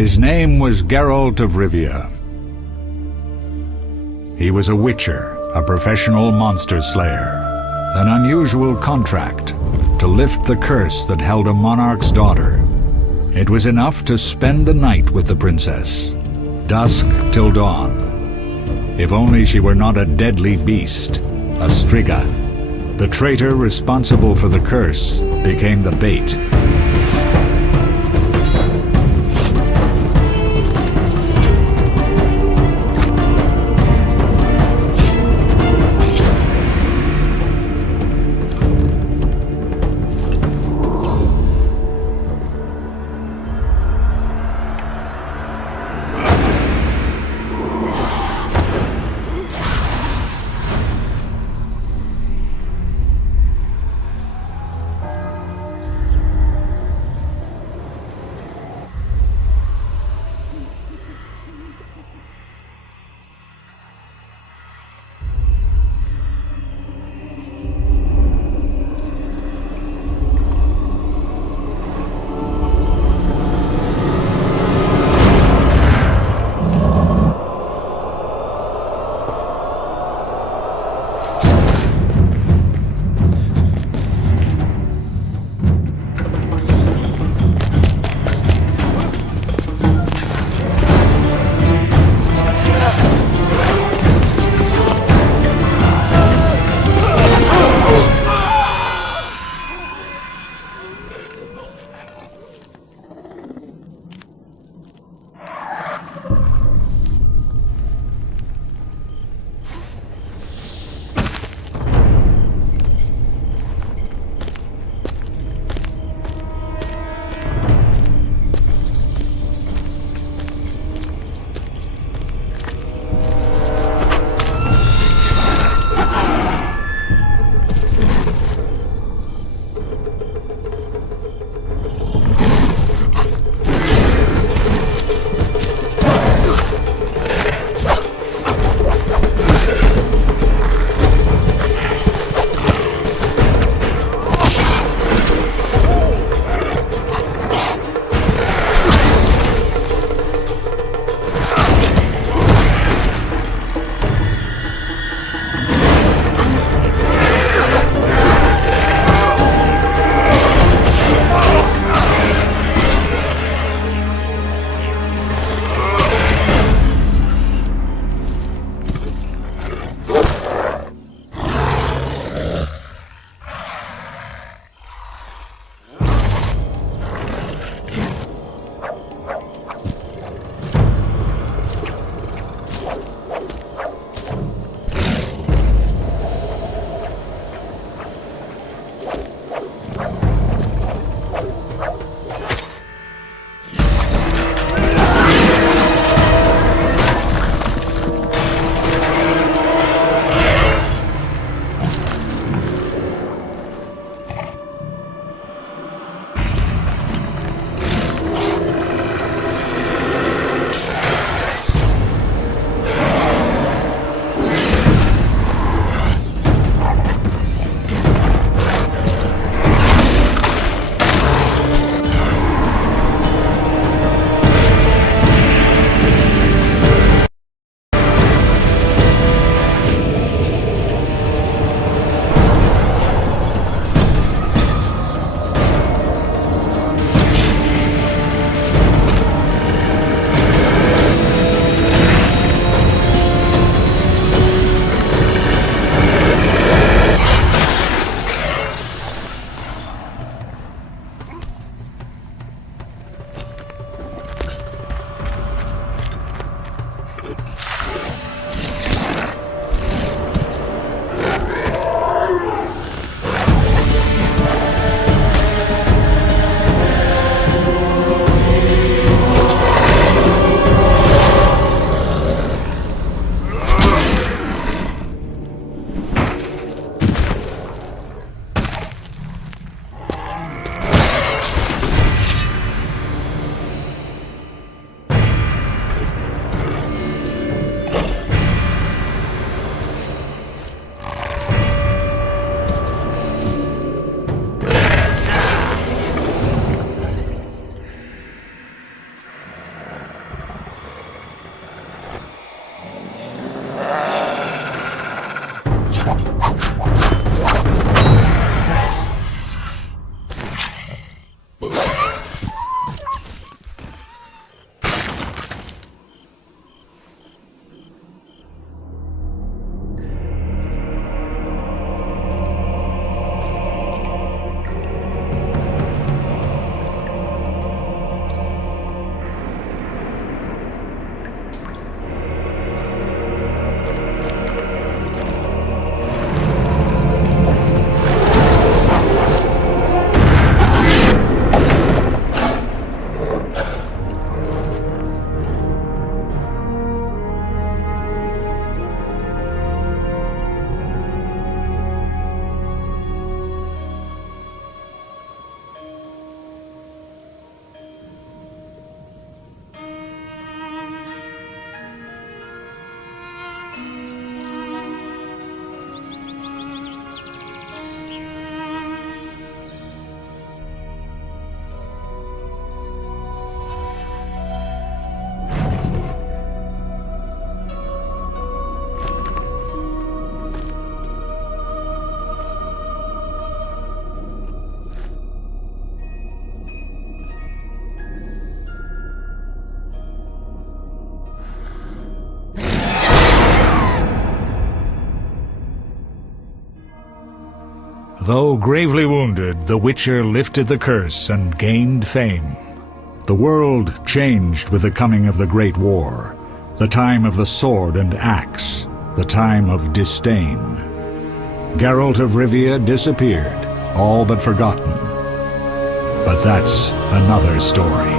His name was Geralt of Rivia. He was a witcher, a professional monster slayer. An unusual contract to lift the curse that held a monarch's daughter. It was enough to spend the night with the princess, dusk till dawn. If only she were not a deadly beast, a striga. The traitor responsible for the curse became the bait. Though gravely wounded, the Witcher lifted the curse and gained fame. The world changed with the coming of the Great War, the time of the sword and axe, the time of disdain. Geralt of Rivia disappeared, all but forgotten. But that's another story.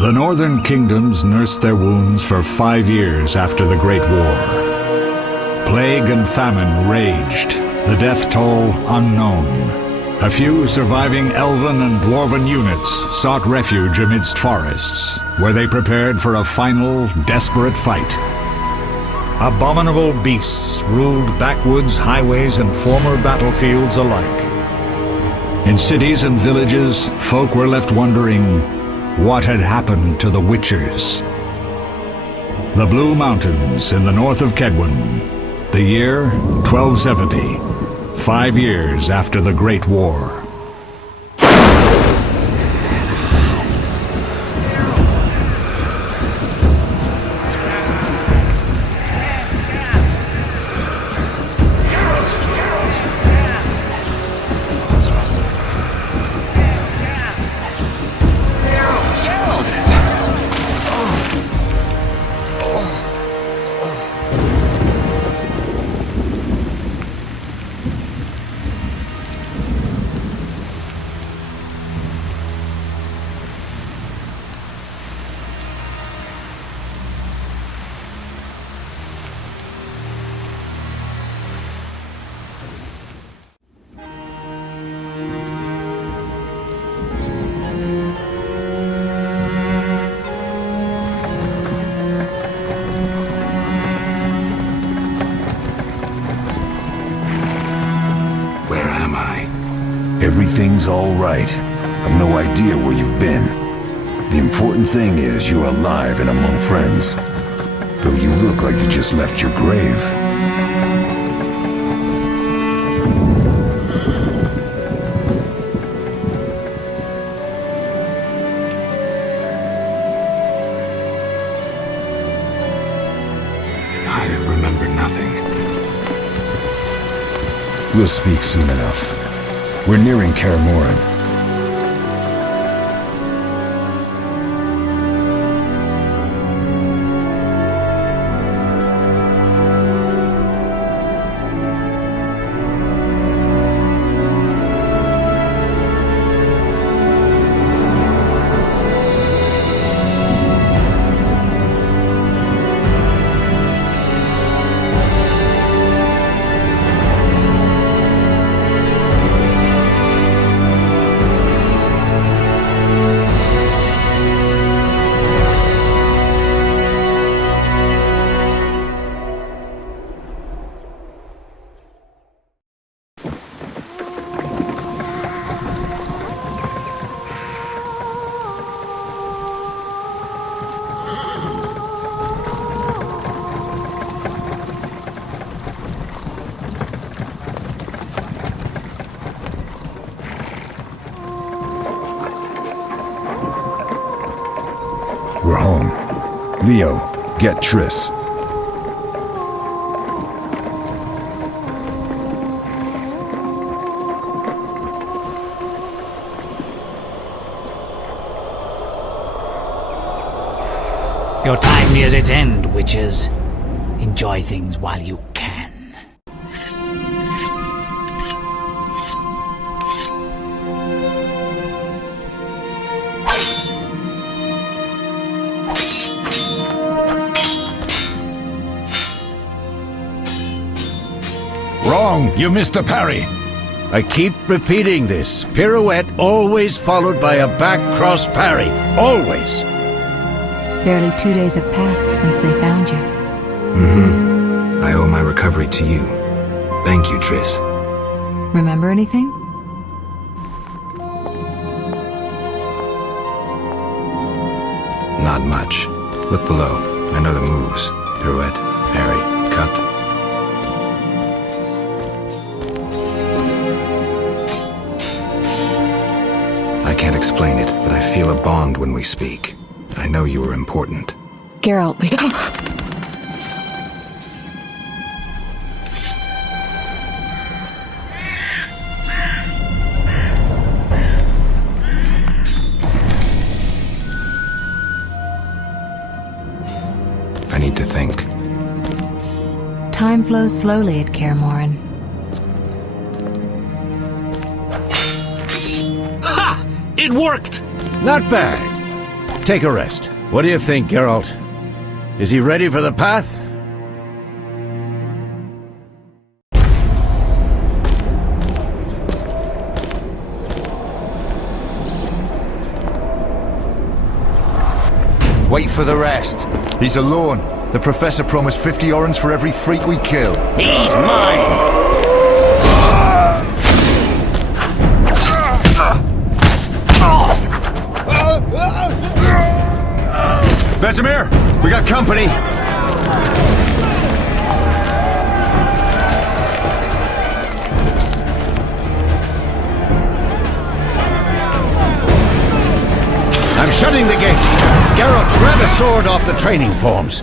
The northern kingdoms nursed their wounds for 5 years after the Great War. Plague and famine raged, the death toll unknown. A few surviving elven and dwarven units sought refuge amidst forests, where they prepared for a final, desperate fight. Abominable beasts ruled backwoods, highways, and former battlefields alike. In cities and villages, folk were left wondering what had happened to the Witchers. The Blue Mountains in the north of Kedwen, the year 1270, 5 years after the Great War. Everything's all right. I've no idea where you've been. The important thing is you're alive and among friends. Though you look like you just left your grave. I remember nothing. We'll speak soon enough. We're nearing Kaer Morhen. We're home. Leo, get Triss. Your time nears its end, witches. Enjoy things while you can. wrong. You missed the parry. I keep repeating this. Pirouette always followed by a back cross parry. Always. Barely 2 days have passed since they found you. I owe my recovery to you. Thank you, Triss. Remember anything? Not much. Look below. I know the moves. Pirouette, parry, cut. I can't explain it, but I feel a bond when we speak. I know you were important. Geralt, we... I need to think. Time flows slowly at Kaer Morhen. Ha! It worked! Not bad. Take a rest. What do you think, Geralt? Is he ready for the path? Wait for the rest. He's alone. The Professor promised 50 orens for every freak we kill. He's mine! Vizima, we got company. I'm shutting the gate. Geralt, grab a sword off the training forms.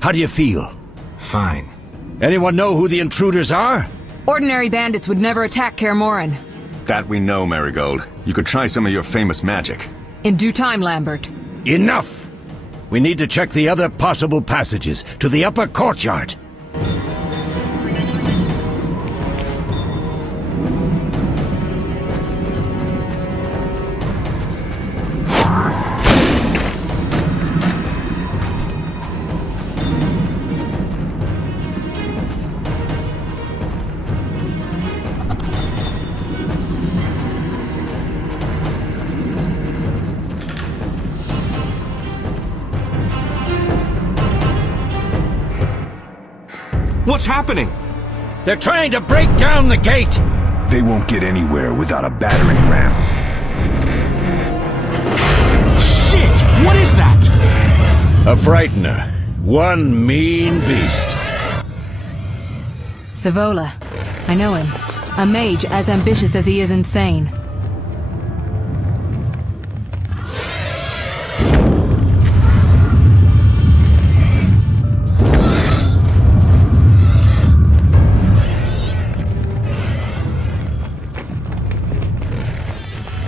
How do you feel? Fine. Anyone know who the intruders are? Ordinary bandits would never attack Kaer Morhen. That we know, Marigold. You could try some of your famous magic. In due time, Lambert. Enough! We need to check the other possible passages to the upper courtyard. What's happening? They're trying to break down the gate! They won't get anywhere without a battering ram. Shit! What is that? A frightener. One mean beast. Savola. I know him. A mage as ambitious as he is insane.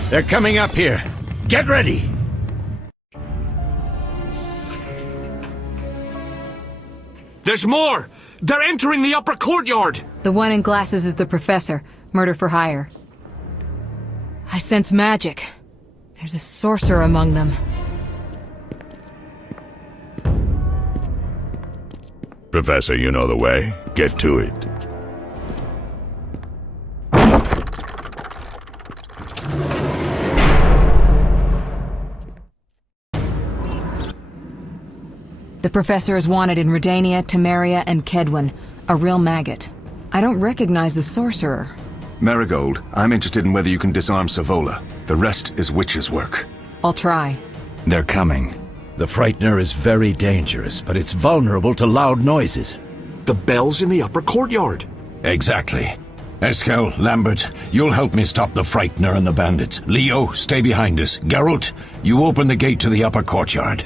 They're coming up here. Get ready! There's more! They're entering the upper courtyard! The one in glasses is the Professor. Murder for hire. I sense magic. There's a sorcerer among them. Professor, you know the way. Get to it. The professor is wanted in Redania, Temeria, and Kedwin. A real maggot. I don't recognize the sorcerer. Marigold, I'm interested in whether you can disarm Savola. The rest is witch's work. I'll try. They're coming. The Frightener is very dangerous, but it's vulnerable to loud noises. The bell's in the upper courtyard. Exactly. Eskel, Lambert, you'll help me stop the Frightener and the bandits. Leo, stay behind us. Geralt, you open the gate to the upper courtyard.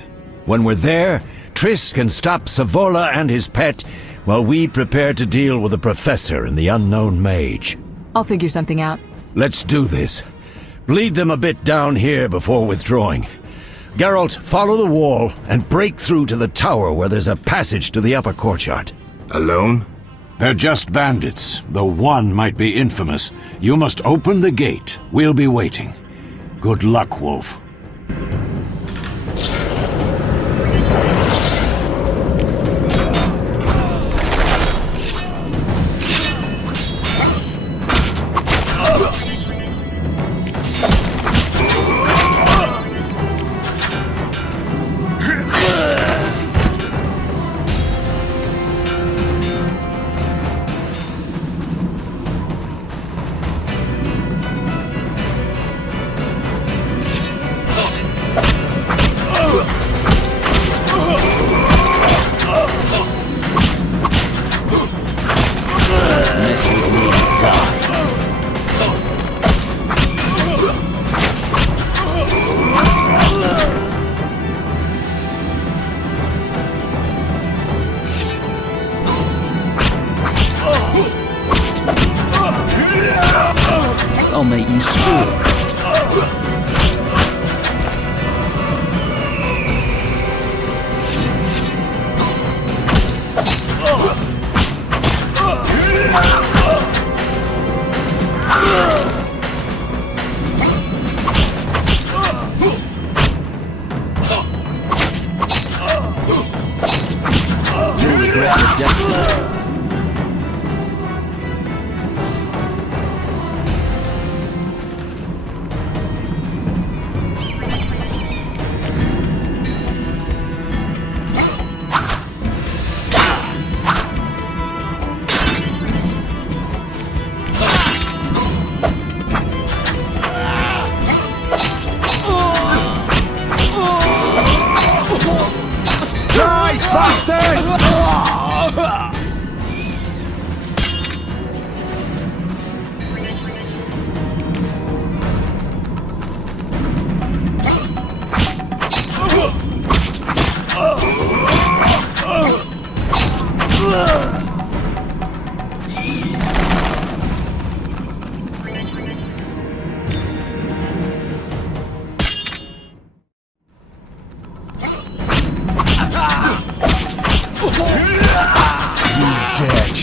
When we're there, Triss can stop Savola and his pet while we prepare to deal with the Professor and the unknown mage. I'll figure something out. Let's do this. Bleed them a bit down here before withdrawing. Geralt, follow the wall and break through to the tower where there's a passage to the upper courtyard. Alone? They're just bandits, though one might be infamous. You must open the gate. We'll be waiting. Good luck, Wolf. I'll make you squeal.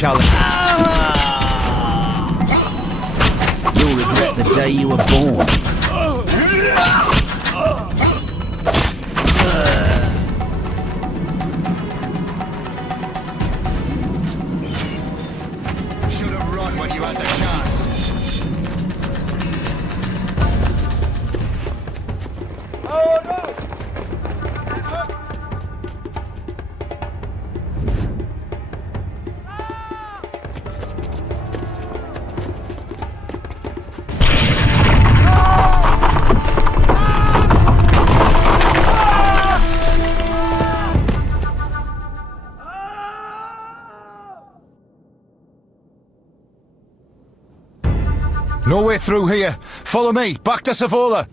You'll regret the death. You'll regret the day you were born. Should have run when you had the chance. No way through here. Follow me. Back to Savola.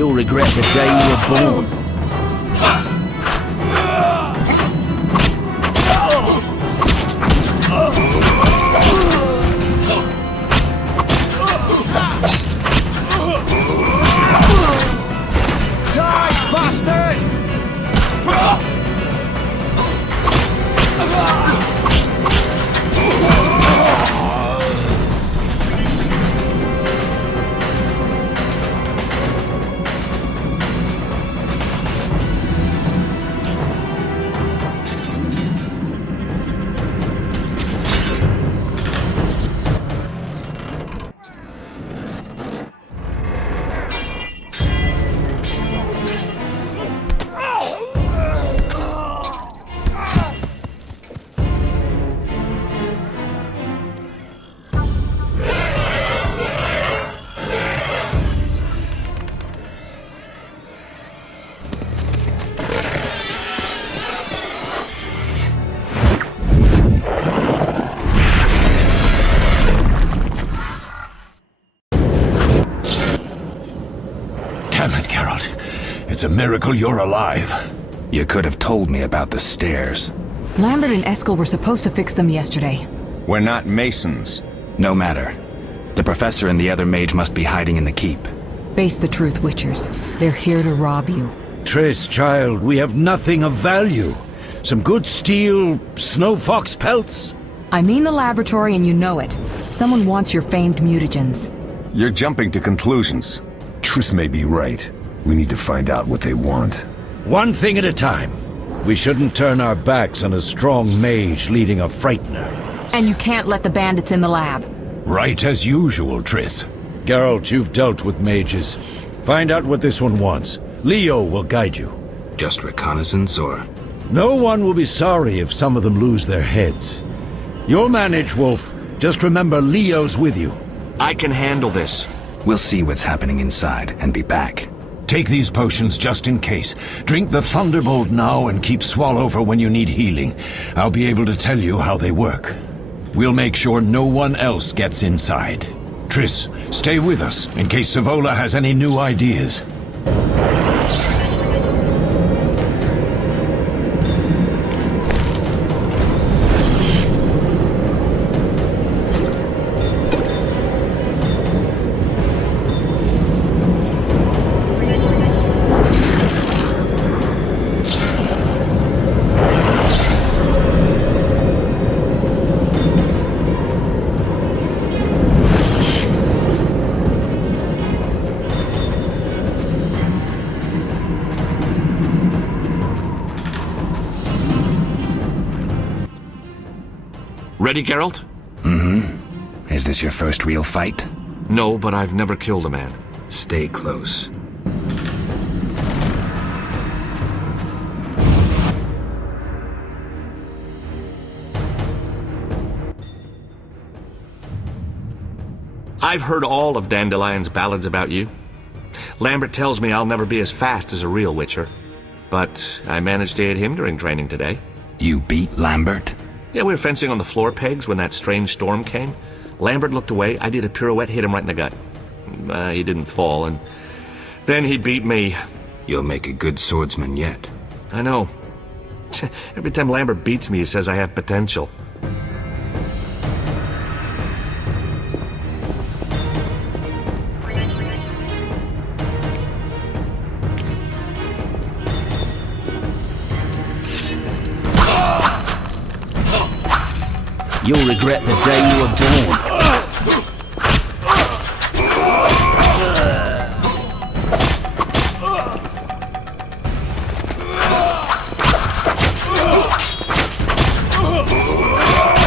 You'll regret the day you were born. Die, bastard! Damn it, Geralt. It's a miracle you're alive. You could have told me about the stairs. Lambert and Eskel were supposed to fix them yesterday. We're not masons. No matter. The professor and the other mage must be hiding in the keep. Face the truth, Witchers. They're here to rob you. Triss, child, we have nothing of value. Some good steel, snow fox pelts. I mean the laboratory and you know it. Someone wants your famed mutagens. You're jumping to conclusions. Triss may be right. We need to find out what they want. One thing at a time. We shouldn't turn our backs on a strong mage leading a frightener. And you can't let the bandits in the lab. Right as usual, Triss. Geralt, you've dealt with mages. Find out what this one wants. Leo will guide you. Just reconnaissance, or...? No one will be sorry if some of them lose their heads. You'll manage, Wolf. Just remember Leo's with you. I can handle this. We'll see what's happening inside and be back. Take these potions just in case. Drink the Thunderbolt now and keep Swallow for when you need healing. I'll be able to tell you how they work. We'll make sure no one else gets inside. Triss, stay with us in case Savola has any new ideas. Ready, Geralt? Mm-hmm. Is this your first real fight? No, but I've never killed a man. Stay close. I've heard all of Dandelion's ballads about you. Lambert tells me I'll never be as fast as a real Witcher. But I managed to hit him during training today. You beat Lambert? Yeah, we were fencing on the floor pegs when that strange storm came. Lambert looked away, I did a pirouette, hit him right in the gut. He didn't fall, and then he beat me. You'll make a good swordsman yet. I know. Every time Lambert beats me, he says I have potential. You'll regret the day you were born.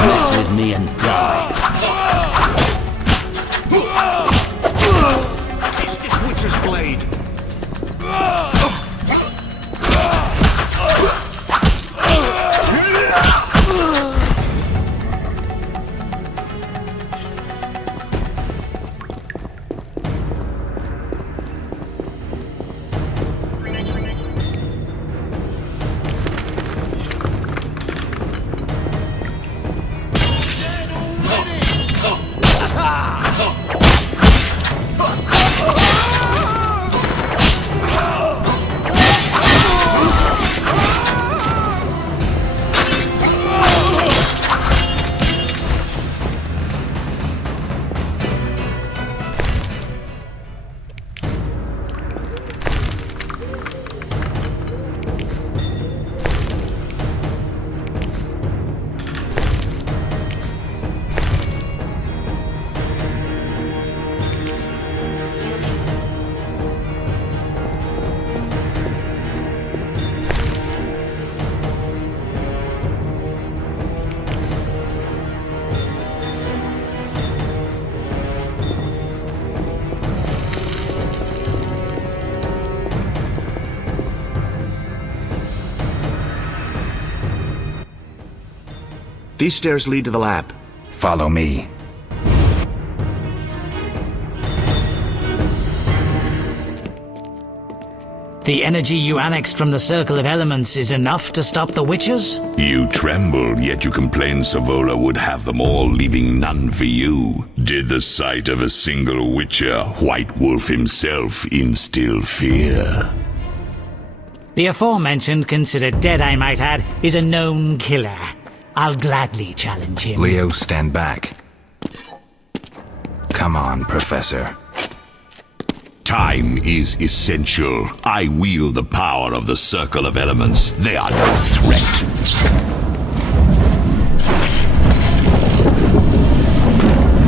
Mess with me and die. It's this Witcher's blade. These stairs lead to the lab. Follow me. The energy you annexed from the Circle of Elements is enough to stop the Witchers? You trembled, yet you complained Savola would have them all, leaving none for you. Did the sight of a single Witcher, White Wolf himself, instill fear? The aforementioned, considered dead I might add, is a known killer. I'll gladly challenge him. Leo, stand back. Come on, Professor. Time is essential. I wield the power of the Circle of Elements. They are no threat.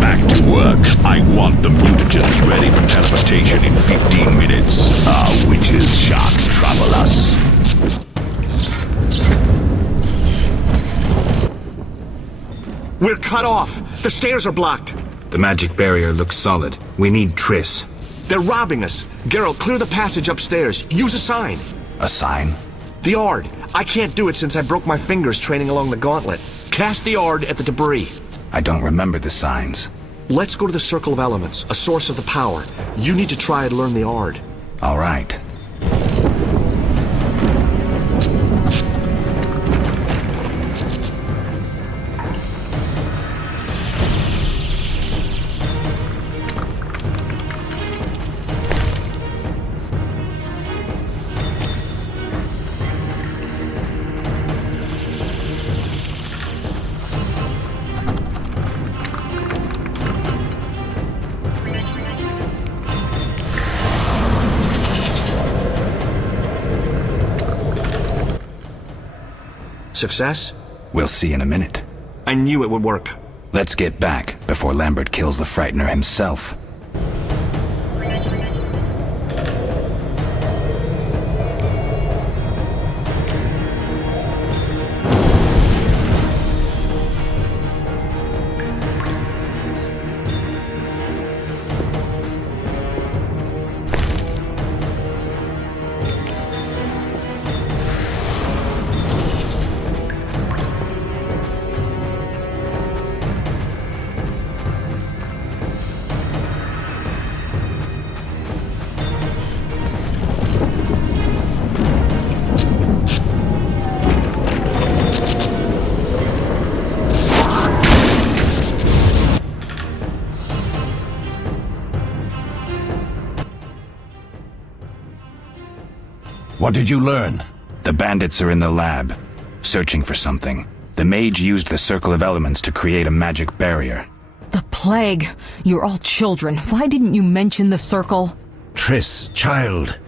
Back to work. I want the mutagens ready for teleportation in 15 minutes. Our witches shan't trouble us. We're cut off! The stairs are blocked! The magic barrier looks solid. We need Triss. They're robbing us! Geralt, clear the passage upstairs. Use a sign. A sign? The Ard. I can't do it since I broke my fingers training along the gauntlet. Cast the Ard at the debris. I don't remember the signs. Let's go to the Circle of Elements, a source of the power. You need to try and learn the Ard. All right. Success? We'll see in a minute. I knew it would work. Let's get back before Lambert kills the Frightener himself. What did you learn? The bandits are in the lab, searching for something. The mage used the Circle of Elements to create a magic barrier. The plague! You're all children. Why didn't you mention the circle? Triss, child,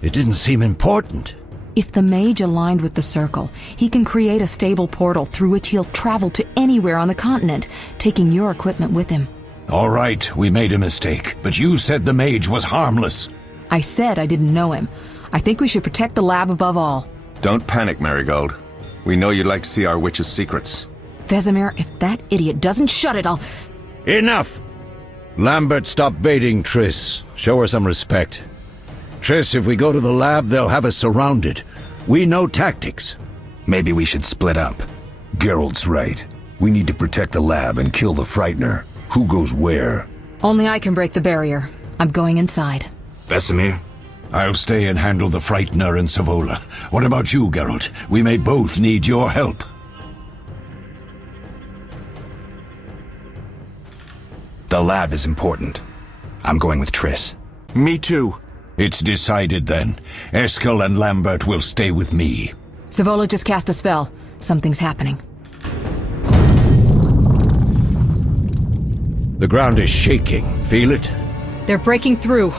it didn't seem important. If the mage aligned with the circle, he can create a stable portal through which he'll travel to anywhere on the continent, taking your equipment with him. All right, we made a mistake, but you said the mage was harmless. I said I didn't know him. I think we should protect the lab above all. Don't panic, Marigold. We know you'd like to see our witch's secrets. Vesemir, if that idiot doesn't shut it, I'll... Enough! Lambert, stop baiting Triss. Show her some respect. Triss, if we go to the lab, they'll have us surrounded. We know tactics. Maybe we should split up. Geralt's right. We need to protect the lab and kill the Frightener. Who goes where? Only I can break the barrier. I'm going inside. Vesemir? I'll stay and handle the Frightener and Savola. What about you, Geralt? We may both need your help. The lab is important. I'm going with Triss. Me too. It's decided then. Eskel and Lambert will stay with me. Savola just cast a spell. Something's happening. The ground is shaking. Feel it? They're breaking through.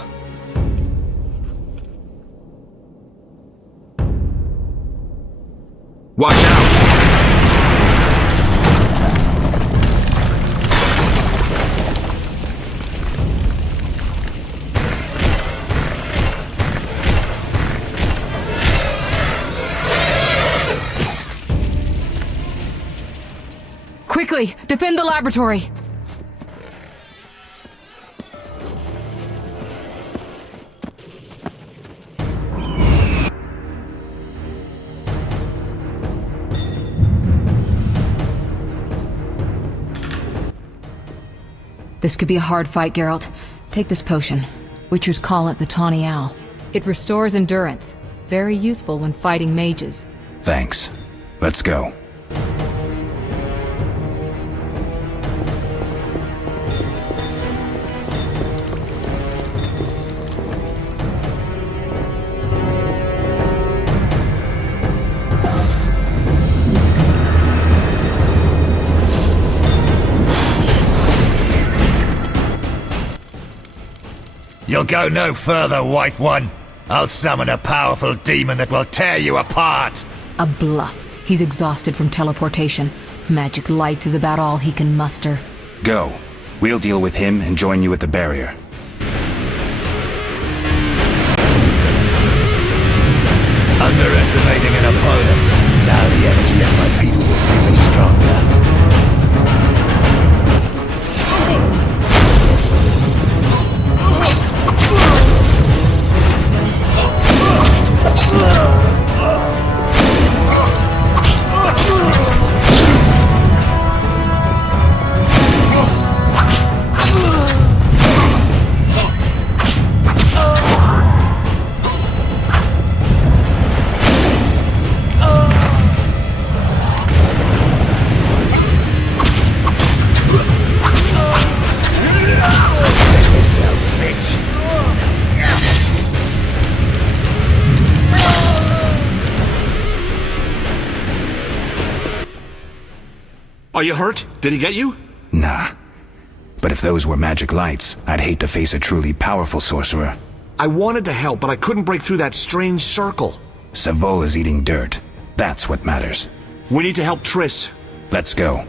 Watch out! Quickly, defend the laboratory! This could be a hard fight, Geralt. Take this potion. Witchers call it the Tawny Owl. It restores endurance. Very useful when fighting mages. Thanks. Let's go. You'll go no further, White One. I'll summon a powerful demon that will tear you apart. A bluff. He's exhausted from teleportation. Magic light is about all he can muster. Go. We'll deal with him and join you at the barrier. Underestimating an opponent. Now the energy of my people will make me stronger. Are you hurt? Did he get you? Nah. But if those were magic lights, I'd hate to face a truly powerful sorcerer. I wanted to help, but I couldn't break through that strange circle. Savola's eating dirt. That's what matters. We need to help Triss. Let's go.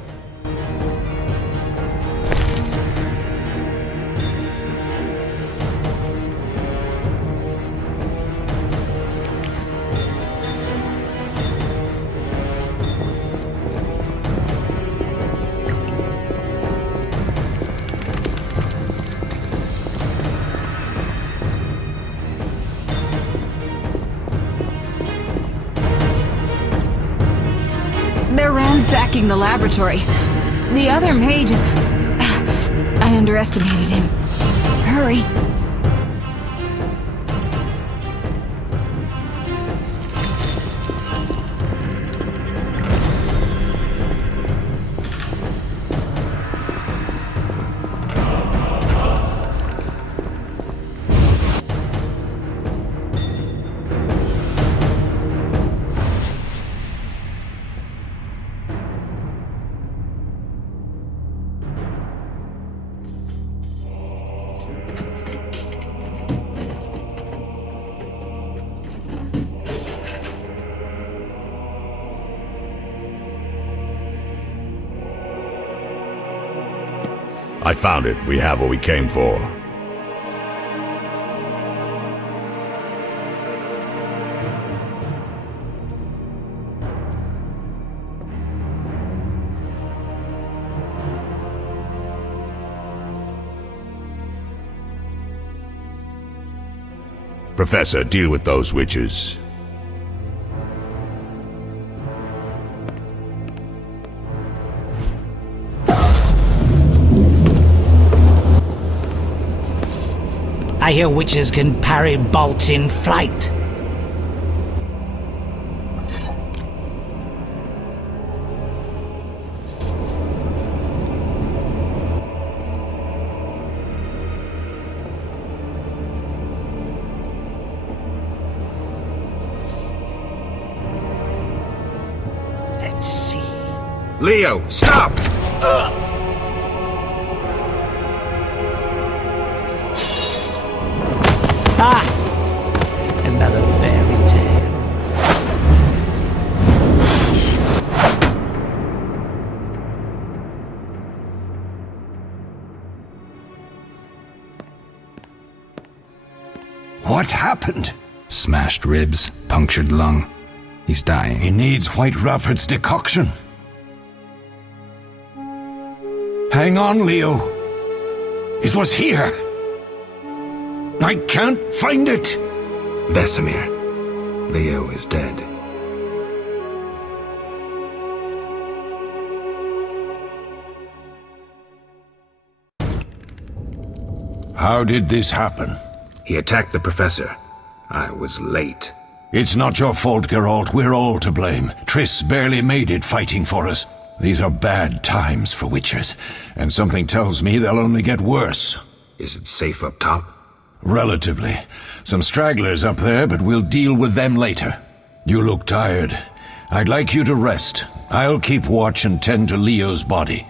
They're ransacking the laboratory. The other mage is... I underestimated him. Hurry. I found it. We have what we came for. Professor, deal with those witches. I hear witches can parry bolts in flight. Let's see. Leo, stop! Ah! Another fairy tale. What happened? Smashed ribs, punctured lung. He's dying. He needs White Rafford's decoction. Hang on, Leo. It was here. I can't find it. Vesemir. Leo is dead. How did this happen? He attacked the professor. I was late. It's not your fault, Geralt. We're all to blame. Triss barely made it fighting for us. These are bad times for witchers, and something tells me they'll only get worse. Is it safe up top? Relatively. Some stragglers up there, but we'll deal with them later. You look tired. I'd like you to rest. I'll keep watch and tend to Leo's body.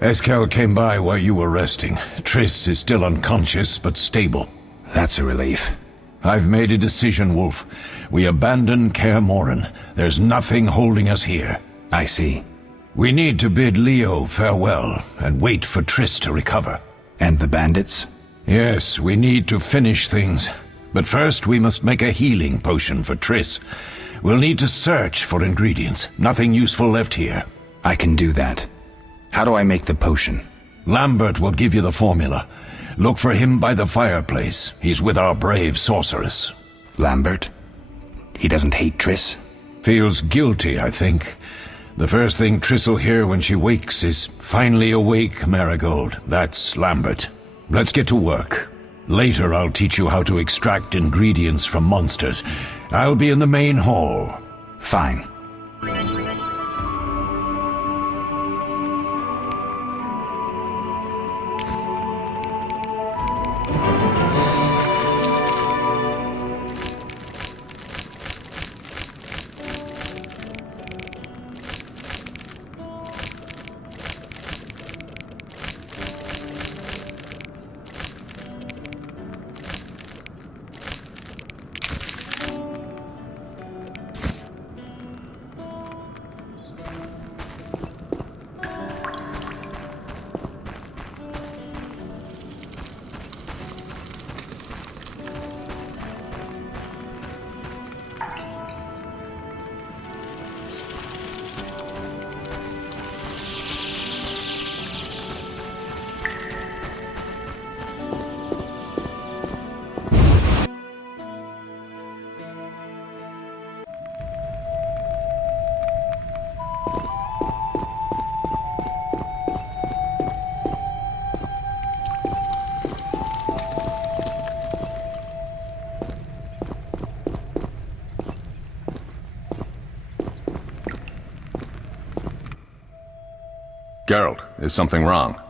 Eskel came by while you were resting. Triss is still unconscious, but stable. That's a relief. I've made a decision, Wolf. We abandon Kaer Morhen. There's nothing holding us here. I see. We need to bid Leo farewell and wait for Triss to recover. And the bandits? Yes, we need to finish things. But first we must make a healing potion for Triss. We'll need to search for ingredients. Nothing useful left here. I can do that. How do I make the potion? Lambert will give you the formula. Look for him by the fireplace. He's with our brave sorceress. Lambert? He doesn't hate Triss? Feels guilty, I think. The first thing Triss'll hear when she wakes is, "Finally awake, Marigold." That's Lambert. Let's get to work. Later I'll teach you how to extract ingredients from monsters. I'll be in the main hall. Fine. Geralt, is something wrong?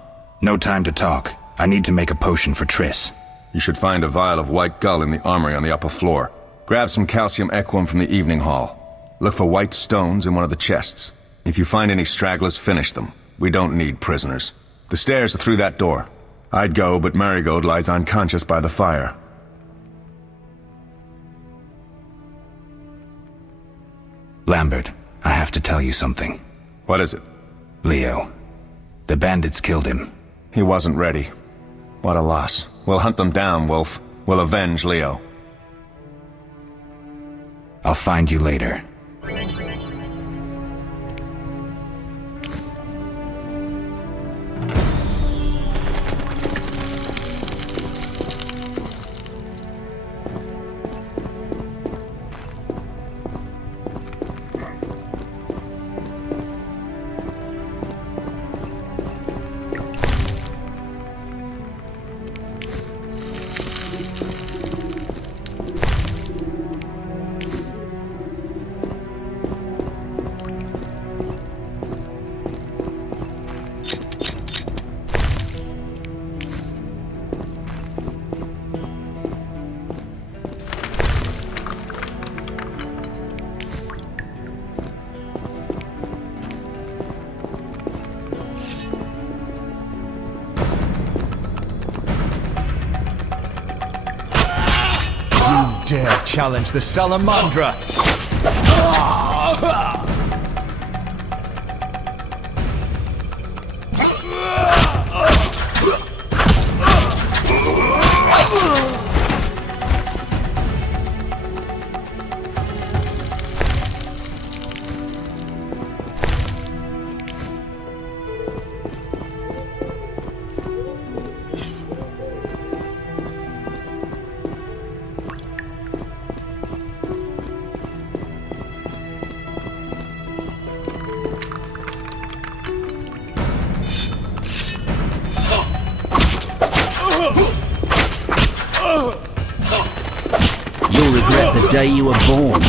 No time to talk. I need to make a potion for Triss. You should find a vial of white gull in the armory on the upper floor. Grab some calcium equum from the evening hall. Look for white stones in one of the chests. If you find any stragglers, finish them. We don't need prisoners. The stairs are through that door. I'd go, but Marigold lies unconscious by the fire. Lambert, I have to tell you something. What is it? Leo. The bandits killed him. He wasn't ready. What a loss. We'll hunt them down, Wolf. We'll avenge Leo. I'll find you later. dare challenge the Salamandra? You'll regret the day you were born.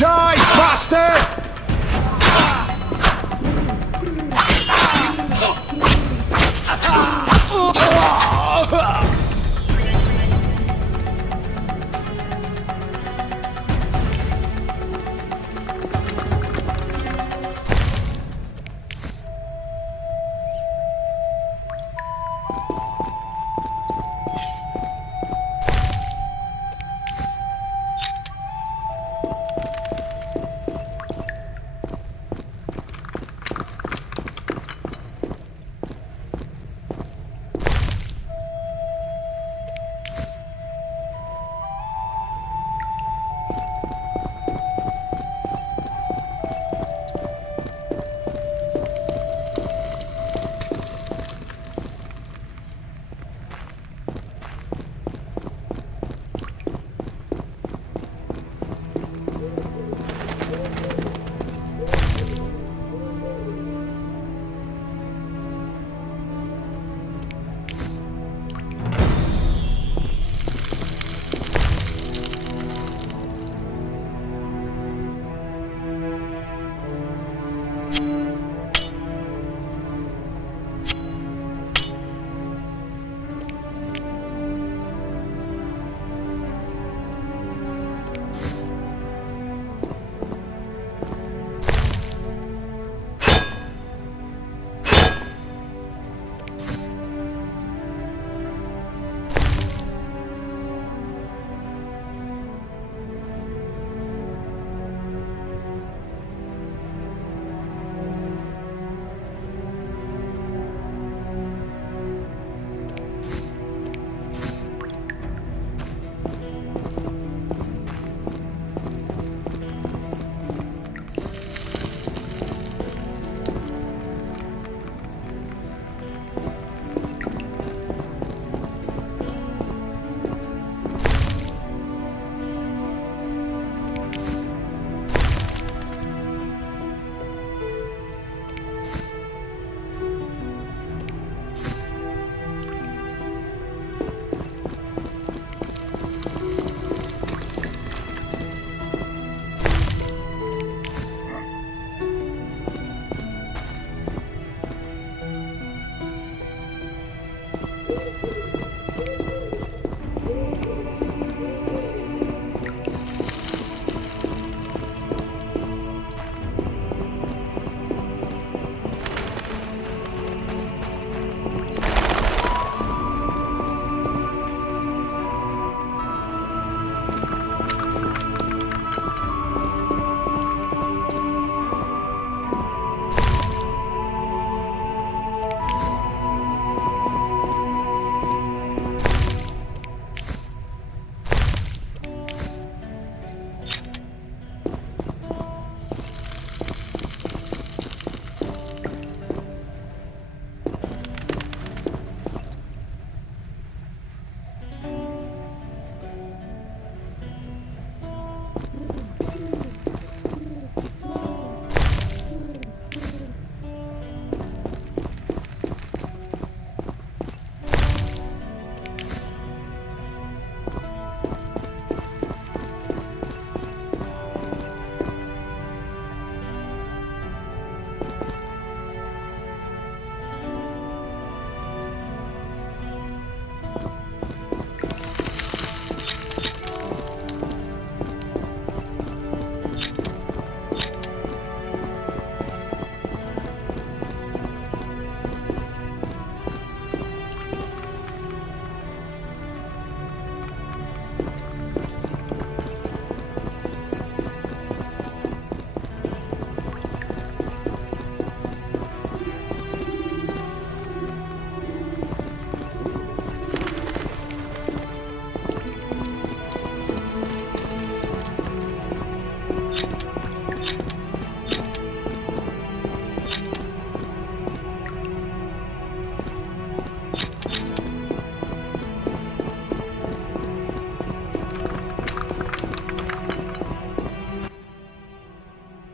Die, bastard!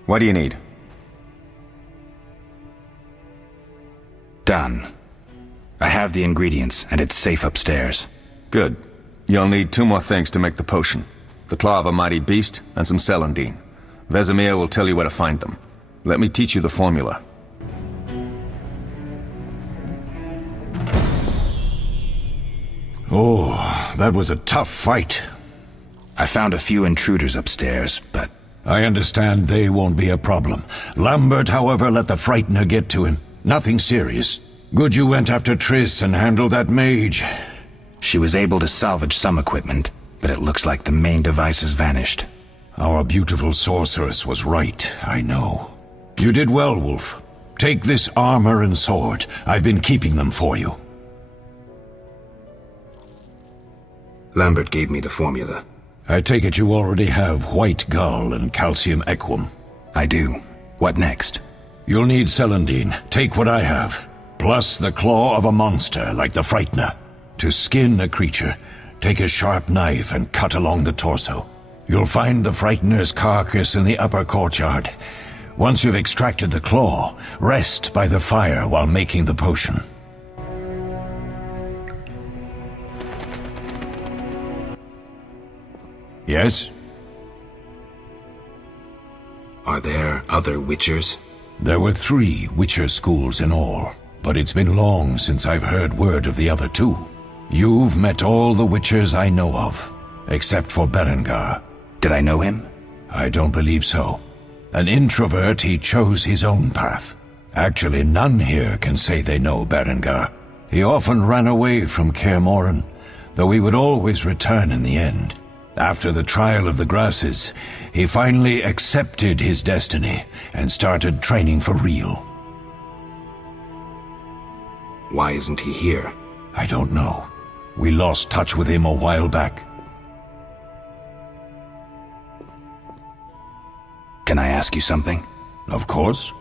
What do you need? Done. I have the ingredients, and it's safe upstairs. Good. You'll need 2 more things to make the potion. The claw of a mighty beast, and some celandine. Vizima will tell you where to find them. Let me teach you the formula. Oh, that was a tough fight. I found a few intruders upstairs, but... I understand they won't be a problem. Lambert, however, let the Frightener get to him. Nothing serious. Good you went after Triss and handled that mage. She was able to salvage some equipment, but it looks like the main device has vanished. Our beautiful sorceress was right, I know. You did well, Wolf. Take this armor and sword. I've been keeping them for you. Lambert gave me the formula. I take it you already have white gull and calcium equum. I do. What next? You'll need celandine. Take what I have. Plus the claw of a monster like the Frightener. To skin a creature, take a sharp knife and cut along the torso. You'll find the Frightener's carcass in the upper courtyard. Once you've extracted the claw, rest by the fire while making the potion. Yes? Are there other Witchers? There were 3 Witcher schools in all, but it's been long since I've heard word of the other 2. You've met all the Witchers I know of, except for Berengar. Did I know him? I don't believe so. An introvert, he chose his own path. Actually, none here can say they know Berengar. He often ran away from Kaer Morhen, though he would always return in the end. After the trial of the grasses, he finally accepted his destiny and started training for real. Why isn't he here? I don't know. We lost touch with him a while back. Can I ask you something? Of course.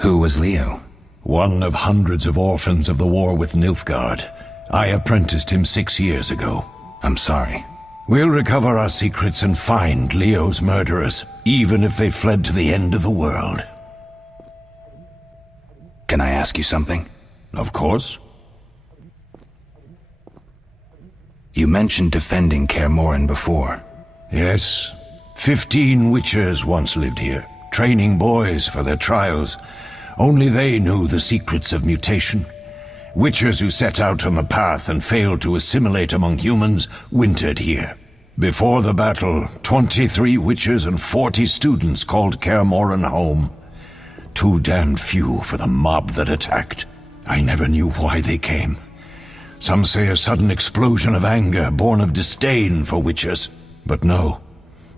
Who was Leo? One of hundreds of orphans of the war with Nilfgaard. I apprenticed him 6 years ago. I'm sorry. We'll recover our secrets and find Leo's murderers, even if they fled to the end of the world. Can I ask you something? Of course. You mentioned defending Kaer Morhen before. Yes. 15 Witchers once lived here, training boys for their trials. Only they knew the secrets of mutation. Witchers who set out on the path and failed to assimilate among humans wintered here. Before the battle, 23 Witchers and 40 students called Kaer Morhen home. Too damned few for the mob that attacked. I never knew why they came. Some say a sudden explosion of anger born of disdain for Witchers. But no.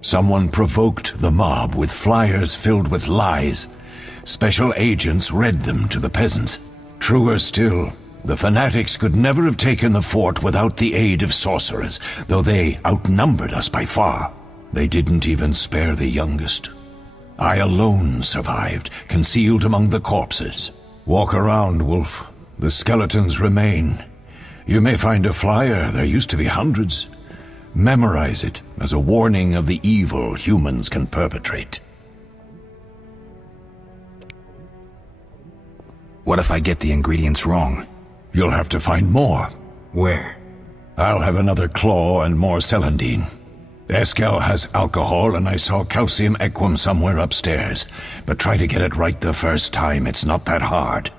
Someone provoked the mob with flyers filled with lies. Special agents read them to the peasants. Truer still, the fanatics could never have taken the fort without the aid of sorcerers, though they outnumbered us by far. They didn't even spare the youngest. I alone survived, concealed among the corpses. Walk around, Wolf. The skeletons remain. You may find a flyer, there used to be hundreds. Memorize it as a warning of the evil humans can perpetrate. What if I get the ingredients wrong? You'll have to find more. Where? I'll have another claw and more celandine. Eskel has alcohol, and I saw calcium equum somewhere upstairs. But try to get it right the first time, it's not that hard.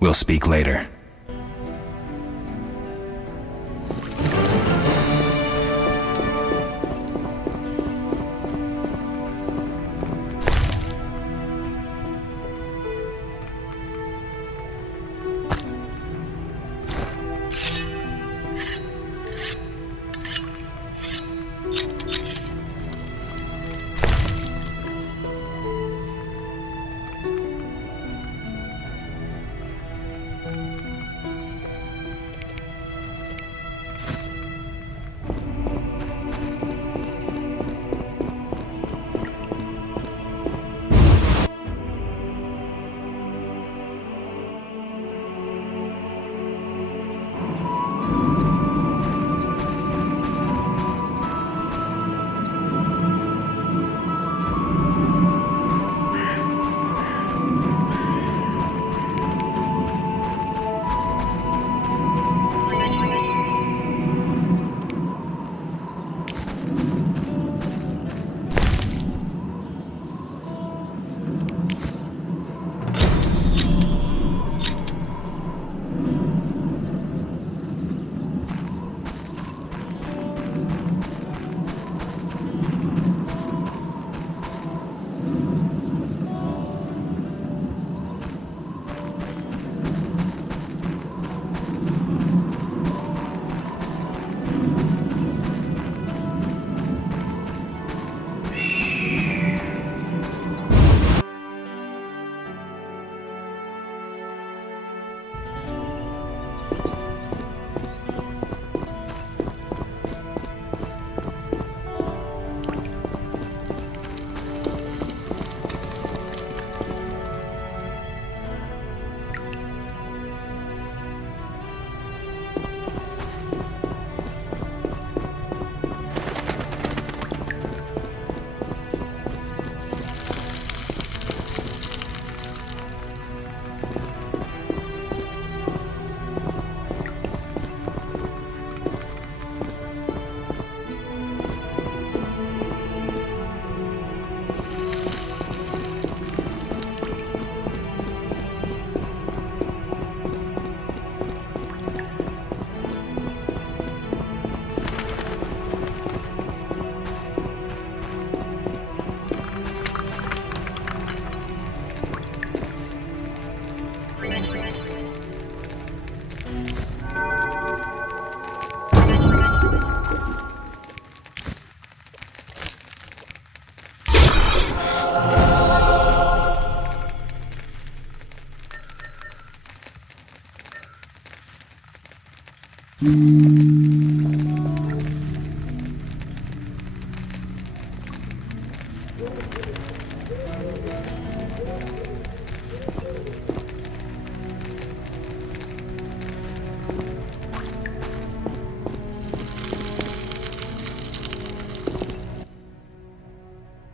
We'll speak later.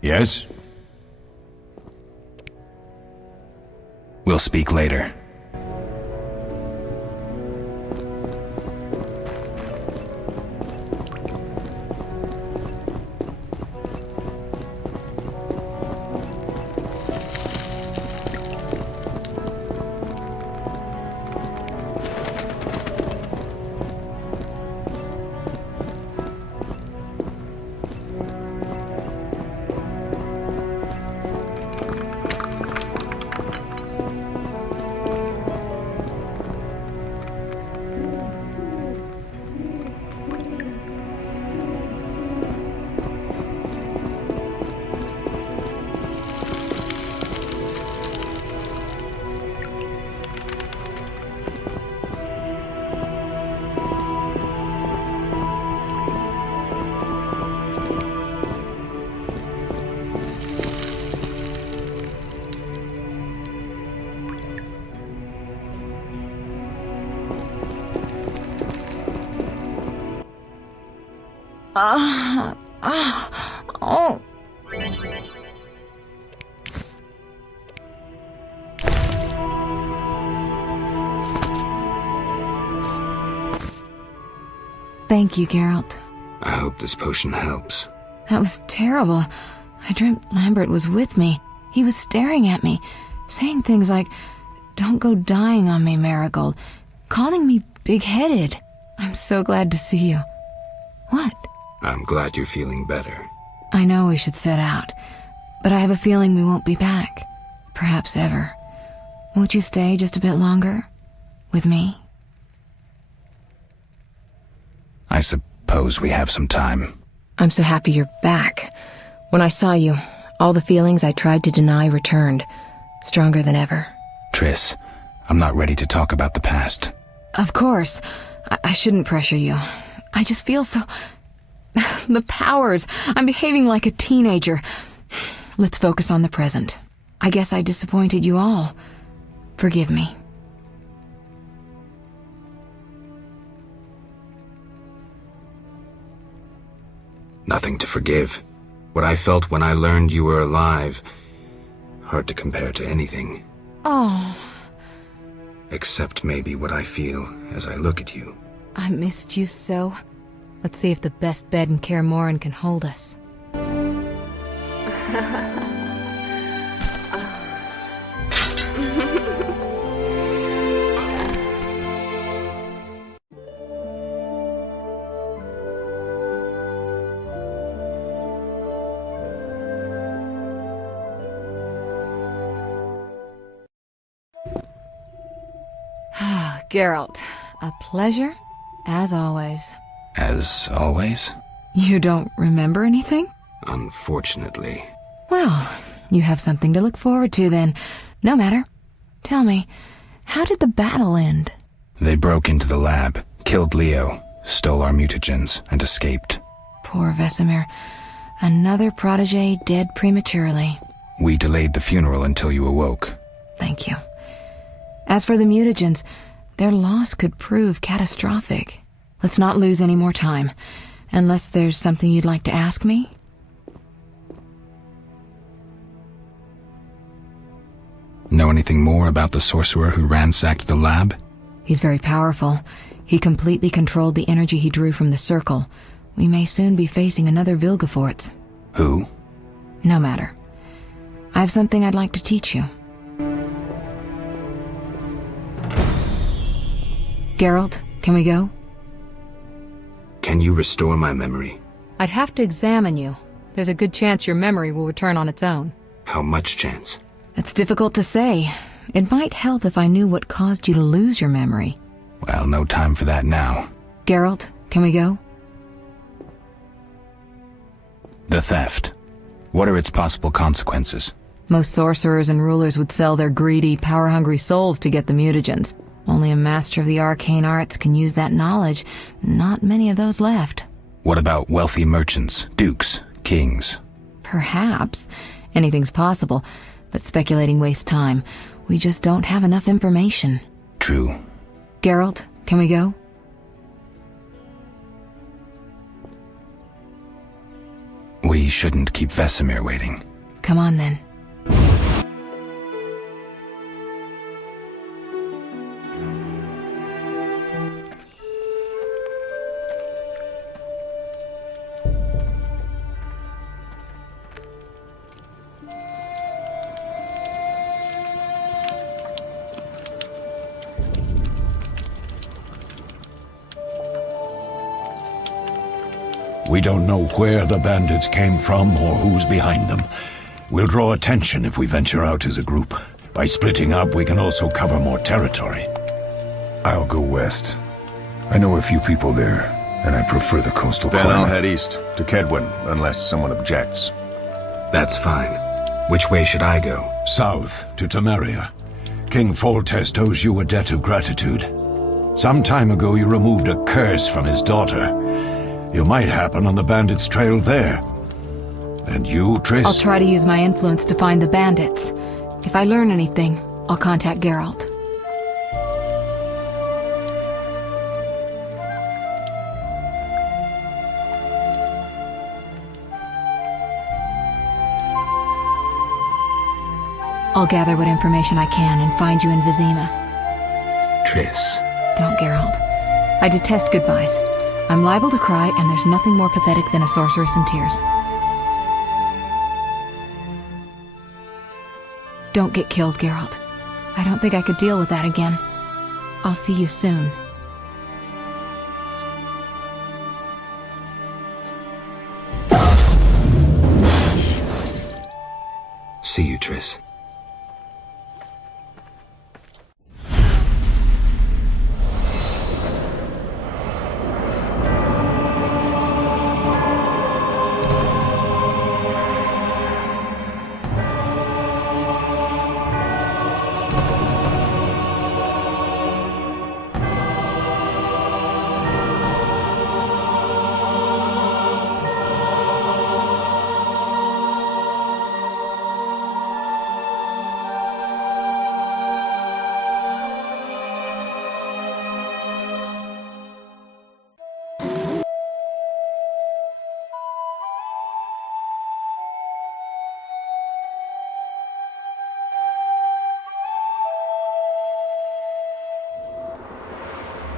Yes? We'll speak later. Oh. Thank you, Geralt. I hope this potion helps. That was terrible. I dreamt Lambert was with me. He was staring at me, saying things like, "Don't go dying on me, Marigold," calling me big-headed. I'm so glad to see you. What? I'm glad you're feeling better. I know we should set out, but I have a feeling we won't be back. Perhaps ever. Won't you stay just a bit longer? With me? I suppose we have some time. I'm so happy you're back. When I saw you, all the feelings I tried to deny returned, stronger than ever. Triss, I'm not ready to talk about the past. Of course. I shouldn't pressure you. I just feel so... The powers. I'm behaving like a teenager. Let's focus on the present. I guess I disappointed you all. Forgive me. Nothing to forgive. What I felt when I learned you were alive, hard to compare to anything. Oh, Except maybe what I feel as I look at you. I missed you so. Let's see if the best bed in Kaer Morhen can hold us. Geralt, a pleasure, as always. As always? You don't remember anything? Unfortunately. Well, you have something to look forward to then. No matter. Tell me, how did the battle end? They broke into the lab, killed Leo, stole our mutagens, and escaped. Poor Vesemir. Another protege dead prematurely. We delayed the funeral until you awoke. Thank you. As for the mutagens, their loss could prove catastrophic. Let's not lose any more time, unless there's something you'd like to ask me? Know anything more about the sorcerer who ransacked the lab? He's very powerful. He completely controlled the energy he drew from the circle. We may soon be facing another Vilgefortz. Who? No matter. I have something I'd like to teach you. Geralt, can we go? Can you restore my memory? I'd have to examine you. There's a good chance your memory will return on its own. How much chance? That's difficult to say. It might help if I knew what caused you to lose your memory. Well, no time for that now. Geralt, can we go? The theft. What are its possible consequences? Most sorcerers and rulers would sell their greedy, power-hungry souls to get the mutagens. Only a master of the arcane arts can use that knowledge. Not many of those left. What about wealthy merchants, dukes, kings? Perhaps. Anything's possible, but speculating wastes time. We just don't have enough information. True. Geralt, can we go? We shouldn't keep Vesemir waiting. Come on then. We don't know where the bandits came from or who's behind them. We'll draw attention if we venture out as a group. By splitting up, we can also cover more territory. I'll go west. I know a few people there, and I prefer the coastal Then climate. I'll head east, to Kedwin, unless someone objects. That's fine. Which way should I go? South, to Temeria. King Foltest owes you a debt of gratitude. Some time ago you removed a curse from his daughter. You might happen on the bandits' trail there. And you, Triss? I'll try to use my influence to find the bandits. If I learn anything, I'll contact Geralt. I'll gather what information I can and find you in Vizima. Triss. Don't, Geralt. I detest goodbyes. I'm liable to cry, and there's nothing more pathetic than a sorceress in tears. Don't get killed, Geralt. I don't think I could deal with that again. I'll see you soon. See you, Triss.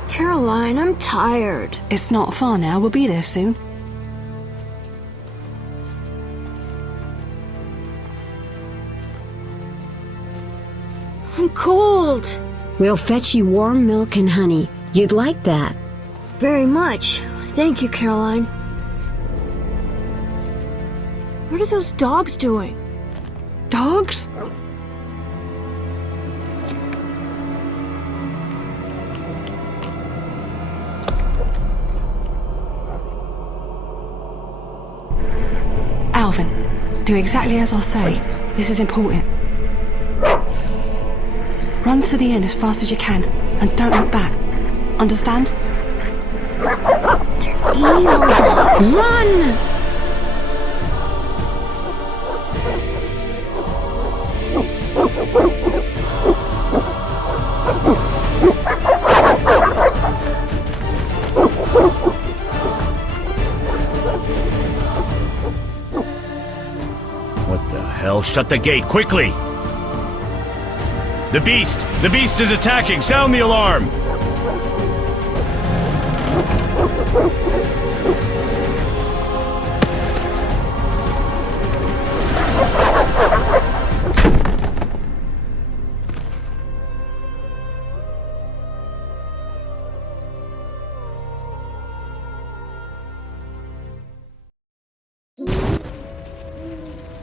Caroline, I'm tired. It's not far now. We'll be there soon. I'm cold. We'll fetch you warm milk and honey. You'd like that. Very much. Thank you, Caroline. What are those dogs doing? Dogs? Alvin, do exactly as I say. This is important. Run to the inn as fast as you can, and don't look back. Understand? They're evil dogs. Run! What the hell? Shut the gate, quickly! The beast! The beast is attacking! Sound the alarm!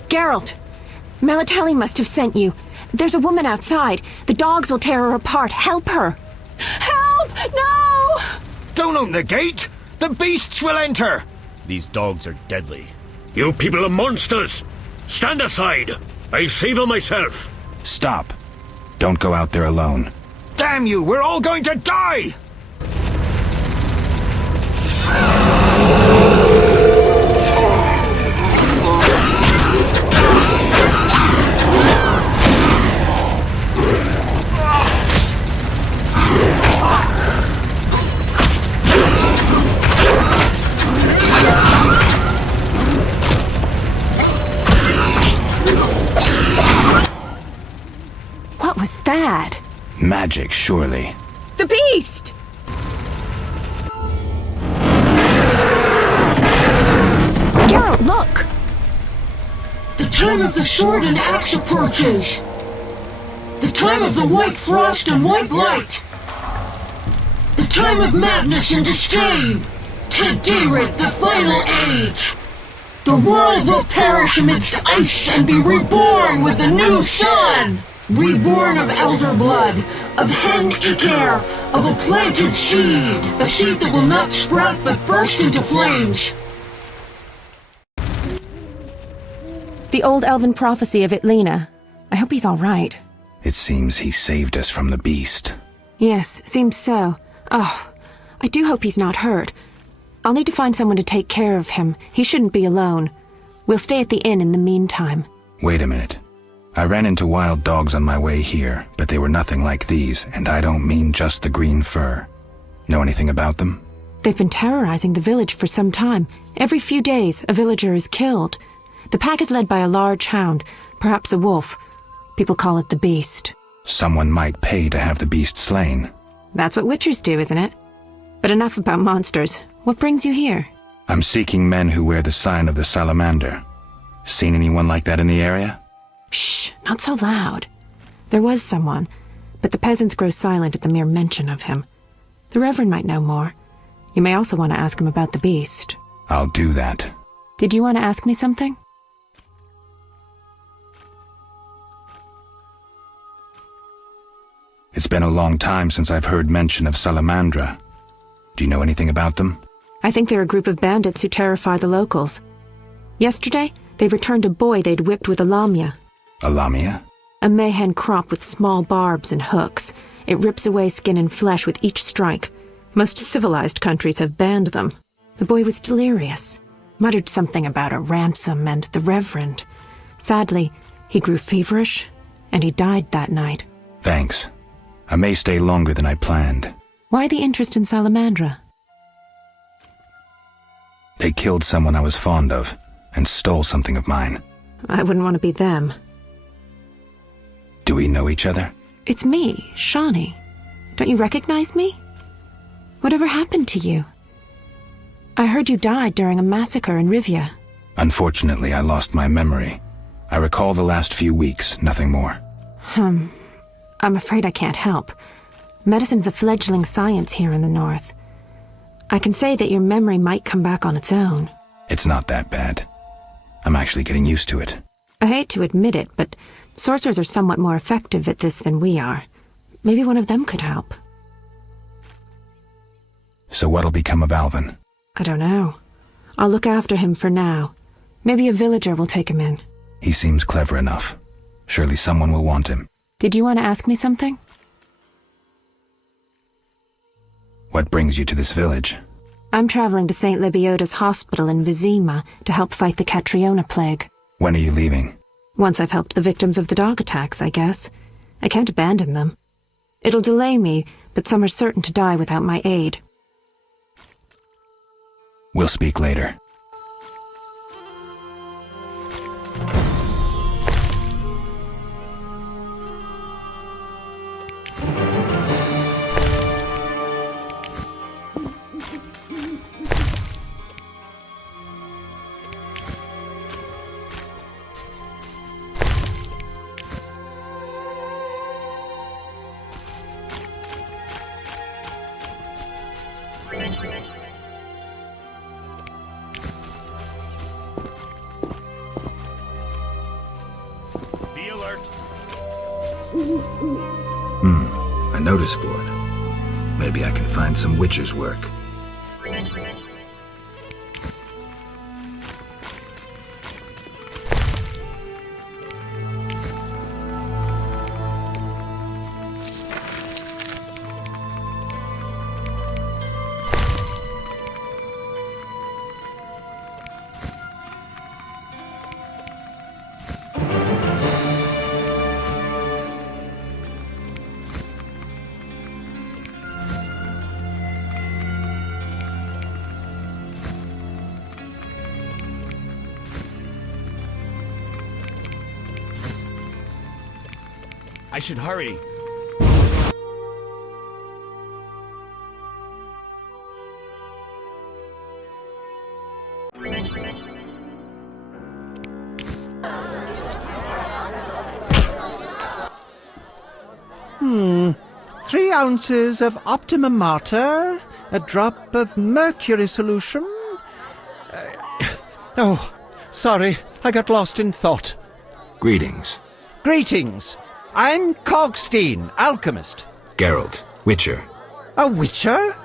Geralt! Melatelli must have sent you. There's a woman outside. The dogs will tear her apart. Help her! Help! No! Don't open the gate! The beasts will enter! These dogs are deadly. You people are monsters! Stand aside! I'll save her myself! Stop. Don't go out there alone. Damn you, we're all going to die! What was that? Magic, surely. The beast! Geralt, look! The time of the sword and axe approaches. The time of the white frost and white light. The time of madness and disdain. Tedirit, the final age. The world will perish amidst ice and be reborn with the new sun. Reborn of elder blood, of hen Iker, of a planted seed. A seed that will not sprout but burst into flames. The old elven prophecy of Itlena. I hope he's all right. It seems he saved us from the beast. Yes, seems so. Oh, I do hope he's not hurt. I'll need to find someone to take care of him. He shouldn't be alone. We'll stay at the inn in the meantime. Wait a minute. I ran into wild dogs on my way here, but they were nothing like these, and I don't mean just the green fur. Know anything about them? They've been terrorizing the village for some time. Every few days, a villager is killed. The pack is led by a large hound, perhaps a wolf. People call it the beast. Someone might pay to have the beast slain. That's what witchers do, isn't it? But enough about monsters. What brings you here? I'm seeking men who wear the sign of the salamander. Seen anyone like that in the area? Shh, not so loud. There was someone, but the peasants grow silent at the mere mention of him. The Reverend might know more. You may also want to ask him about the beast. I'll do that. Did you want to ask me something? It's been a long time since I've heard mention of Salamandra. Do you know anything about them? I think they're a group of bandits who terrify the locals. Yesterday, they returned a boy they'd whipped with a lamia. A lamia? A mayhen crop with small barbs and hooks. It rips away skin and flesh with each strike. Most civilized countries have banned them. The boy was delirious. Muttered something about a ransom and the Reverend. Sadly, he grew feverish, and he died that night. Thanks. I may stay longer than I planned. Why the interest in Salamandra? They killed someone I was fond of, and stole something of mine. I wouldn't want to be them. Do we know each other? It's me, Shawnee. Don't you recognize me? Whatever happened to you? I heard you died during a massacre in Rivia. Unfortunately, I lost my memory. I recall the last few weeks, nothing more. I'm afraid I can't help. Medicine's a fledgling science here in the north. I can say that your memory might come back on its own. It's not that bad. I'm actually getting used to it. I hate to admit it, but sorcerers are somewhat more effective at this than we are. Maybe one of them could help. So what'll become of Alvin? I don't know. I'll look after him for now. Maybe a villager will take him in. He seems clever enough. Surely someone will want him. Did you want to ask me something? What brings you to this village? I'm traveling to St. Lebioda's hospital in Vizima to help fight the Catriona plague. When are you leaving? Once I've helped the victims of the dog attacks, I guess. I can't abandon them. It'll delay me, but some are certain to die without my aid. We'll speak later. A notice board. Maybe I can find some witcher's work. I should hurry. Hmm. 3 ounces of optimum mater, a drop of mercury solution. Oh, sorry, I got lost in thought. Greetings. Greetings. I'm Cogstein, alchemist. Geralt, Witcher. A witcher?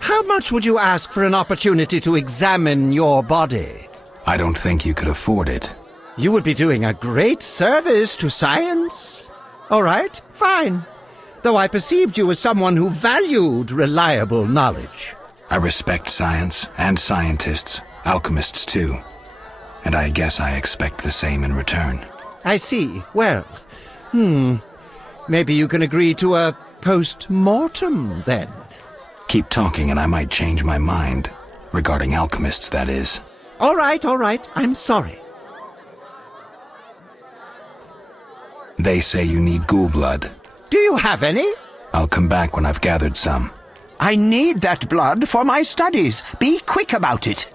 How much would you ask for an opportunity to examine your body? I don't think you could afford it. You would be doing a great service to science. All right, fine. Though I perceived you as someone who valued reliable knowledge. I respect science and scientists, alchemists too. And I guess I expect the same in return. I see. Well, maybe you can agree to a post-mortem, then. Keep talking and I might change my mind. Regarding alchemists, that is. All right. I'm sorry. They say you need ghoul blood. Do you have any? I'll come back when I've gathered some. I need that blood for my studies. Be quick about it.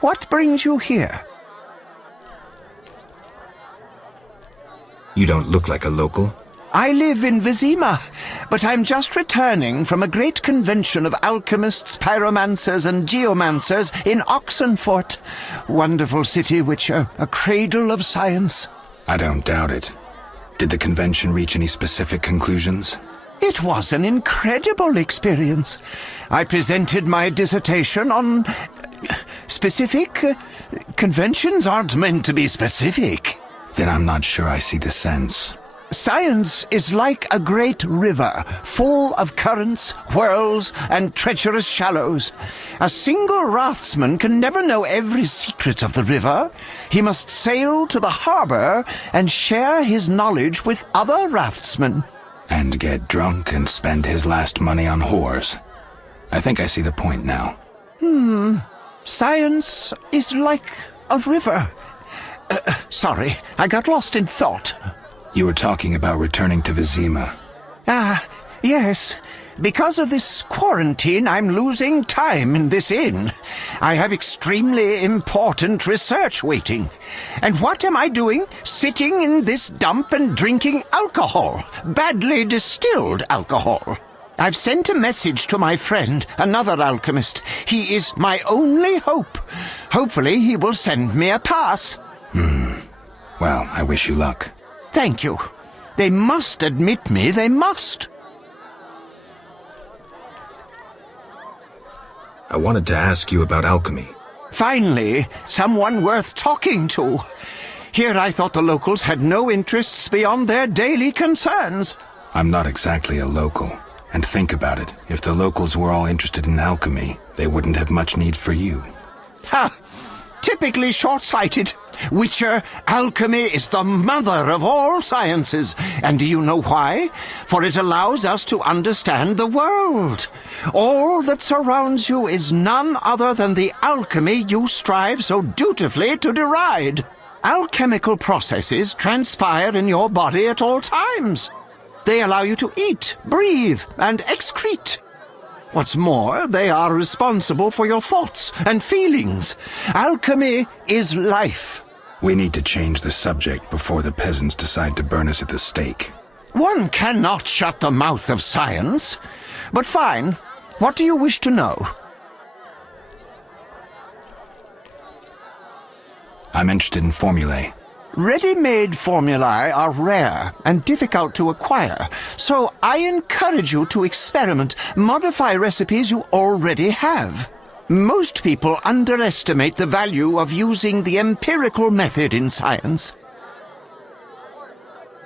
What brings you here? You don't look like a local. I live in Vizima, but I'm just returning from a great convention of alchemists, pyromancers, and geomancers in Oxenfurt. Wonderful city, Witcher, a cradle of science. I don't doubt it. Did the convention reach any specific conclusions? It was an incredible experience. I presented my dissertation on... specific? Conventions aren't meant to be specific. Then I'm not sure I see the sense. Science is like a great river, full of currents, whirls, and treacherous shallows. A single raftsman can never know every secret of the river. He must sail to the harbor and share his knowledge with other raftsmen. And get drunk and spend his last money on whores. I think I see the point now. Science is like a river. Sorry, I got lost in thought. You were talking about returning to Vizima. Yes. Because of this quarantine, I'm losing time in this inn. I have extremely important research waiting. And what am I doing? Sitting in this dump and drinking alcohol. Badly distilled alcohol. I've sent a message to my friend, another alchemist. He is my only hope. Hopefully he will send me a pass. Well, I wish you luck. Thank you. They must admit me, they must. I wanted to ask you about alchemy. Finally, someone worth talking to. Here I thought the locals had no interests beyond their daily concerns. I'm not exactly a local. And think about it. If the locals were all interested in alchemy, they wouldn't have much need for you. Ha! Typically short-sighted. Witcher, alchemy is the mother of all sciences. And do you know why? For it allows us to understand the world. All that surrounds you is none other than the alchemy you strive so dutifully to deride. Alchemical processes transpire in your body at all times. They allow you to eat, breathe, and excrete. What's more, they are responsible for your thoughts and feelings. Alchemy is life. We need to change the subject before the peasants decide to burn us at the stake. One cannot shut the mouth of science. But fine. What do you wish to know? I'm interested in formulae. Ready-made formulae are rare and difficult to acquire, so I encourage you to experiment, modify recipes you already have. Most people underestimate the value of using the empirical method in science.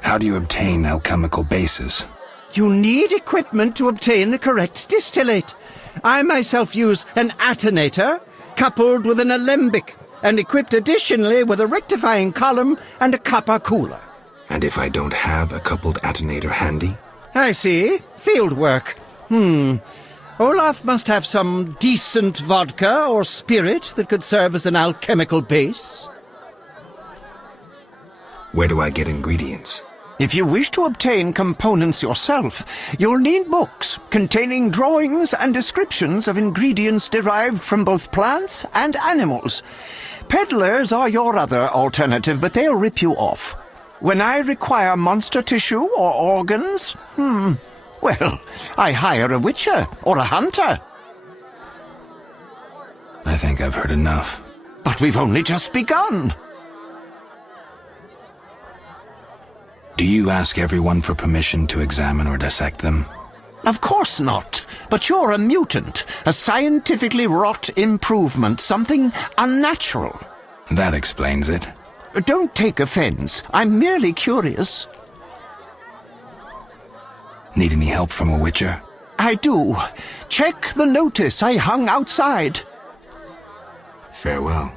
How do you obtain alchemical bases? You need equipment to obtain the correct distillate. I myself use an attenator coupled with an alembic, and equipped additionally with a rectifying column and a copper cooler. And if I don't have a coupled attenator handy? I see. Field work. Olaf must have some decent vodka or spirit that could serve as an alchemical base. Where do I get ingredients? If you wish to obtain components yourself, you'll need books containing drawings and descriptions of ingredients derived from both plants and animals. Peddlers are your other alternative, but they'll rip you off. When I require monster tissue or organs, well, I hire a witcher or a hunter. I think I've heard enough. But we've only just begun. Do you ask everyone for permission to examine or dissect them? Of course not. But you're a mutant, a scientifically wrought improvement, something unnatural. That explains it. Don't take offense. I'm merely curious. Need any help from a witcher? I do. Check the notice I hung outside. Farewell.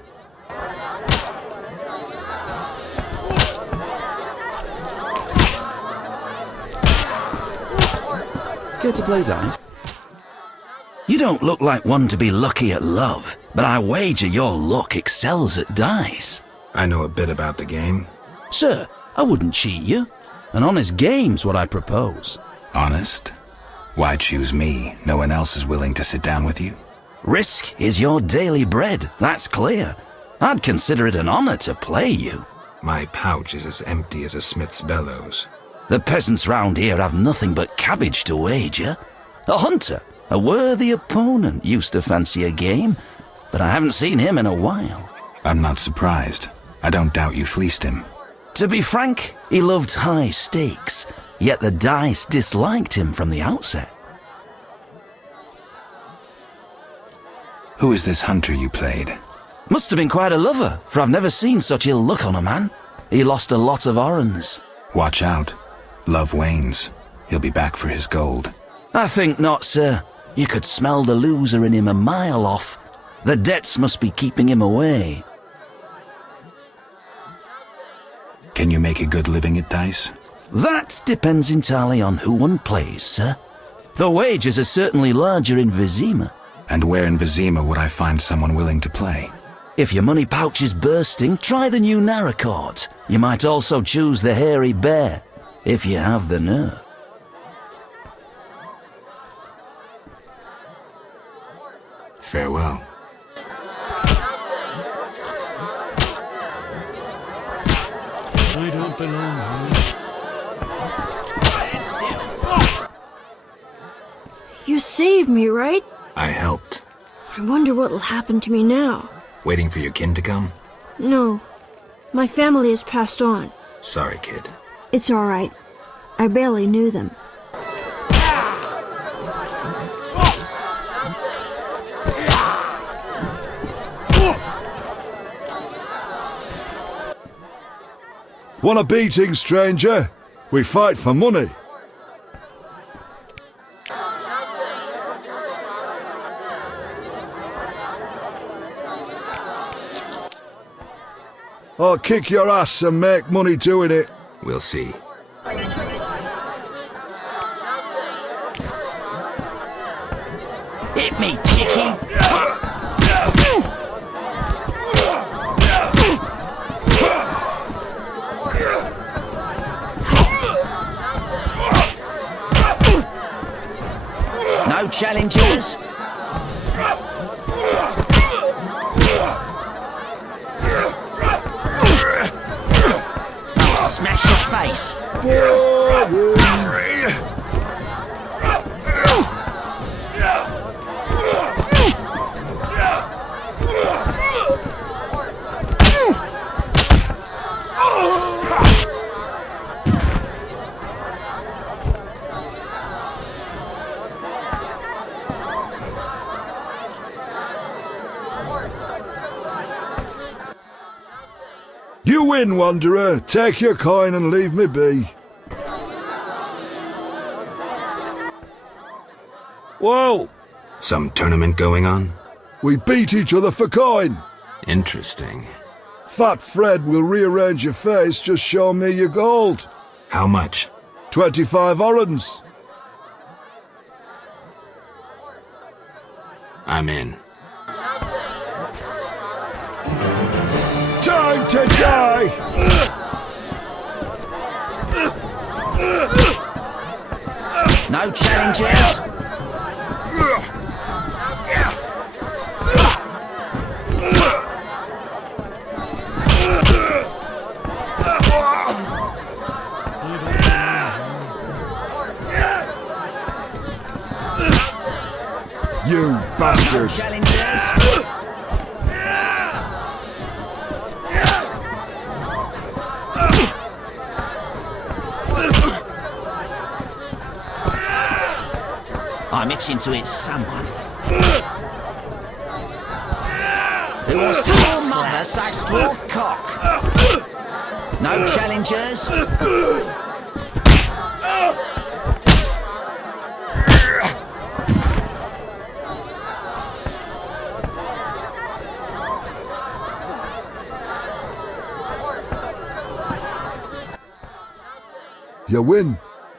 Care to play dice? You don't look like one to be lucky at love, but I wager your luck excels at dice. I know a bit about the game. Sir, I wouldn't cheat you. An honest game's what I propose. Honest? Why choose me? No one else is willing to sit down with you? Risk is your daily bread, that's clear. I'd consider it an honor to play you. My pouch is as empty as a smith's bellows. The peasants round here have nothing but cabbage to wager. A hunter, a worthy opponent, used to fancy a game, but I haven't seen him in a while. I'm not surprised. I don't doubt you fleeced him. To be frank, he loved high stakes, yet the dice disliked him from the outset. Who is this hunter you played? Must have been quite a lover, for I've never seen such ill luck on a man. He lost a lot of orans. Watch out. Love wanes. He'll be back for his gold. I think not, sir. You could smell the loser in him a mile off. The debts must be keeping him away. Can you make a good living at dice? That depends entirely on who one plays, sir. The wages are certainly larger in Vizima. And where in Vizima would I find someone willing to play? If your money pouch is bursting, try the new Narracourt. You might also choose the Hairy Bear, if you have the nerve. Farewell. I don't belong here. You saved me, right? I helped. I wonder what'll happen to me now. Waiting for your kin to come? No. My family has passed on. Sorry, kid. It's all right. I barely knew them. Want a beating, stranger? We fight for money. I'll kick your ass and make money doing it. We'll see. Hit me, chickie! No challengers? I'll smash your face. You win, Wanderer. Take your coin and leave me be. Whoa! Some tournament going on? We beat each other for coin. Interesting. Fat Fred will rearrange your face, just show me your gold. How much? 25 orans. I'm in. Time to die! No challengers? You bastard! No challengers? I'm itching to hit someone. Who wants to hit Mother Sax Dwarf cock? No challengers? You win.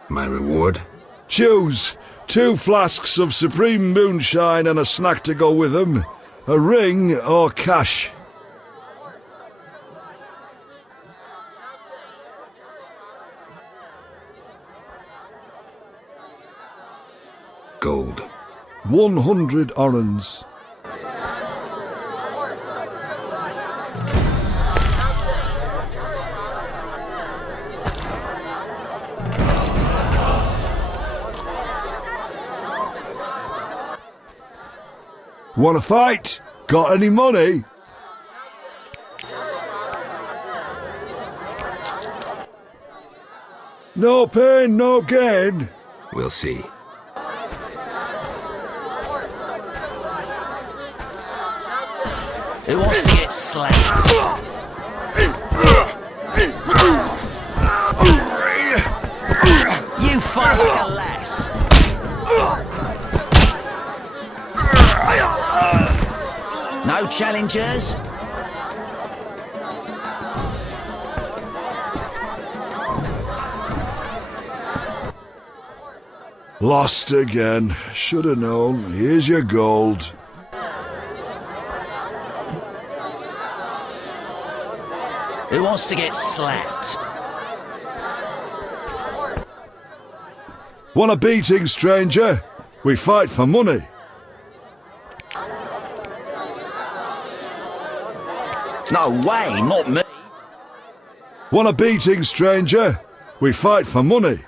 My reward? Choose 2 flasks of supreme moonshine and a snack to go with them, a ring or cash. Gold. 100 orens. Want to fight? Got any money? No pain, no gain. We'll see. Who wants to get slapped? You fight like a lass. No challengers? Lost again. Should have known. Here's your gold. Who wants to get slapped? Want a beating, stranger? We fight for money. No way, not me. Want a beating, stranger? We fight for money.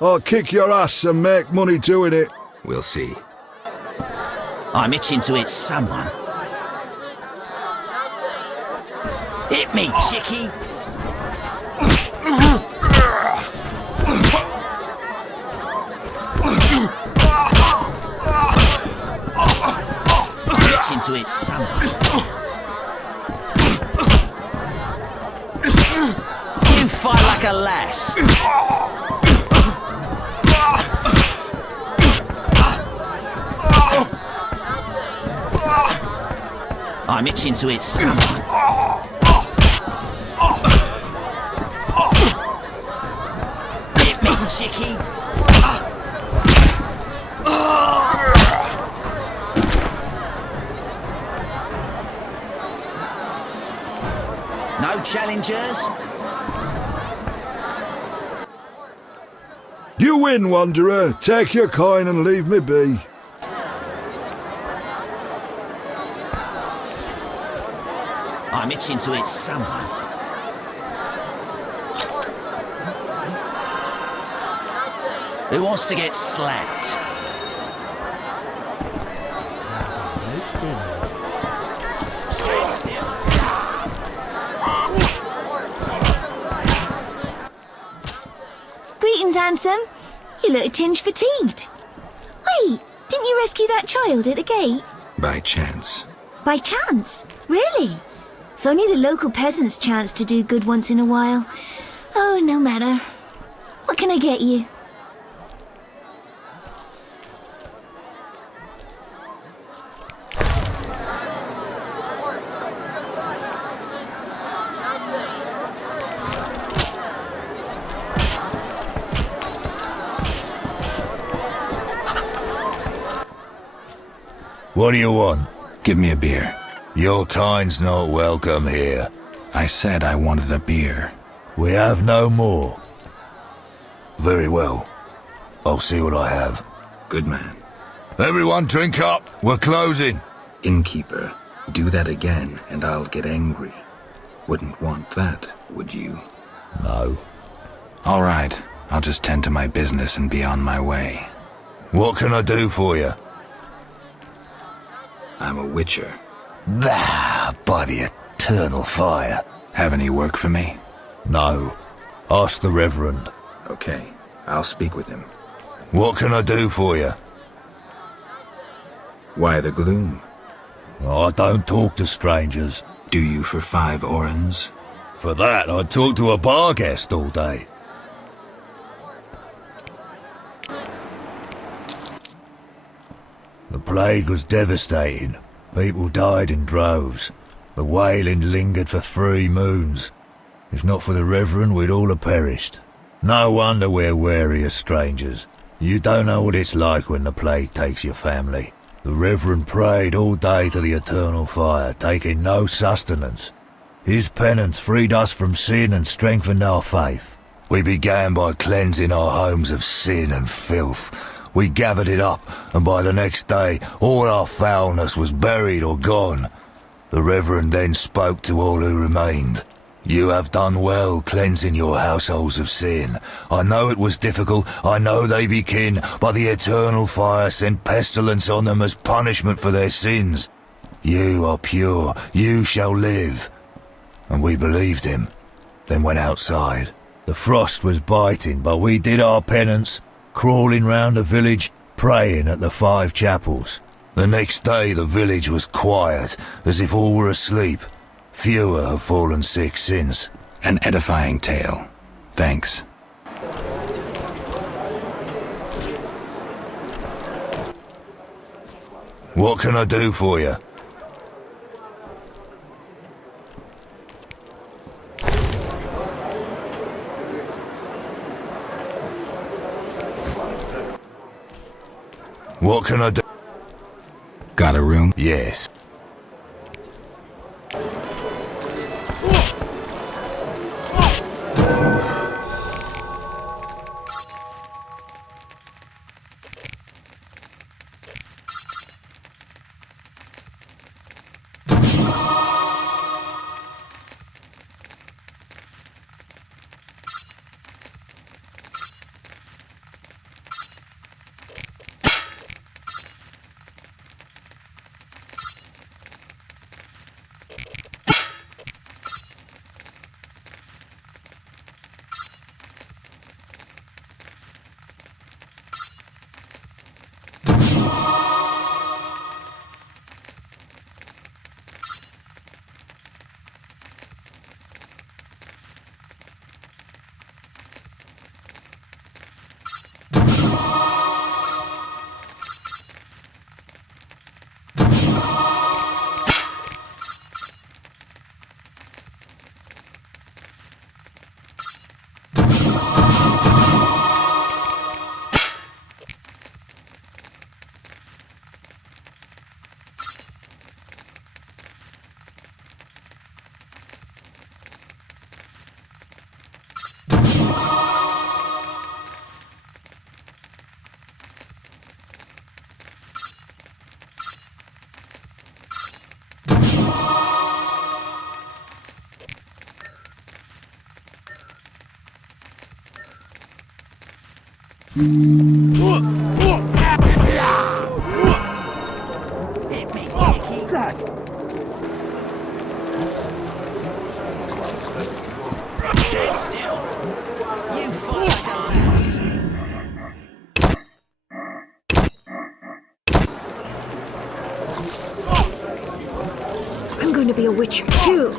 I'll kick your ass and make money doing it. We'll see. I'm itching to hit someone. Hit me, chickie. To hit someone. You fight like a lass. I'm itching to hit someone. Hit me, chickie. No challengers? You win, Wanderer. Take your coin and leave me be. I'm itching to hit someone. Who wants to get slapped? Greetings, handsome. You look a tinge fatigued. Wait, didn't you rescue that child at the gate? By chance. By chance? Really? If only the local peasants chanced to do good once in a while. Oh, no matter. What can I get you? What do you want? Give me a beer. Your kind's not welcome here. I said I wanted a beer. We have no more. Very well. I'll see what I have. Good man. Everyone drink up. We're closing. Innkeeper, do that again and I'll get angry. Wouldn't want that, would you? No. All right. I'll just tend to my business and be on my way. What can I do for you? I'm a witcher. Ah, by the eternal fire. Have any work for me? No. Ask the Reverend. Okay, I'll speak with him. What can I do for you? Why the gloom? I don't talk to strangers. Do you for 5 orens? For that, I'd talk to a bar guest all day. The plague was devastating. People died in droves. The wailing lingered for 3 moons. If not for the Reverend, we'd all have perished. No wonder we're wary of strangers. You don't know what it's like when the plague takes your family. The Reverend prayed all day to the eternal fire, taking no sustenance. His penance freed us from sin and strengthened our faith. We began by cleansing our homes of sin and filth. We gathered it up, and by the next day, all our foulness was buried or gone. The Reverend then spoke to all who remained. You have done well cleansing your households of sin. I know it was difficult, I know they be kin, but the eternal fire sent pestilence on them as punishment for their sins. You are pure, you shall live. And we believed him, then went outside. The frost was biting, but we did our penance, crawling round the village, praying at the 5 chapels. The next day the village was quiet, as if all were asleep. Fewer have fallen sick since. An edifying tale. Thanks. What can I do for you? What can I do? Got a room? Yes. I'm going to be a witcher too.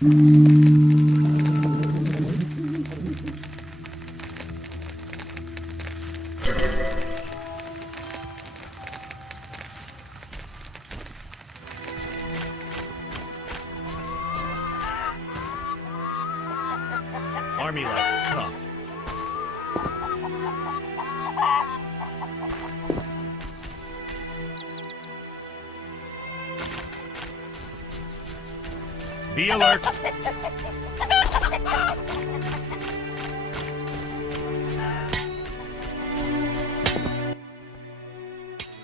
Army life's tough. Be alert.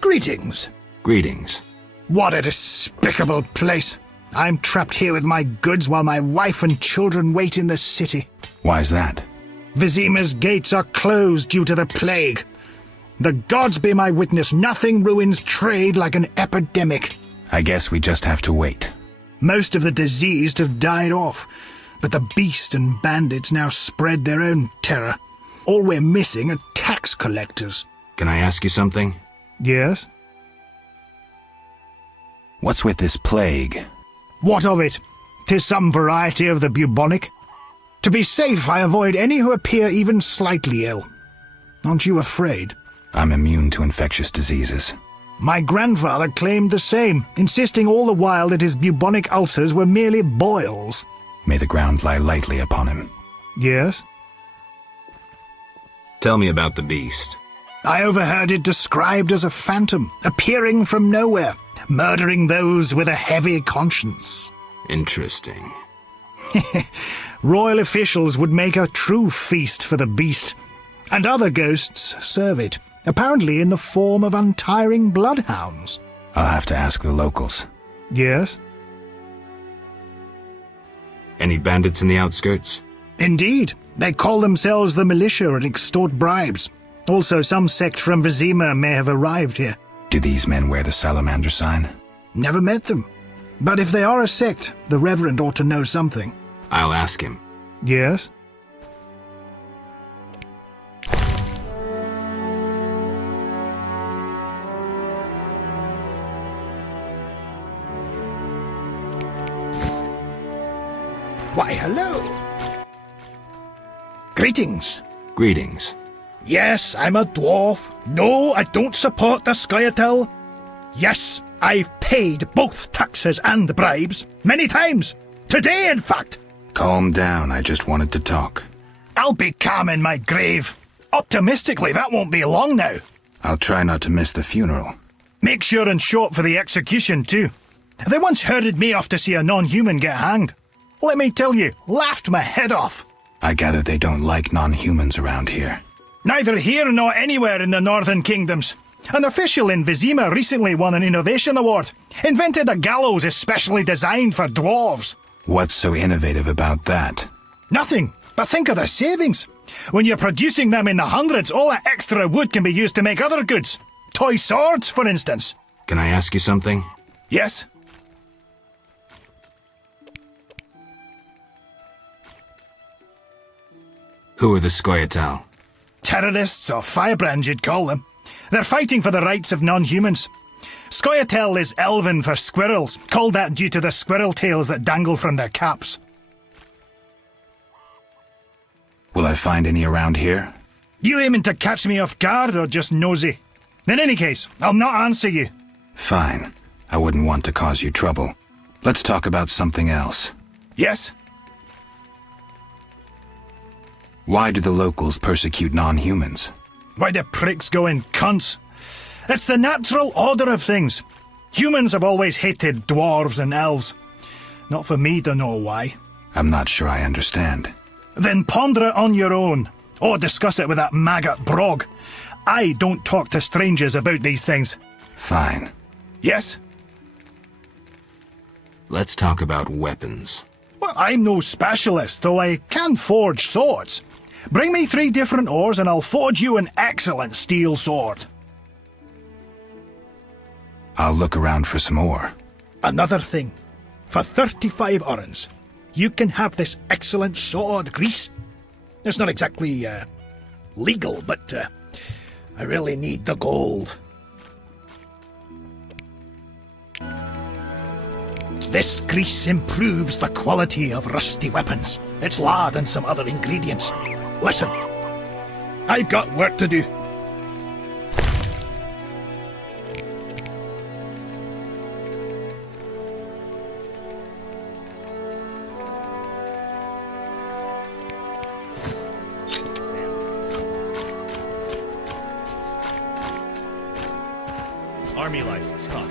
Greetings. Greetings. What a despicable place. I'm trapped here with my goods while my wife and children wait in the city. Why's that? Vizima's gates are closed due to the plague. The gods be my witness, nothing ruins trade like an epidemic. I guess we just have to wait. Most of the diseased have died off, but the beast and bandits now spread their own terror. All we're missing are tax collectors. Can I ask you something? Yes? What's with this plague? What of it? 'Tis some variety of the bubonic. To be safe, I avoid any who appear even slightly ill. Aren't you afraid? I'm immune to infectious diseases. My grandfather claimed the same, insisting all the while that his bubonic ulcers were merely boils. May the ground lie lightly upon him. Yes? Tell me about the beast. I overheard it described as a phantom, appearing from nowhere, murdering those with a heavy conscience. Interesting. Royal officials would make a true feast for the beast, and other ghosts serve it, apparently in the form of untiring bloodhounds. I'll have to ask the locals. Yes? Any bandits in the outskirts? Indeed. They call themselves the militia and extort bribes. Also, some sect from Vizima may have arrived here. Do these men wear the salamander sign? Never met them. But if they are a sect, the Reverend ought to know something. I'll ask him. Yes? Why, hello. Greetings. Greetings. Yes, I'm a dwarf. No, I don't support the Scoia'tael. Yes, I've paid both taxes and bribes. Many times. Today, in fact. Calm down, I just wanted to talk. I'll be calm in my grave. Optimistically, that won't be long now. I'll try not to miss the funeral. Make sure and show up for the execution, too. They once herded me off to see a non-human get hanged. Let me tell you, laughed my head off. I gather they don't like non-humans around here. Neither here nor anywhere in the Northern Kingdoms. An official in Vizima recently won an innovation award. Invented a gallows especially designed for dwarves. What's so innovative about that? Nothing, but think of the savings. When you're producing them in the hundreds, all that extra wood can be used to make other goods. Toy swords, for instance. Can I ask you something? Yes? Who are the Scoia'tael? Terrorists, or firebrands you'd call them. They're fighting for the rights of non-humans. Scoia'tael is Elven for squirrels, called that due to the squirrel tails that dangle from their caps. Will I find any around here? You aiming to catch me off guard or just nosy? In any case, I'll not answer you. Fine. I wouldn't want to cause you trouble. Let's talk about something else. Yes? Why do the locals persecute non-humans? Why the pricks go in cunts? It's the natural order of things. Humans have always hated dwarves and elves. Not for me to know why. I'm not sure I understand. Then ponder it on your own, or discuss it with that maggot Brog. I don't talk to strangers about these things. Fine. Yes? Let's talk about weapons. Well, I'm no specialist, though I can forge swords. Bring me 3 different ores and I'll forge you an excellent steel sword. I'll look around for some ore. Another thing. For 35 orens, you can have this excellent sword, Grease. It's not exactly, legal, but, I really need the gold. This grease improves the quality of rusty weapons. It's lard and some other ingredients. Listen, I've got work to do. Army life's tough.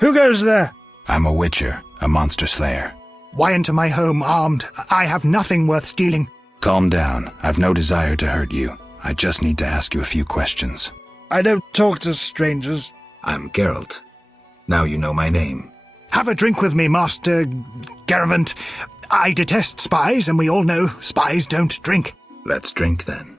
Who goes there? I'm a witcher, a monster slayer. Why into my home armed? I have nothing worth stealing. Calm down. I've no desire to hurt you. I just need to ask you a few questions. I don't talk to strangers. I'm Geralt. Now you know my name. Have a drink with me, Master Garavant. I detest spies, and we all know spies don't drink. Let's drink then.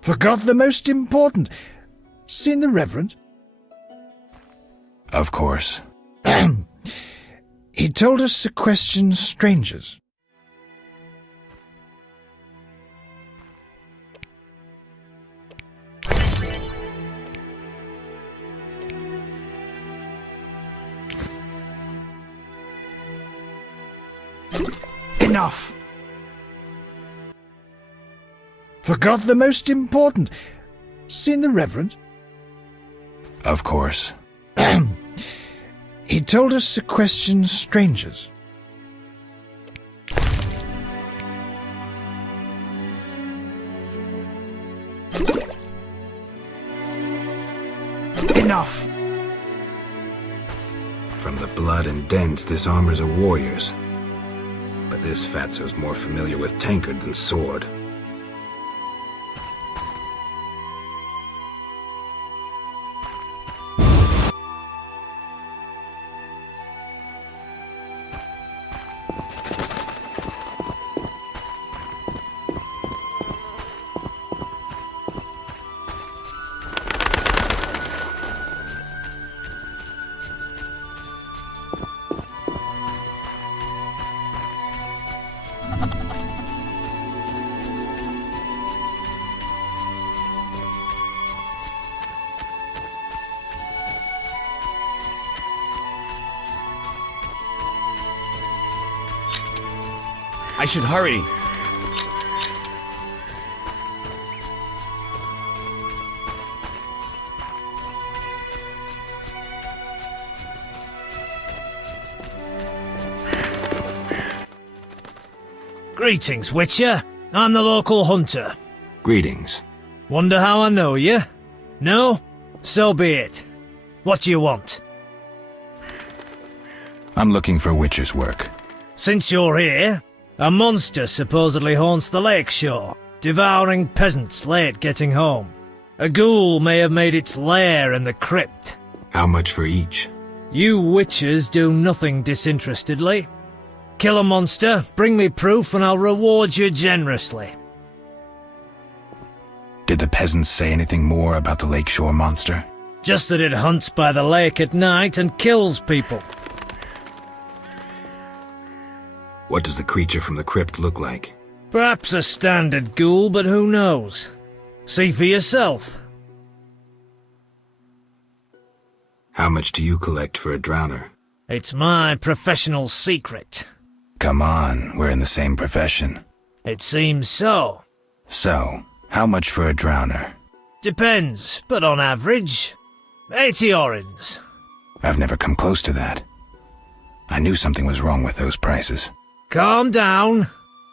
Forgot the most important. Seen the Reverend? Of course. He told us to question strangers. Enough. Forgot the most important. Seen the Reverend? Of course. He told us to question strangers. Enough. From the blood and dents, this armor's a warrior's. But this fatso's more familiar with tankard than sword. I should hurry. Greetings, Witcher. I'm the local hunter. Greetings. Wonder how I know you? No? So be it. What do you want? I'm looking for witcher's work. Since you're here, a monster supposedly haunts the lakeshore, devouring peasants late getting home. A ghoul may have made its lair in the crypt. How much for each? You witchers do nothing disinterestedly. Kill a monster, bring me proof, and I'll reward you generously. Did the peasants say anything more about the lakeshore monster? Just that it hunts by the lake at night and kills people. What does the creature from the crypt look like? Perhaps a standard ghoul, but who knows? See for yourself. How much do you collect for a drowner? It's my professional secret. Come on, we're in the same profession. It seems so. So, how much for a drowner? Depends, but on average, 80 orens. I've never come close to that. I knew something was wrong with those prices. Calm down.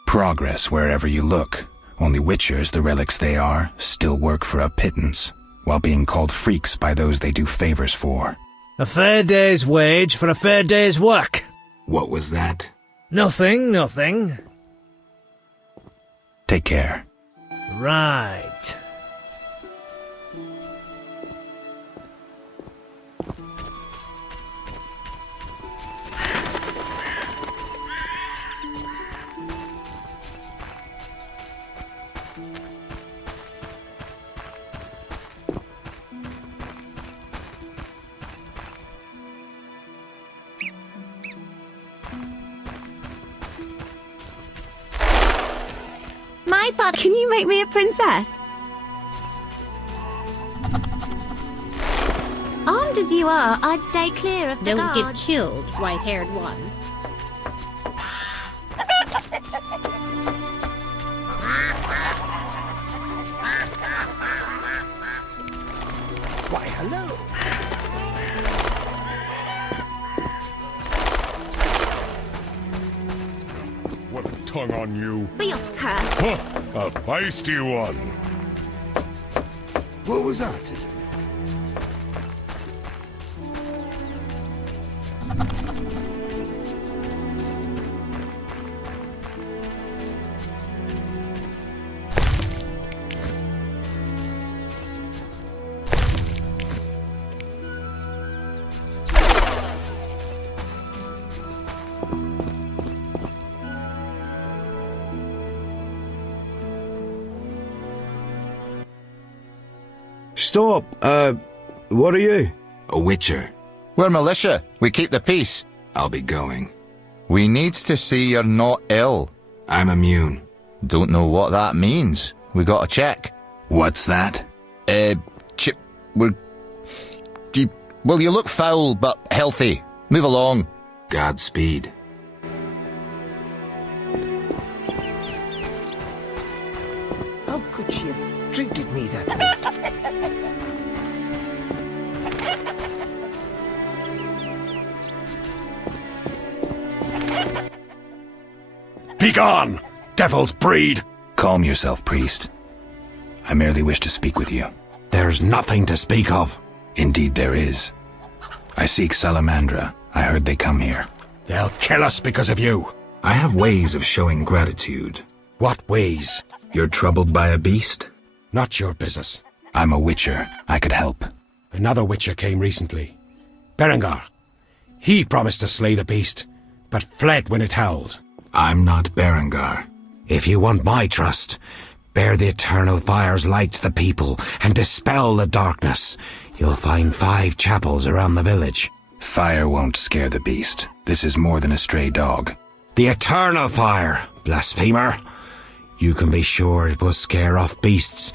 Progress wherever you look. Only witchers, the relics they are, still work for a pittance, while being called freaks by those they do favors for. A fair day's wage for a fair day's work. What was that? Nothing. Take care. Right. My father, can you make me a princess? Armed as you are, I'd stay clear of the Don't guards. get killed, white-haired one. Why, hello. What a tongue on you. Be off, Kerr. Huh, a feisty one. What was that? Stop! What are you? A witcher. We're militia. We keep the peace. I'll be going. We needs to see you're not ill. I'm immune. Don't know what that means. We got to check. What's that? Well, you look foul, but healthy. Move along. Godspeed. How could she have treated me that way? Begone, devil's breed! Calm yourself, priest. I merely wish to speak with you. There's nothing to speak of. Indeed there is. I seek Salamandra. I heard they come here. They'll kill us because of you. I have ways of showing gratitude. What ways? You're troubled by a beast? Not your business. I'm a witcher. I could help. Another witcher came recently. Berengar. He promised to slay the beast, but fled when it howled. I'm not Berengar. If you want my trust, bear the eternal fire's light to the people and dispel the darkness. You'll find 5 chapels around the village. Fire won't scare the beast. This is more than a stray dog. The eternal fire, blasphemer. You can be sure it will scare off beasts,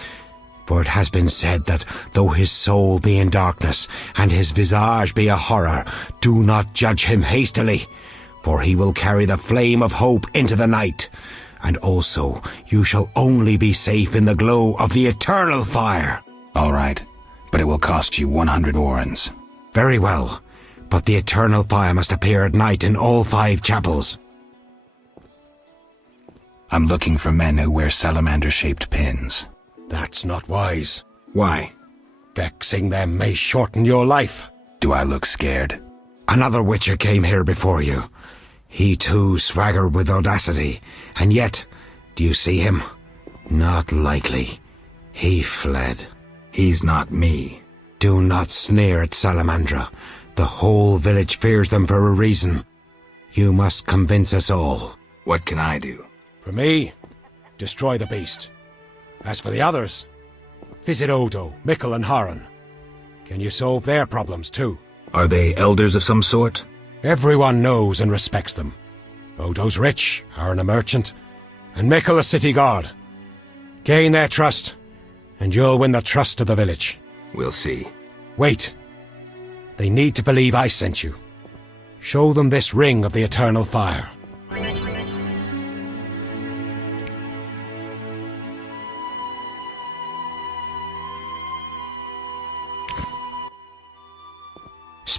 for it has been said that though his soul be in darkness and his visage be a horror, do not judge him hastily, for he will carry the flame of hope into the night. And also, you shall only be safe in the glow of the eternal fire. All right, but it will cost you 100 orens. Very well, but the eternal fire must appear at night in all 5 chapels. I'm looking for men who wear salamander-shaped pins. That's not wise. Why? Vexing them may shorten your life. Do I look scared? Another witcher came here before you. He too swaggered with audacity, and yet, do you see him? Not likely. He fled. He's not me. Do not sneer at Salamandra. The whole village fears them for a reason. You must convince us all. What can I do? For me, destroy the beast. As for the others, visit Odo, Mikkel and Haran. Can you solve their problems too? Are they elders of some sort? Everyone knows and respects them. Odo's rich, Haran a merchant, and Mikkel a city guard. Gain their trust, and you'll win the trust of the village. We'll see. Wait. They need to believe I sent you. Show them this ring of the eternal fire.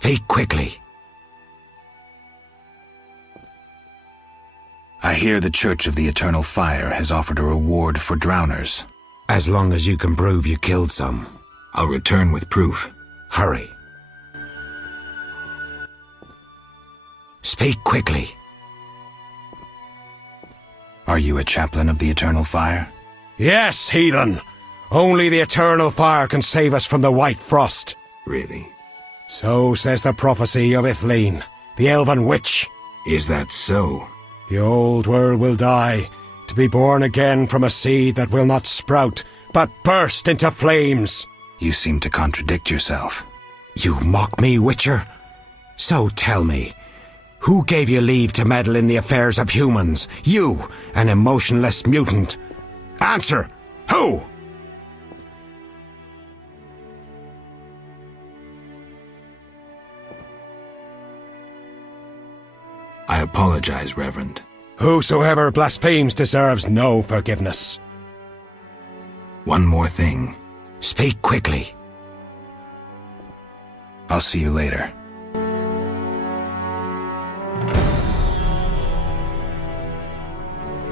Speak quickly. I hear the Church of the Eternal Fire has offered a reward for drowners. As long as you can prove you killed some. I'll return with proof. Hurry. Speak quickly. Are you a chaplain of the Eternal Fire? Yes, heathen. Only the Eternal Fire can save us from the White Frost. Really? So says the prophecy of Ithleen, the elven witch. Is that so? The old world will die, to be born again from a seed that will not sprout, but burst into flames. You seem to contradict yourself. You mock me, Witcher? So tell me, who gave you leave to meddle in the affairs of humans? You, an emotionless mutant. Answer! Who? I apologize, Reverend. Whosoever blasphemes deserves no forgiveness. One more thing. Speak quickly. I'll see you later.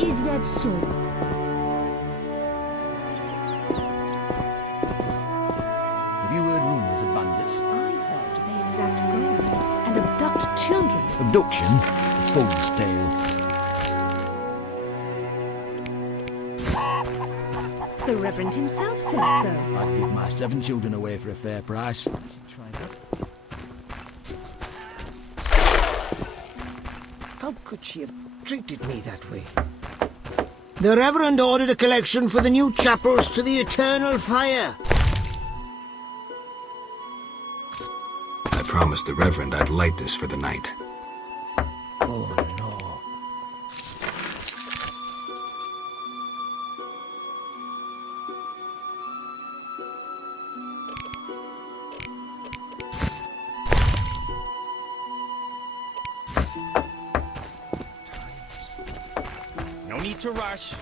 Is that so? Have you heard rumours of bandits? I heard they exact gold and abduct children. Abduction? A fool's tale. The Reverend himself said so. I'd give my 7 children away for a fair price. How could she have treated me that way? The Reverend ordered a collection for the new chapels to the Eternal Fire. I promised the Reverend I'd light this for the night. Oh, no. No need to rush.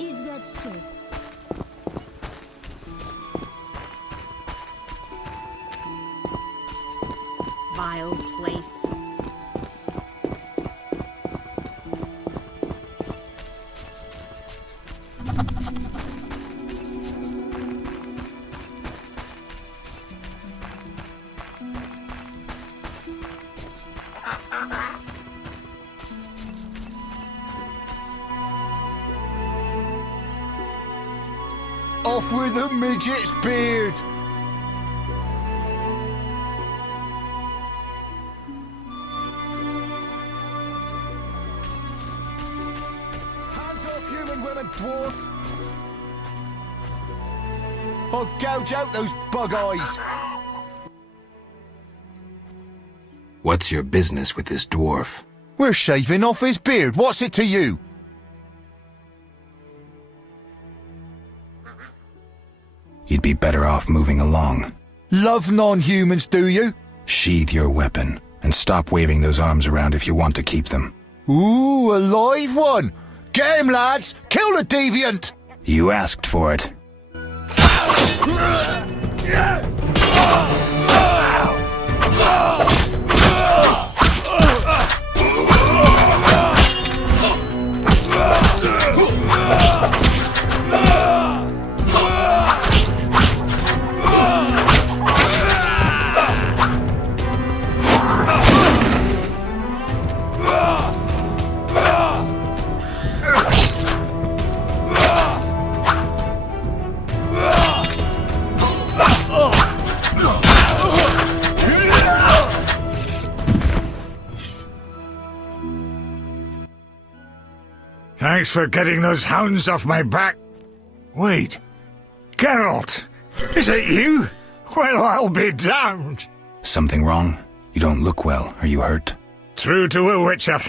Is that so? Vile place. Off with the midget's beard! Hands off human women, dwarf! I'll gouge out those bug eyes! What's your business with this dwarf? We're shaving off his beard. What's it to you? You'd be better off moving along. Love non-humans, do you? Sheathe your weapon, and stop waving those arms around if you want to keep them. Ooh, a live one! Get him, lads! Kill the deviant! You asked for it. Thanks for getting those hounds off my back. Wait, Geralt, is it you? Well, I'll be damned. Something wrong? You don't look well. Are you hurt? True to a witcher.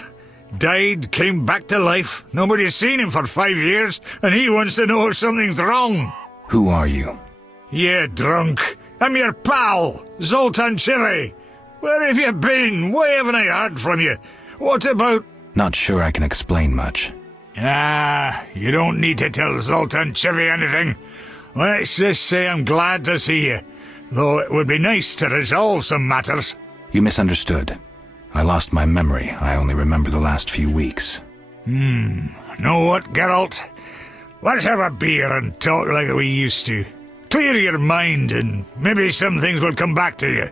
Died, came back to life. Nobody's seen him for 5 years, and he wants to know if something's wrong. Who are you? Yeah, drunk. I'm your pal, Zoltan Chivy. Where have you been? Why haven't I heard from you? What about... Not sure I can explain much. You don't need to tell Zoltan Chivy anything. Let's just say I'm glad to see you, though it would be nice to resolve some matters. You misunderstood. I lost my memory. I only remember the last few weeks. Know what, Geralt? Let's have a beer and talk like we used to. Clear your mind and maybe some things will come back to you.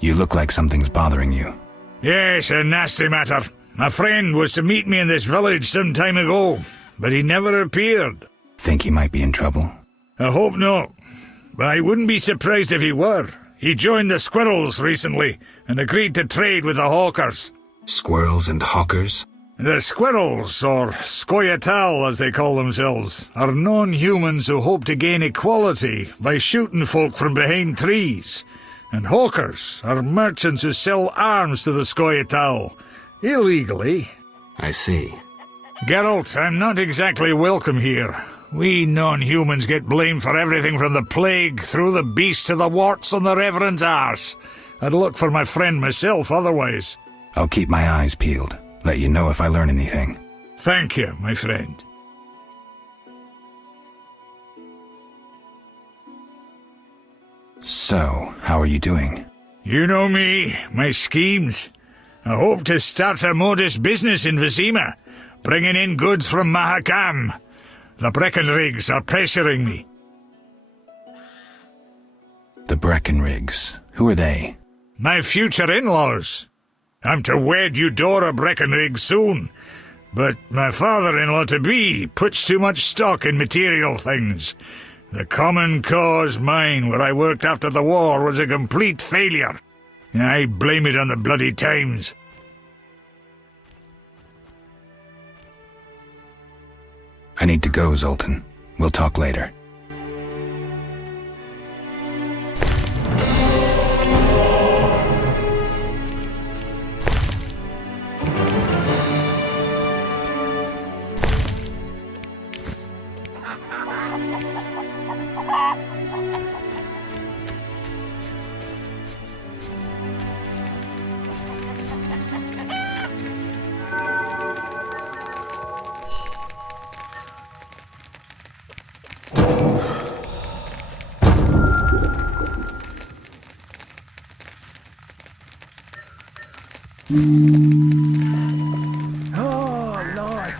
You look like something's bothering you. Yes, a nasty matter. A friend was to meet me in this village some time ago, but he never appeared. Think he might be in trouble? I hope not. But I wouldn't be surprised if he were. He joined the squirrels recently and agreed to trade with the hawkers. Squirrels and hawkers? The squirrels, or scoia'tael as they call themselves, are non-humans who hope to gain equality by shooting folk from behind trees. And hawkers are merchants who sell arms to the scoia'tael, illegally. I see. Geralt, I'm not exactly welcome here. We non-humans get blamed for everything from the plague through the beast to the warts on the Reverend's arse. I'd look for my friend myself otherwise. I'll keep my eyes peeled. Let you know if I learn anything. Thank you, my friend. So, how are you doing? You know me, my schemes. I hope to start a modest business in Vizima, bringing in goods from Mahakam. The Breckenrigs are pressuring me. The Breckenrigs? Who are they? My future in-laws. I'm to wed Eudora Breckenrig soon, but my father-in-law-to-be puts too much stock in material things. The Common Cause mine, where I worked after the war, was a complete failure. I blame it on the bloody times. I need to go, Zoltan. We'll talk later. Oh, Lord.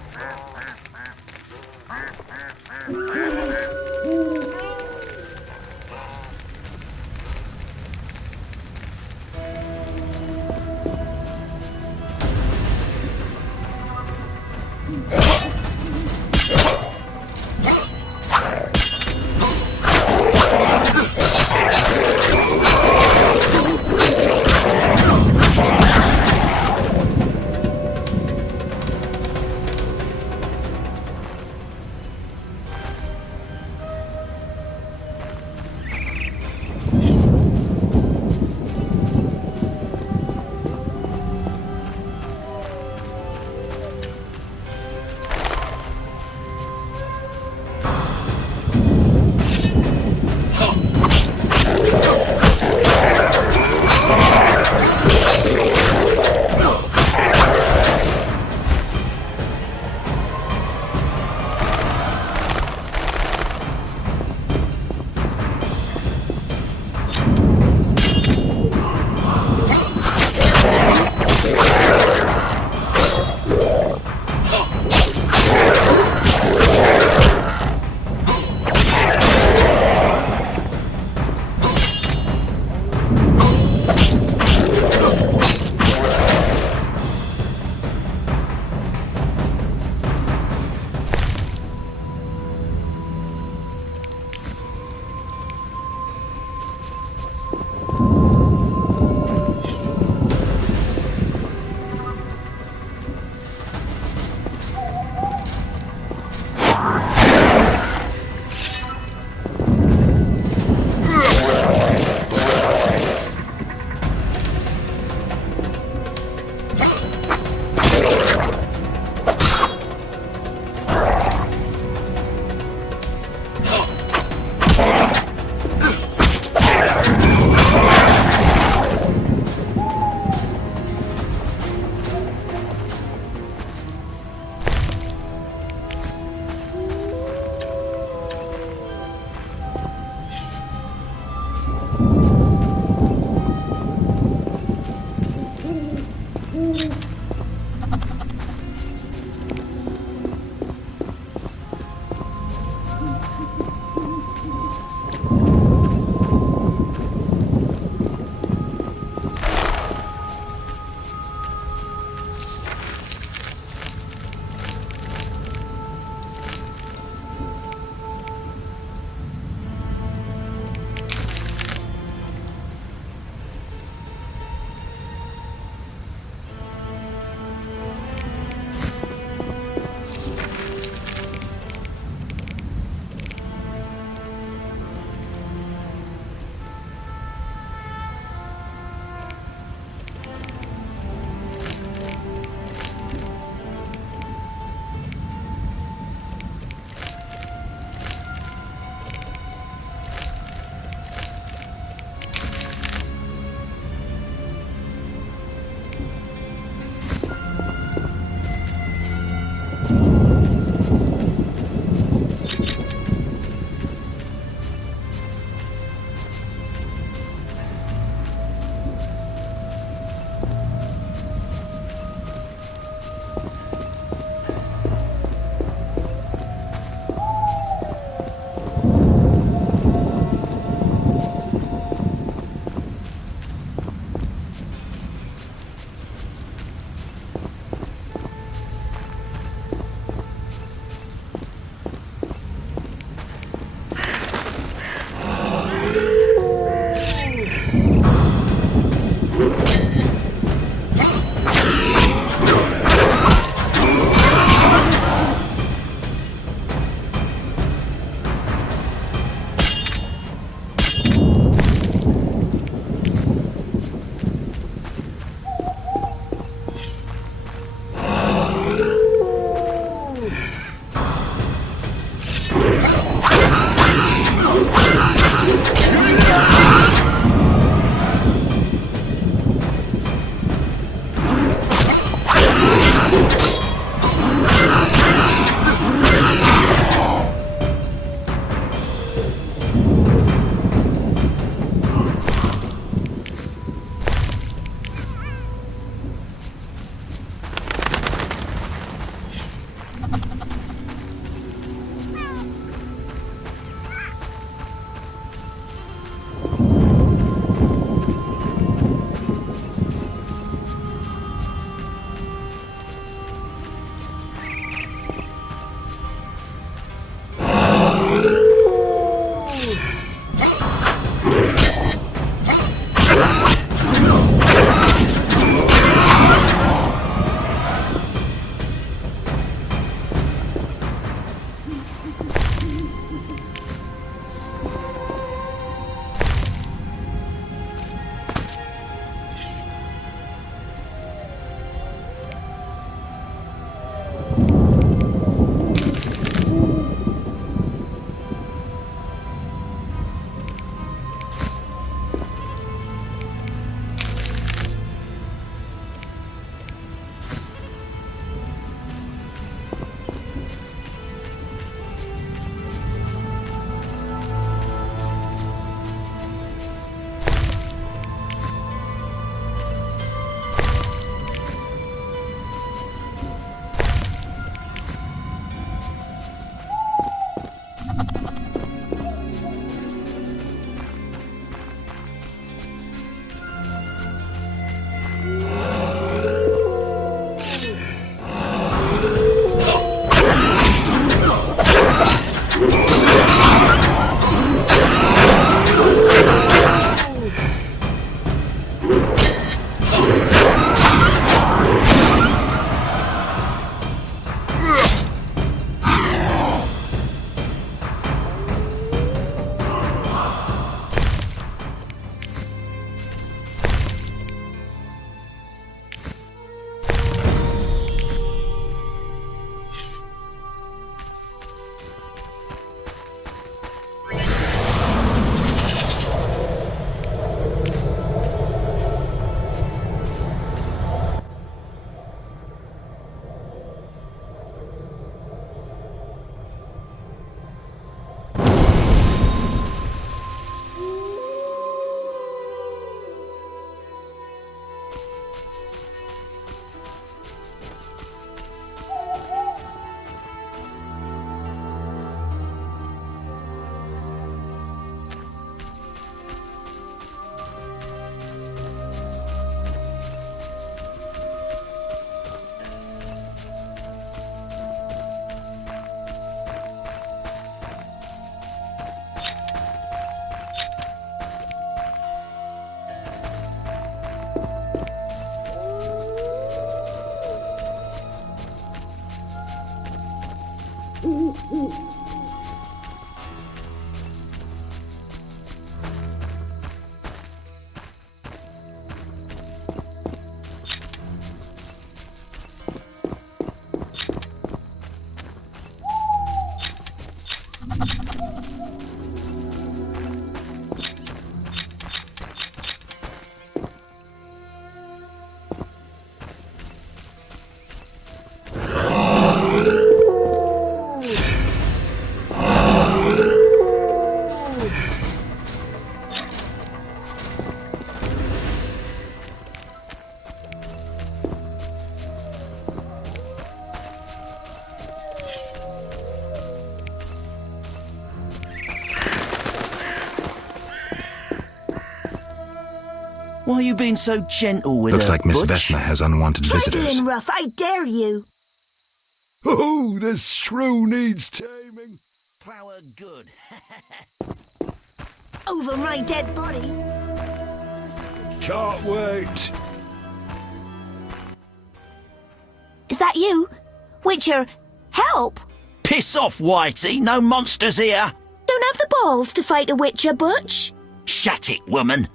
Why are you being so gentle with Looks her, like Miss Butch? Vesna has unwanted Try visitors. being rough, I dare you. Oh, this shrew needs taming. Plow her good. Over my dead body. Can't wait. Is that you? Witcher, help! Piss off, Whitey. No monsters here. Don't have the balls to fight a Witcher, Butch. Shut it, woman.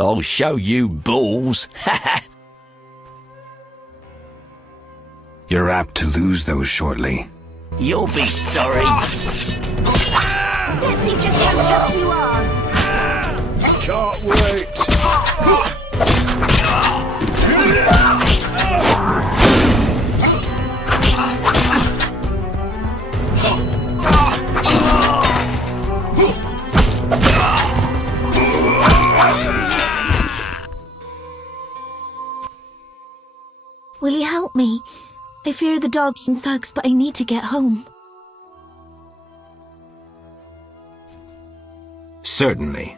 I'll show you balls. You're apt to lose those shortly. You'll be sorry. Let's see just how tough you are. Can't wait. Will you help me? I fear the dogs and thugs, but I need to get home. Certainly.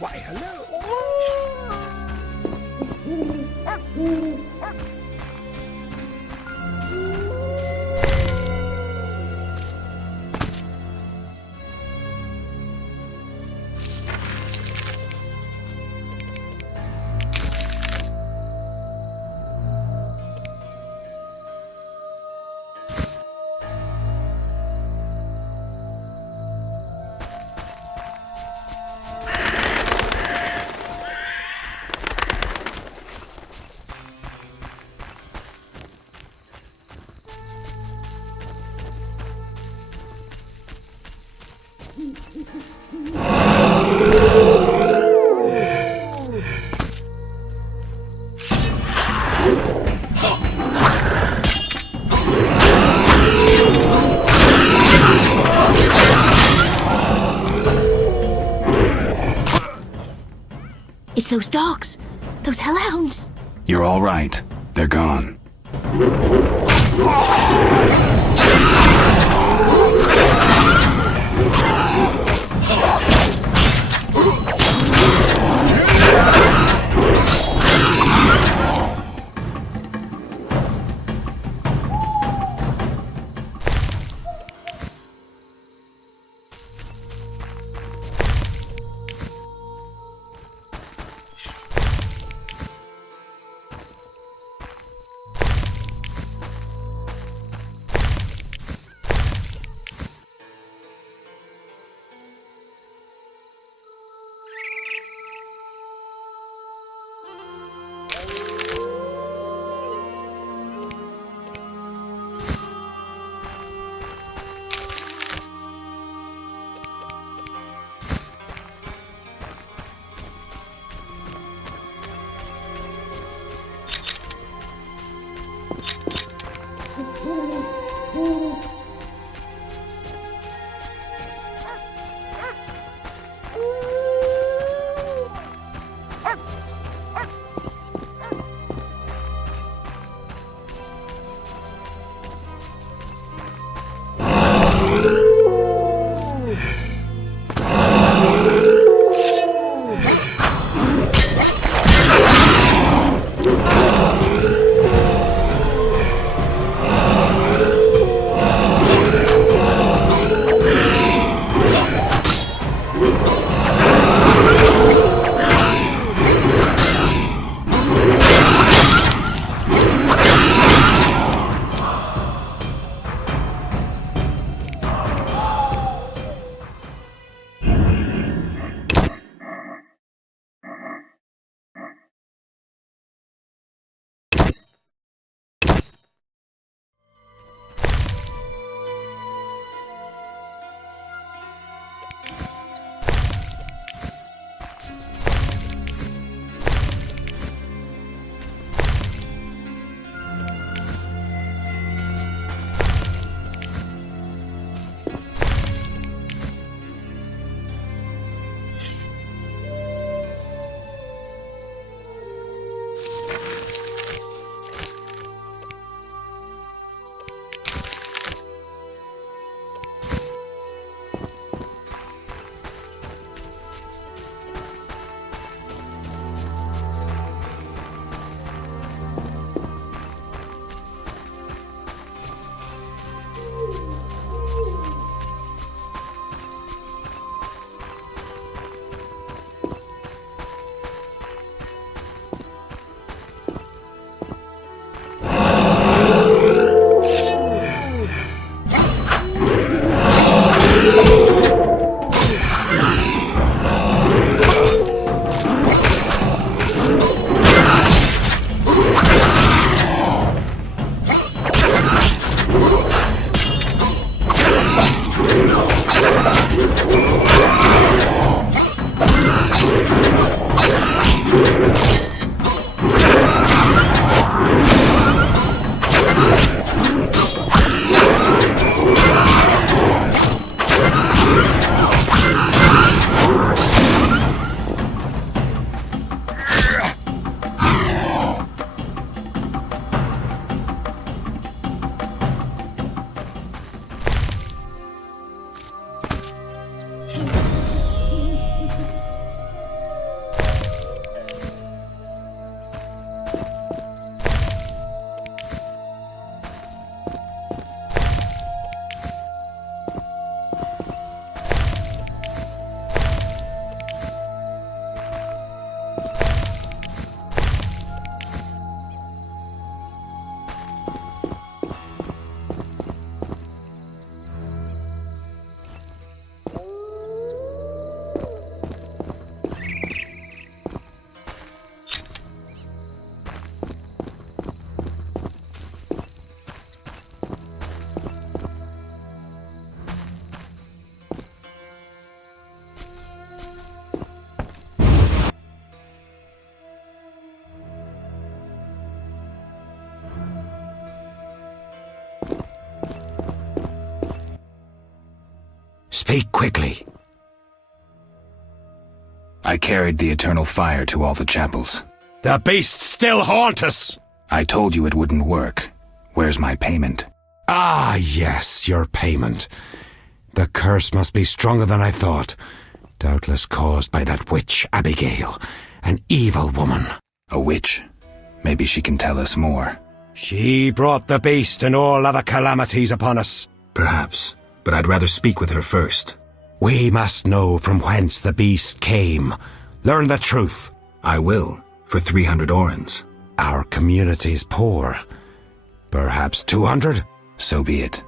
Why, hello. It's those dogs. Those hellhounds. You're all right. They're gone. Speak quickly. I carried the eternal fire to all the chapels. The beasts still haunt us! I told you it wouldn't work. Where's my payment? Ah, yes, your payment. The curse must be stronger than I thought. Doubtless caused by that witch, Abigail. An evil woman. A witch? Maybe she can tell us more. She brought the beast and all other calamities upon us. Perhaps, but I'd rather speak with her first. We must know from whence the beast came. Learn the truth. I will, for 300 orens. Our community's poor. Perhaps 200? So be it.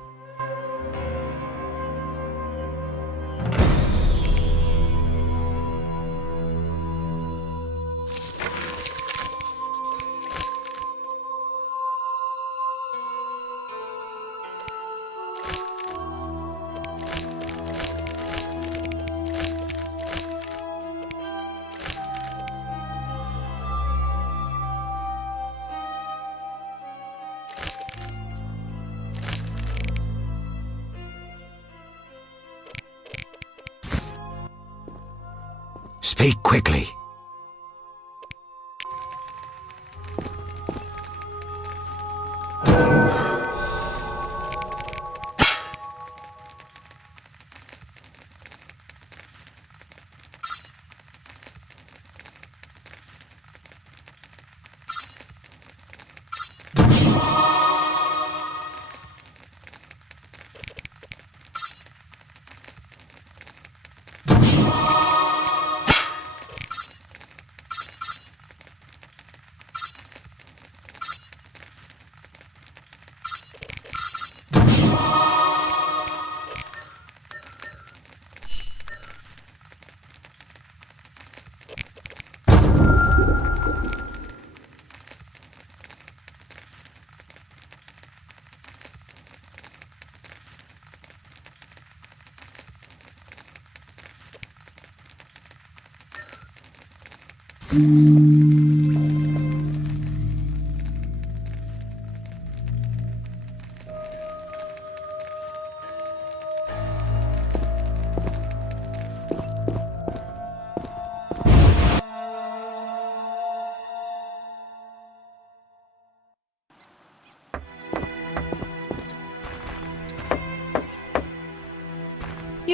Speak quickly. Your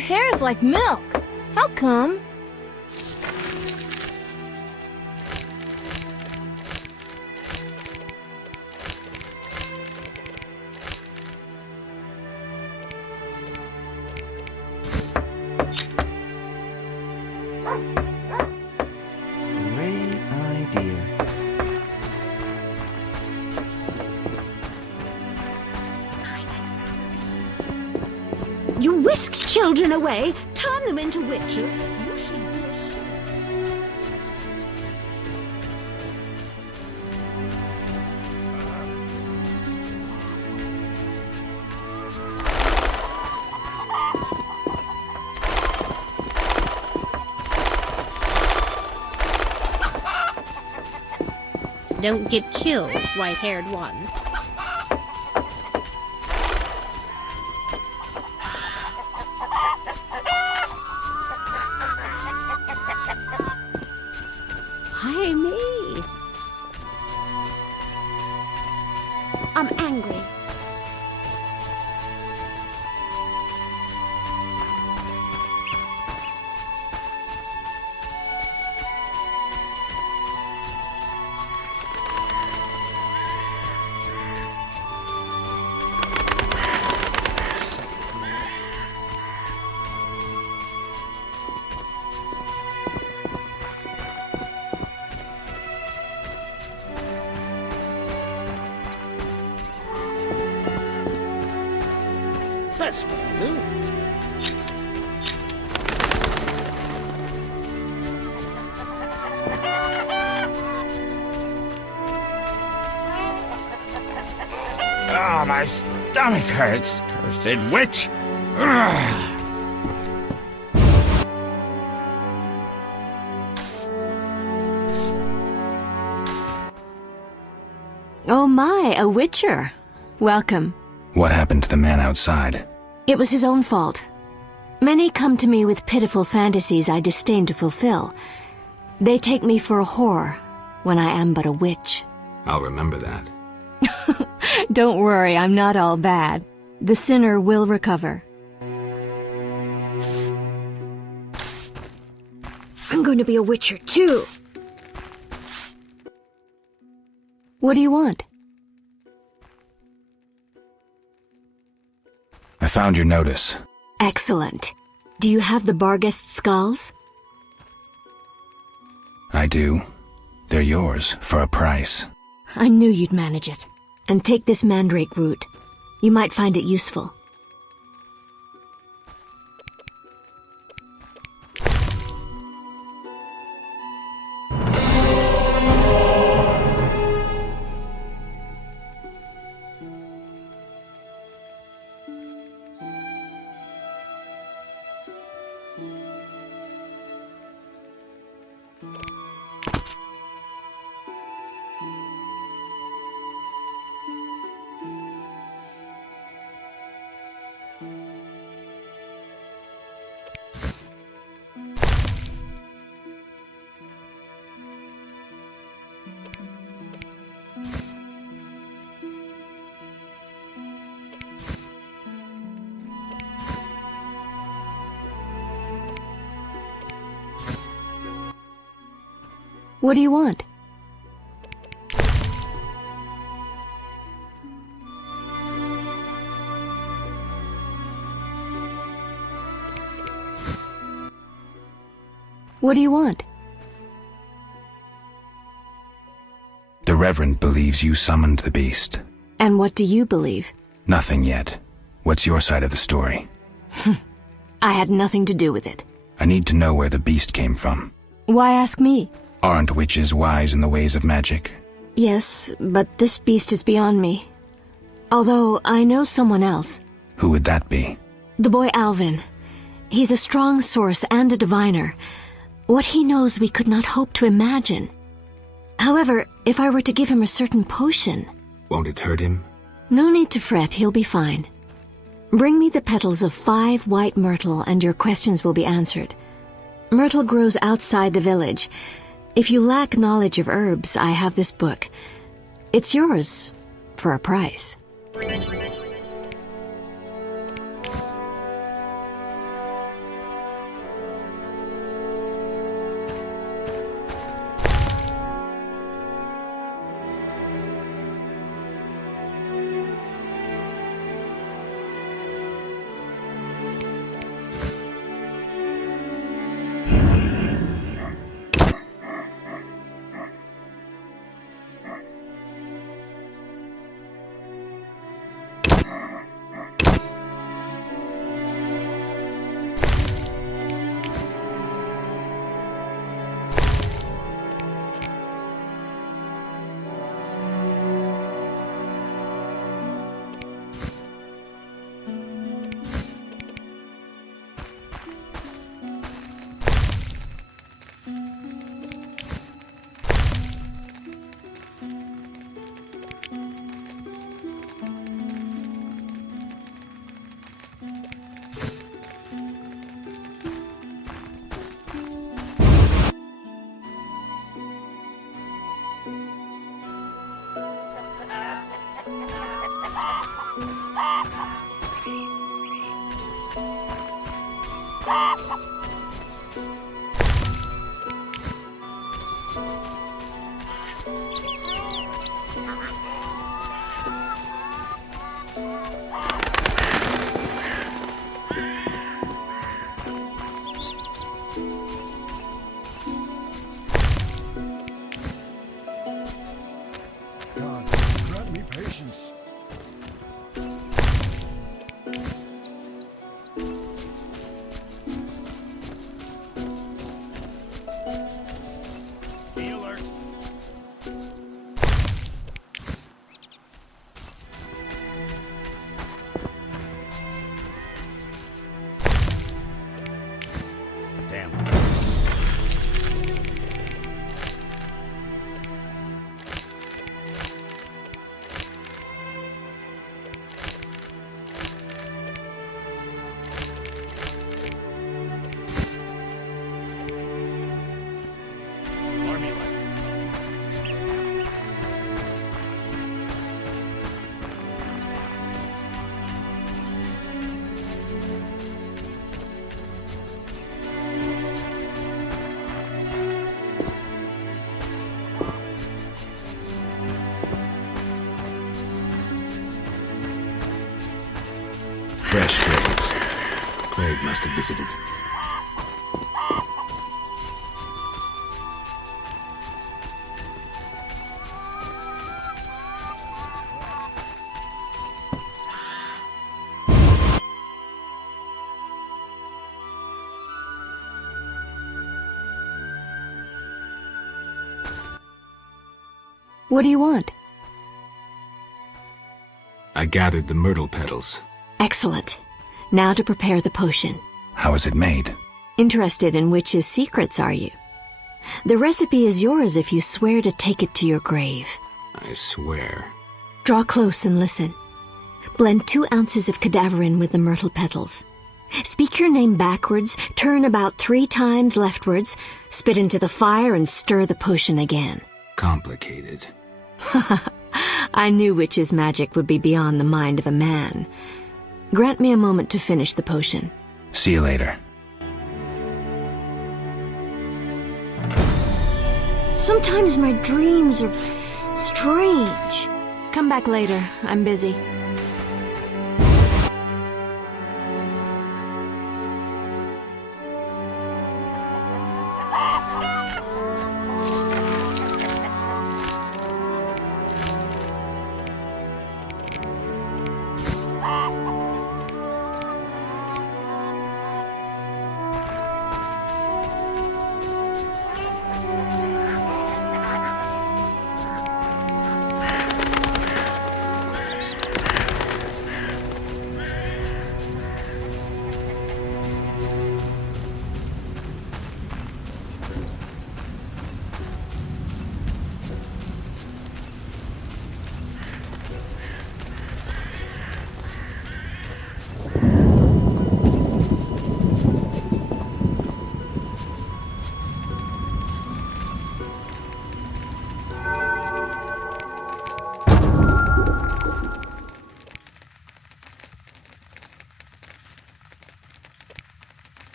hair's like milk. How come? Great idea. You whisk children away, turn them into witches. You should do a Don't get killed, white-haired one. Hi, me. I'm angry. That's what I do. Ah, my stomach hurts, cursed witch! Ugh. Oh my, a witcher. Welcome. What happened to the man outside? It was his own fault. Many come to me with pitiful fantasies I disdain to fulfill. They take me for a whore, when I am but a witch. I'll remember that. Don't worry, I'm not all bad. The sinner will recover. I'm going to be a witcher too. What do you want? I found your notice. Excellent. Do you have the Barghest skulls? I do. They're yours, for a price. I knew you'd manage it. And take this mandrake root. You might find it useful. What do you want? What do you want? The Reverend believes you summoned the beast. And what do you believe? Nothing yet. What's your side of the story? I had nothing to do with it. I need to know where the beast came from. Why ask me? Aren't witches wise in the ways of magic? Yes, but this beast is beyond me. Although I know someone else. Who would that be? The boy Alvin. He's a strong source and a diviner. What he knows we could not hope to imagine. However, if I were to give him a certain potion... Won't it hurt him? No need to fret, he'll be fine. Bring me the petals of 5 white myrtle and your questions will be answered. Myrtle grows outside the village. If you lack knowledge of herbs, I have this book. It's yours, for a price. God, grant me patience. Be alert. Damn. Army left. Fresh graves. Plague must have visited. What do you want? I gathered the myrtle petals. Excellent. Now to prepare the potion. How is it made? Interested in witches' secrets, are you? The recipe is yours if you swear to take it to your grave. I swear. Draw close and listen. Blend 2 ounces of cadaverine with the myrtle petals. Speak your name backwards, turn about 3 times leftwards, spit into the fire and stir the potion again. Complicated. I knew witches' magic would be beyond the mind of a man. Grant me a moment to finish the potion. See you later. Sometimes my dreams are strange. Come back later. I'm busy.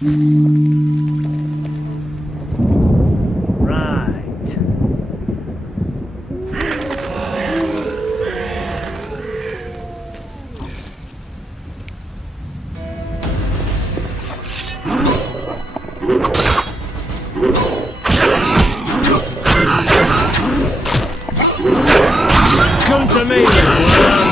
Come to me, worm!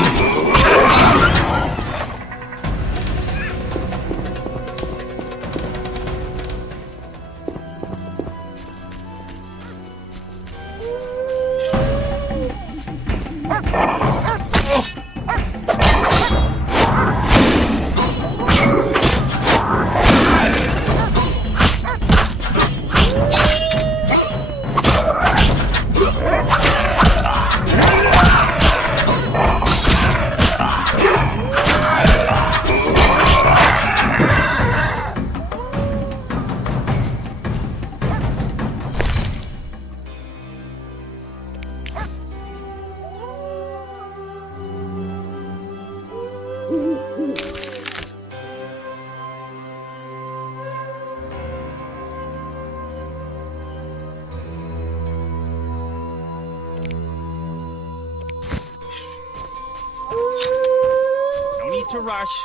No need to rush.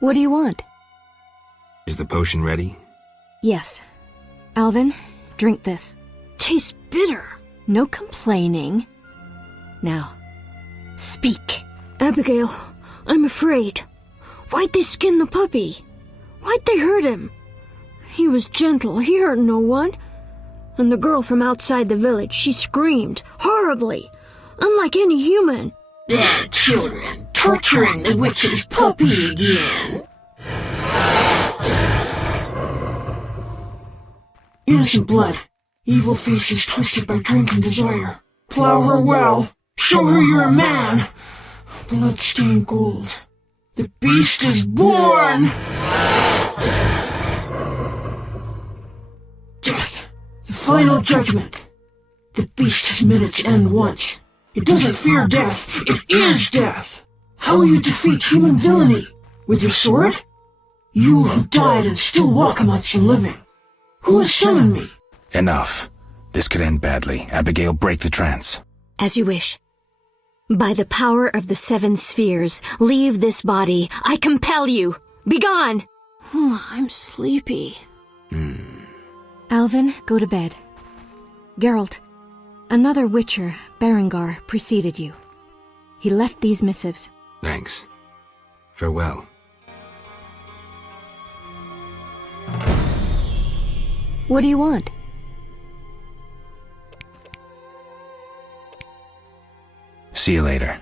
What do you want? Is the potion ready? Yes. Alvin, drink this. Tastes bitter. No complaining. Now, speak. Abigail, I'm afraid. Why'd they skin the puppy? Why'd they hurt him? He was gentle, he hurt no one. And the girl from outside the village, she screamed, horribly, unlike any human. Bad children, torturing the witch's puppy again. Innocent blood. Evil faces twisted by drink and desire. Plow her well. Show her you're a man. Blood-stained gold. The beast is born! Death. The final judgment. The beast has met its end once. It doesn't fear death. It is death. How will you defeat human villainy? With your sword? You who died and still walk amongst the living. Who has summoned me? Enough. This could end badly. Abigail, break the trance. As you wish. By the power of the 7 spheres, leave this body. I compel you. Begone! I'm sleepy. Alvin, go to bed. Geralt, another witcher, Berengar, preceded you. He left these missives. Thanks. Farewell. What do you want? See you later.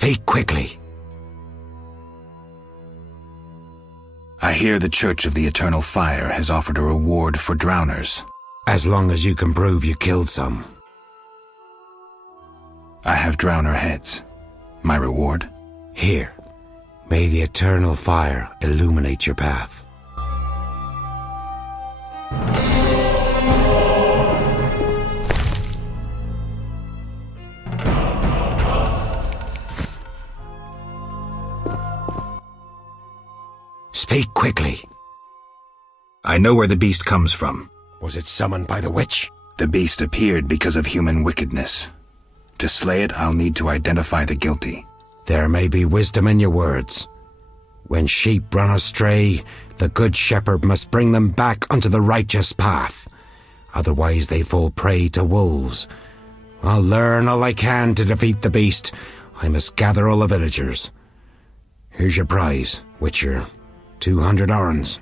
Speak quickly. I hear the Church of the Eternal Fire has offered a reward for drowners. As long as you can prove you killed some. I have drowner heads. My reward? Here. May the Eternal Fire illuminate your path. Speak quickly. I know where the beast comes from. Was it summoned by the witch? The beast appeared because of human wickedness. To slay it, I'll need to identify the guilty. There may be wisdom in your words. When sheep run astray, the good shepherd must bring them back onto the righteous path. Otherwise they fall prey to wolves. I'll learn all I can to defeat the beast. I must gather all the villagers. Here's your prize, Witcher. 200 orens.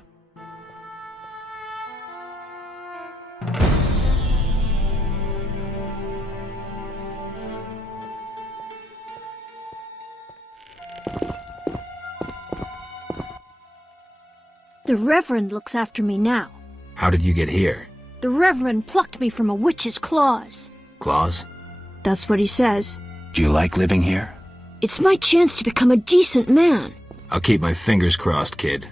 The Reverend looks after me now. How did you get here? The Reverend plucked me from a witch's claws. Claws? That's what he says. Do you like living here? It's my chance to become a decent man. I'll keep my fingers crossed, kid.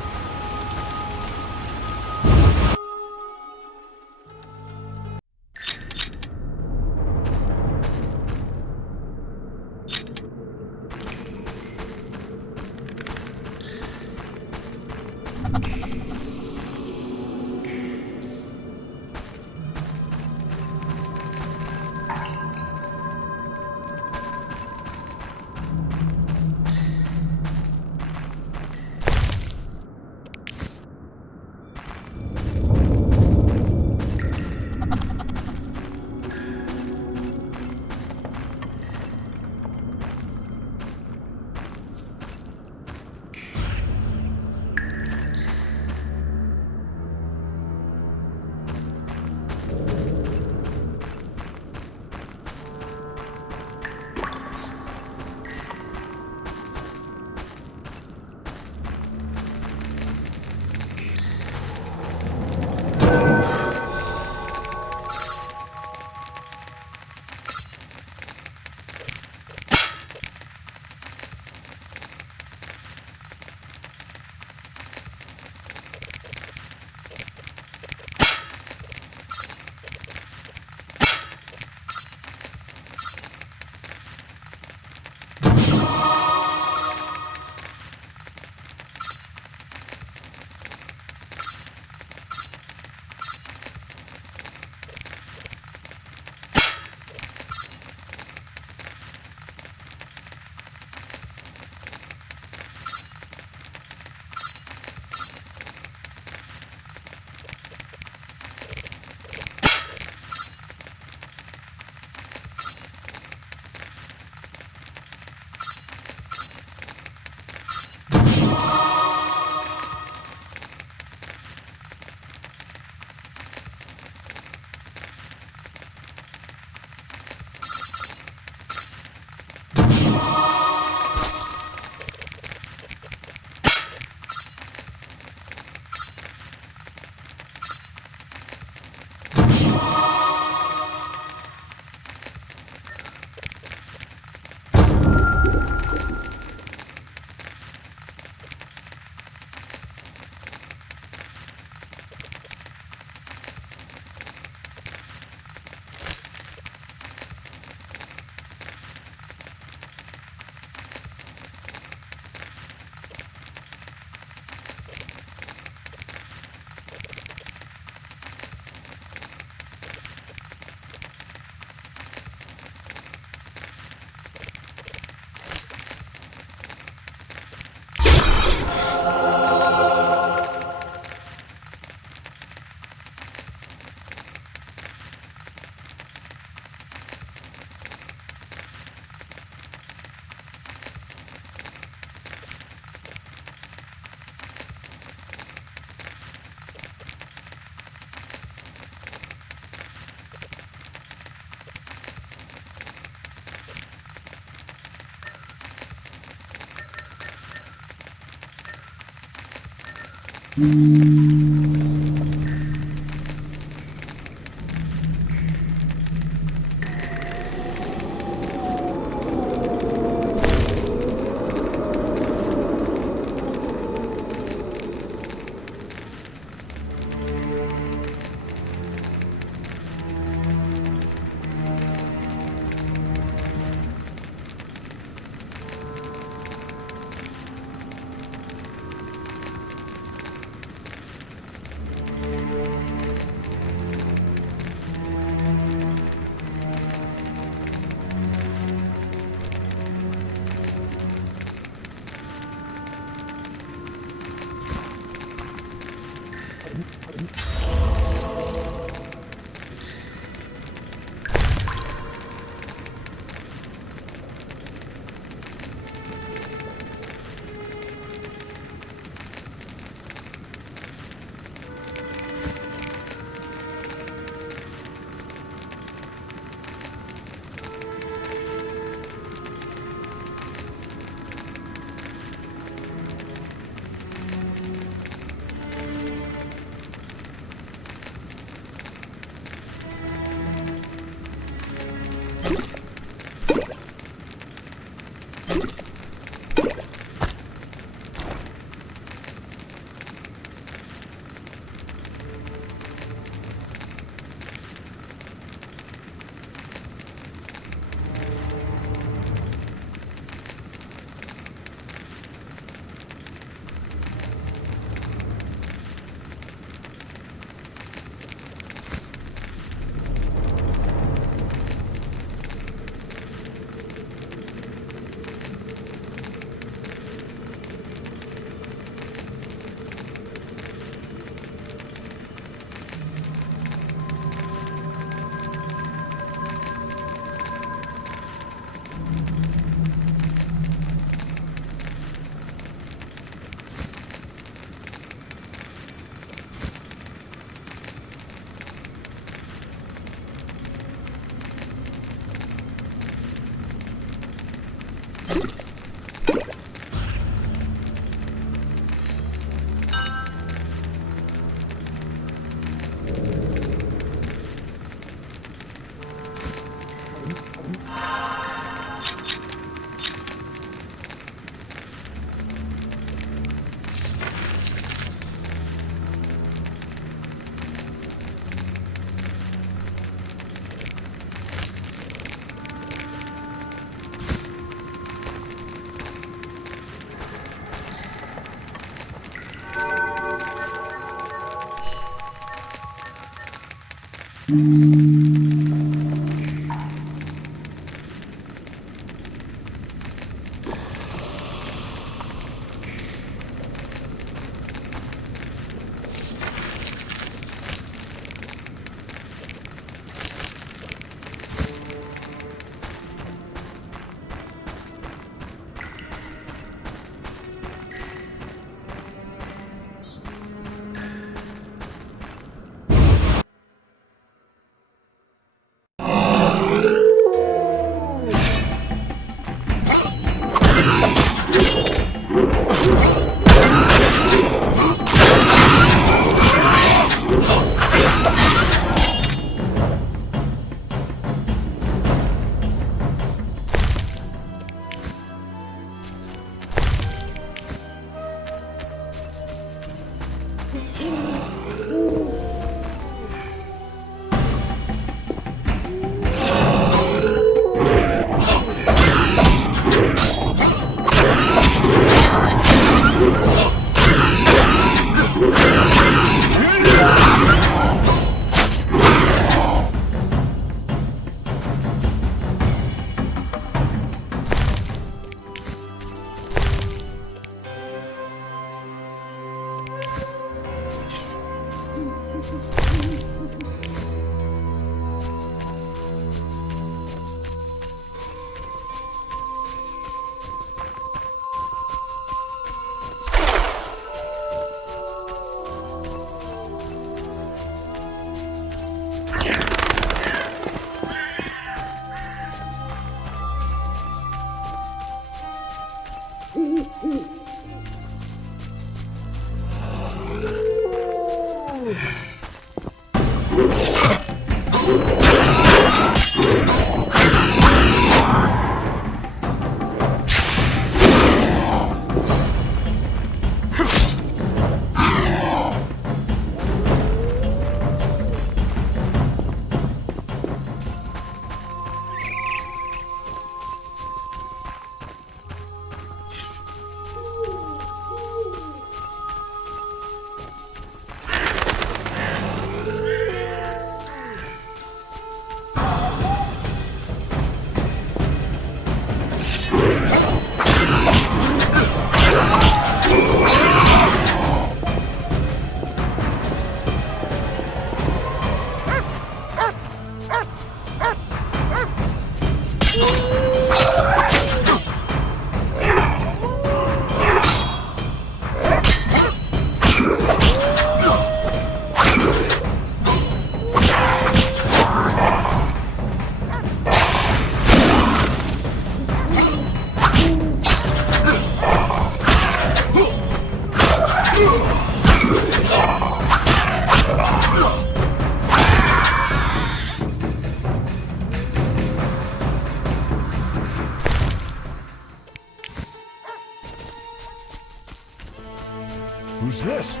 Who's this?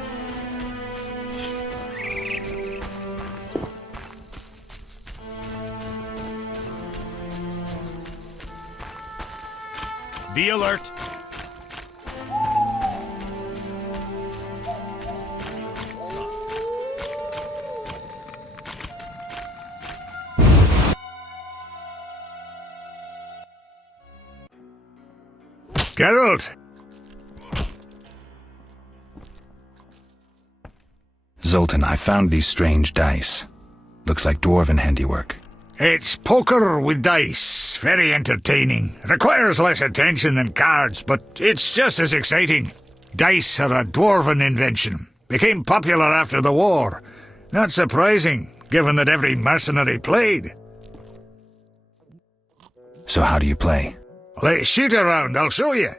Be alert. Geralt! Zoltan, I found these strange dice. Looks like dwarven handiwork. It's poker with dice. Very entertaining. Requires less attention than cards, but it's just as exciting. Dice are a dwarven invention. Became popular after the war. Not surprising, given that every mercenary played. So how do you play? Let's shoot around, I'll show you.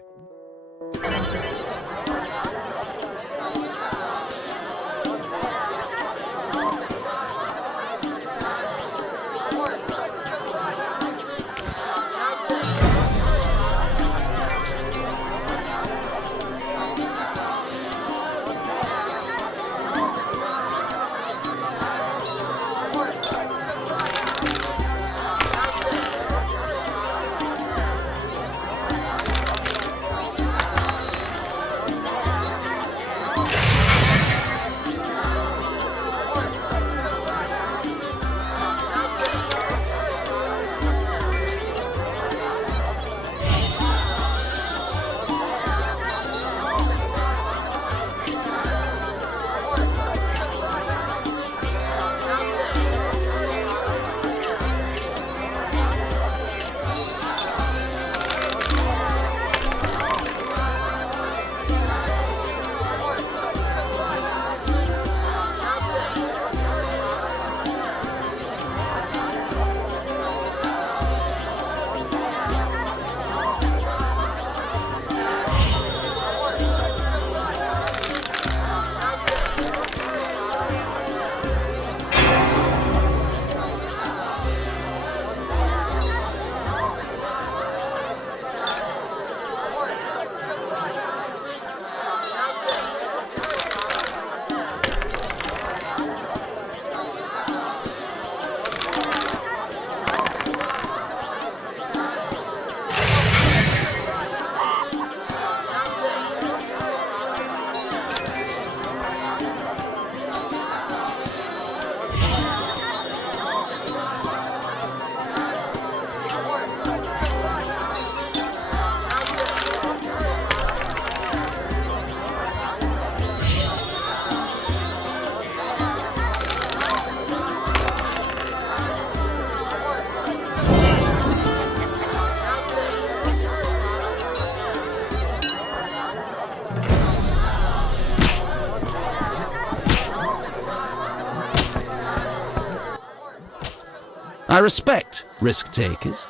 I respect risk takers.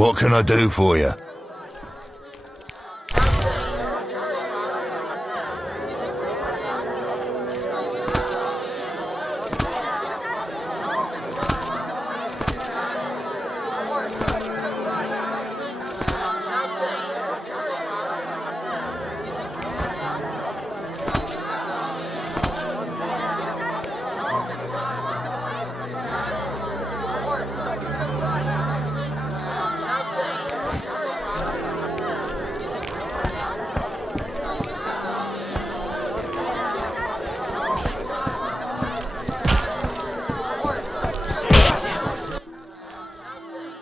What can I do for you?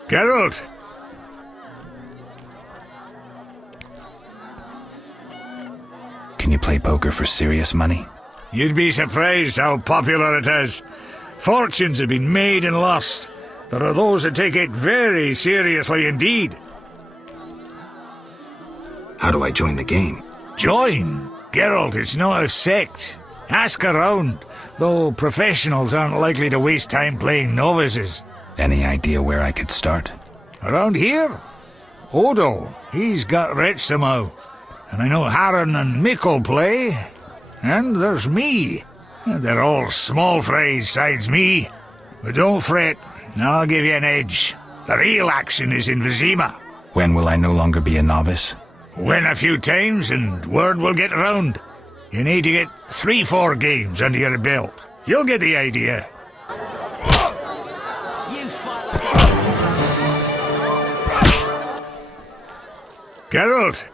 Geralt! Can you play poker for serious money? You'd be surprised how popular it is. Fortunes have been made and lost. There are those that take it very seriously indeed. How do I join the game? Join? Geralt, it's not a sect. Ask around, though professionals aren't likely to waste time playing novices. Any idea where I could start? Around here? Odo, he's got rich somehow. And I know Harren and Mikkel play. And there's me. They're all small fries sides me. But don't fret, I'll give you an edge. The real action is in Vizima. When will I no longer be a novice? Win a few times and word will get around. You need to get 3-4 games under your belt. You'll get the idea. Geralt!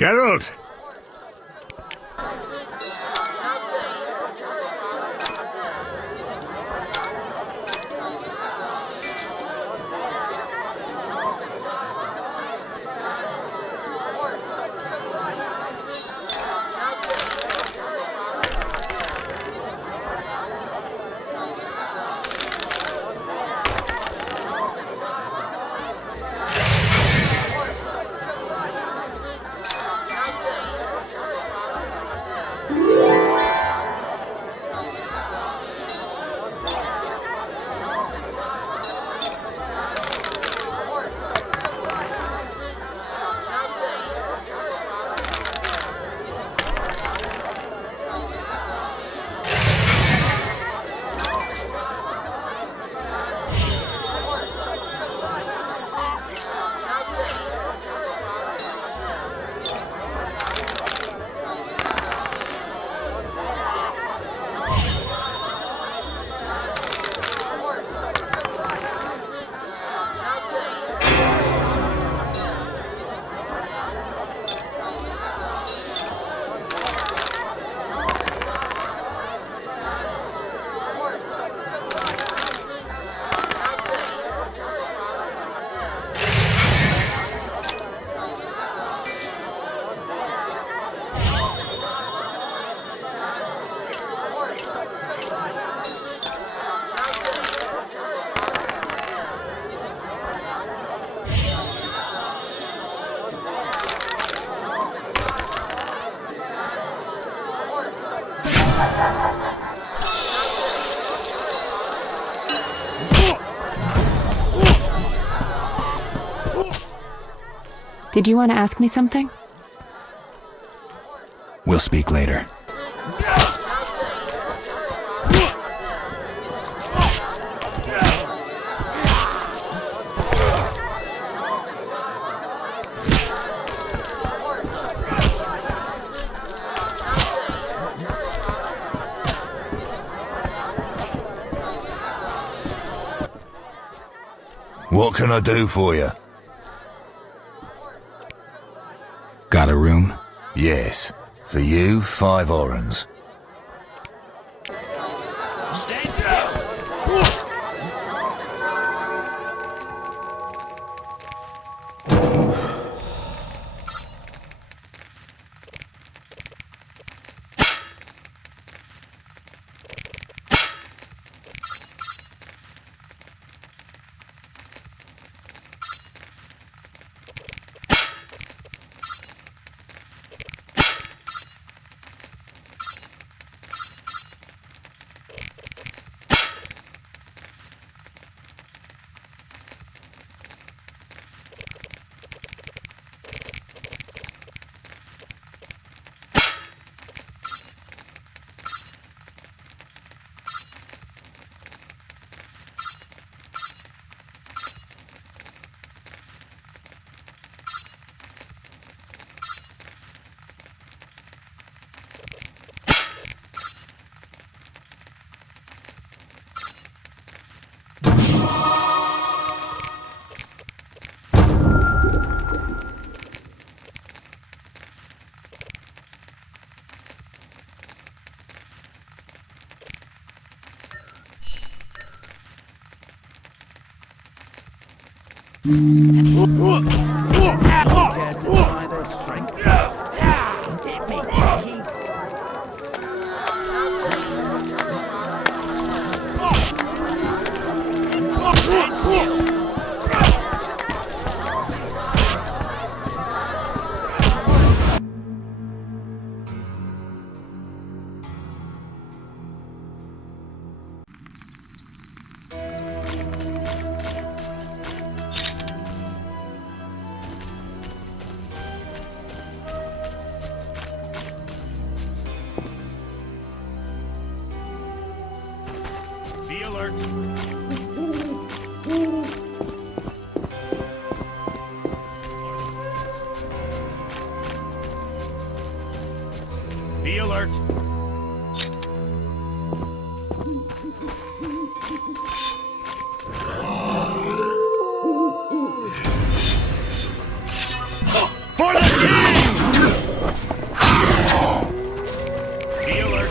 Geralt! Did you want to ask me something? We'll speak later. What can I do for you? Got a room? Yes. For you, 5 orens. Stand still! Be alert. Be alert. For the king! Be alert.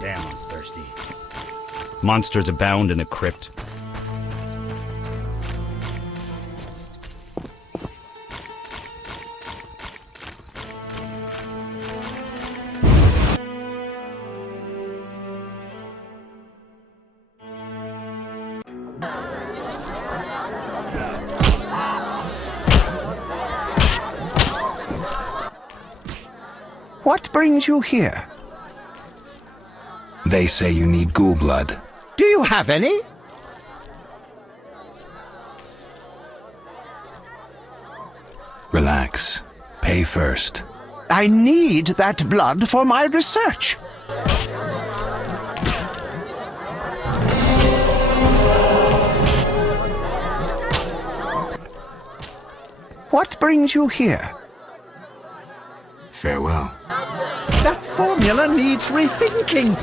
Damn, I'm thirsty. Monsters abound in the crypt. What brings you here? They say you need ghoul blood. Do you have any? Relax. Pay first. I need that blood for my research. What brings you here? Farewell. That formula needs rethinking.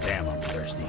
Damn, I'm thirsty.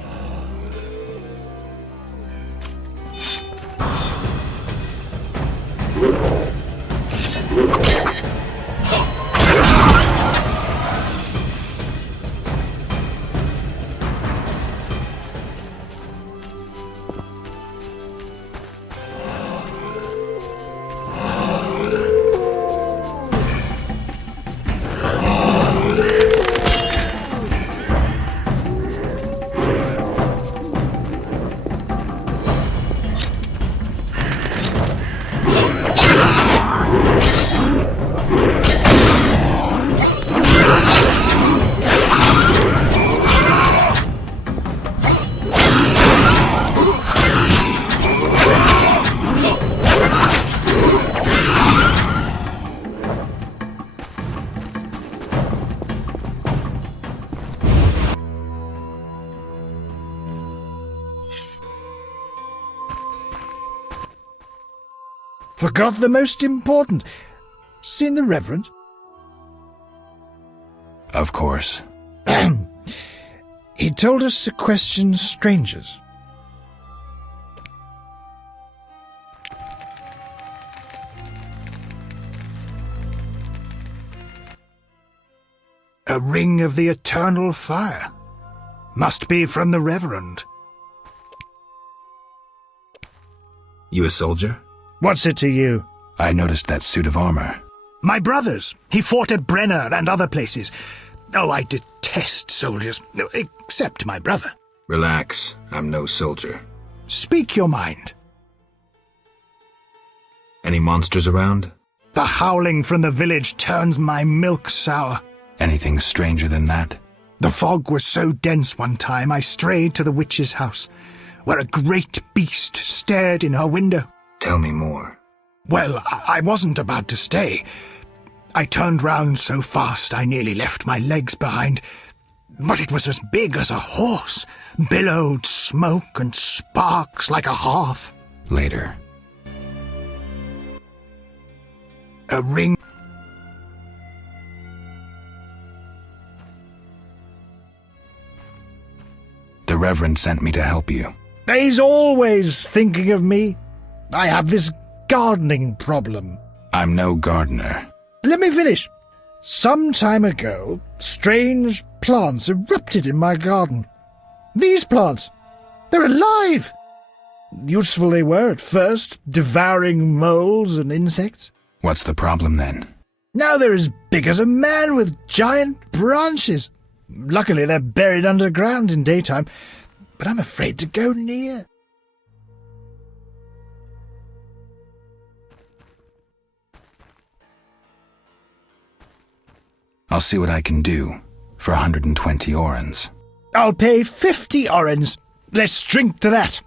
Forgot the most important. Seen the Reverend? Of course. He told us to question strangers. A ring of the eternal fire. Must be from the Reverend. You a soldier? What's it to you? I noticed that suit of armor. My brother's. He fought at Brenner and other places. Oh, I detest soldiers, except my brother. Relax, I'm no soldier. Speak your mind. Any monsters around? The howling from the village turns my milk sour. Anything stranger than that? The fog was so dense one time I strayed to the witch's house, where a great beast stared in her window. Tell me more. Well, I wasn't about to stay. I turned round so fast I nearly left my legs behind. But it was as big as a horse, billowed smoke and sparks like a hearth. Later. A ring. The Reverend sent me to help you. He's always thinking of me. I have this gardening problem. I'm no gardener. Let me finish. Some time ago, strange plants erupted in my garden. These plants, they're alive. Useful they were at first, devouring moles and insects. What's the problem then? Now they're as big as a man with giant branches. Luckily they're buried underground in daytime, but I'm afraid to go near. I'll see what I can do for 120 orens. I'll pay 50 orens. Let's drink to that.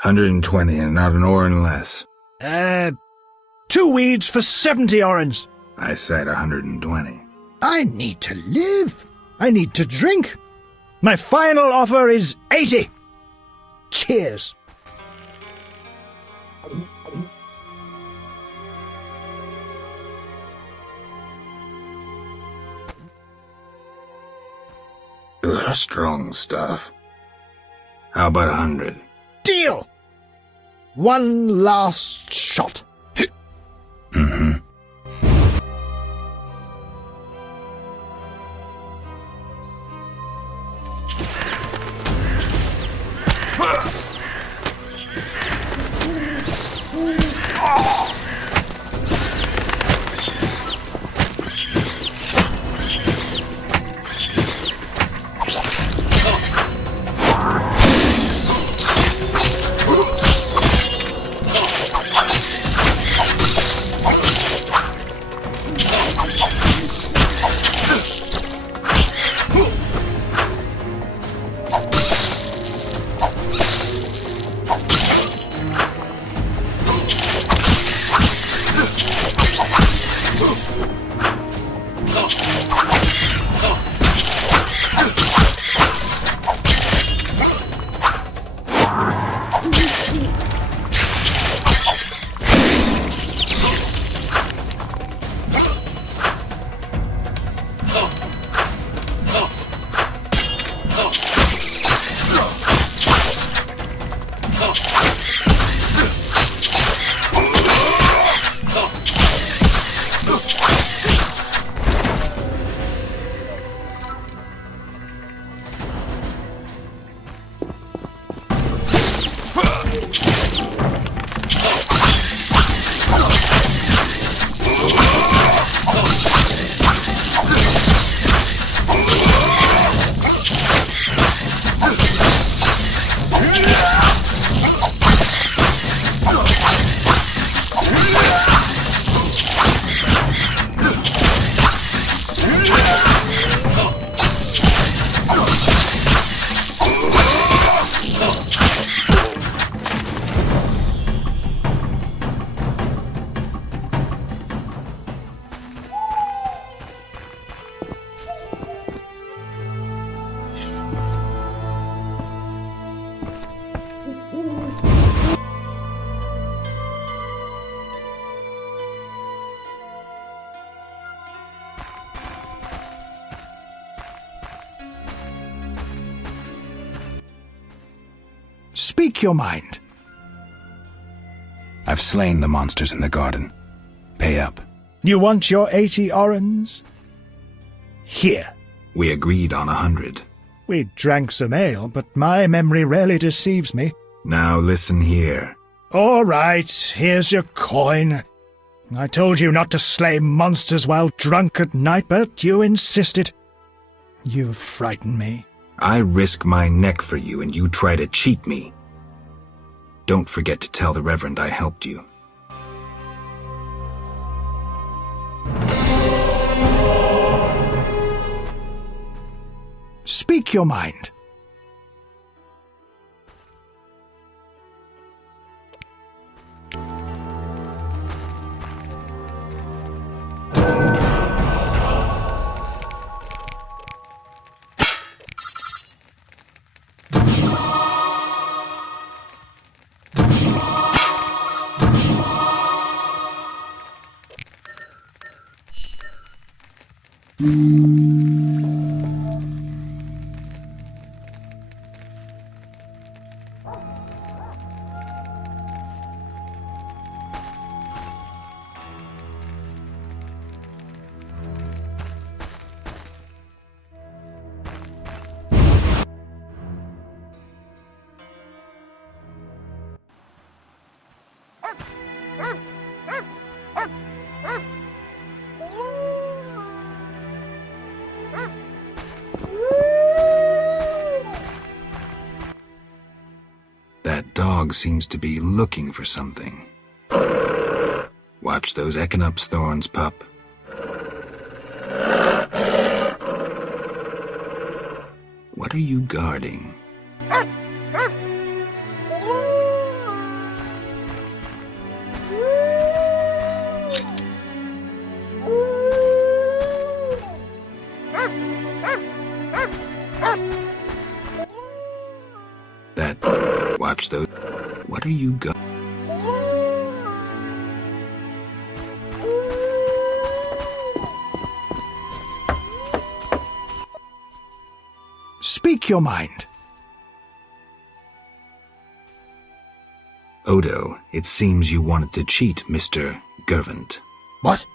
$120 and not an oren less. 2 weeds for 70 orens. I said 120. I need to live. I need to drink. My final offer is 80. Cheers! Ugh, strong stuff. How about 100? Deal! One last shot. Mm-hmm. Speak your mind. I've slain the monsters in the garden. Pay up. You want your 80 orens? Here. We agreed on 100. We drank some ale, but my memory rarely deceives me. Now listen here. All right, here's your coin. I told you not to slay monsters while drunk at night, but you insisted. You frighten me. I risk my neck for you, and you try to cheat me. Don't forget to tell the Reverend I helped you. Speak your mind. That dog seems to be looking for something. Watch those Echinop's thorns, pup. What are you guarding? Watch those. What are you go? Speak your mind. Odo, it seems you wanted to cheat Mr. Gervant. What?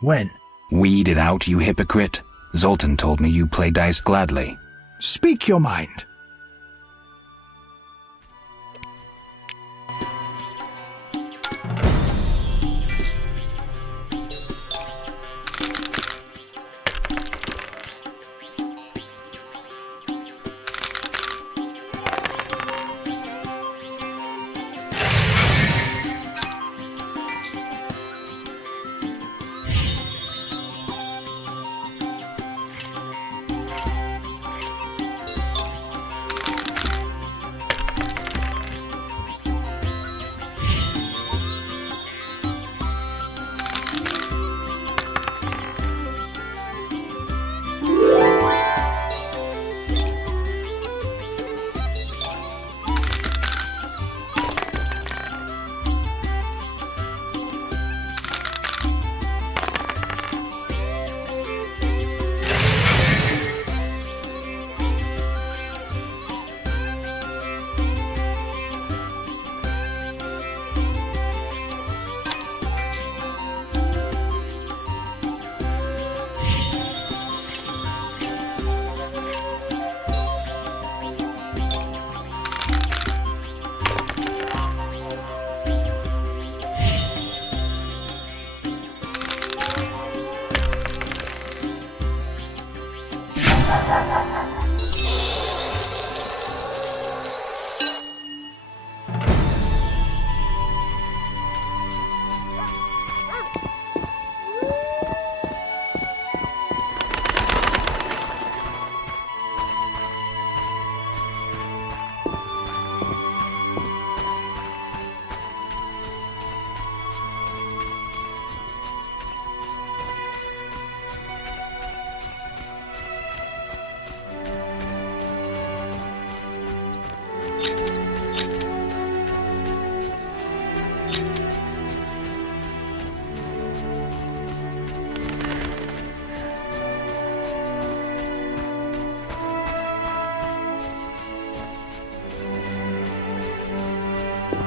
When? Weed it out, you hypocrite. Zoltan told me you play dice gladly. Speak your mind.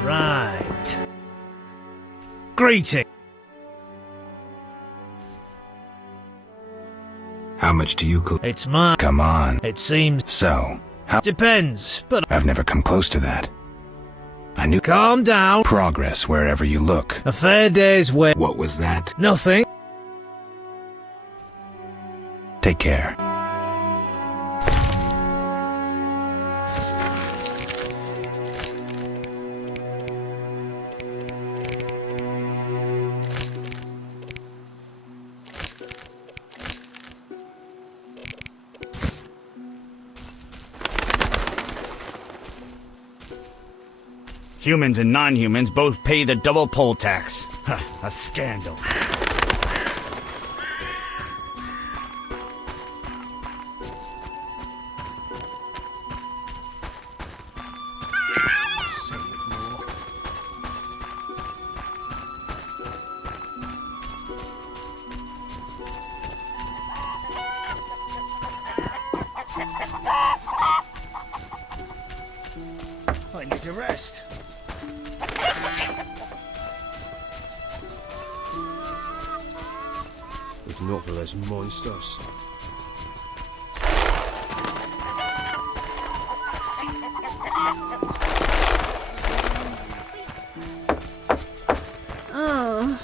Right. Greeting. How much do you It's mine. Come on. It seems. So, how? Depends, but I've never come close to that. I knew. Calm down. Progress wherever you look. A fair day's way. What was that? Nothing. Take care. Humans and non-humans both pay the double poll tax. A scandal. I need to rest. If not for those monsters. Oh.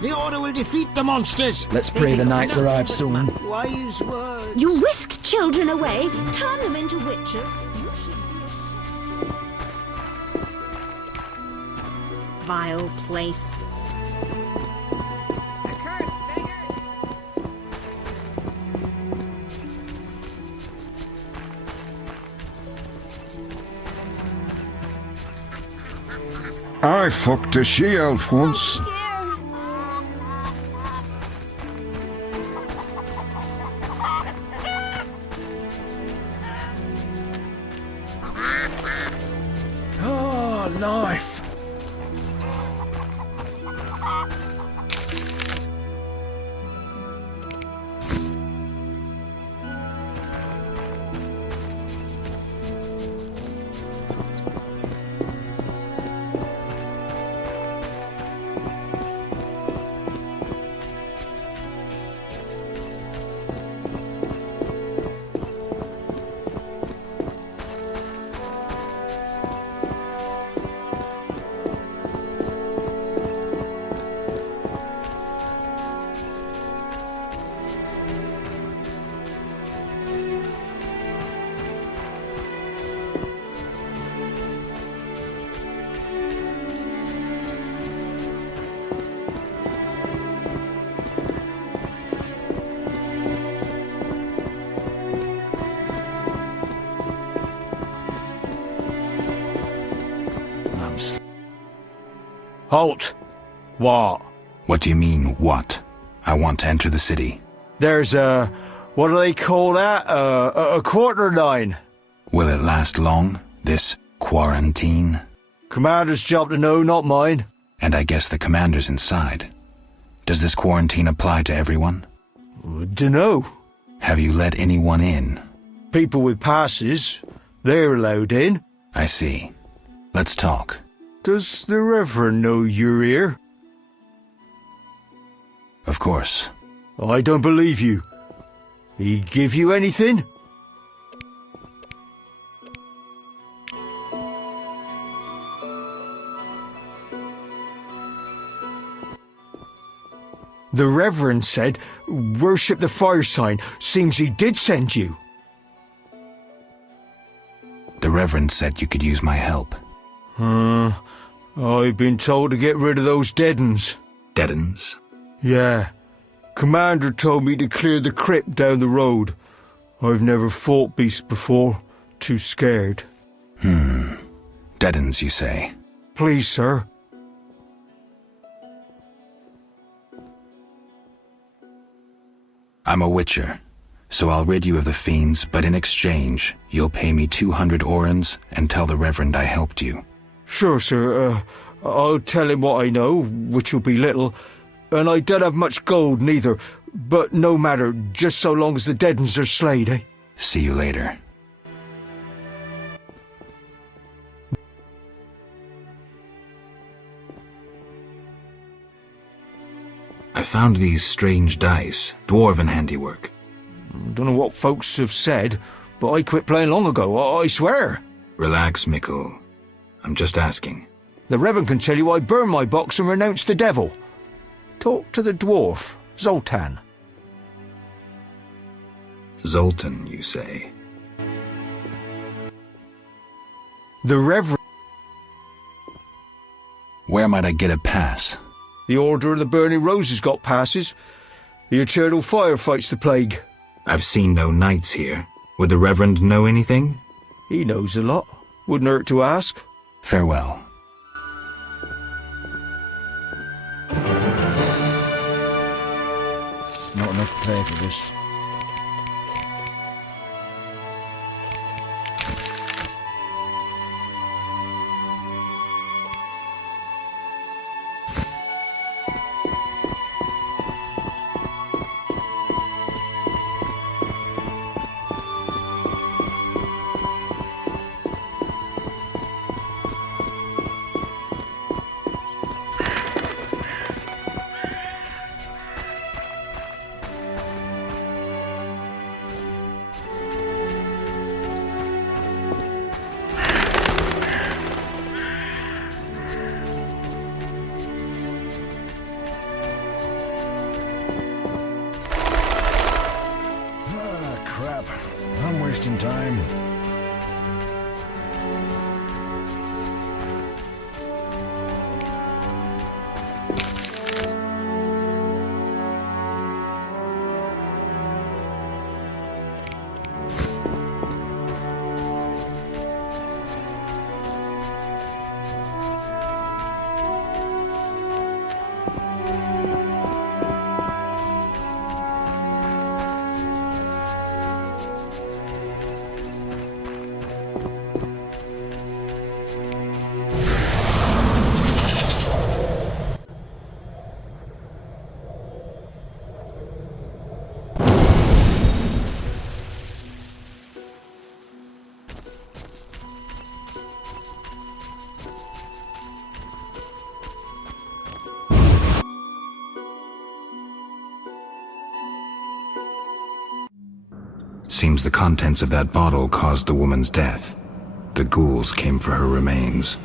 The Order will defeat the monsters. Let's pray the knights arrive soon. Wise words. You whisk children away, turn them into witches. You should be Vile place. Accursed beggars! I fucked a she-elf once. Oh, knife. Halt! What? What do you mean, what? I want to enter the city. There's a... what do they call that? A quarter line. Will it last long, this quarantine? Commander's job to know, not mine. And I guess the commander's inside. Does this quarantine apply to everyone? Dunno. Have you let anyone in? People with passes. They're allowed in. I see. Let's talk. Does the Reverend know you're here? Of course. I don't believe you. He give you anything? The Reverend said, worship the fire sign. Seems he did send you. The Reverend said you could use my help. I've been told to get rid of those dead uns. Dead uns? Yeah. Commander told me to clear the crypt down the road. I've never fought beasts before. Too scared. Dead uns, you say? Please, sir. I'm a witcher, so I'll rid you of the fiends, but in exchange, you'll pay me 200 orens and tell the Reverend I helped you. Sure, sir. I'll tell him what I know, which will be little, and I don't have much gold neither, but no matter, just so long as the dead uns are slayed, eh? See you later. I found these strange dice, dwarven handiwork. Don't know what folks have said, but I quit playing long ago, I swear. Relax, Mikkel. I'm just asking. The Reverend can tell you I burned my box and renounced the devil. Talk to the dwarf, Zoltan. Zoltan, you say? The Reverend... Where might I get a pass? The Order of the Burning Roses got passes. The Eternal Fire fights the plague. I've seen no knights here. Would the Reverend know anything? He knows a lot. Wouldn't hurt to ask. Farewell. Not enough pay for this. I'm wasting time. Seems the contents of that bottle caused the woman's death. The ghouls came for her remains.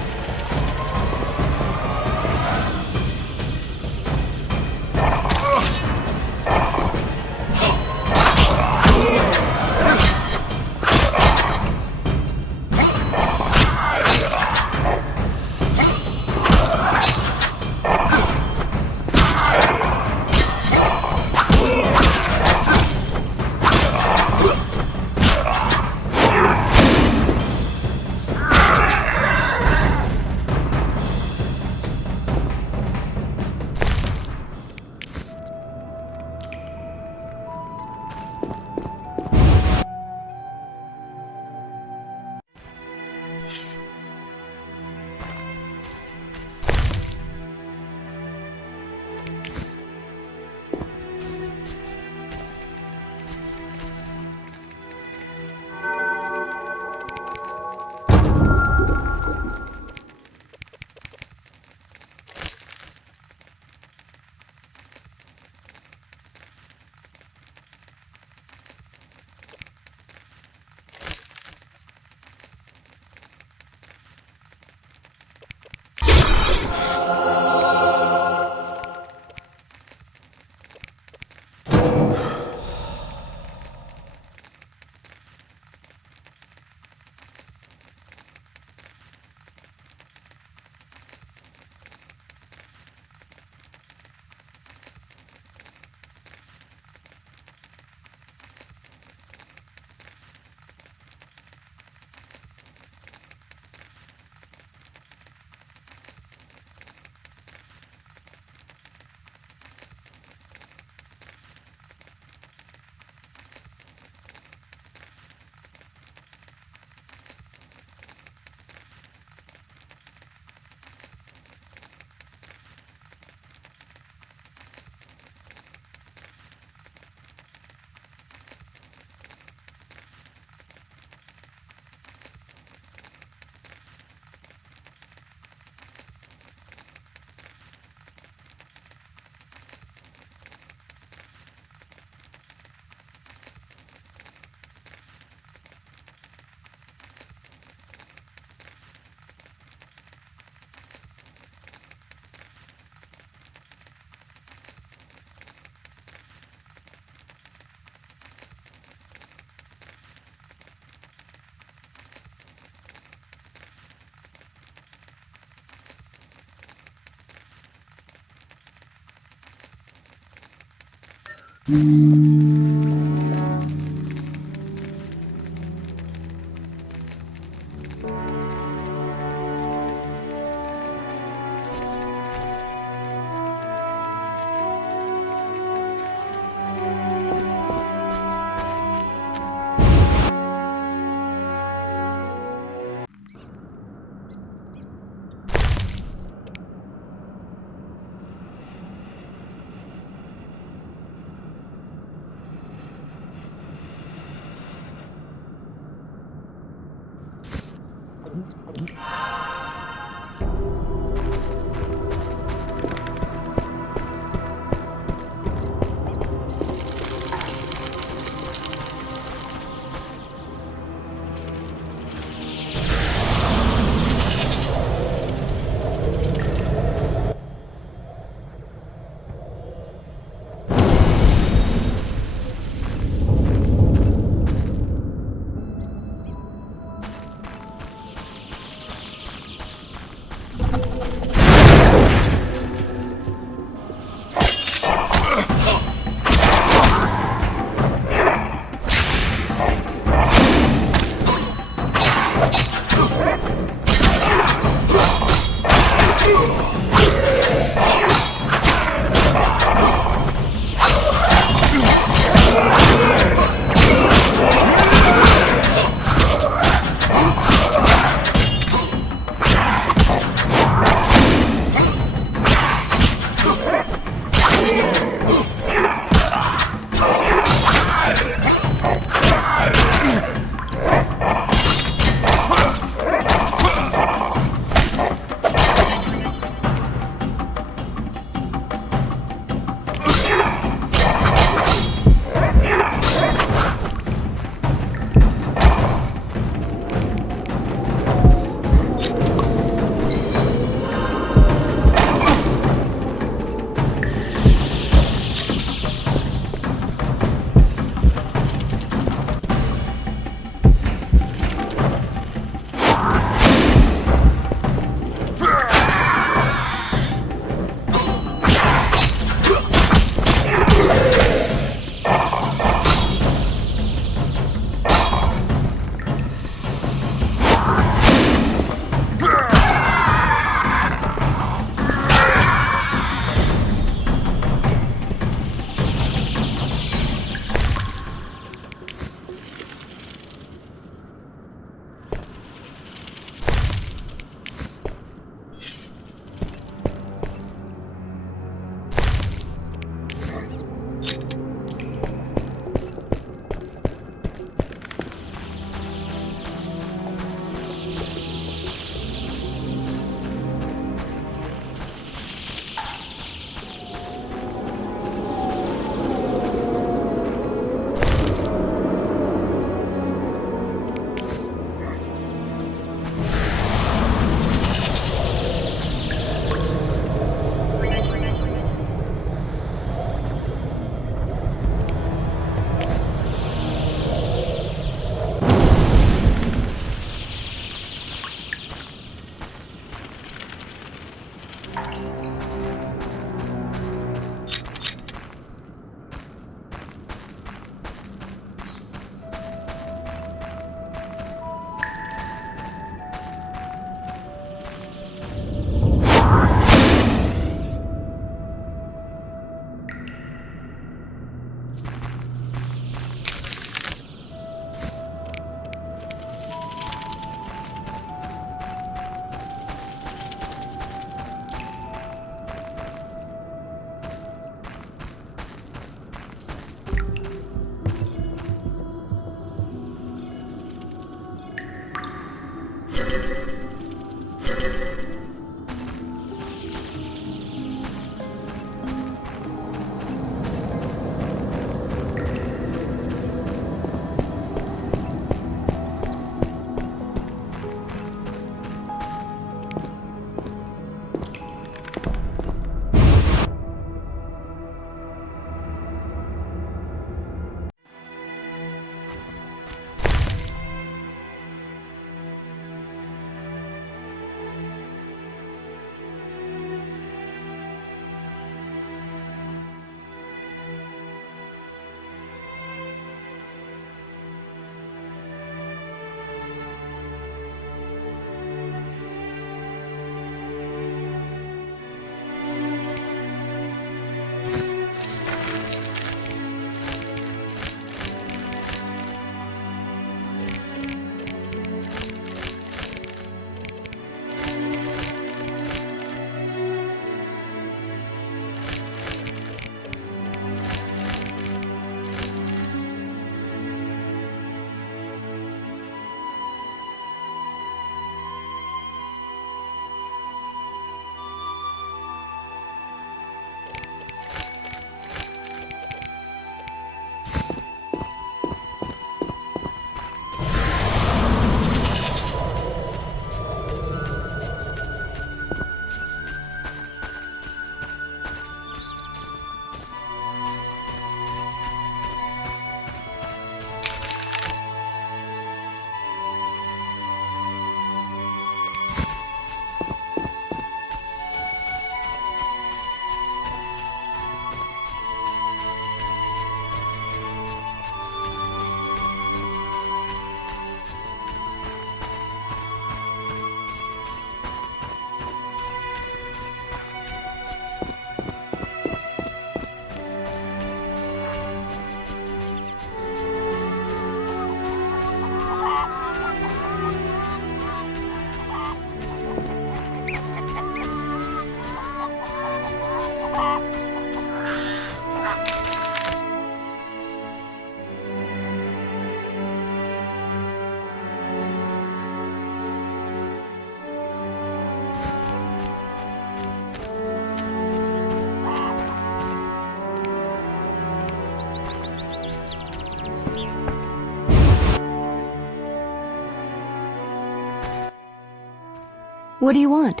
What do you want?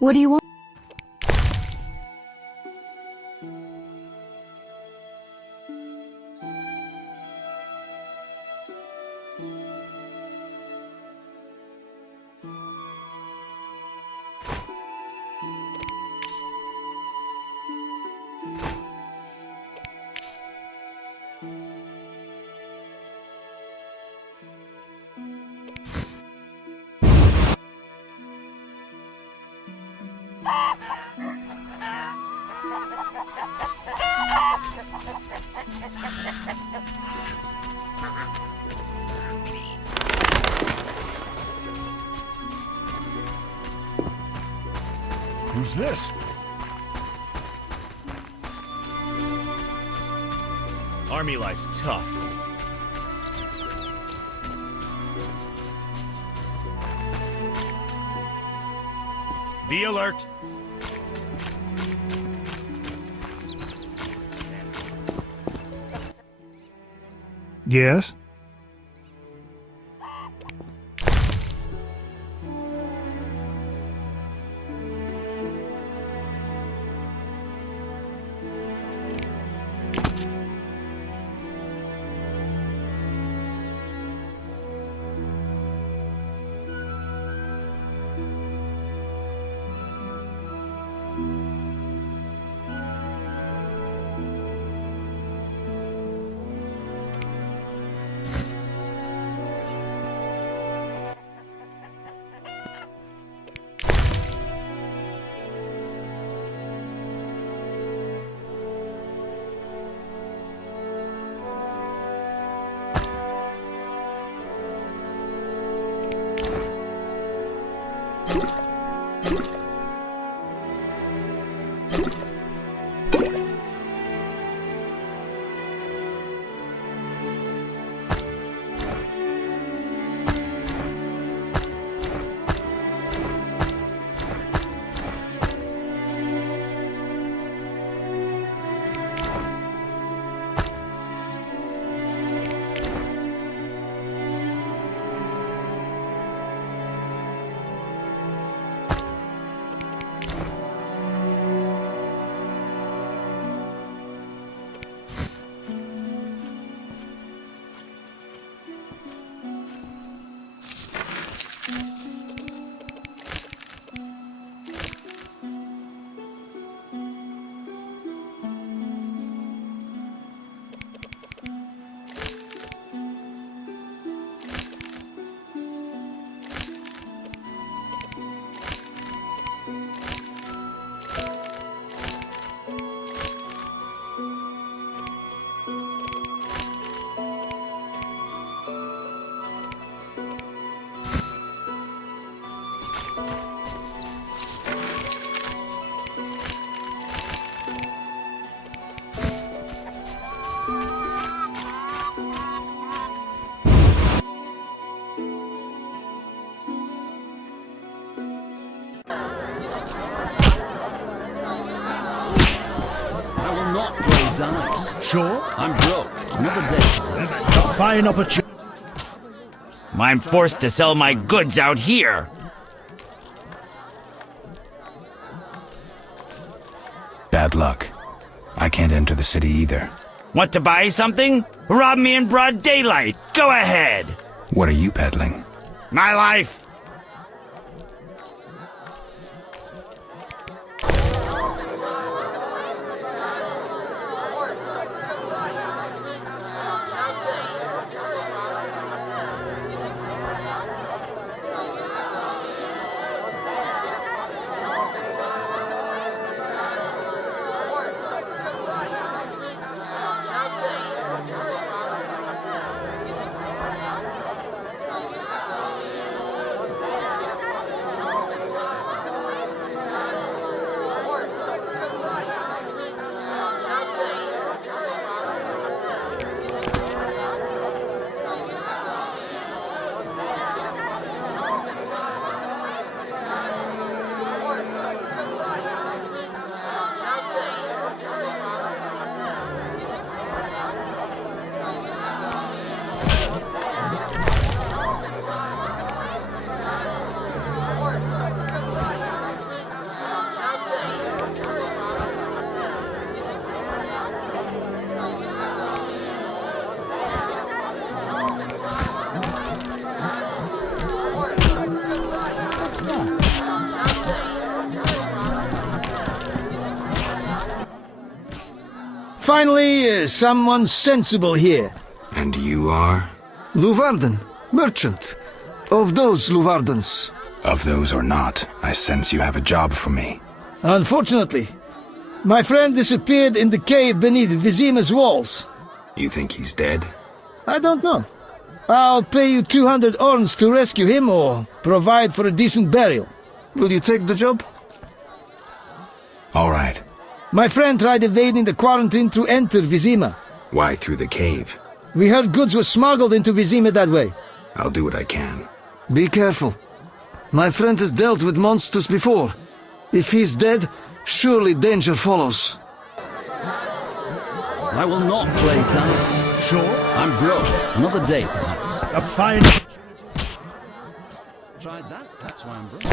What do you want? Who's this? Army life's tough. Be alert. Yes? Dice. Sure. I'm broke. Another day. A fine opportunity. I'm forced to sell my goods out here. Bad luck. I can't enter the city either. Want to buy something? Rob me in broad daylight. Go ahead. What are you peddling? My life. Finally, someone sensible here. And you are? Luvarden, merchant. Of those Luvardens. Of those or not, I sense you have a job for me. Unfortunately, my friend disappeared in the cave beneath Vizima's walls. You think he's dead? I don't know. I'll pay you 200 orns to rescue him or provide for a decent burial. Will you take the job? All right. My friend tried evading the quarantine to enter Vizima. Why through the cave? We heard goods were smuggled into Vizima that way. I'll do what I can. Be careful. My friend has dealt with monsters before. If he's dead, surely danger follows. I will not play dance. Sure. I'm broke. Another day, perhaps. A fine... Tried that, that's why I'm broke.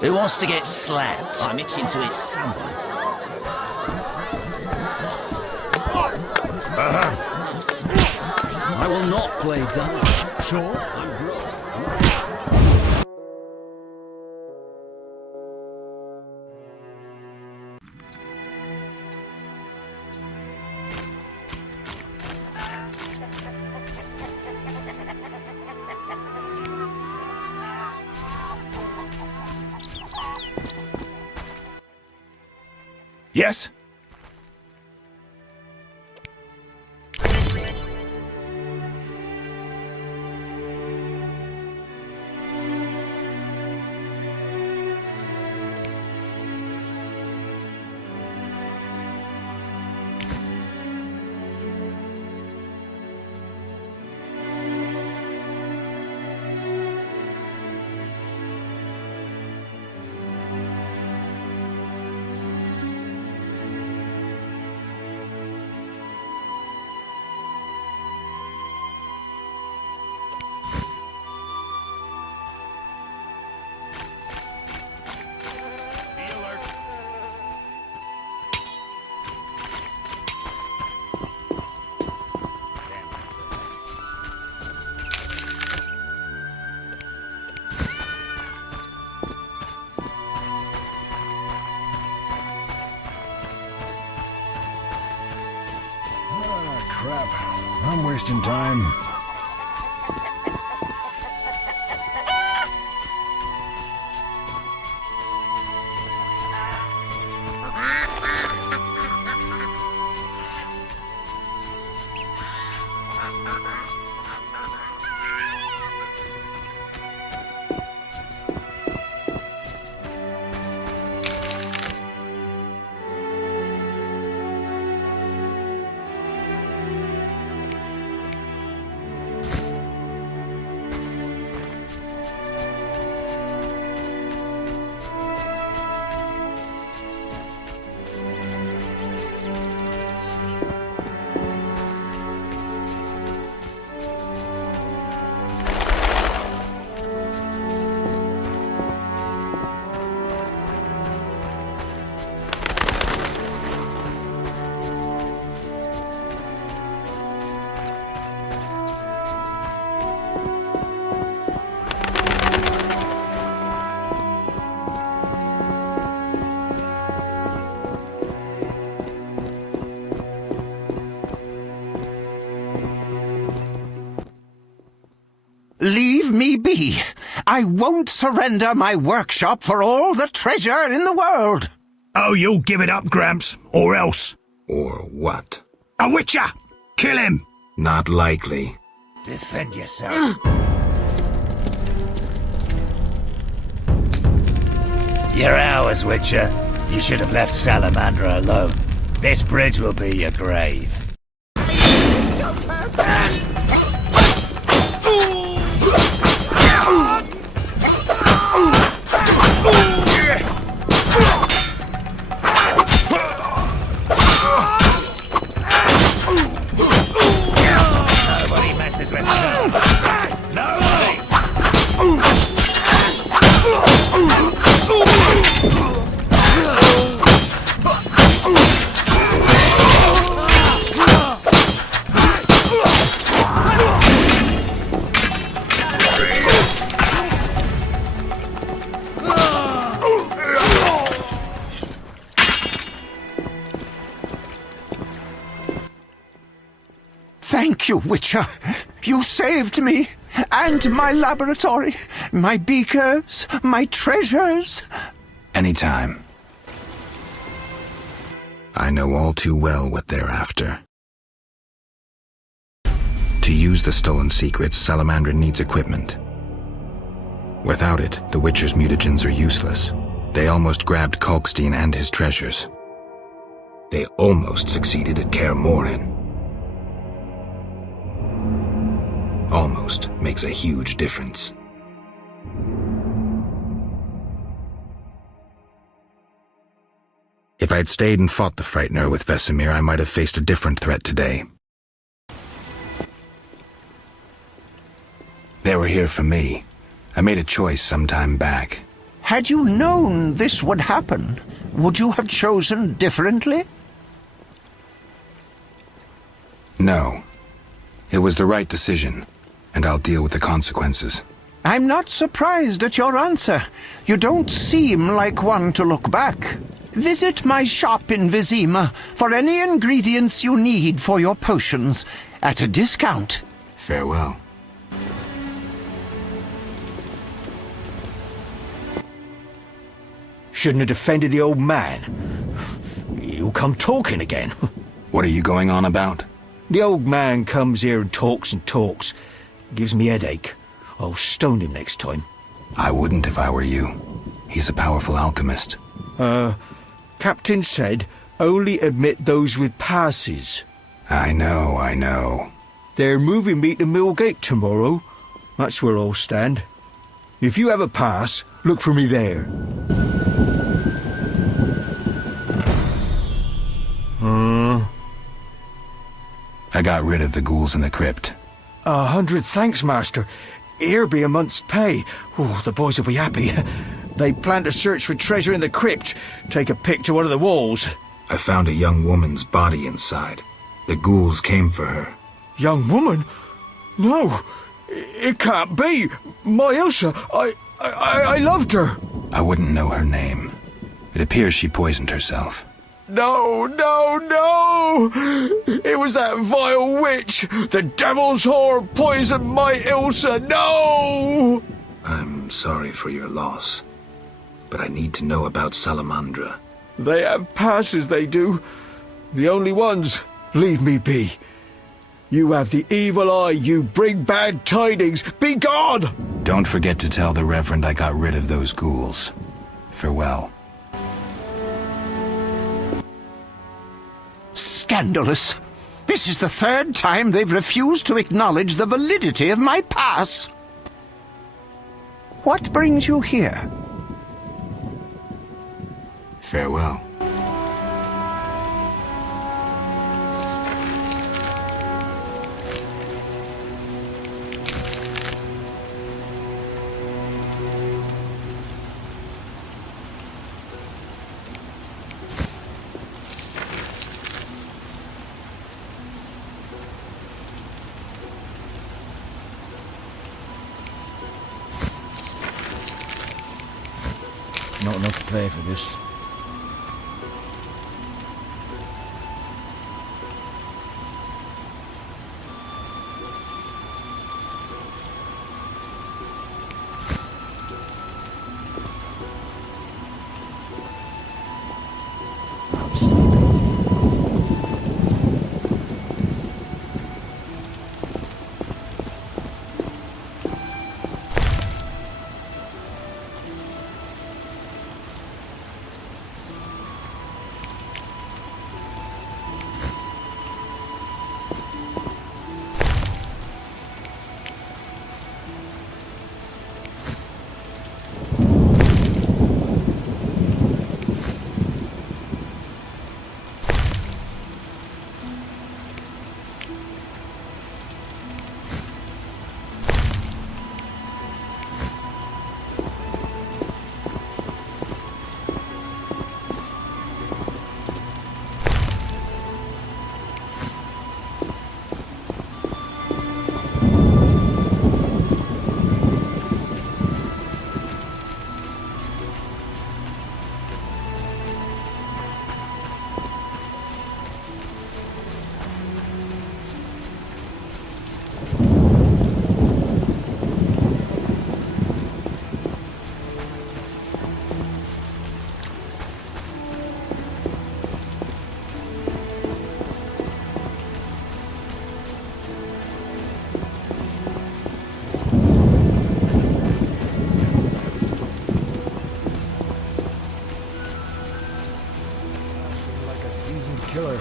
Who wants to get slapped? I'm itching to eat someone. I will not play dance. Sure. I'm broke. Yes? Crap. I'm wasting time. Leave me be. I won't surrender my workshop for all the treasure in the world. Oh, you'll give it up, Gramps, or else. Or what? A witcher! Kill him! Not likely. Defend yourself. You're ours, Witcher. You should have left Salamandra alone. This bridge will be your grave. Nobody messes with Salamandra. Nobody! Thank you, Witcher. You saved me, and my laboratory, my beakers, my treasures. Anytime. I know all too well what they're after. To use the stolen secrets, Salamandra needs equipment. Without it, the Witcher's mutagens are useless. They almost grabbed Kalkstein and his treasures. They almost succeeded at Kaer Morhen. Almost makes a huge difference. If I'd stayed and fought the Frightener with Vesemir, I might have faced a different threat today. They were here for me. I made a choice some time back. Had you known this would happen, would you have chosen differently? No. It was the right decision, and I'll deal with the consequences. I'm not surprised at your answer. You don't seem like one to look back. Visit my shop in Vizima for any ingredients you need for your potions, at a discount. Farewell. Shouldn't have defended the old man. You come talking again. What are you going on about? The old man comes here and talks. Gives me headache. I'll stone him next time. I wouldn't if I were you. He's a powerful alchemist. Captain said only admit those with passes. I know. They're moving me to Millgate tomorrow. That's where I'll stand. If you have a pass, look for me there. I got rid of the ghouls in the crypt. 100 thanks, Master. Here be a month's pay. Oh, the boys will be happy. They plan to search for treasure in the crypt. Take a pick to one of the walls. I found a young woman's body inside. The ghouls came for her. Young woman? No, it can't be. My Ilsa, I loved her. I wouldn't know her name. It appears she poisoned herself. No! It was that vile witch! The devil's whore poisoned my Ilsa! No! I'm sorry for your loss, but I need to know about Salamandra. They have passes, they do. The only ones. Leave me be. You have the evil eye, you bring bad tidings. Be gone! Don't forget to tell the Reverend I got rid of those ghouls. Farewell. Scandalous. This is the third time they've refused to acknowledge the validity of my pass. What brings you here? Farewell. Not enough pay for this. seasoned killer.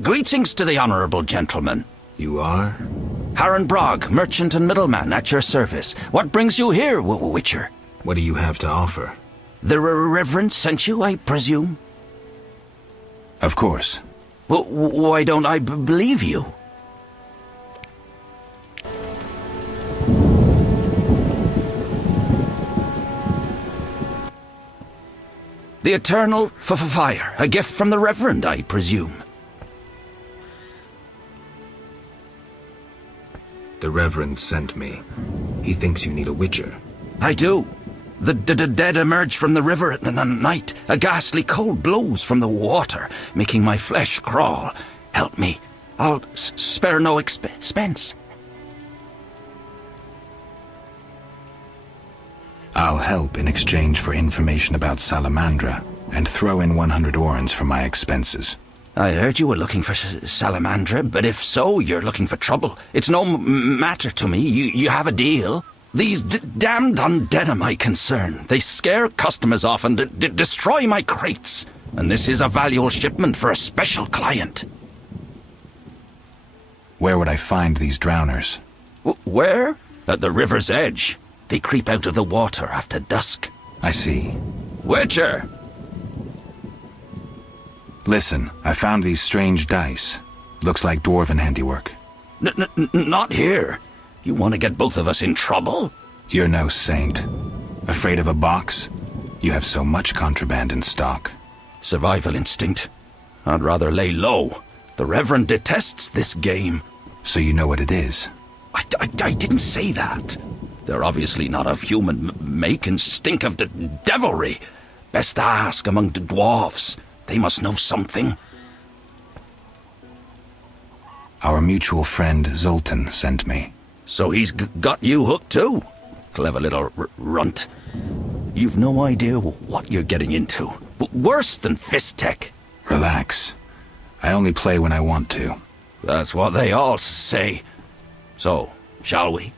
Greetings to the honourable gentleman. You are? Harren Brog, merchant and middleman at your service. What brings you here, Witcher? What do you have to offer? The Reverend sent you, I presume? Of course. Well, why don't I believe you? The Eternal Fire, a gift from the Reverend, I presume. The Reverend sent me. He thinks you need a witcher. I do. The dead emerge from the river at night. A ghastly cold blows from the water, making my flesh crawl. Help me. I'll spare no expense. I'll help in exchange for information about Salamandra, and throw in 100 orens for my expenses. I heard you were looking for Salamandra, but if so, you're looking for trouble. It's no matter to me. You have a deal. These damned undead are my concern. They scare customers off and destroy my crates. And this is a valuable shipment for a special client. Where would I find these drowners? Where? At the river's edge. They creep out of the water after dusk. I see. Witcher! Listen, I found these strange dice. Looks like dwarven handiwork. Not here. You want to get both of us in trouble? You're no saint. Afraid of a box? You have so much contraband in stock. Survival instinct. I'd rather lay low. The Reverend detests this game. So you know what it is? I didn't say that. They're obviously not of human make and stink of devilry. Best ask among the dwarves. They must know something. Our mutual friend Zoltan sent me. So he's got you hooked too? Clever little runt. You've no idea what you're getting into. Worse than fist tech. Relax. I only play when I want to. That's what they all say. So, shall we?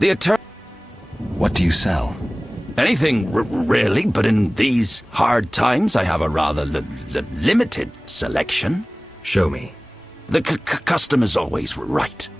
The eternal... What do you sell? Anything, really, but in these hard times I have a rather limited selection. Show me. The custom is always right.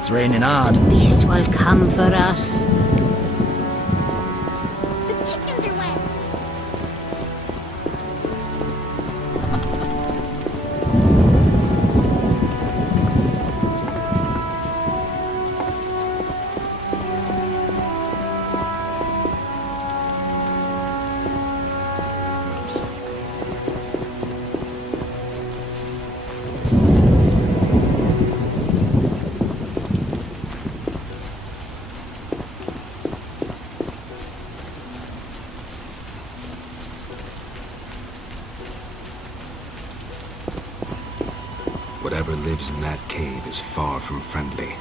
It's raining hard. The beast will come for us. The chickens are wet. Whatever lives in that cave is far from friendly.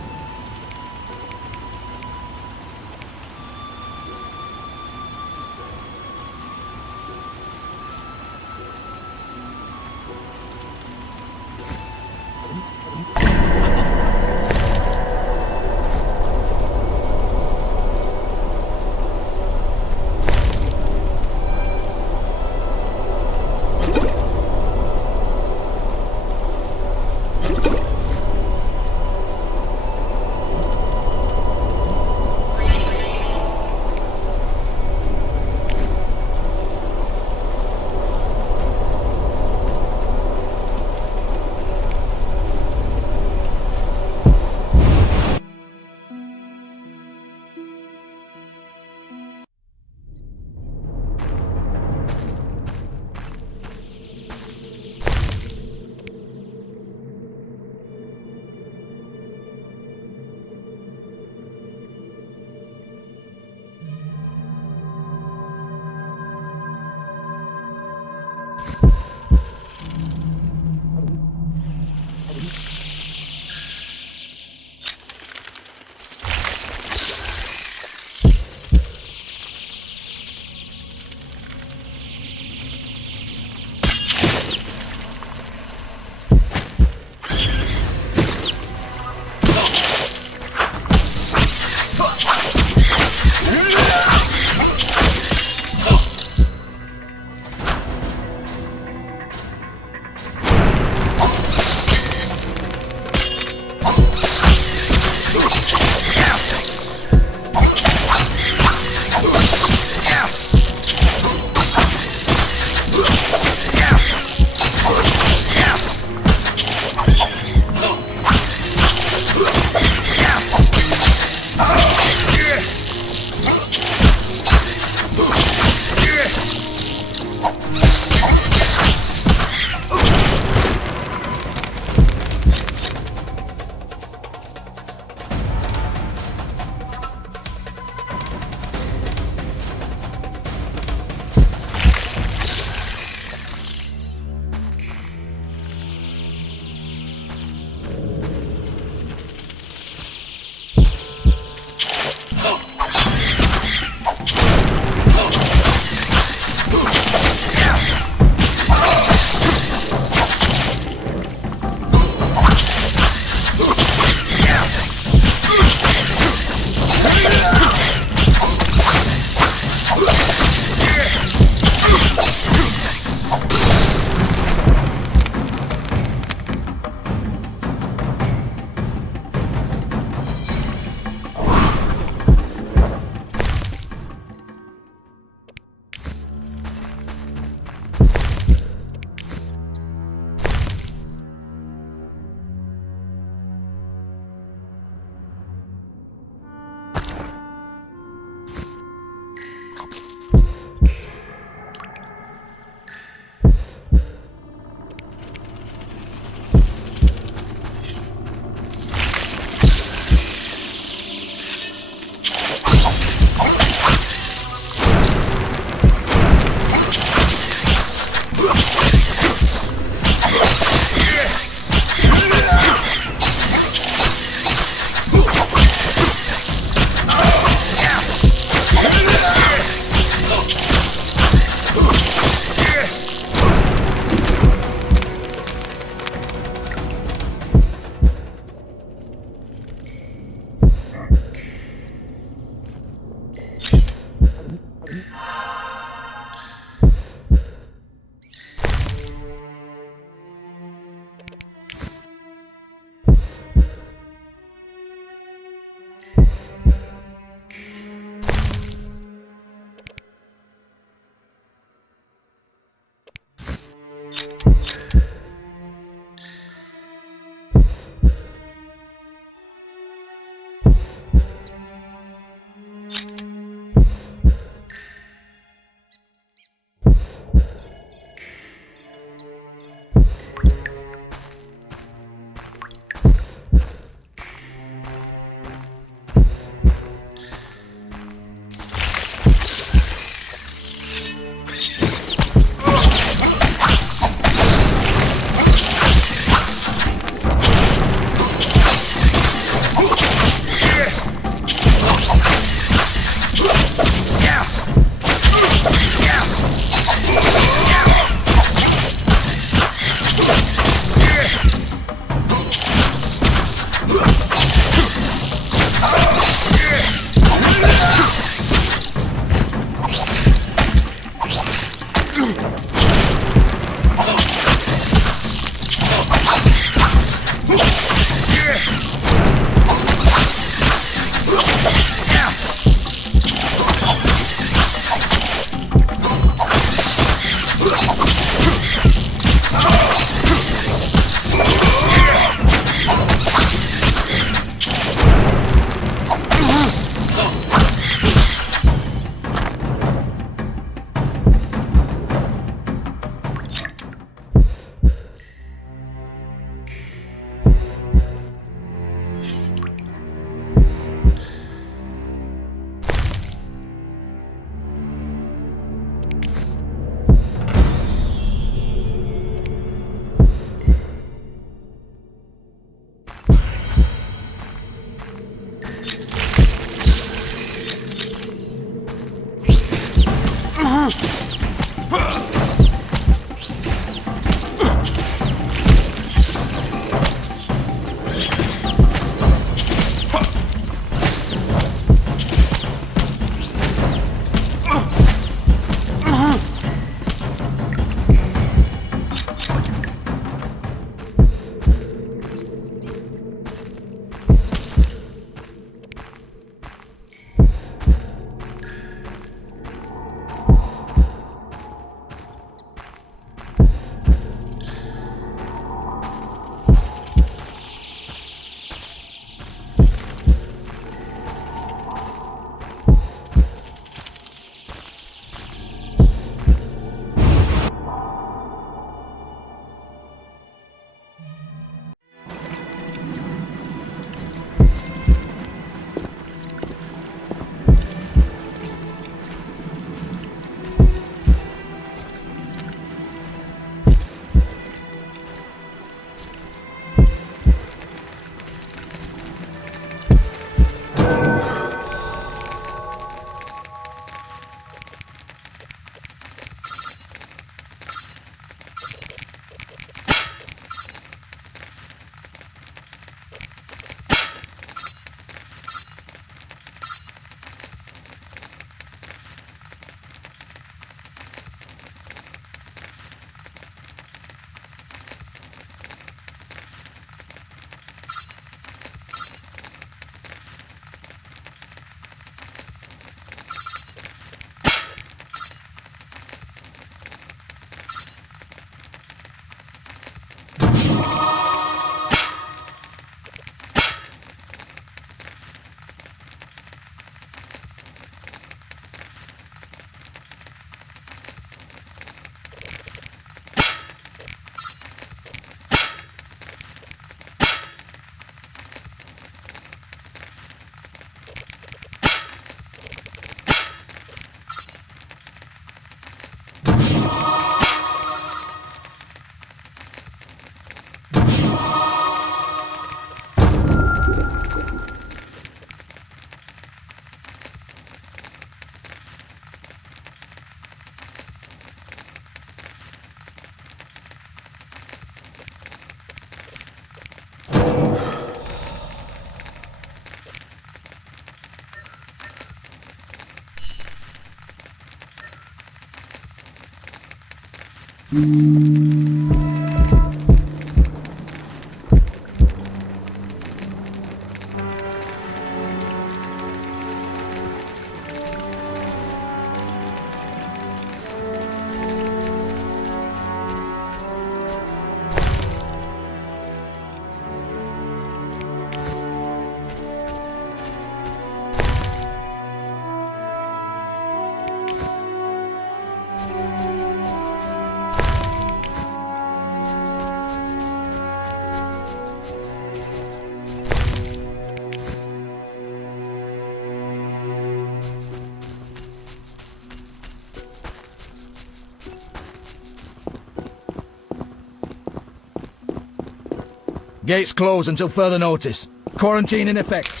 Gates closed until further notice. Quarantine in effect.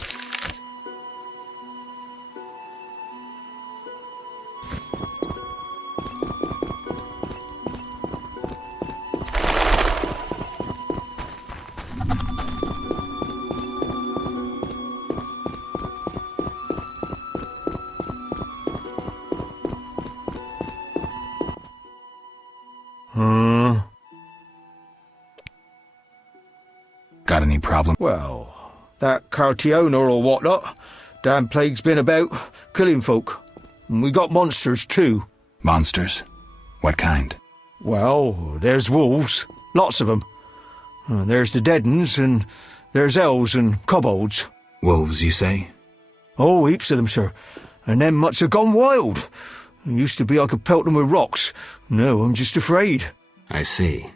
Got any problem? Well, that Cartiona or whatnot. Damn plague's been about, killing folk. And we got monsters too. Monsters? What kind? Well, there's wolves. Lots of them. There's the dead uns, and there's elves and kobolds. Wolves, you say? Oh, heaps of them, sir. And them much have gone wild. It used to be I could pelt them with rocks. No, I'm just afraid. I see.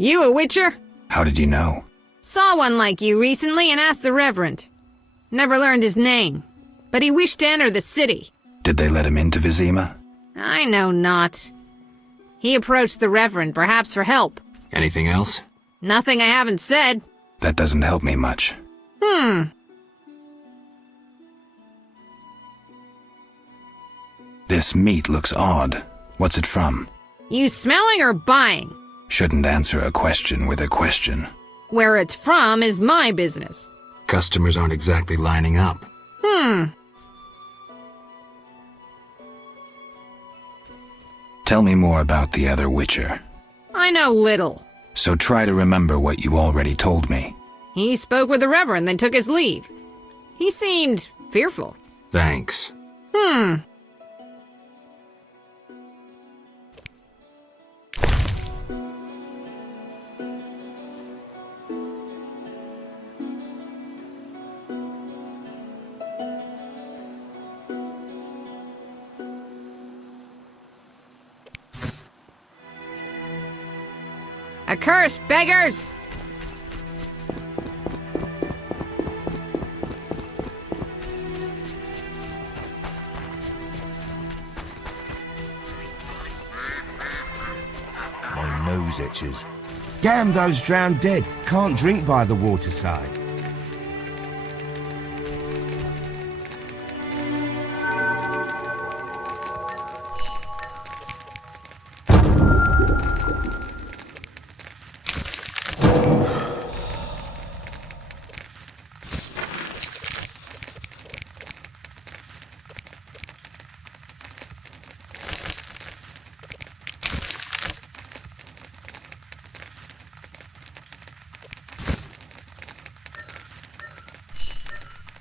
You a witcher? How did you know? Saw one like you recently and asked the Reverend. Never learned his name, but he wished to enter the city. Did they let him into Vizima? I know not. He approached the Reverend, perhaps for help. Anything else? Nothing I haven't said. That doesn't help me much. This meat looks odd. What's it from? You smelling or buying? Shouldn't answer a question with a question. Where it's from is my business. Customers aren't exactly lining up. Tell me more about the other Witcher. I know little. So try to remember what you already told me. He spoke with the Reverend, then took his leave. He seemed fearful. Thanks. Accursed beggars! My nose itches. Damn those drowned dead. Can't drink by the waterside.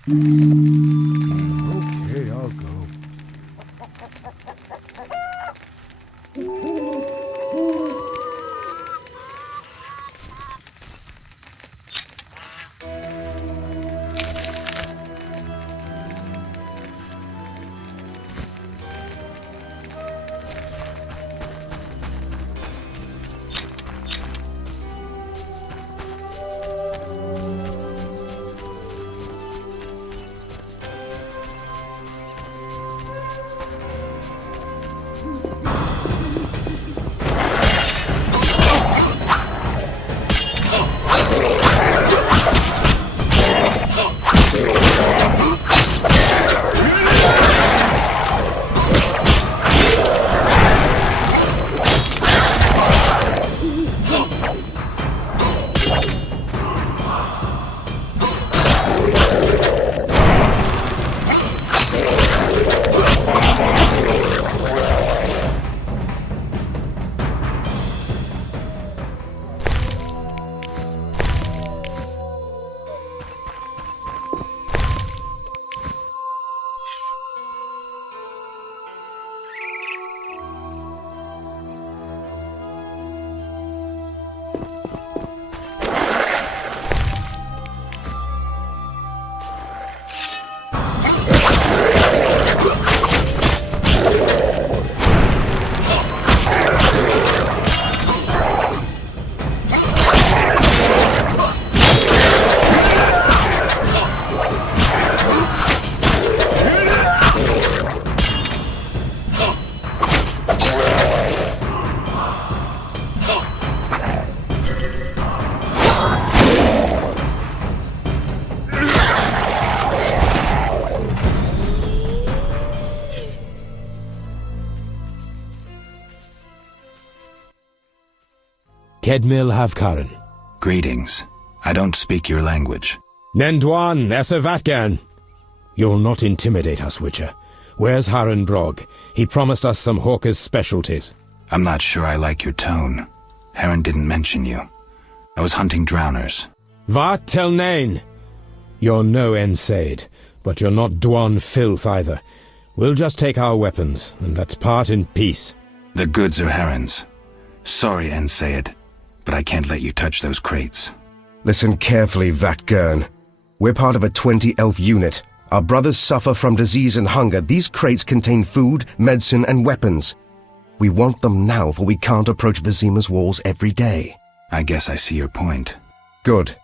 Okay, I'll go. Kedmil Havkaran. Greetings. I don't speak your language. Nendwan Esavatgan. You'll not intimidate us, Witcher. Where's Harren Brog? He promised us some hawker's specialties. I'm not sure I like your tone. Harren didn't mention you. I was hunting drowners. Vat tel nain. You're no Ensaid, but you're not Dwan filth either. We'll just take our weapons, and let's part in peace. The goods are Harren's. Sorry, Ensaid, but I can't let you touch those crates. Listen carefully, Vatgern. We're part of a 20-elf unit. Our brothers suffer from disease and hunger. These crates contain food, medicine, and weapons. We want them now, for we can't approach Vizima's walls every day. I guess I see your point. Good.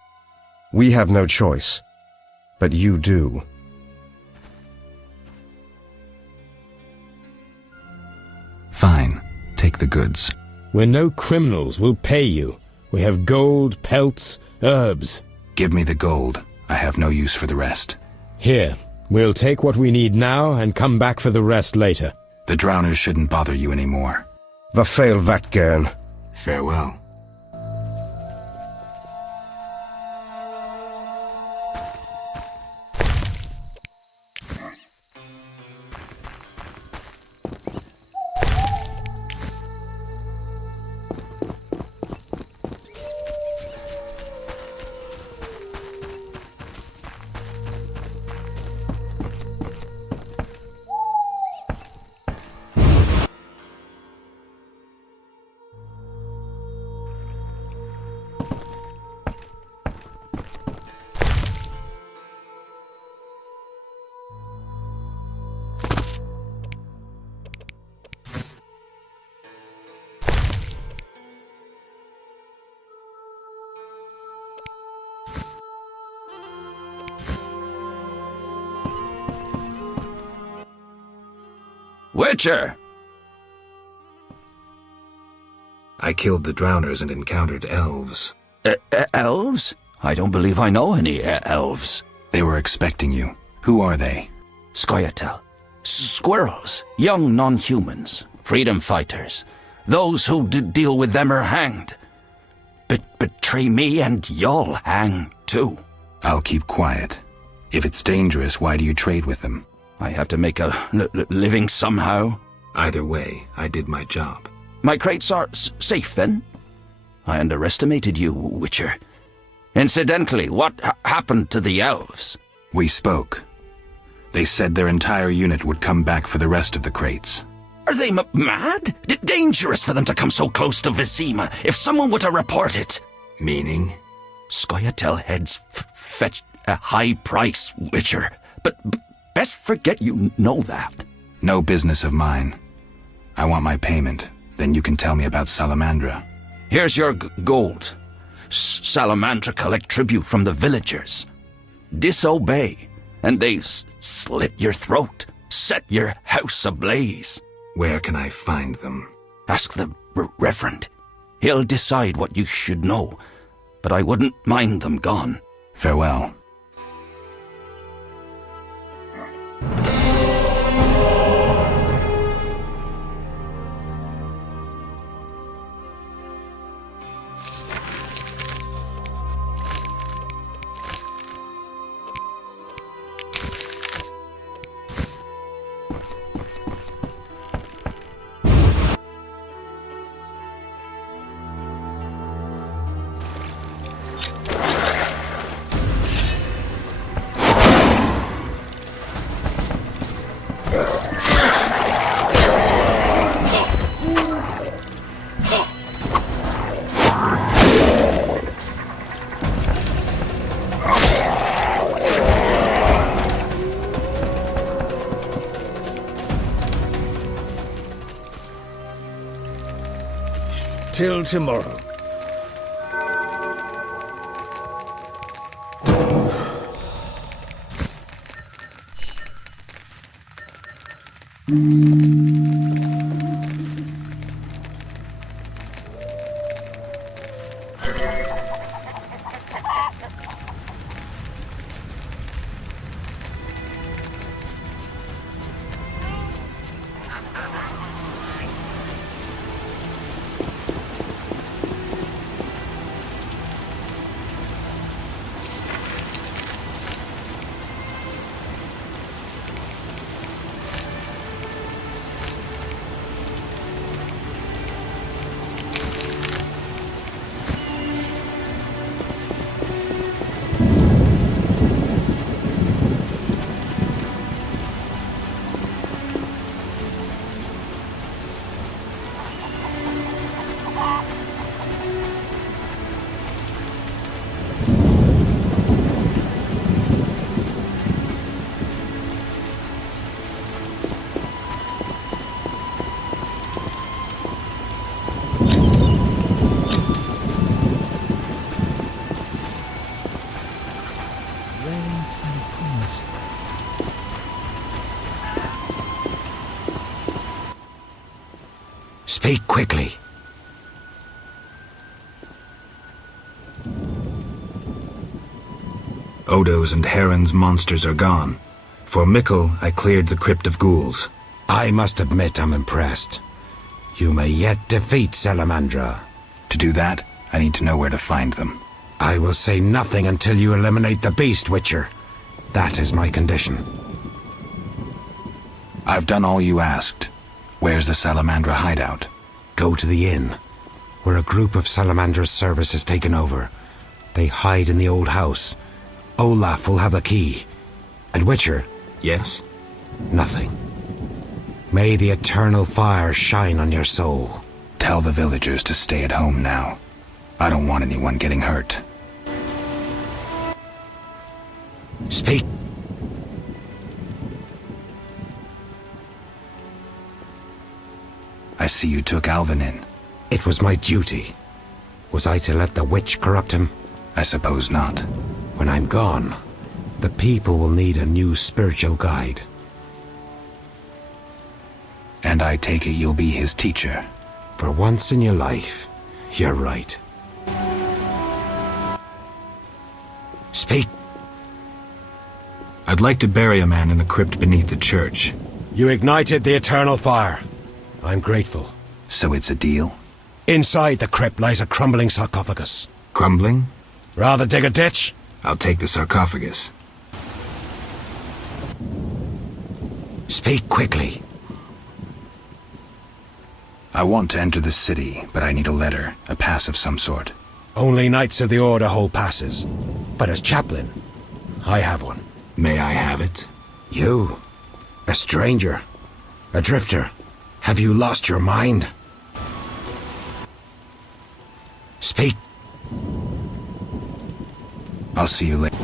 We have no choice. But you do. Fine. Take the goods. We're no criminals. We'll pay you. We have gold, pelts, herbs. Give me the gold. I have no use for the rest. Here. We'll take what we need now and come back for the rest later. The drowners shouldn't bother you anymore. Vafail Vatgern. Farewell. Witcher! I killed the drowners and encountered elves. Elves? I don't believe I know any elves. They were expecting you. Who are they? Scoia'tael. Squirrels. Young non-humans. Freedom fighters. Those who deal with them are hanged. Betray me and you'll hang too. I'll keep quiet. If it's dangerous, why do you trade with them? I have to make a living somehow. Either way, I did my job. My crates are safe, then? I underestimated you, Witcher. Incidentally, what happened to the elves? We spoke. They said their entire unit would come back for the rest of the crates. Are they mad? Dangerous for them to come so close to Vizima. If someone were to report it. Meaning? Scoia'tael heads fetch a high price, Witcher. But best forget you know that. No business of mine. I want my payment. Then you can tell me about Salamandra. Here's your gold. Salamandra collect tribute from the villagers. Disobey, and they slit your throat, set your house ablaze. Where can I find them? Ask the Reverend. He'll decide what you should know, but I wouldn't mind them gone. Farewell. Till tomorrow. reigns and comes. Speak quickly. Odo's and Heron's monsters are gone. For Mickle, I cleared the crypt of ghouls. I must admit I'm impressed. You may yet defeat Salamandra. To do that, I need to know where to find them. I will say nothing until you eliminate the beast, Witcher. That is my condition. I've done all you asked. Where's the Salamandra hideout? Go to the inn, where a group of Salamandra's service has taken over. They hide in the old house. Olaf will have the key. And Witcher? Yes? Nothing. May the eternal fire shine on your soul. Tell the villagers to stay at home now. I don't want anyone getting hurt. Speak. I see you took Alvin in. It was my duty. Was I to let the witch corrupt him? I suppose not. When I'm gone, the people will need a new spiritual guide. And I take it you'll be his teacher. For once in your life, you're right. Speak. I'd like to bury a man in the crypt beneath the church. You ignited the eternal fire. I'm grateful. So it's a deal? Inside the crypt lies a crumbling sarcophagus. Crumbling? Rather dig a ditch? I'll take the sarcophagus. Speak quickly. I want to enter the city, but I need a letter, a pass of some sort. Only Knights of the Order hold passes. But as chaplain, I have one. May I have it? You? A stranger? A drifter? Have you lost your mind? Speak. I'll see you later.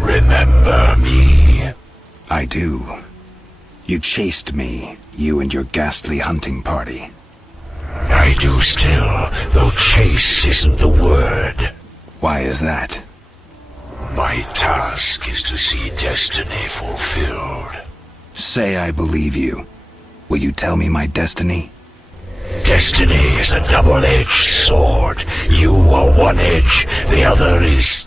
Remember me? I do. You chased me, you and your ghastly hunting party. I do still, though chase isn't the word. Why is that? My task is to see destiny fulfilled. Say I believe you. Will you tell me my destiny? Destiny is a double-edged sword. You are one edge, the other is...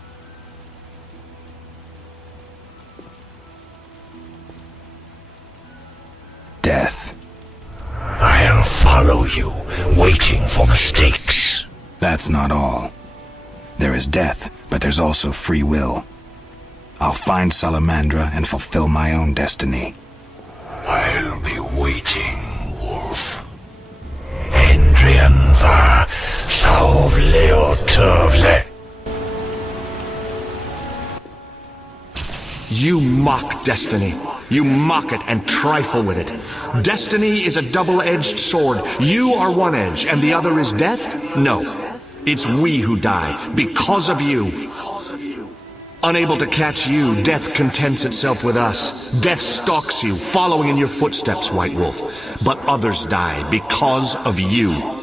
Death. I'll follow you, waiting for mistakes. That's not all. There is death, but there's also free will. I'll find Salamandra and fulfill my own destiny. I'll be waiting, Wolf. Endrian var sauv leo turvle. You mock destiny. You mock it and trifle with it. Destiny is a double-edged sword. You are one edge, and the other is death? No. It's we who die, because of you. Unable to catch you, death contents itself with us. Death stalks you, following in your footsteps, White Wolf. But others die because of you.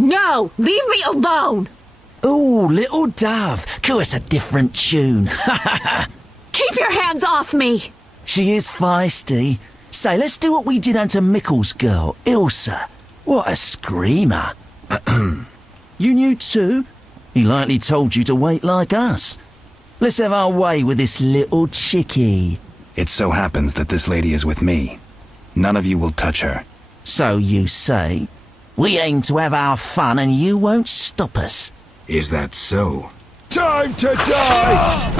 No! Leave me alone! Ooh, little dove. Cue us a different tune. Keep your hands off me! She is feisty. Say, let's do what we did unto Mickle's girl, Ilsa. What a screamer. You knew too? He likely told you to wait like us. Let's have our way with this little chickie. It so happens that this lady is with me. None of you will touch her. So you say? We aim to have our fun and you won't stop us. Is that so? Time to die!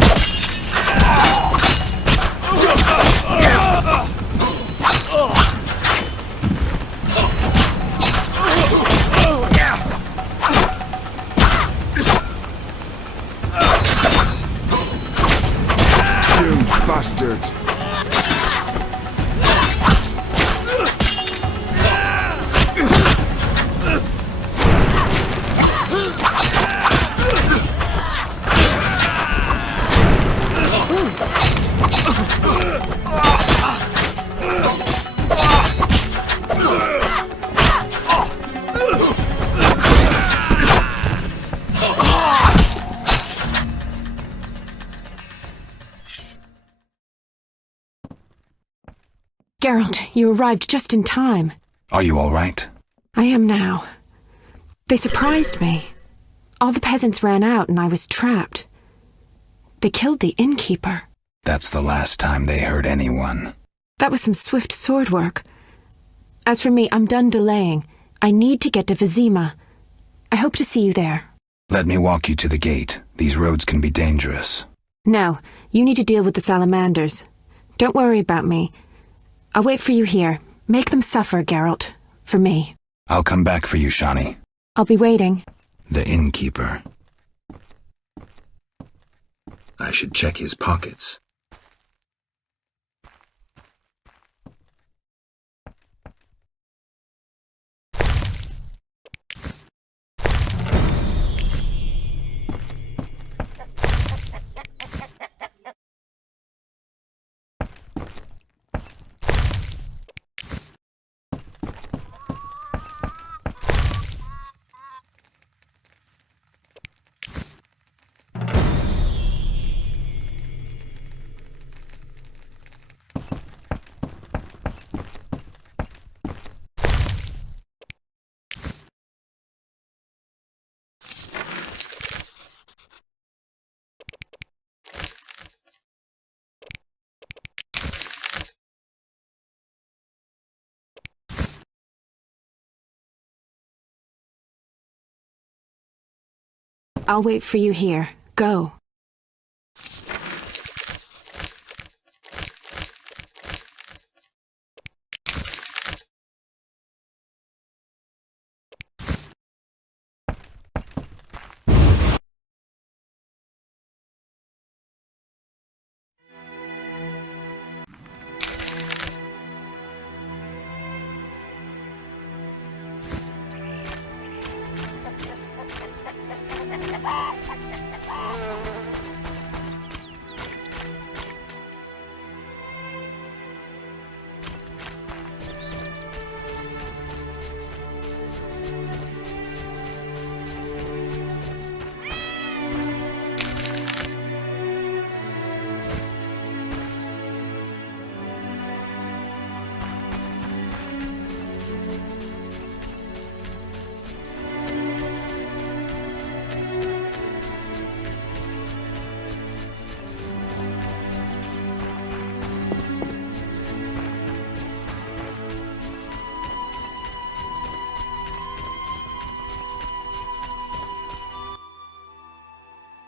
You bastard! Geralt, you arrived just in time. Are you all right? I am now. They surprised me. All the peasants ran out and I was trapped. They killed the innkeeper. That's the last time they hurt anyone. That was some swift sword work. As for me, I'm done delaying. I need to get to Vizima. I hope to see you there. Let me walk you to the gate. These roads can be dangerous. No, you need to deal with the salamanders. Don't worry about me. I'll wait for you here. Make them suffer, Geralt. For me. I'll come back for you, Shani. I'll be waiting. The innkeeper. I should check his pockets. I'll wait for you here. Go.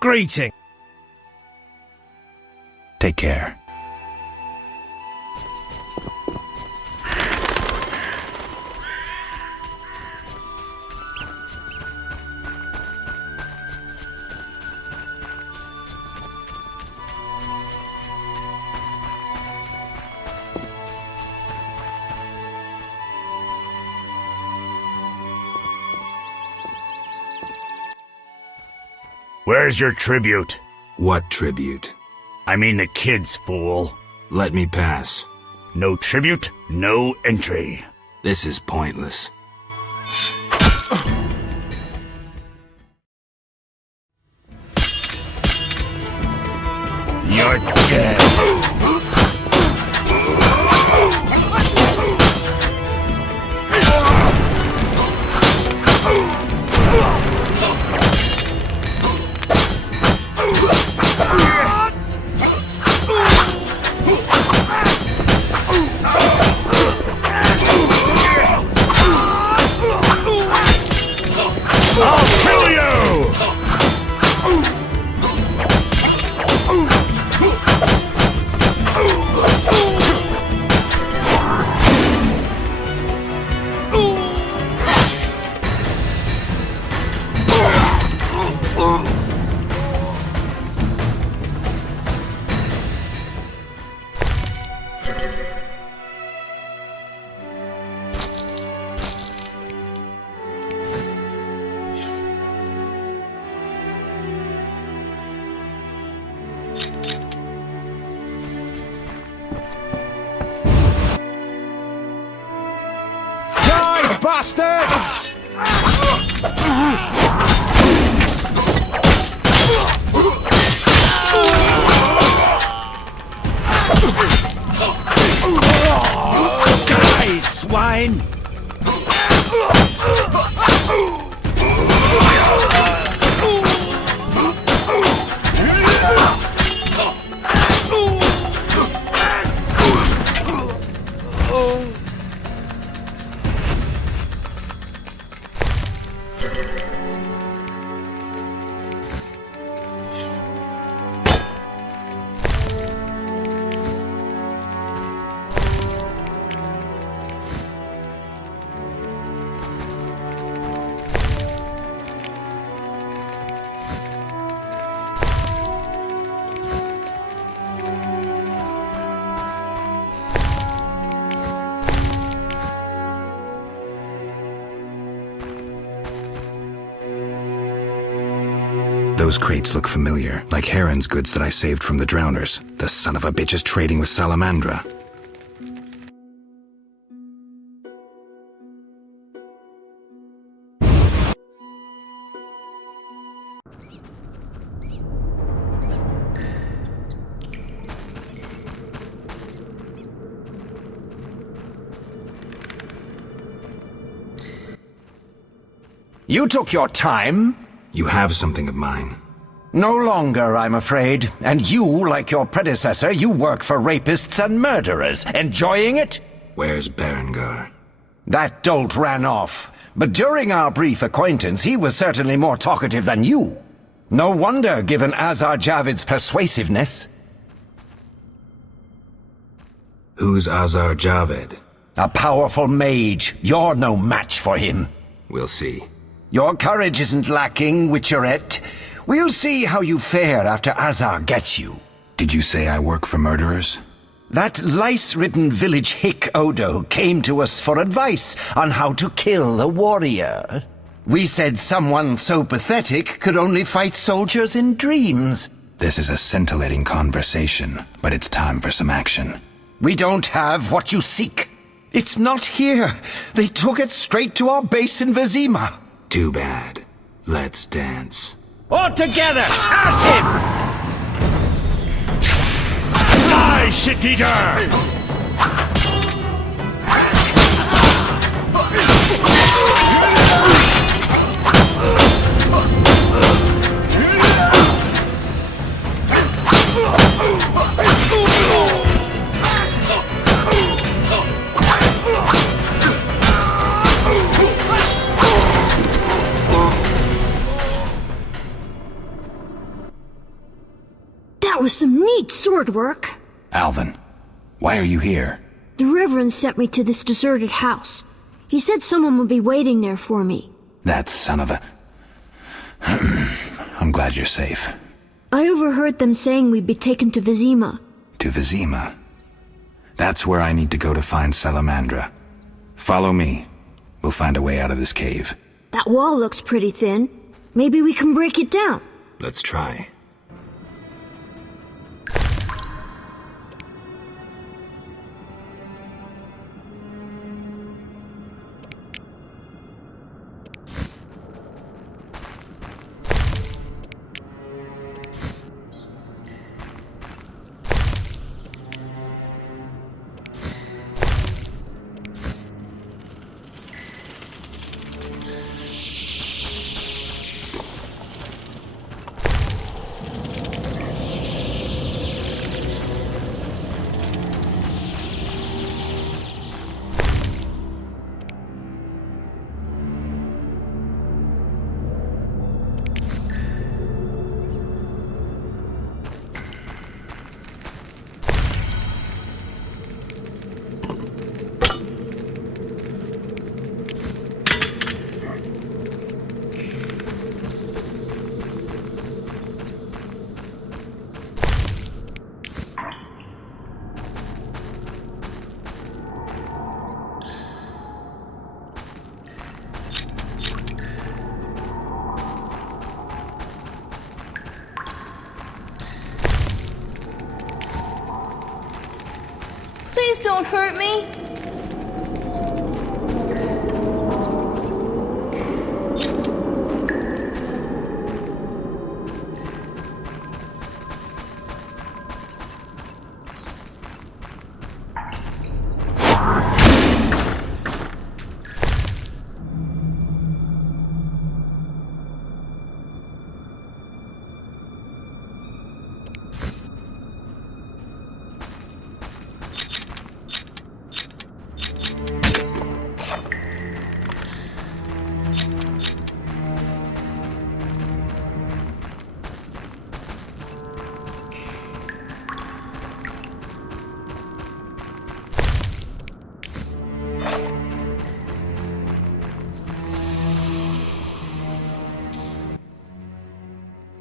Greeting. Take care. Where's your tribute? What tribute? I mean the kids, fool. Let me pass. No tribute, no entry. This is pointless. You're dead. I'll kill you! Bastard! Die, swine! Those crates look familiar, like Heron's goods that I saved from the drowners. The son of a bitch is trading with Salamandra. You took your time. You have something of mine. No longer, I'm afraid. And you, like your predecessor, you work for rapists and murderers. Enjoying it? Where's Berengar? That dolt ran off. But during our brief acquaintance, he was certainly more talkative than you. No wonder, given Azar Javid's persuasiveness. Who's Azar Javed? A powerful mage. You're no match for him. We'll see. Your courage isn't lacking, Witcherette. We'll see how you fare after Azar gets you. Did you say I work for murderers? That lice-ridden village hick Odo came to us for advice on how to kill a warrior. We said someone so pathetic could only fight soldiers in dreams. This is a scintillating conversation, but it's time for some action. We don't have what you seek. It's not here. They took it straight to our base in Vizima. Too bad. Let's dance. All together! At him! Die, shit-eater! That was some neat sword work. Alvin, why are you here? The Reverend sent me to this deserted house. He said someone would be waiting there for me. That son of a... I'm glad you're safe. I overheard them saying we'd be taken to Vizima. To Vizima? That's where I need to go to find Salamandra. Follow me. We'll find a way out of this cave. That wall looks pretty thin. Maybe we can break it down. Let's try. Please don't hurt me.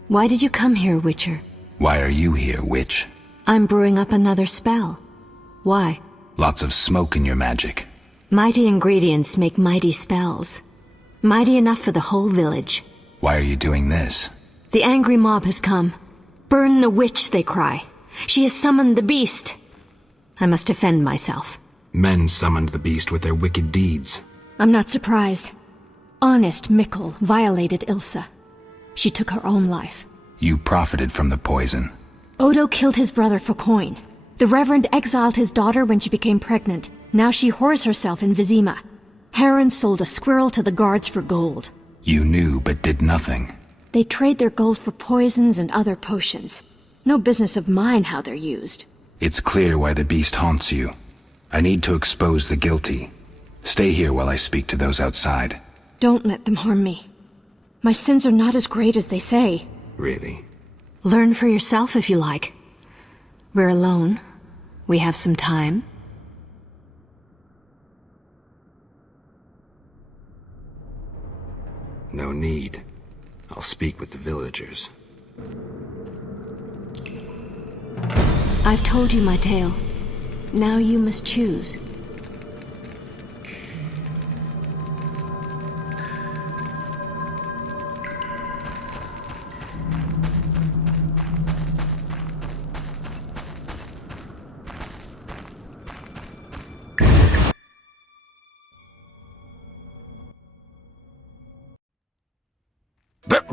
Why did you come here, Witcher? Why are you here, witch? I'm brewing up another spell. Why? Lots of smoke in your magic. Mighty ingredients make mighty spells. Mighty enough for the whole village. Why are you doing this? The angry mob has come. Burn the witch, they cry. She has summoned the beast. I must defend myself. Men summoned the beast with their wicked deeds. I'm not surprised. Honest Mikkel violated Ilsa. She took her own life. You profited from the poison. Odo killed his brother for coin. The Reverend exiled his daughter when she became pregnant. Now she whores herself in Vizima. Heron sold a squirrel to the guards for gold. You knew but did nothing. They trade their gold for poisons and other potions. No business of mine how they're used. It's clear why the beast haunts you. I need to expose the guilty. Stay here while I speak to those outside. Don't let them harm me. My sins are not as great as they say. Really? Learn for yourself if you like. We're alone. We have some time. No need. I'll speak with the villagers. I've told you my tale. Now you must choose.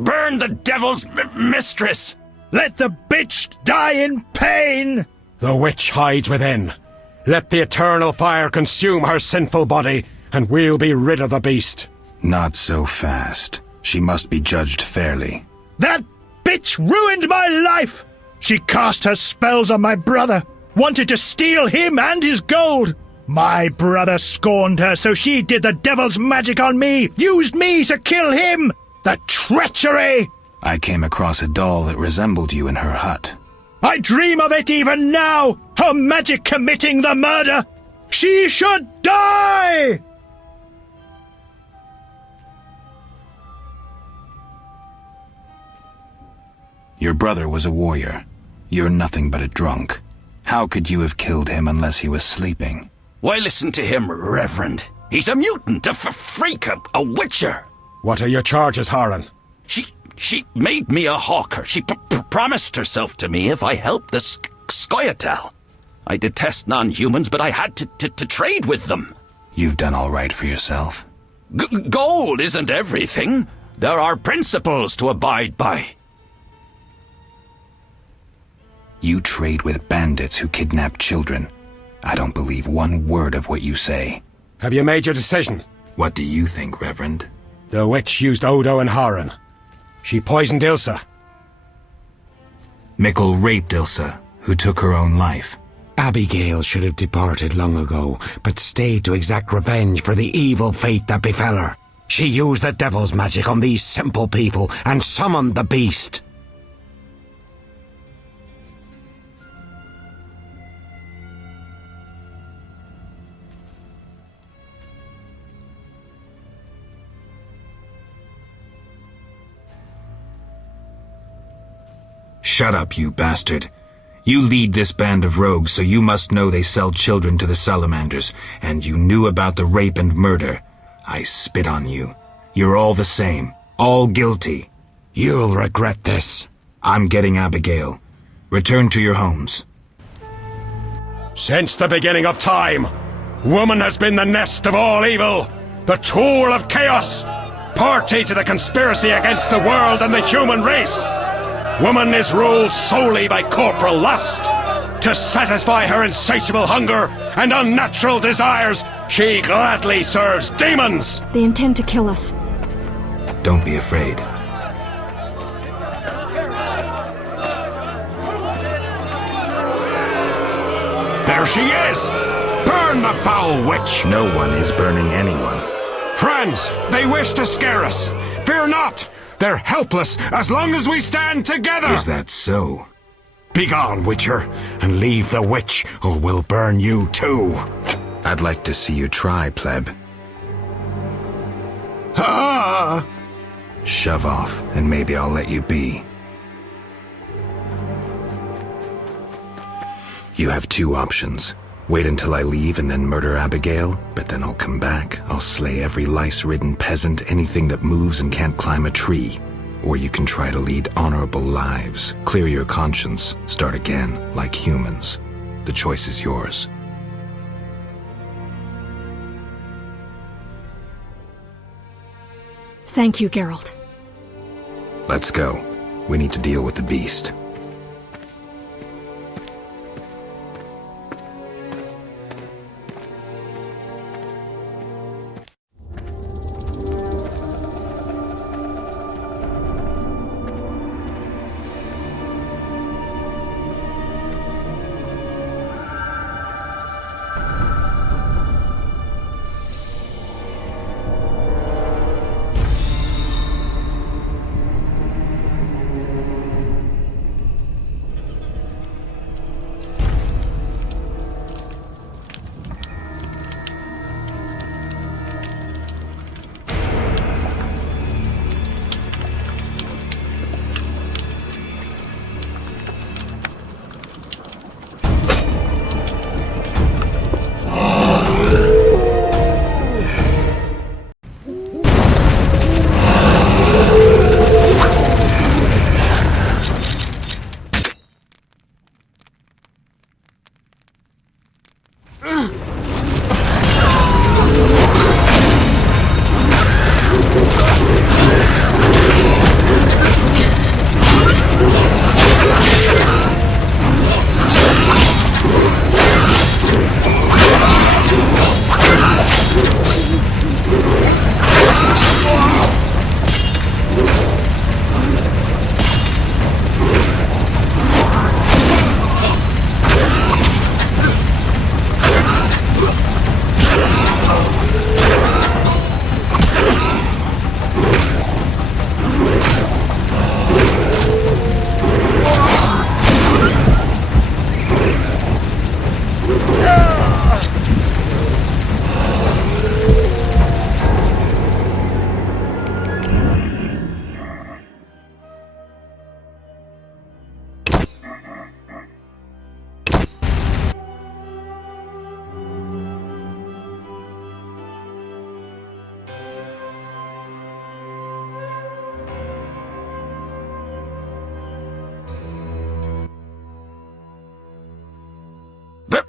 Burn the devil's mistress! Let the bitch die in pain! The witch hides within. Let the eternal fire consume her sinful body, and we'll be rid of the beast. Not so fast. She must be judged fairly. That bitch ruined my life! She cast her spells on my brother, wanted to steal him and his gold. My brother scorned her, so she did the devil's magic on me, used me to kill him! The treachery! I came across a doll that resembled you in her hut. I dream of it even now! Her magic committing the murder! She should die! Your brother was a warrior. You're nothing but a drunk. How could you have killed him unless he was sleeping? Why listen to him, Reverend? He's a mutant, a freak, a witcher. What are your charges, Haran? She made me a hawker. She promised herself to me if I helped the Scoia'tael. I detest non-humans, but I had to trade with them. You've done all right for yourself. Gold isn't everything. There are principles to abide by. You trade with bandits who kidnap children. I don't believe one word of what you say. Have you made your decision? What do you think, Reverend? The witch used Odo and Haran. She poisoned Ilsa. Mikkel raped Ilsa, who took her own life. Abigail should have departed long ago, but stayed to exact revenge for the evil fate that befell her. She used the devil's magic on these simple people and summoned the beast. Shut up, you bastard. You lead this band of rogues, so you must know they sell children to the salamanders, and you knew about the rape and murder. I spit on you. You're all the same. All guilty. You'll regret this. I'm getting Abigail. Return to your homes. Since the beginning of time, woman has been the nest of all evil, the tool of chaos, party to the conspiracy against the world and the human race. Woman is ruled solely by corporal lust. To satisfy her insatiable hunger and unnatural desires, she gladly serves demons. They intend to kill us. Don't be afraid. There she is! Burn the foul witch! No one is burning anyone. Friends, they wish to scare us. Fear not! They're helpless as long as we stand together! Is that so? Begone, Witcher, and leave the witch, or we'll burn you too. I'd like to see you try, pleb. Ah! Shove off, and maybe I'll let you be. You have two options. Wait until I leave and then murder Abigail, but then I'll come back. I'll slay every lice-ridden peasant, anything that moves and can't climb a tree. Or you can try to lead honorable lives, clear your conscience, start again, like humans. The choice is yours. Thank you, Geralt. Let's go. We need to deal with the beast.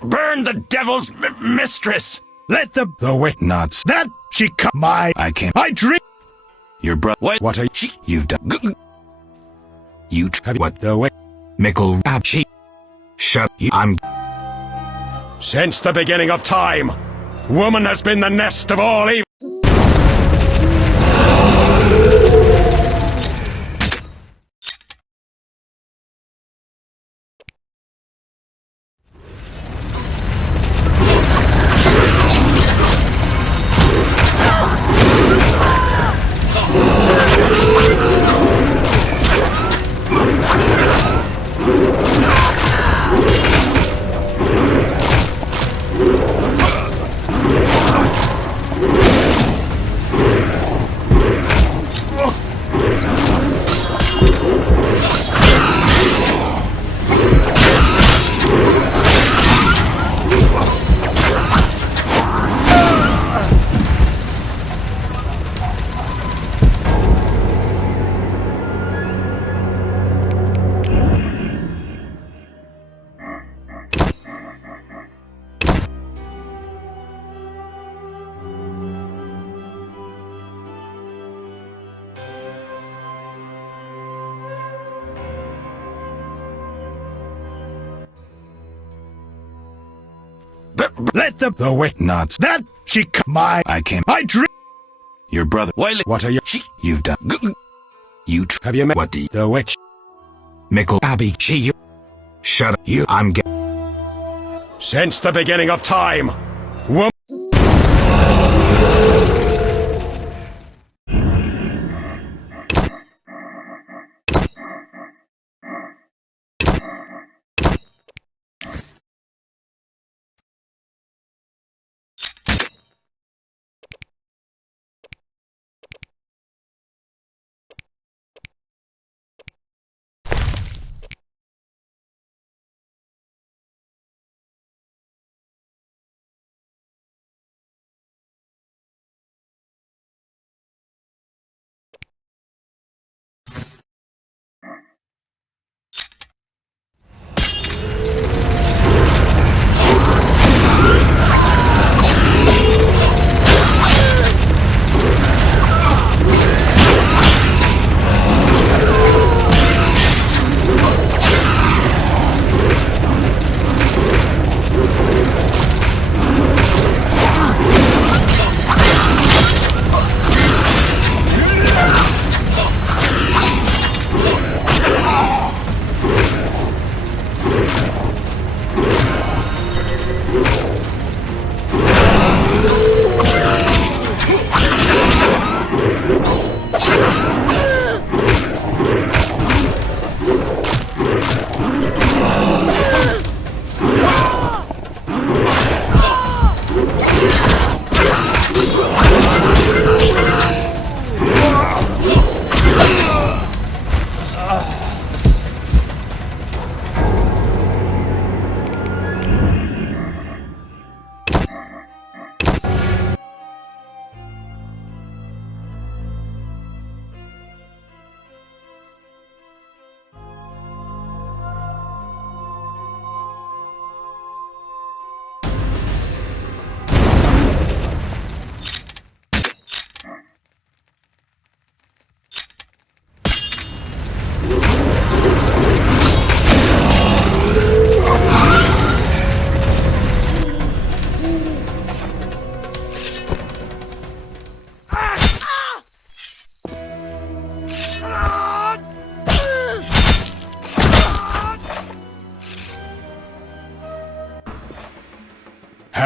Burn the devil's mistress! Let the witch Nuts. That she cut my... I can't. I drink... Your brother. What are she? You've done. You what? The witch. Mickle. She. Shut. I'm. Since the beginning of time, woman has been the nest of all evil. Let the witch nods. That she my I came. I dream. Your brother. What are you? You've done. You have you met what the witch? Mickle Abbey. You. Shut up. You. I'm. Since the beginning of time, woman.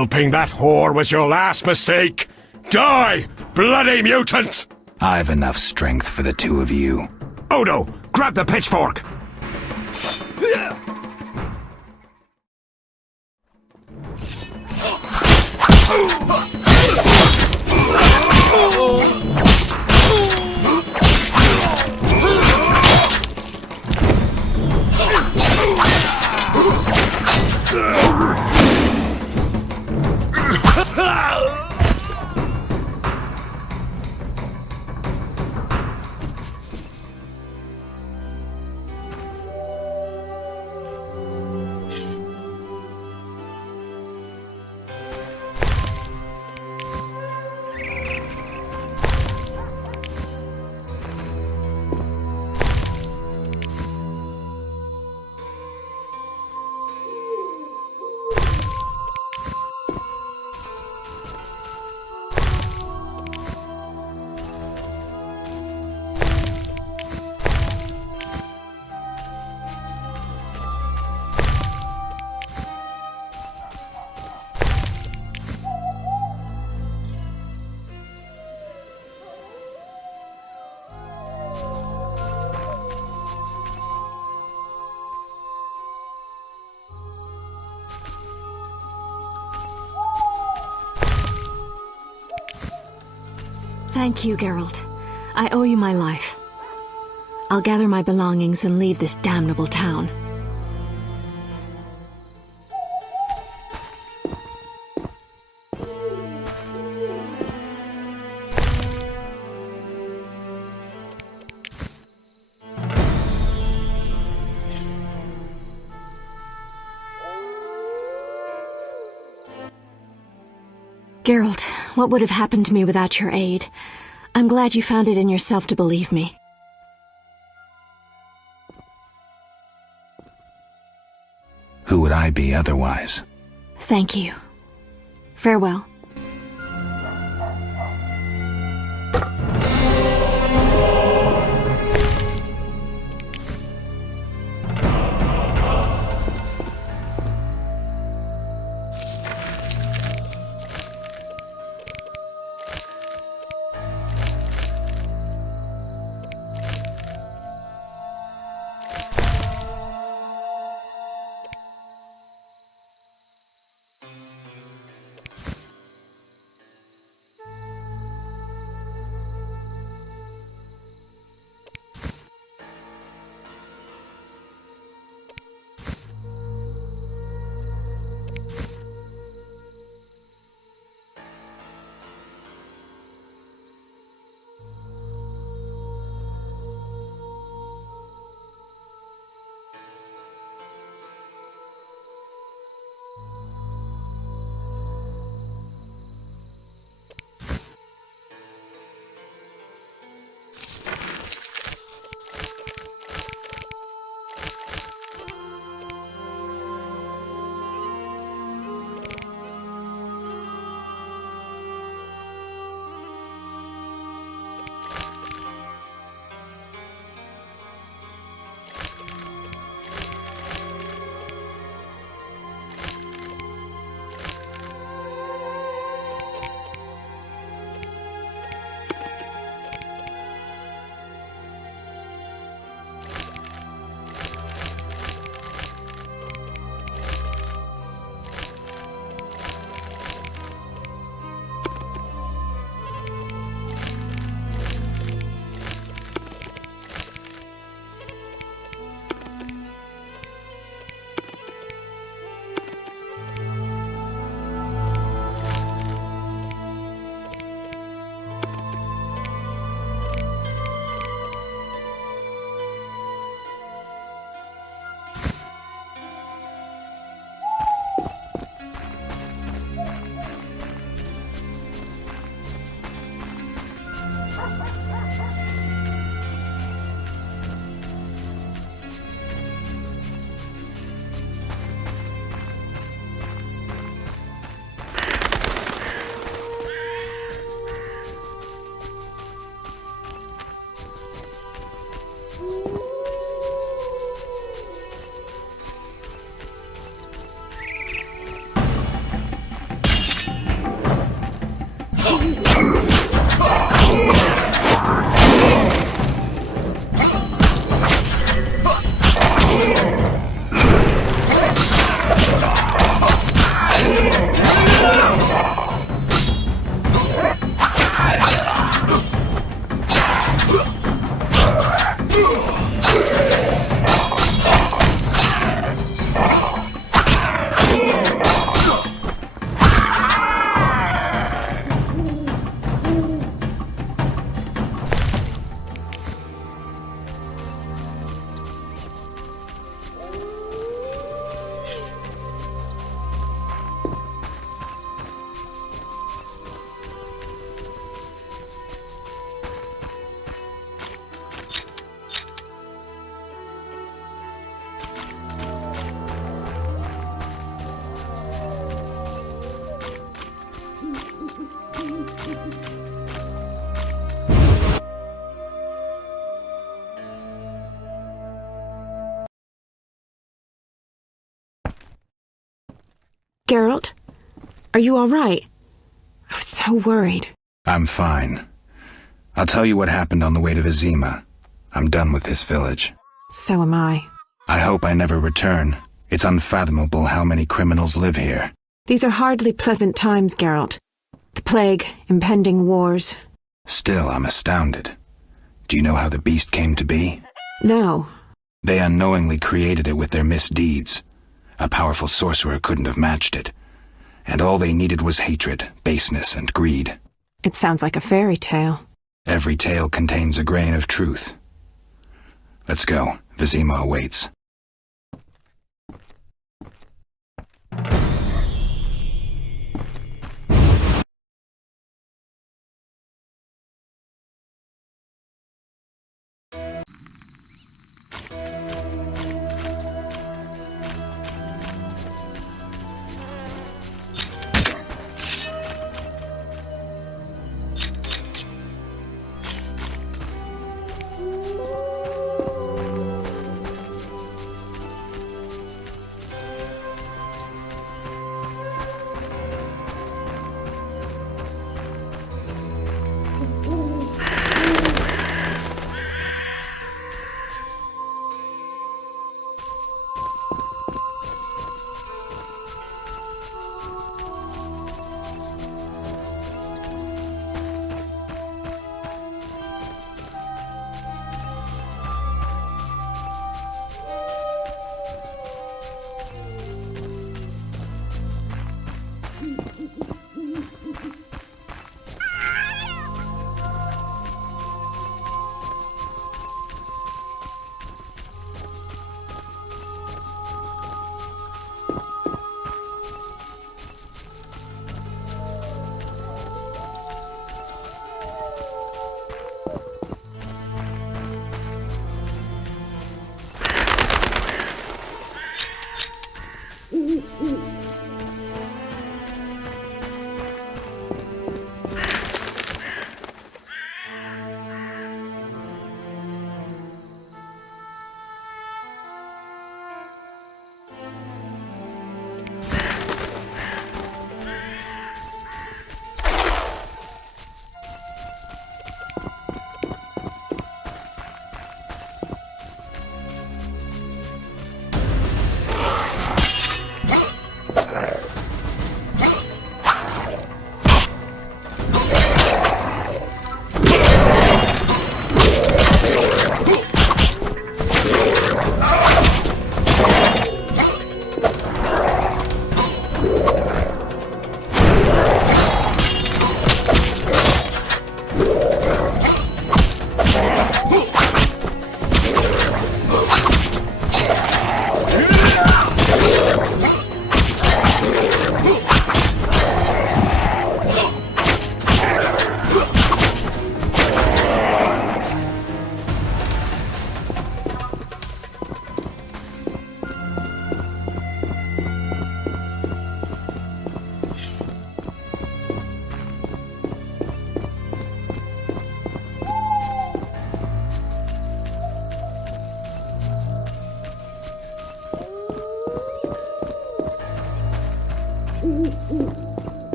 Helping that whore was your last mistake. Die, bloody mutant! I've enough strength for the two of you. Odo, grab the pitchfork! Thank you, Geralt. I owe you my life. I'll gather my belongings and leave this damnable town. Geralt, what would have happened to me without your aid? I'm glad you found it in yourself to believe me. Who would I be otherwise? Thank you. Farewell. Geralt, are you all right? I was so worried. I'm fine. I'll tell you what happened on the way to Vizima. I'm done with this village. So am I. I hope I never return. It's unfathomable how many criminals live here. These are hardly pleasant times, Geralt. The plague, impending wars. Still, I'm astounded. Do you know how the beast came to be? No. They unknowingly created it with their misdeeds. A powerful sorcerer couldn't have matched it. And all they needed was hatred, baseness, and greed. It sounds like a fairy tale. Every tale contains a grain of truth. Let's go. Vizima awaits.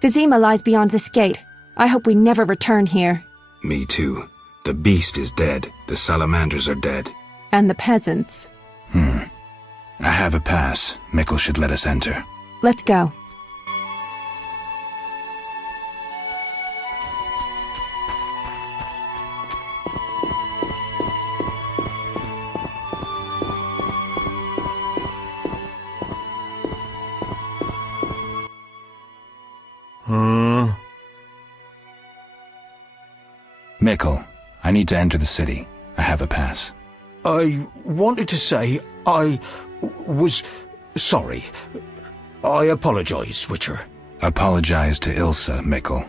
Vizima lies beyond this gate. I hope we never return here. Me too. The beast is dead. The salamanders are dead. And the peasants. I have a pass. Mikkel should let us enter. Let's go. Mikkel, I need to enter the city. I have a pass. I wanted to say I was sorry. I apologize, Witcher. Apologize to Ilsa, Mikkel.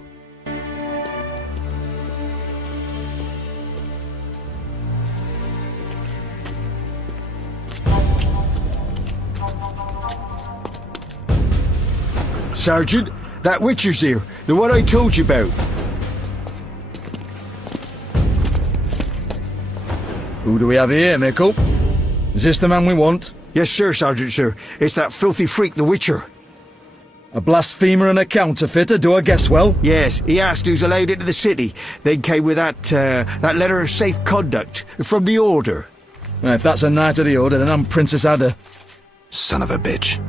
Sergeant, that Witcher's here, the one I told you about. Who do we have here, Mickle? Is this the man we want? Yes, sir, Sergeant, sir. It's that filthy freak, the Witcher. A blasphemer and a counterfeiter, do I guess well? Yes, he asked who's allowed into the city. They came with that letter of safe conduct from the Order. Well, if that's a Knight of the Order, then I'm Princess Ada. Son of a bitch.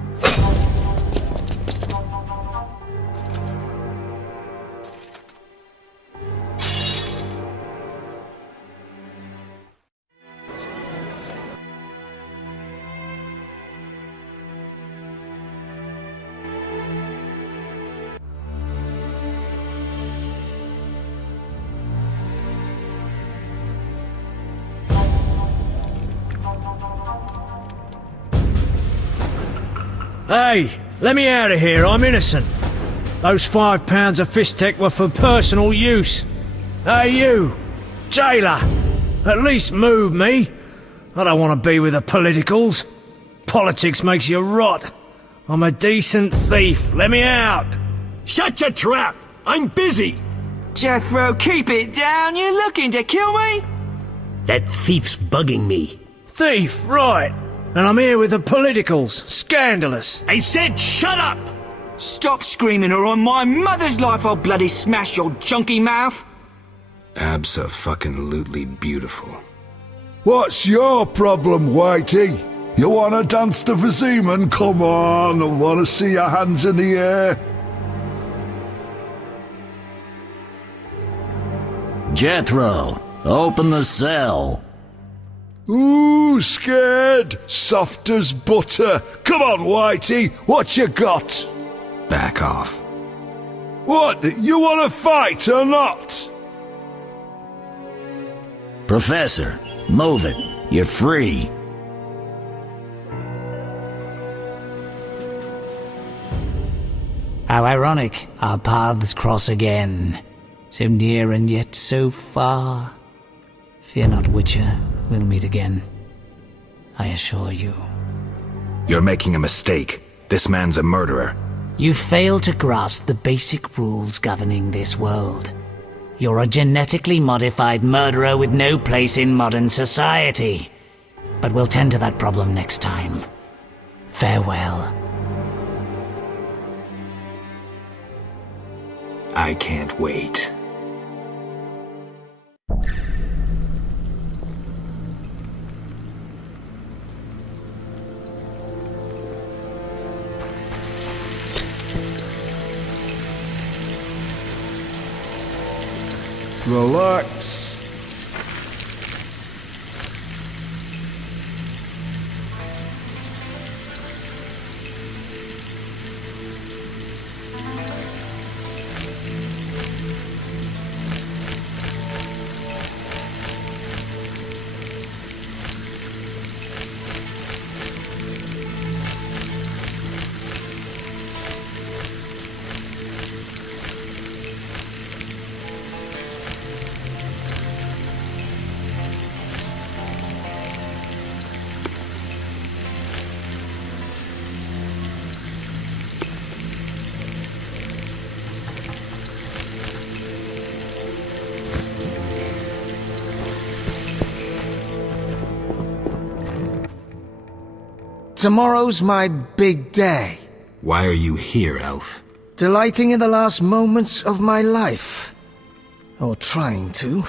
Hey, let me out of here, I'm innocent. Those £5 of fisstech were for personal use. Hey you, jailer, at least move me. I don't want to be with the politicals. Politics makes you rot. I'm a decent thief, let me out. Shut your trap, I'm busy. Jethro, keep it down, you're looking to kill me? That thief's bugging me. Thief, right. And I'm here with the politicals. Scandalous. I said shut up! Stop screaming or on my mother's life I'll bloody smash your junky mouth! Abso-fucking-lutely beautiful. What's your problem, Whitey? You wanna dance to Vizima? Come on, I wanna see your hands in the air. Jethro, open the cell. Ooh, scared? Soft as butter. Come on, Whitey, what you got? Back off. What, you wanna fight or not? Professor, move it. You're free. How ironic, our paths cross again. So near and yet so far. Fear not, Witcher, we'll meet again. I assure you. You're making a mistake. This man's a murderer. You fail to grasp the basic rules governing this world. You're a genetically modified murderer with no place in modern society. But we'll tend to that problem next time. Farewell. I can't wait. Relax. Tomorrow's my big day. Why are you here, Elf? Delighting in the last moments of my life. Or trying to.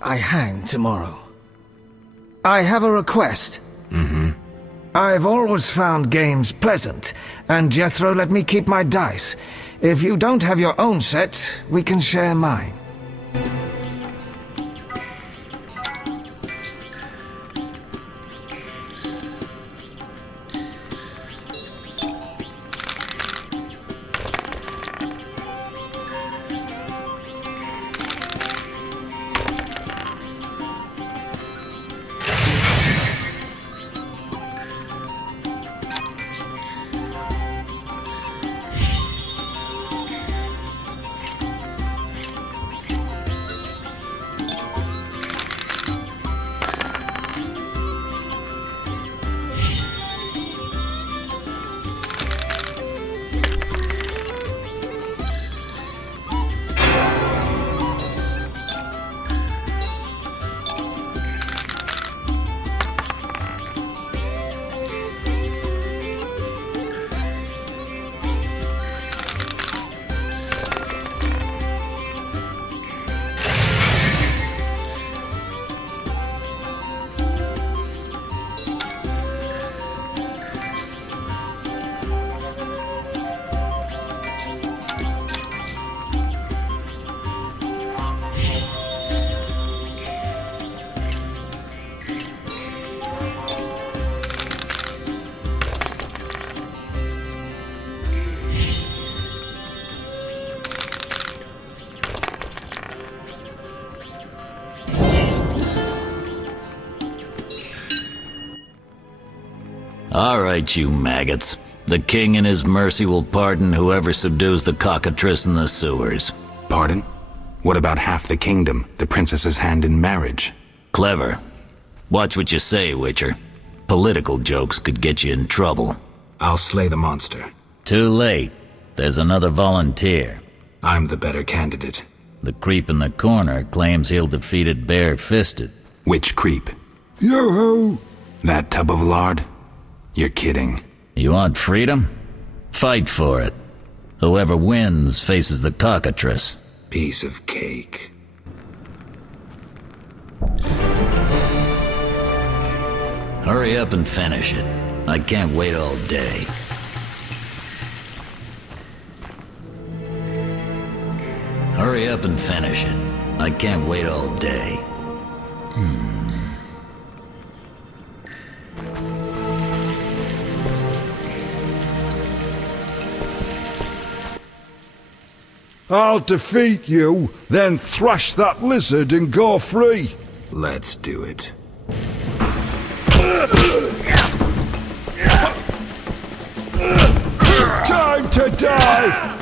I hang tomorrow. I have a request. Mm-hmm. I've always found games pleasant, and Jethro let me keep my dice. If you don't have your own set, we can share mine. All right, you maggots. The king in his mercy will pardon whoever subdues the cockatrice in the sewers. Pardon? What about half the kingdom, the princess's hand in marriage? Clever. Watch what you say, Witcher. Political jokes could get you in trouble. I'll slay the monster. Too late. There's another volunteer. I'm the better candidate. The creep in the corner claims he'll defeat it bare-fisted. Which creep? Yo-ho! That tub of lard? You're kidding. You want freedom? Fight for it. Whoever wins faces the cockatrice. Piece of cake. Hurry up and finish it. I can't wait all day. Hurry up and finish it. I can't wait all day. I'll defeat you, then thrash that lizard and go free. Let's do it. Time to die!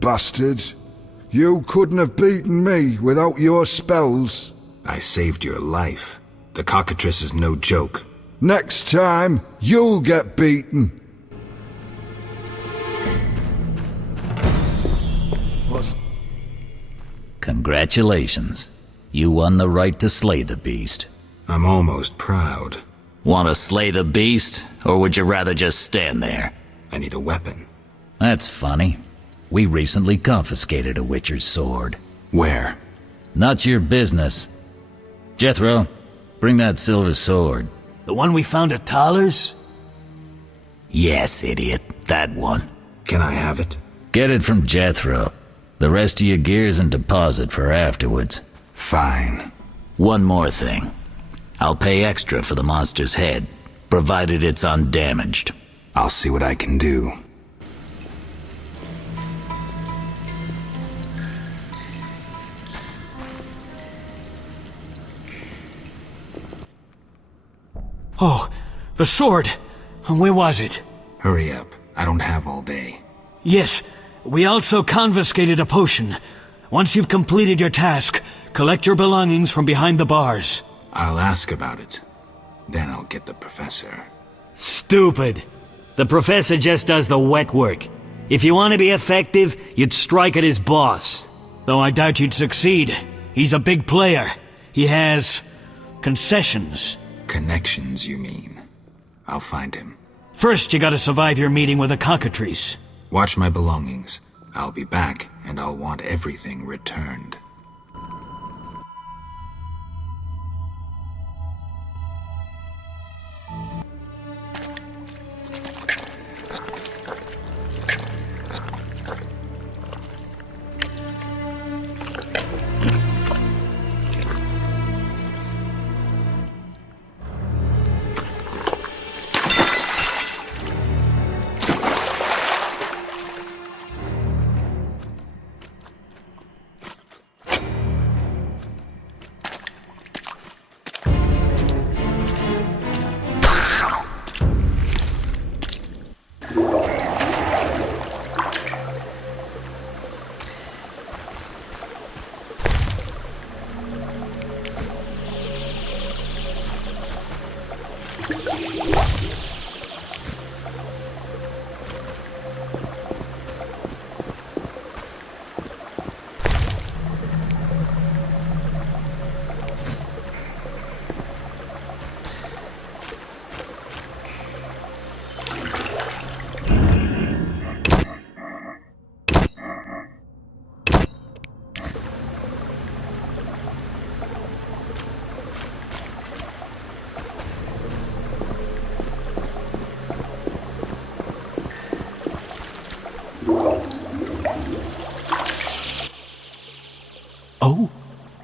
Bastard. You couldn't have beaten me without your spells. I saved your life. The cockatrice is no joke. Next time, you'll get beaten. Congratulations. You won the right to slay the beast. I'm almost proud. Want to slay the beast, or would you rather just stand there? I need a weapon. That's funny. We recently confiscated a Witcher's sword. Where? Not your business. Jethro, bring that silver sword. The one we found at Thaler's? Yes, idiot. That one. Can I have it? Get it from Jethro. The rest of your gear's in deposit for afterwards. Fine. One more thing. I'll pay extra for the monster's head, provided it's undamaged. I'll see what I can do. Oh, the sword. Where was it? Hurry up. I don't have all day. Yes, we also confiscated a potion. Once you've completed your task, collect your belongings from behind the bars. I'll ask about it. Then I'll get the professor. Stupid. The professor just does the wet work. If you want to be effective, you'd strike at his boss. Though I doubt you'd succeed. He's a big player. He has concessions. Connections, you mean? I'll find him. First, you gotta survive your meeting with the cockatrice. Watch my belongings. I'll be back, and I'll want everything returned.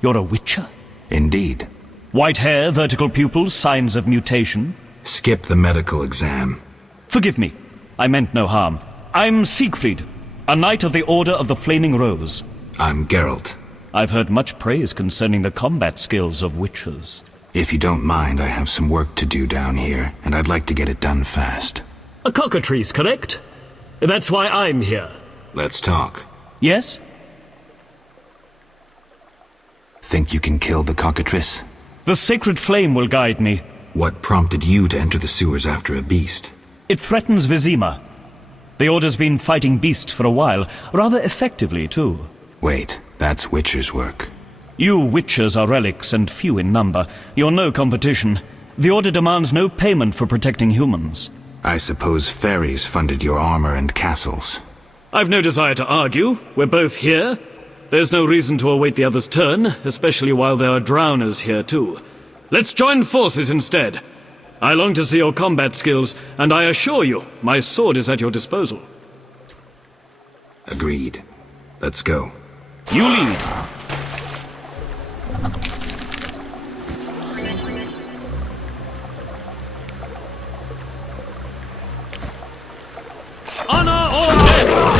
You're a witcher? Indeed. White hair, vertical pupils, signs of mutation? Skip the medical exam. Forgive me. I meant no harm. I'm Siegfried, a knight of the Order of the Flaming Rose. I'm Geralt. I've heard much praise concerning the combat skills of witchers. If you don't mind, I have some work to do down here, and I'd like to get it done fast. A cockatrice, correct? That's why I'm here. Let's talk. Yes? Think you can kill the cockatrice? The sacred flame will guide me. What prompted you to enter the sewers after a beast? It threatens Vizima. The Order's been fighting beast for a while, rather effectively, too. Wait, that's Witcher's work. You witchers are relics and few in number. You're no competition. The Order demands no payment for protecting humans. I suppose fairies funded your armor and castles. I've no desire to argue. We're both here. There's no reason to await the other's turn, especially while there are drowners here too. Let's join forces instead. I long to see your combat skills, and I assure you, my sword is at your disposal. Agreed. Let's go. You lead. Honor or death!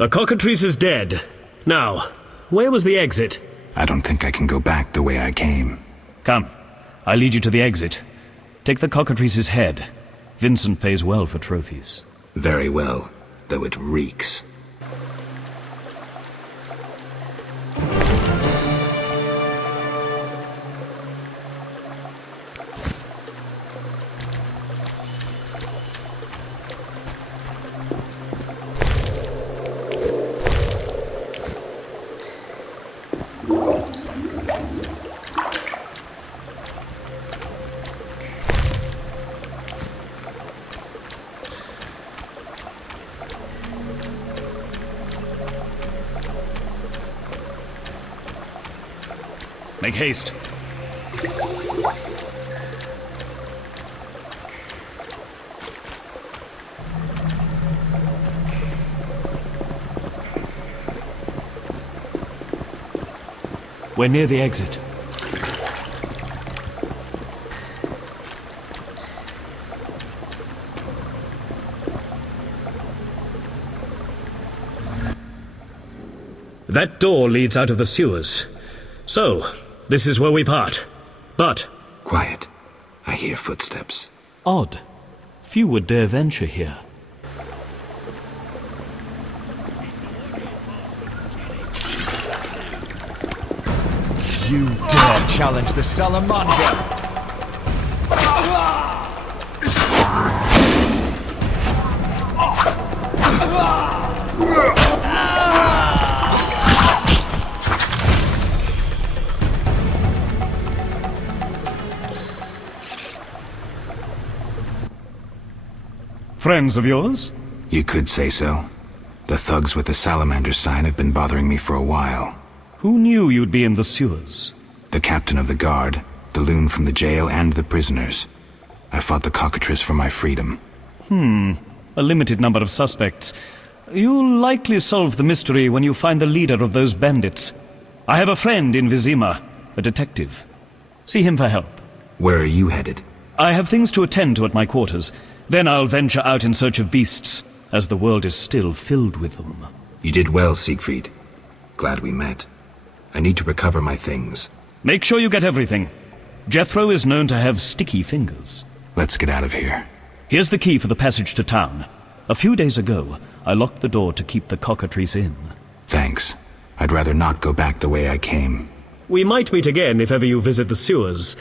The cockatrice is dead. Now, where was the exit? I don't think I can go back the way I came. Come, I'll lead you to the exit. Take the cockatrice's head. Vincent pays well for trophies. Very well, though it reeks. Make haste. We're near the exit. That door leads out of the sewers. So, this is where we part. But... Quiet. I hear footsteps. Odd. Few would dare venture here. You dare challenge the salamander! Friends of yours? You could say so. The thugs with the salamander sign have been bothering me for a while. Who knew you'd be in the sewers? The captain of the guard, the loon from the jail, and the prisoners. I fought the cockatrice for my freedom. A limited number of suspects. You'll likely solve the mystery when you find the leader of those bandits. I have a friend in Vizima, a detective. See him for help. Where are you headed? I have things to attend to at my quarters. Then I'll venture out in search of beasts, as the world is still filled with them. You did well, Siegfried. Glad we met. I need to recover my things. Make sure you get everything. Jethro is known to have sticky fingers. Let's get out of here. Here's the key for the passage to town. A few days ago, I locked the door to keep the cockatrice in. Thanks. I'd rather not go back the way I came. We might meet again if ever you visit the sewers.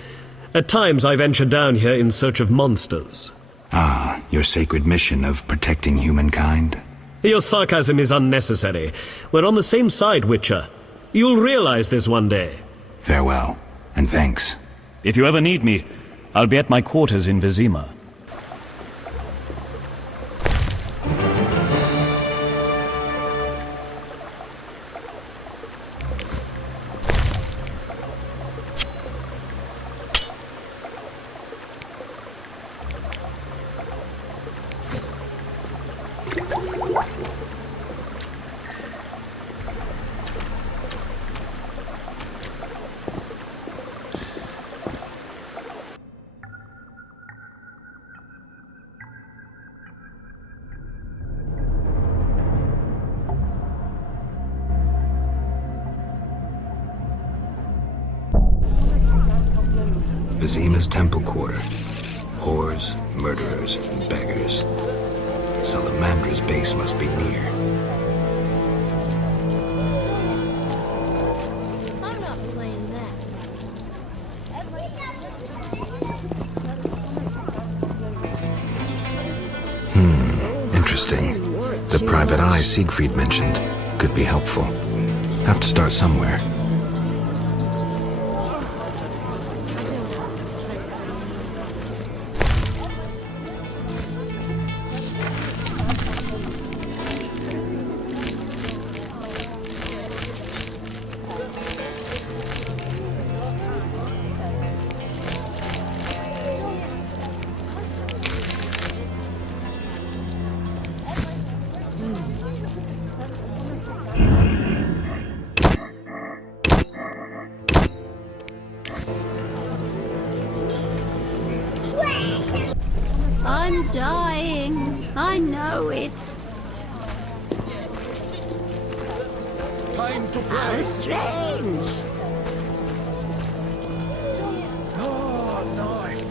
At times I venture down here in search of monsters. Ah, your sacred mission of protecting humankind? Your sarcasm is unnecessary. We're on the same side, Witcher. You'll realize this one day. Farewell, and thanks. If you ever need me, I'll be at my quarters in Vizima. Vizima's temple quarter. Whores, murderers, beggars. Salamandra's base must be near. I'm not playing that. Interesting. The private eye Siegfried mentioned could be helpful. Have to start somewhere. I'm dying. I know it. time to play. How strange. Oh, knife.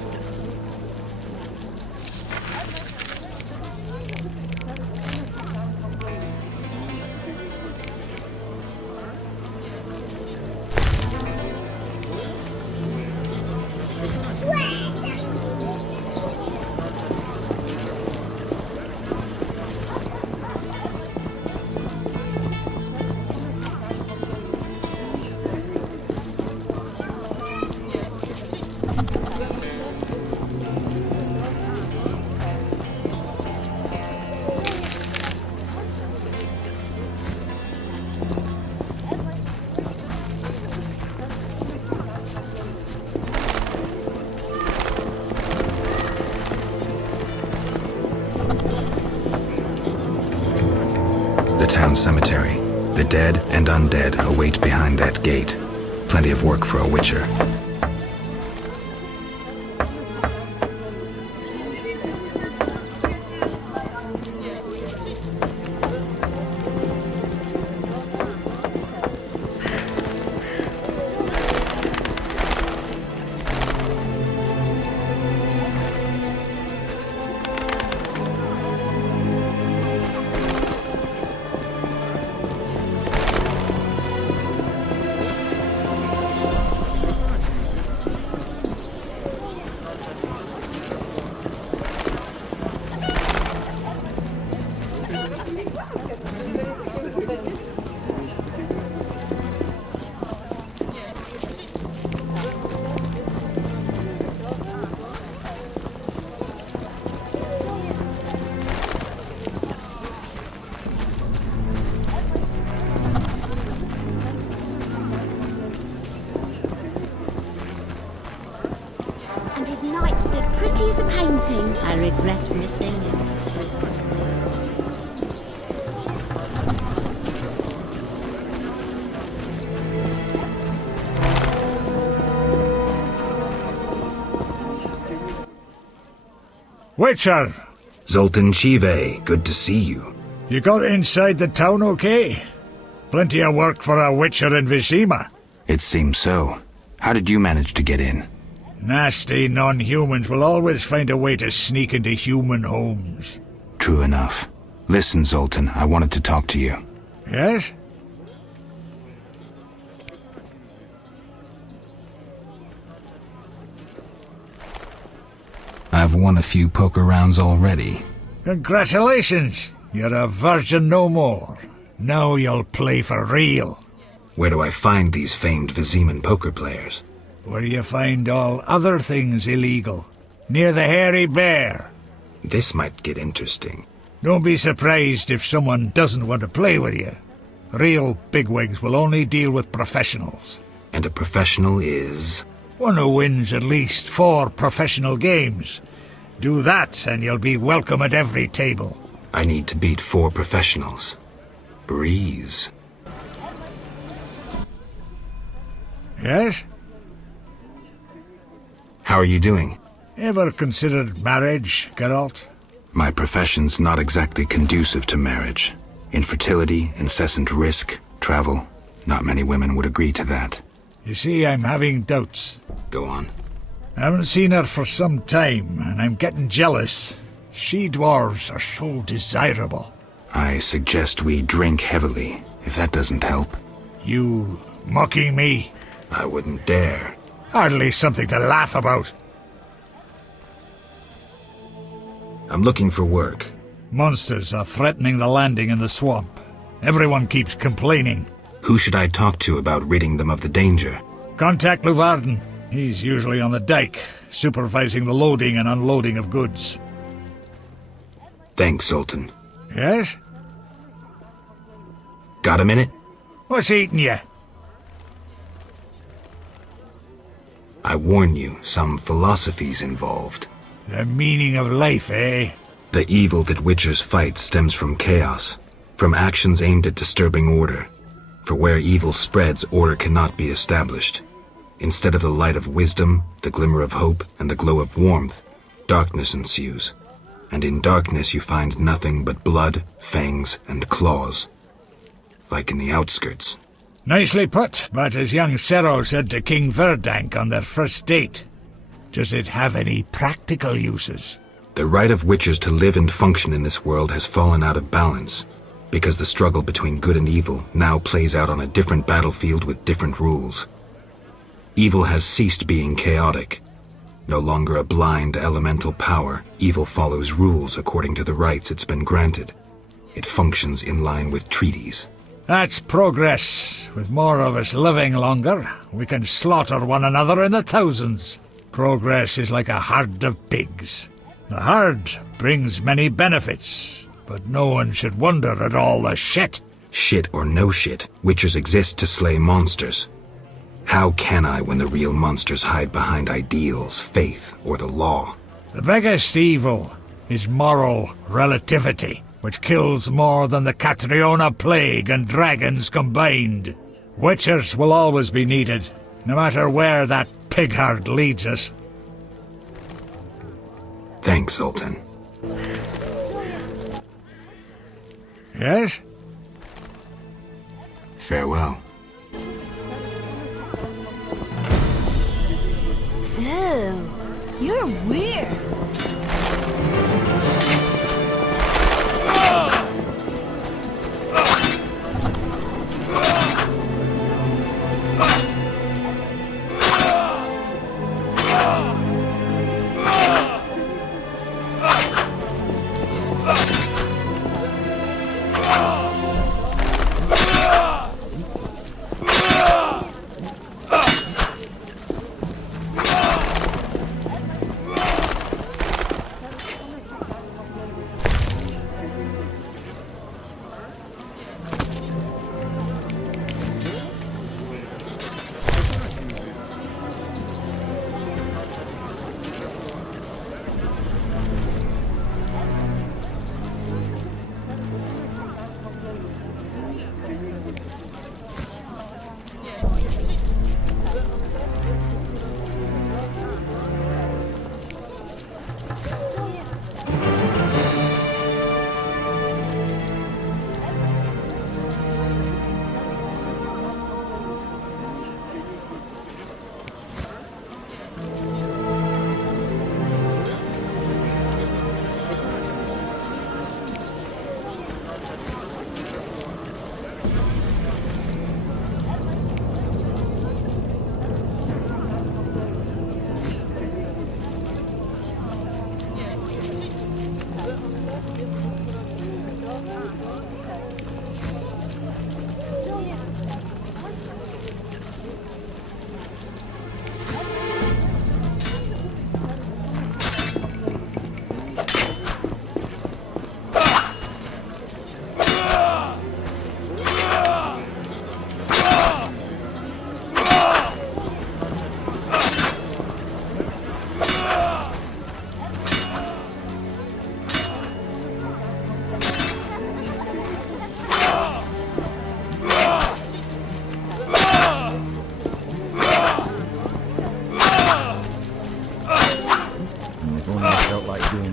The town cemetery. The dead and undead await behind that gate. Plenty of work for a witcher. And his knight stood pretty as a painting. I regret missing it. Witcher! Zoltan Chive, good to see you. You got inside the town okay? Plenty of work for a witcher in Vizima. It seems so. How did you manage to get in? Nasty non-humans will always find a way to sneak into human homes. True enough. Listen, Zoltan, I wanted to talk to you. Yes? I've won a few poker rounds already. Congratulations! You're a virgin no more. Now you'll play for real. Where do I find these famed Viziman poker players? Where you find all other things illegal. Near the hairy bear. This might get interesting. Don't be surprised if someone doesn't want to play with you. Real bigwigs will only deal with professionals. And a professional is? One who wins at least 4 professional games. Do that and you'll be welcome at every table. I need to beat 4 professionals. Breeze. Yes? How are you doing? Ever considered marriage, Geralt? My profession's not exactly conducive to marriage. Infertility, incessant risk, travel. Not many women would agree to that. You see, I'm having doubts. Go on. I haven't seen her for some time, and I'm getting jealous. She-dwarves are so desirable. I suggest we drink heavily, if that doesn't help. You mocking me? I wouldn't dare. Hardly something to laugh about. I'm looking for work. Monsters are threatening the landing in the swamp. Everyone keeps complaining. Who should I talk to about ridding them of the danger? Contact Luvarden. He's usually on the dike, supervising the loading and unloading of goods. Thanks, Zoltan. Yes? Got a minute? What's eating you? I warn you, some philosophy's involved. The meaning of life, eh? The evil that witchers fight stems from chaos, from actions aimed at disturbing order. For where evil spreads, order cannot be established. Instead of the light of wisdom, the glimmer of hope, and the glow of warmth, darkness ensues. And in darkness you find nothing but blood, fangs, and claws. Like in the outskirts, Nicely put, but as young Cero said to King Verdank on their first date, does it have any practical uses? The right of witchers to live and function in this world has fallen out of balance, because the struggle between good and evil now plays out on a different battlefield with different rules. Evil has ceased being chaotic. No longer a blind elemental power, evil follows rules according to the rights it's been granted. It functions in line with treaties. That's progress. With more of us living longer, we can slaughter one another in the thousands. Progress is like a herd of pigs. The herd brings many benefits, but no one should wonder at all the shit. Shit or no shit, witchers exist to slay monsters. How can I when the real monsters hide behind ideals, faith, or the law? The biggest evil is moral relativity, which kills more than the Catriona plague and dragons combined. Witchers will always be needed, no matter where that pig herd leads us. Thanks, Sultan. Yes? Farewell. Ew, you're weird.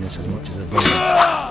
As much as I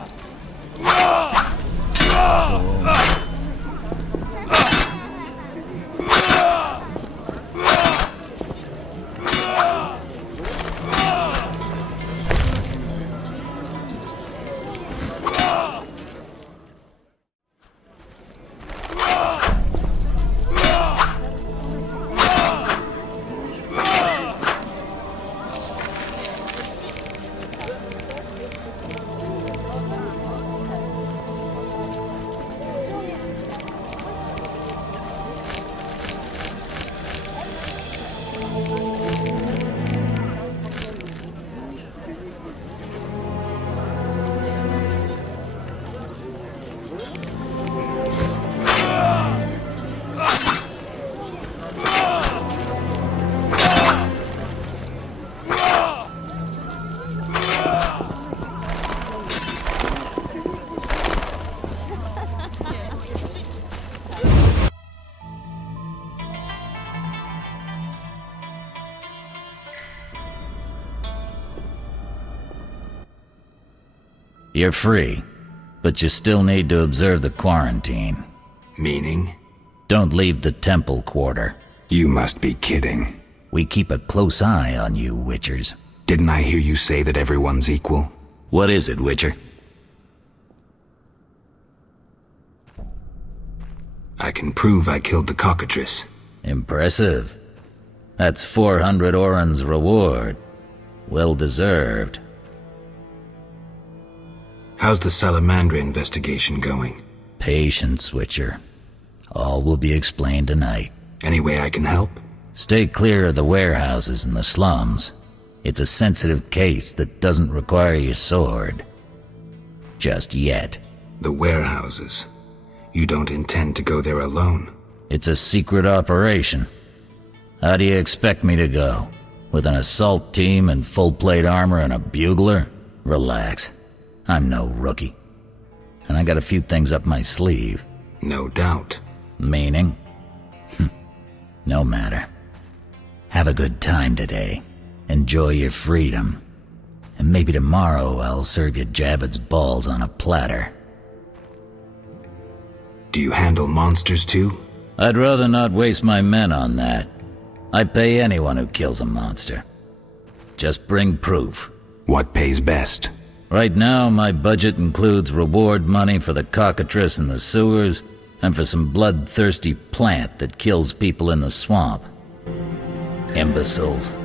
You're free, but you still need to observe the quarantine. Meaning? Don't leave the temple quarter. You must be kidding. We keep a close eye on you, Witchers. Didn't I hear you say that everyone's equal? What is it, Witcher? I can prove I killed the cockatrice. Impressive. That's 400 Oren's reward. Well deserved. How's the Salamandra investigation going? Patience, Witcher. All will be explained tonight. Any way I can help? Stay clear of the warehouses and the slums. It's a sensitive case that doesn't require your sword. Just yet. The warehouses. You don't intend to go there alone? It's a secret operation. How do you expect me to go? With an assault team and full-plate armor and a bugler? Relax. I'm no rookie. And I got a few things up my sleeve. No doubt. Meaning? No matter. Have a good time today. Enjoy your freedom. And maybe tomorrow I'll serve you Jabed's balls on a platter. Do you handle monsters too? I'd rather not waste my men on that. I pay anyone who kills a monster. Just bring proof. What pays best? Right now, my budget includes reward money for the cockatrice in the sewers, and for some bloodthirsty plant that kills people in the swamp. Imbeciles.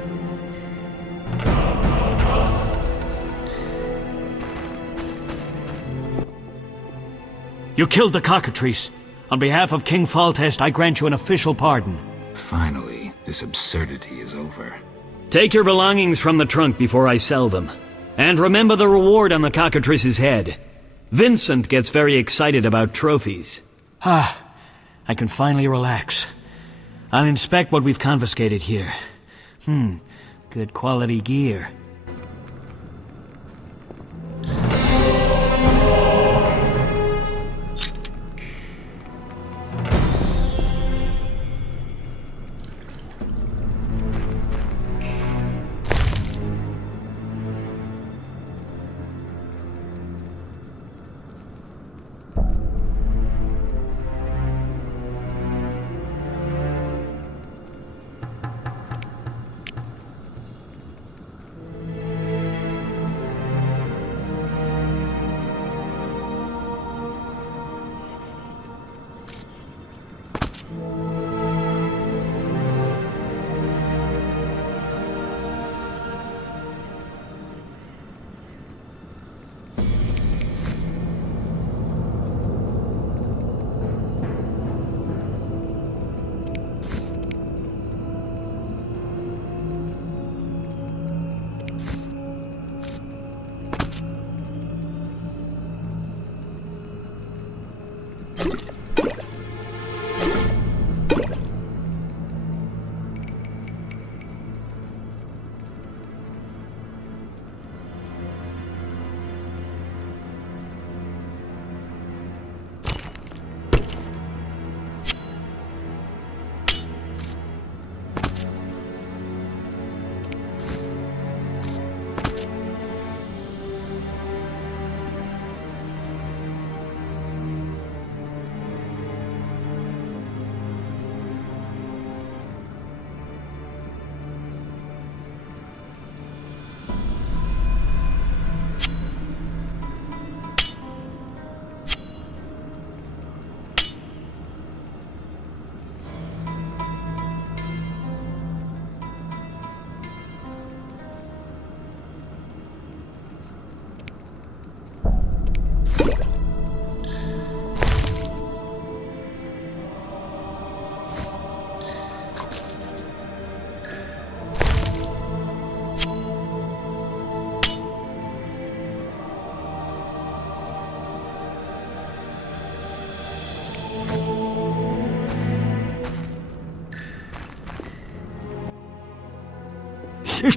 You killed the cockatrice. On behalf of King Faltest, I grant you an official pardon. Finally, this absurdity is over. Take your belongings from the trunk before I sell them. And remember the reward on the cockatrice's head. Vincent gets very excited about trophies. I can finally relax. I'll inspect what we've confiscated here. Good quality gear.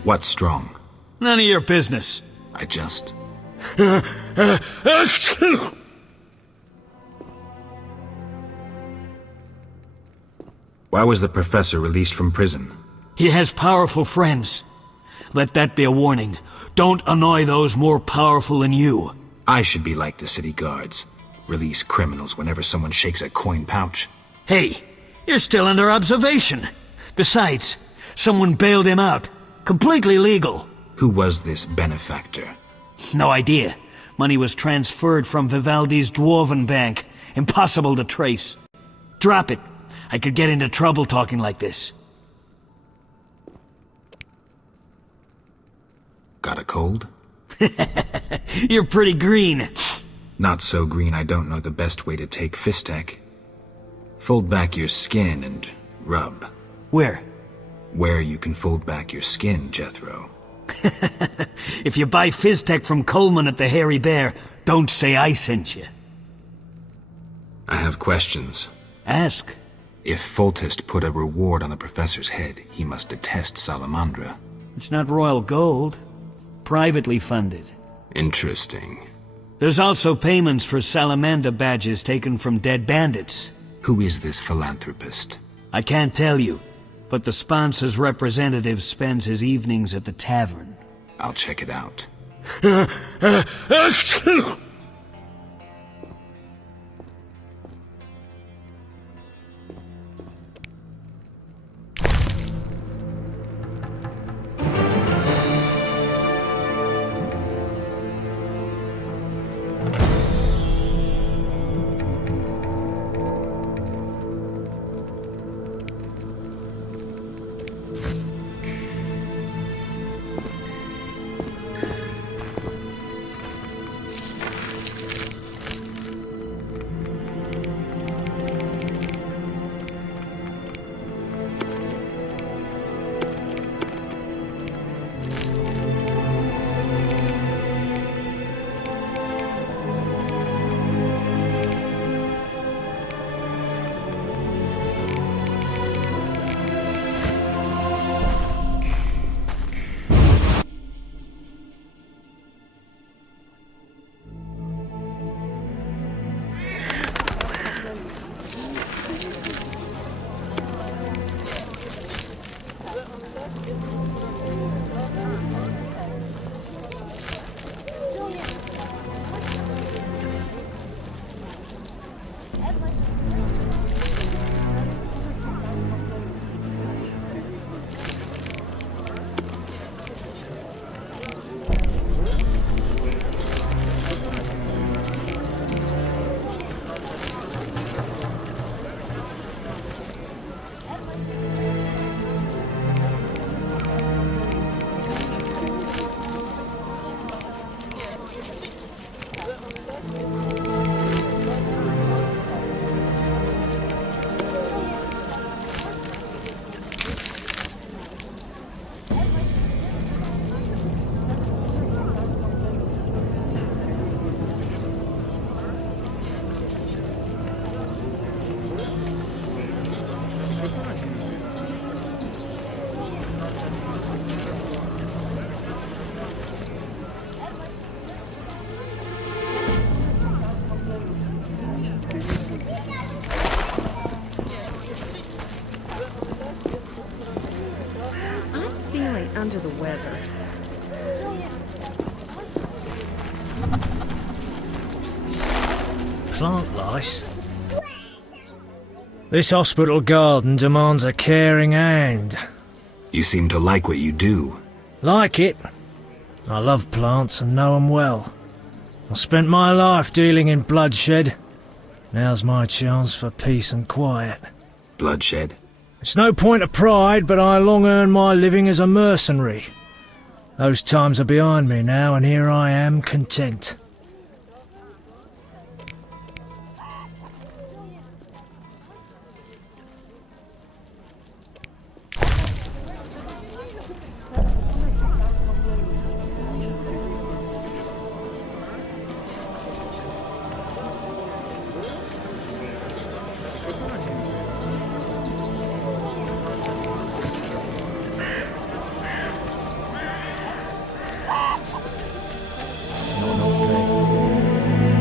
What's strong? None of your business. I just... Why was the professor released from prison? He has powerful friends. Let that be a warning. Don't annoy those more powerful than you. I should be like the city guards. Release criminals whenever someone shakes a coin pouch. Hey, You're still under observation. Besides, someone bailed him out. Completely legal. Who was this benefactor? No idea. Money was transferred from Vivaldi's Dwarven Bank. Impossible to trace. Drop it. I could get into trouble talking like this. Got a cold? You're pretty green. Not so green I don't know the best way to take Fistek. Fold back your skin and rub. Where? Where you can fold back your skin, Jethro. If you buy Fizztech from Coleman at the Hairy Bear, don't say I sent you. I have questions. Ask. If Foltest put a reward on the professor's head, he must detest Salamandra. It's not royal gold. Privately funded. Interesting. There's also payments for Salamander badges taken from dead bandits. Who is this philanthropist? I can't tell you, but the sponsor's representative spends his evenings at the tavern. I'll check it out. Under the weather. Plant lice? This hospital garden demands a caring hand. You seem to like what you do. Like it? I love plants and know them well. I spent my life dealing in bloodshed. Now's my chance for peace and quiet. Bloodshed? It's no point of pride, but I long earned my living as a mercenary. Those times are behind me now, and here I am, content.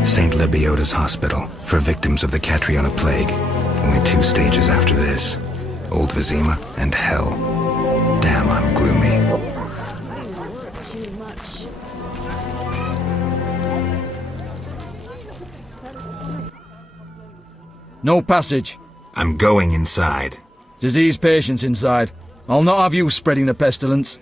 St. Lebioda's hospital for victims of the Catriona plague. Only 2 stages after this. Old Vizima and hell. Damn, I'm gloomy. Too much. No passage. I'm going inside. Disease patients inside. I'll not have you spreading the pestilence.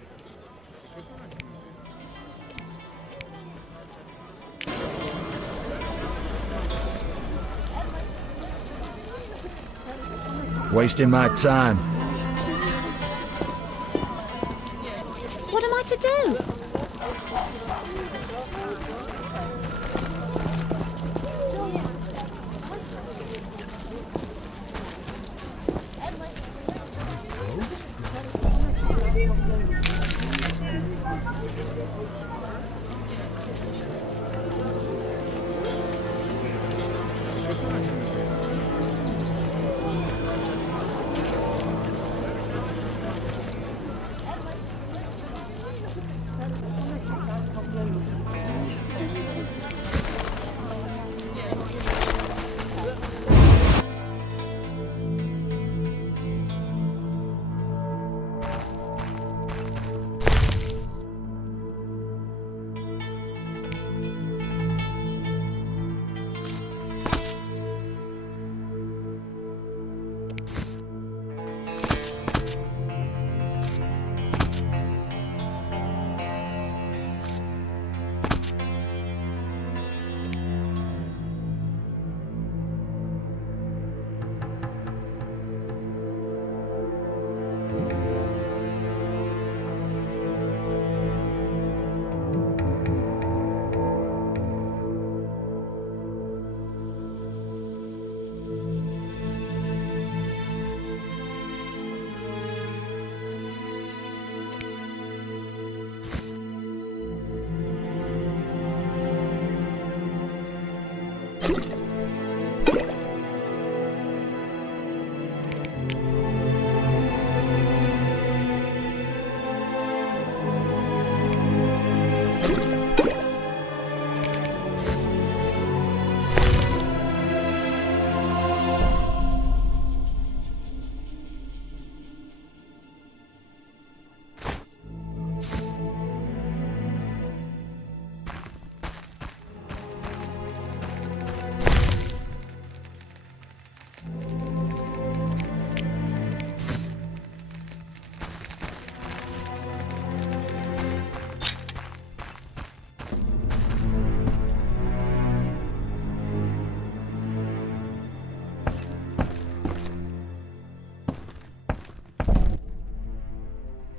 Wasting my time. What am I to do?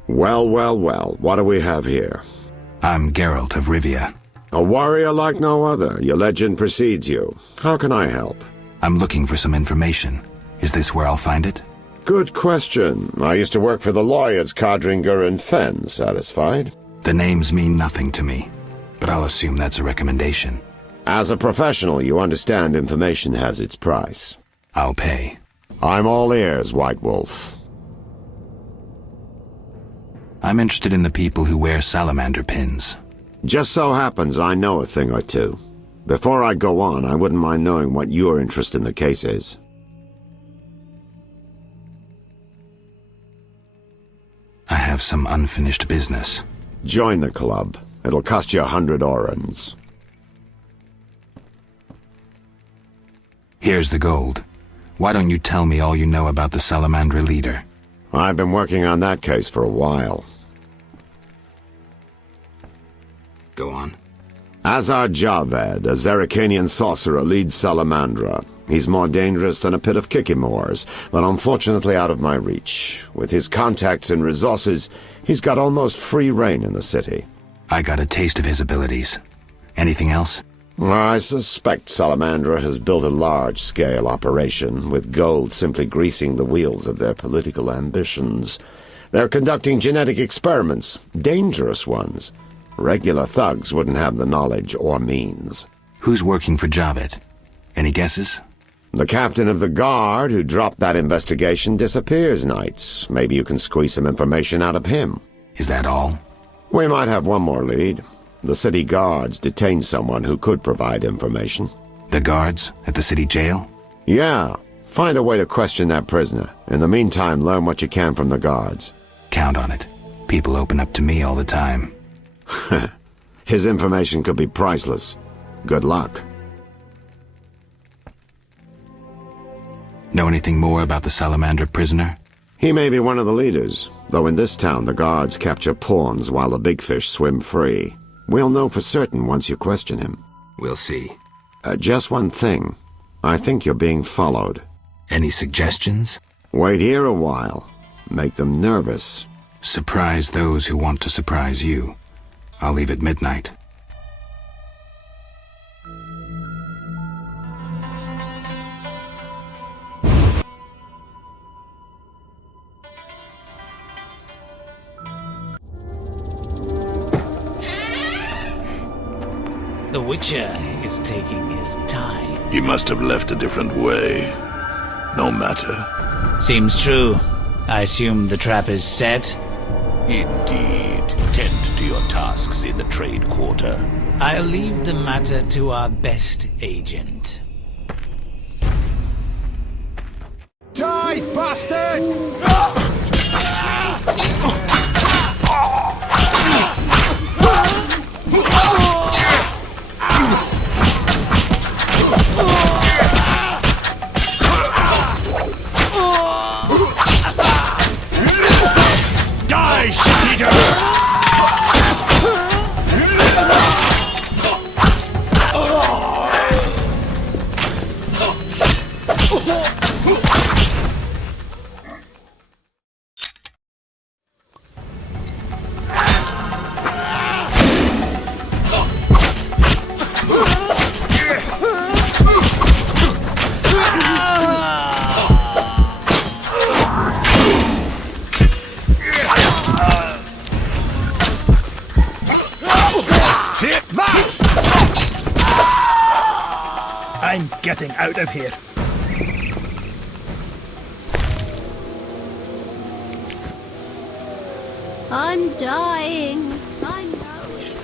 Well, well, well, what do we have here? I'm Geralt of Rivia. A warrior like no other. Your legend precedes you. How can I help? I'm looking for some information. Is this where I'll find it? Good question. I used to work for the lawyers Codringer and Fenn. Satisfied? The names mean nothing to me, but I'll assume that's a recommendation. As a professional, you understand information has its price. I'll pay. I'm all ears, White Wolf. I'm interested in the people who wear salamander pins. Just so happens I know a thing or two. Before I go on, I wouldn't mind knowing what your interest in the case is. I have some unfinished business. Join the club. It'll cost you 100 orens. Here's the gold. Why don't you tell me all you know about the Salamandra leader? I've been working on that case for a while. Go on. Azar Javed, a Zerrikanian sorcerer, leads Salamandra. He's more dangerous than a pit of Kikimors, but unfortunately out of my reach. With his contacts and resources, he's got almost free reign in the city. I got a taste of his abilities. Anything else? I suspect Salamandra has built a large-scale operation, with gold simply greasing the wheels of their political ambitions. They're conducting genetic experiments, dangerous ones. Regular thugs wouldn't have the knowledge or means. Who's working for Javed? Any guesses? The captain of the guard who dropped that investigation disappears nights. Maybe you can squeeze some information out of him. Is that all? We might have one more lead. The city guards detained someone who could provide information. The guards at the city jail? Yeah. Find a way to question that prisoner. In the meantime, learn what you can from the guards. Count on it. People open up to me all the time. His information could be priceless. Good luck. Know anything more about the salamander prisoner? He may be one of the leaders, though in this town the guards capture pawns while the big fish swim free. We'll know for certain once you question him. We'll see. Just one thing. I think you're being followed. Any suggestions? Wait here a while. Make them nervous. Surprise those who want to surprise you. I'll leave at midnight. The Witcher is taking his time. He must have left a different way. No matter. Seems true. I assume the trap is set? Indeed. Tend to your tasks in the trade quarter. I'll leave the matter to our best agent. Die, bastard! Die, shit-eater! Take that! I'm getting out of here. I'm dying. I know it.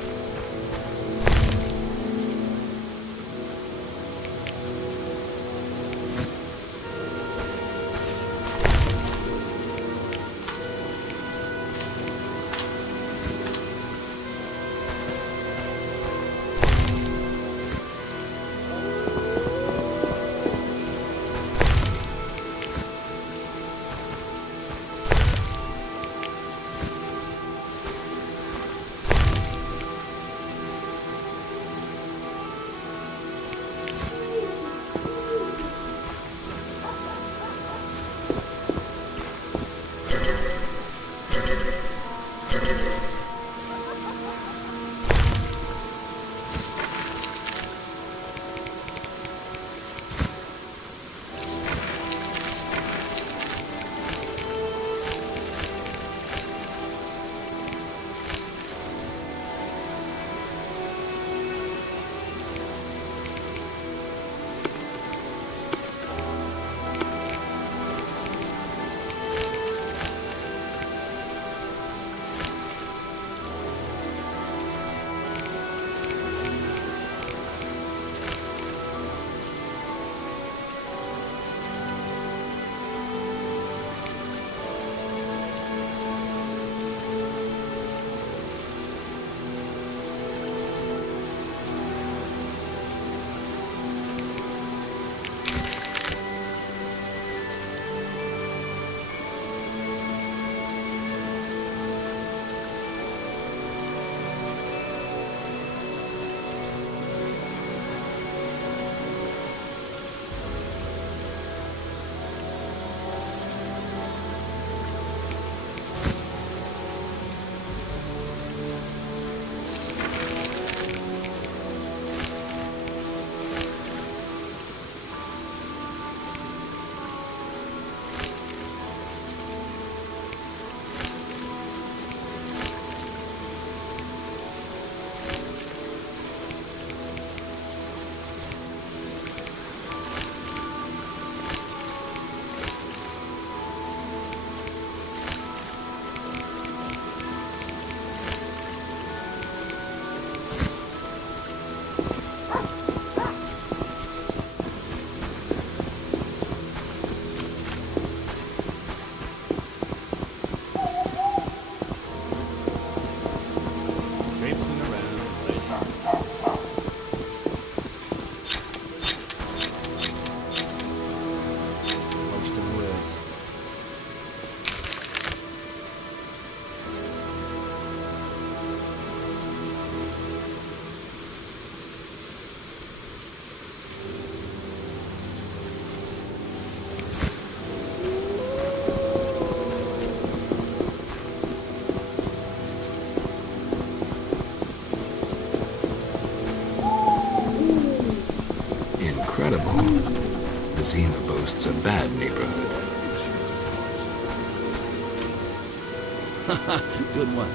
bad neighborhood. Good one.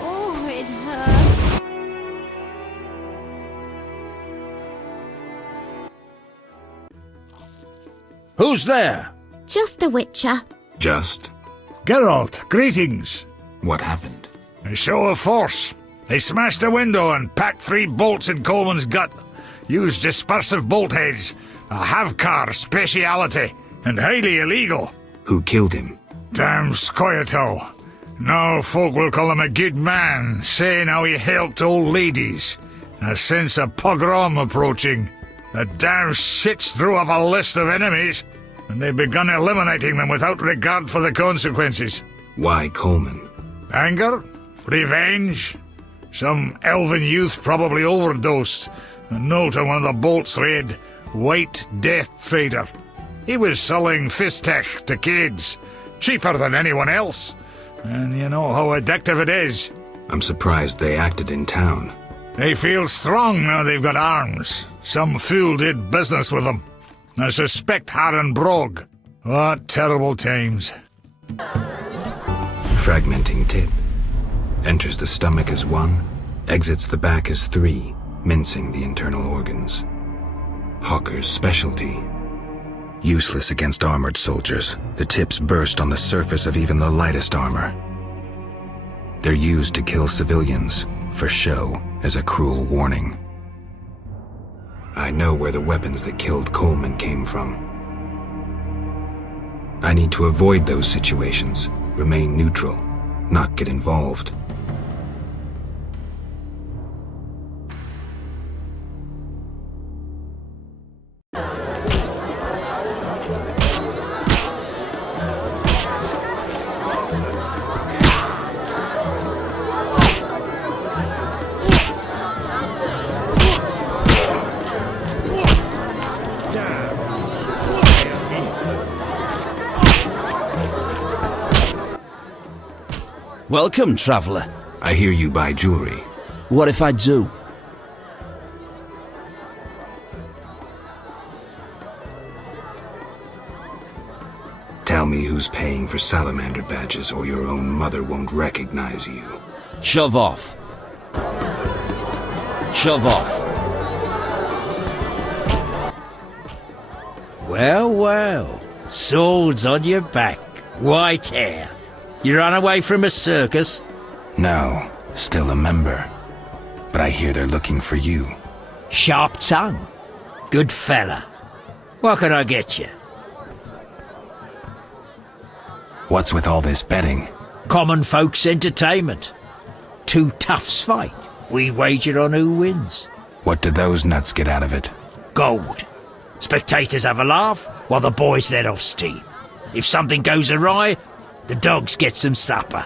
Oh, it hurts. Who's there? Just a witcher. Just? Geralt, greetings. What happened? A show of force. They smashed a window and packed 3 bolts in Coleman's gut. Used dispersive bolt heads. A Havkar speciality. And highly illegal. Who killed him? Damn Scoia'tael. Now folk will call him a good man, saying how he helped old ladies. A sense of pogrom approaching. The damn shits threw up a list of enemies, and they've begun eliminating them without regard for the consequences. Why Coleman? Anger? Revenge? Some elven youth probably overdosed. A note on one of the bolts read, White Death Trader. He was selling fistech to kids, cheaper than anyone else. And you know how addictive it is. I'm surprised they acted in town. They feel strong now they've got arms. Some fool did business with them. I suspect Harren Brog. What terrible times. Fragmenting tip. Enters the stomach as 1, exits the back as 3, mincing the internal organs. Hawker's specialty. Useless against armored soldiers, the tips burst on the surface of even the lightest armor. They're used to kill civilians, for show, as a cruel warning. I know where the weapons that killed Coleman came from. I need to avoid those situations, remain neutral, not get involved. Welcome, traveller. I hear you buy jewelry. What if I do? Tell me who's paying for salamander badges or your own mother won't recognize you. Shove off. Shove off. Well, well. Swords on your back. White hair. You ran away from a circus? No, still a member. But I hear they're looking for you. Sharp tongue. Good fella. What can I get you? What's with all this betting? Common folks' entertainment. 2 toughs fight. We wager on who wins. What do those nuts get out of it? Gold. Spectators have a laugh while the boys let off steam. If something goes awry, the dogs get some supper.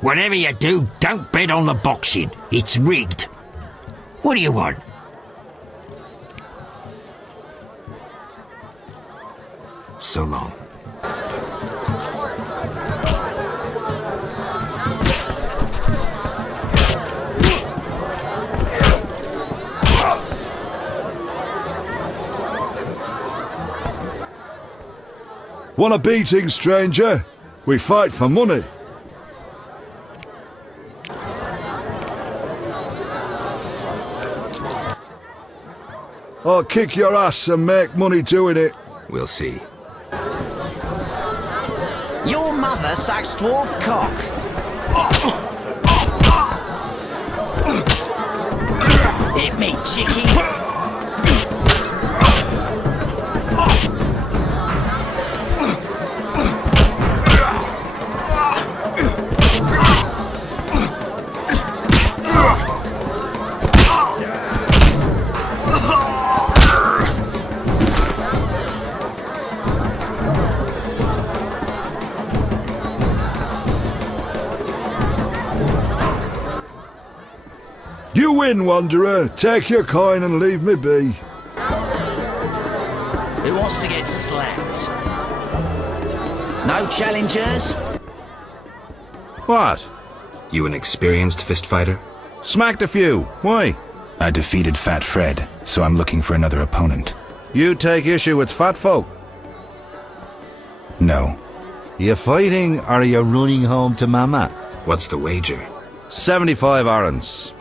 Whatever you do, don't bet on the boxing. It's rigged. What do you want? So long. Want a beating, stranger? We fight for money. I'll kick your ass and make money doing it. We'll see. Your mother sucks dwarf cock. Hit me, chickie. You win, Wanderer. Take your coin and leave me be. Who wants to get slapped? No challengers? What? You an experienced fist fighter? Smacked a few. Why? I defeated Fat Fred, so I'm looking for another opponent. You take issue with fat folk? No. You fighting or are you running home to Mama? What's the wager? 75 orens.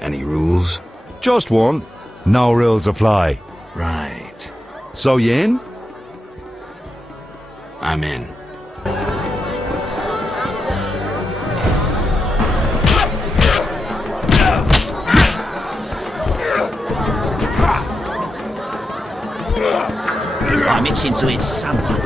Any rules? Just one. No rules apply. Right. So you in? I'm in. I'm itching to hit someone.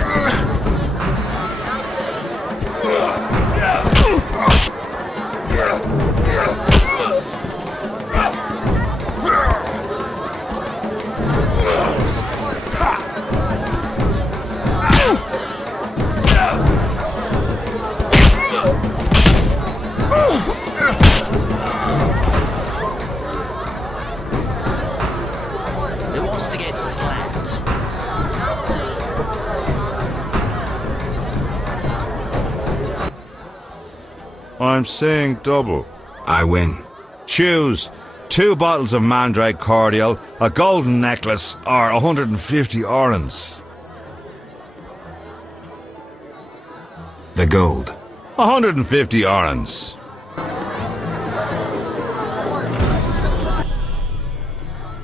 Who wants to get slapped? I'm saying double. I win. Choose 2 bottles of Mandrake cordial, a golden necklace, or 150 orens. The gold. 150 orens.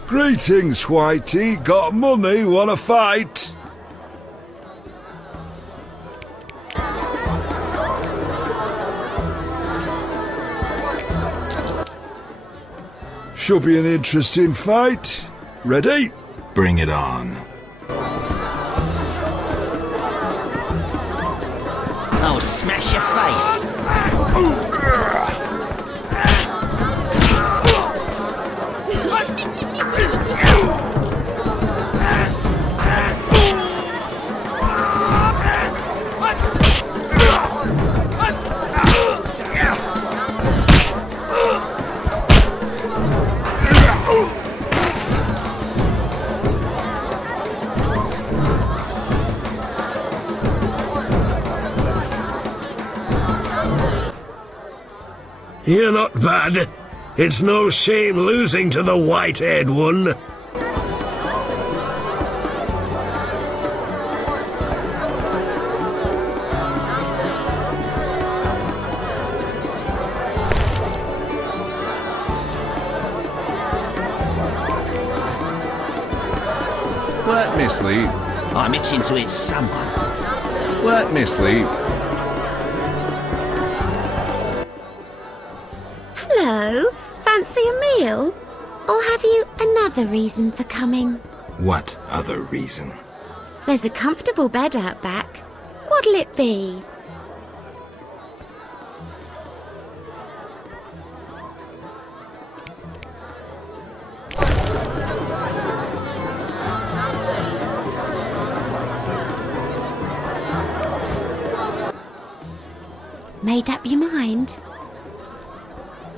Greetings, Whitey. Got money? Wanna fight? Should be an interesting fight. Ready? Bring it on. I'll smash your face. You're not bad. It's no shame losing to the white-haired one. Let me sleep. I'm itching to hit someone. Let me sleep. Hello? Fancy a meal? Or have you another reason for coming? What other reason? There's a comfortable bed out back. What'll it be? made up your mind?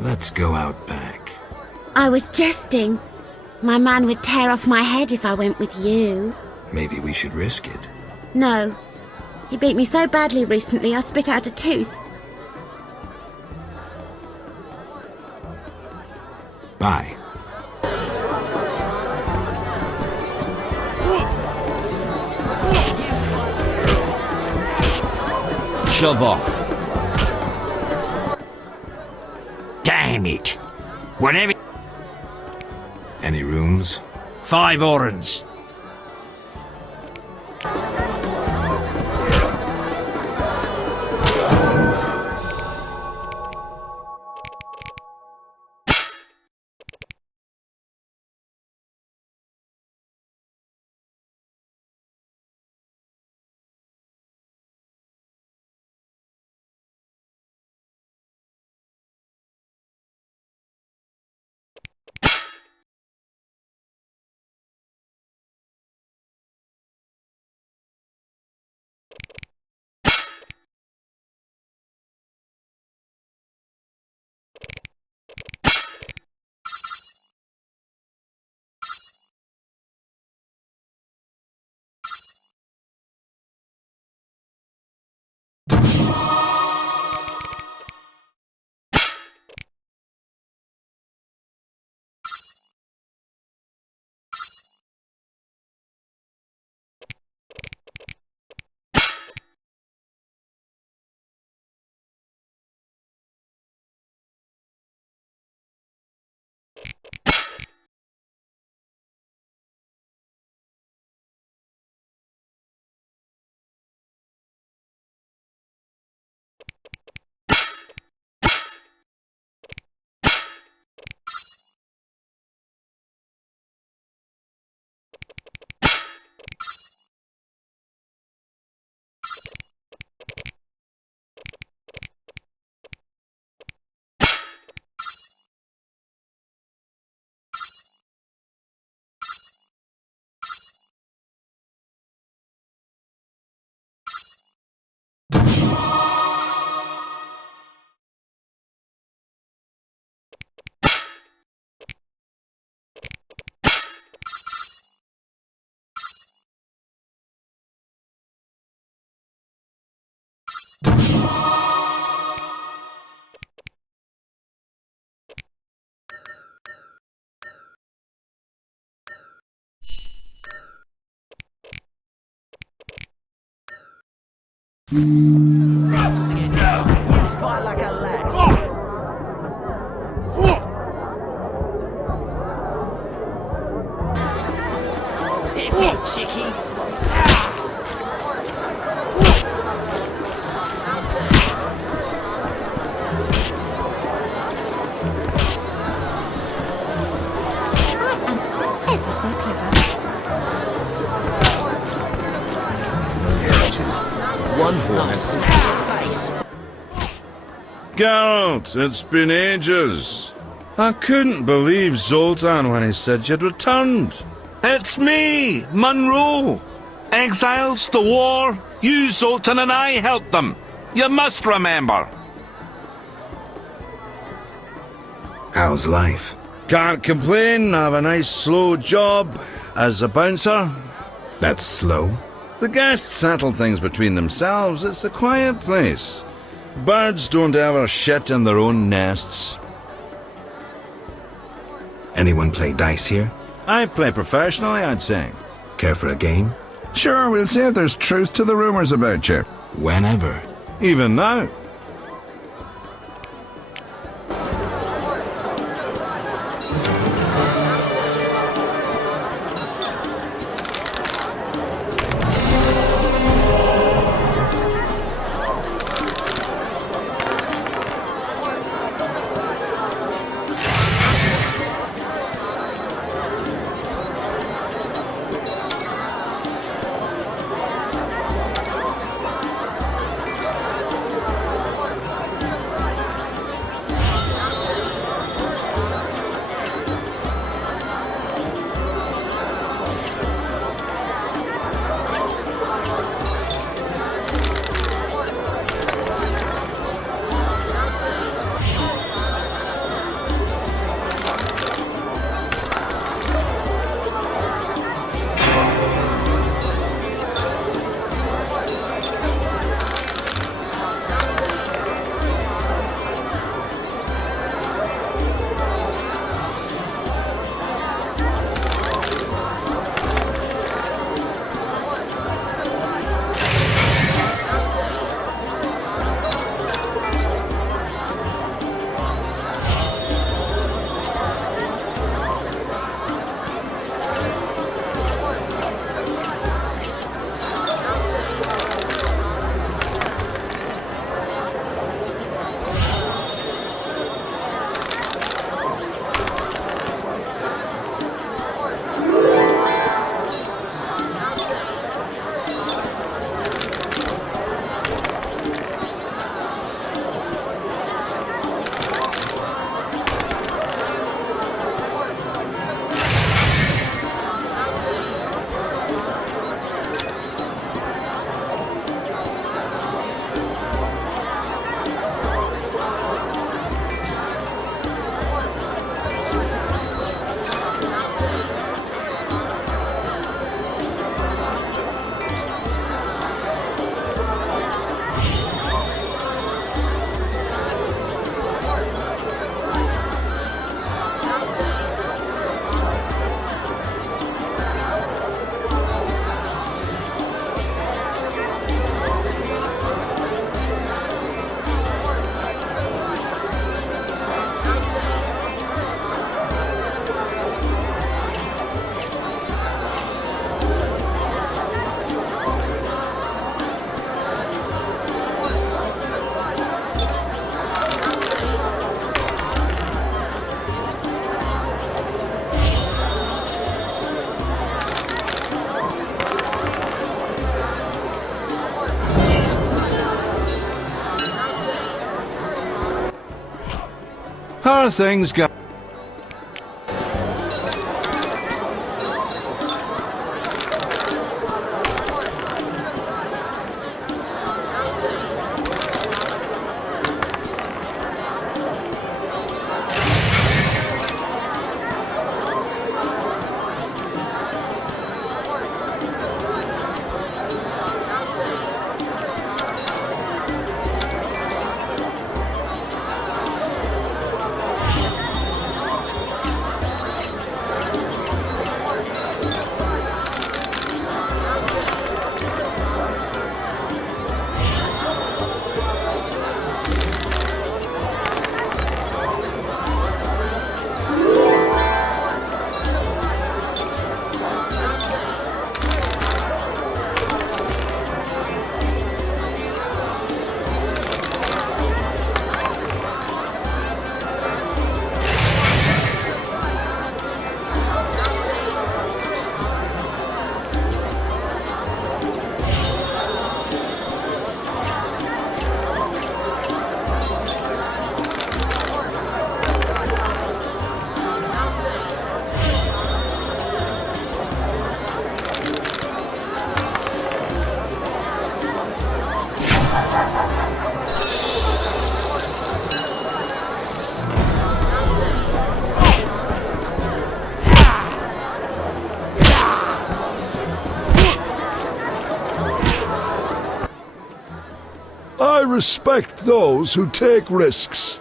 Let's go out back. I was jesting. My man would tear off my head if I went with you. Maybe we should risk it. No. He beat me so badly recently I spit out a tooth. Bye. Shove off. Damn it. Whatever. Any rooms? 5 orens. Ever so clever. One horse. Geralt, it's been ages. I couldn't believe Zoltan when he said you'd returned. It's me, Monroe. Exiles, the war. You, Zoltan, and I helped them. You must remember. How's life? Can't complain. I have a nice slow job as a bouncer. That's slow? The guests settle things between themselves. It's a quiet place. Birds don't ever shit in their own nests. Anyone play dice here? I play professionally, I'd say. Care for a game? Sure, we'll see if there's truth to the rumors about you. Whenever. Even now. How are things going? I respect those who take risks.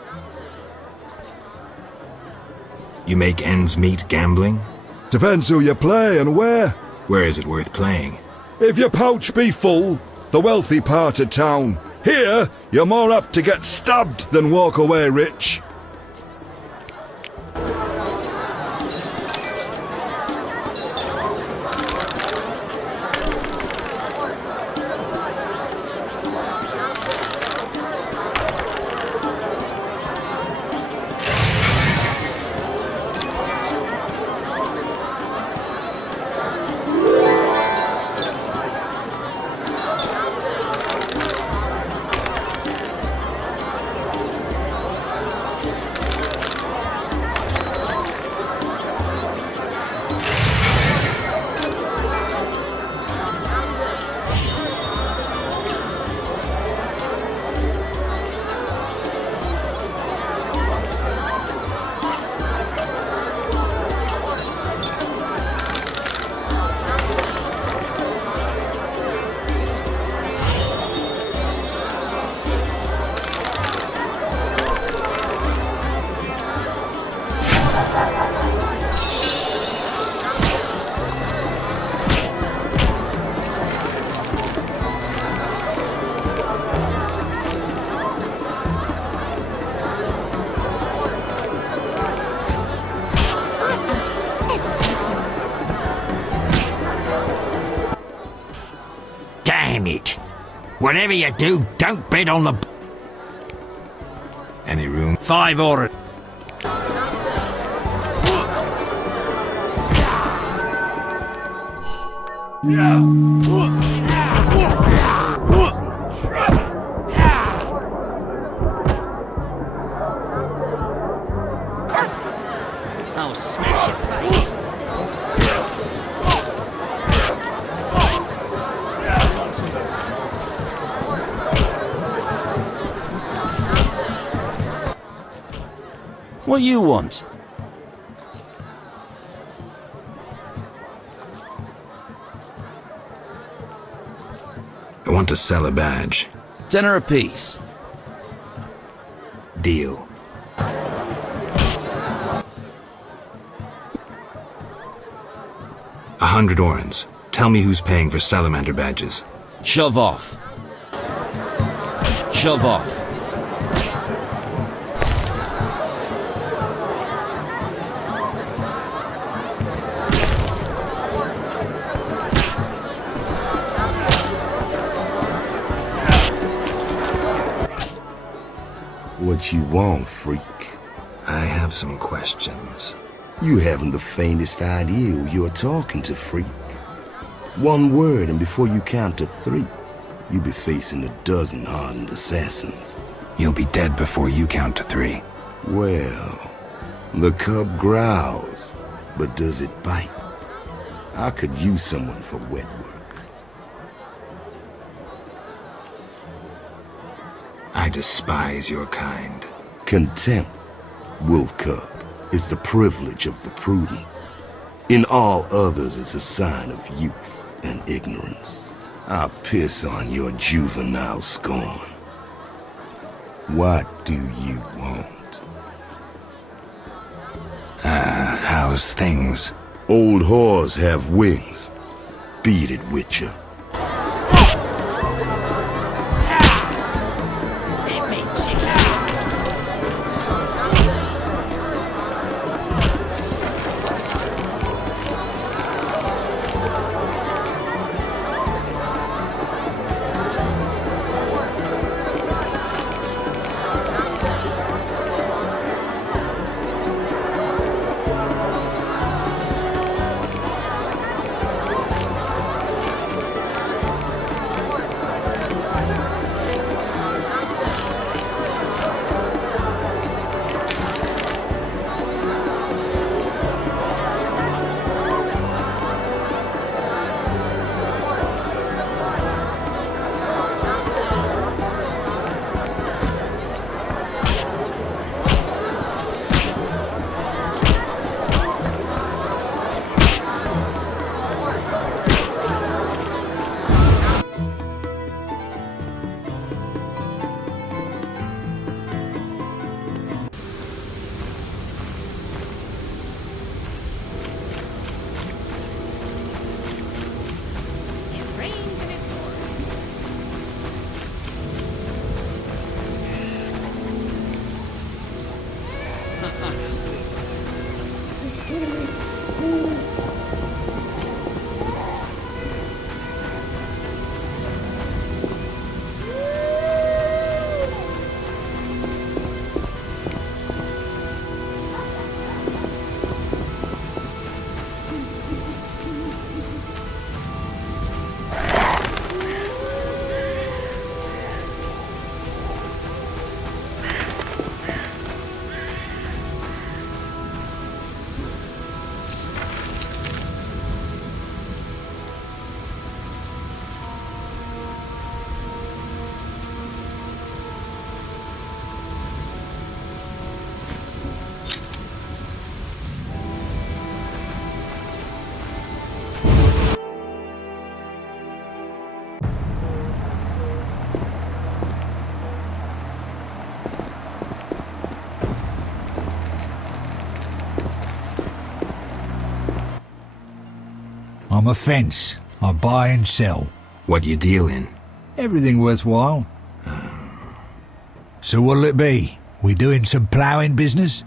You make ends meet gambling? Depends who you play and where. Where is it worth playing? If your pouch be full, the wealthy part of town. Here, you're more apt to get stabbed than walk away rich. Damn it. Whatever you do, don't bet on the... Any room? 5 or... I'll smash your face. What do you want? I want to sell a badge. $10 apiece. Deal. 100 orens. Tell me who's paying for salamander badges. Shove off. Shove off. What you want, freak? I have some questions. You haven't the faintest idea who you're talking to, freak. One word, and before you count to 3, you'll be facing a dozen hardened assassins. You'll be dead before you count to 3. Well, the cub growls, but does it bite? I could use someone for wet work. I despise your kind. Contempt, wolf cub, is the privilege of the prudent. In all others, it's a sign of youth and ignorance. I'll piss on your juvenile scorn. What do you want? How's things? Old whores have wings. Beat it, Witcher. I'm a fence. I buy and sell. What you deal in? Everything worthwhile. So what'll it be? We doing some ploughing business?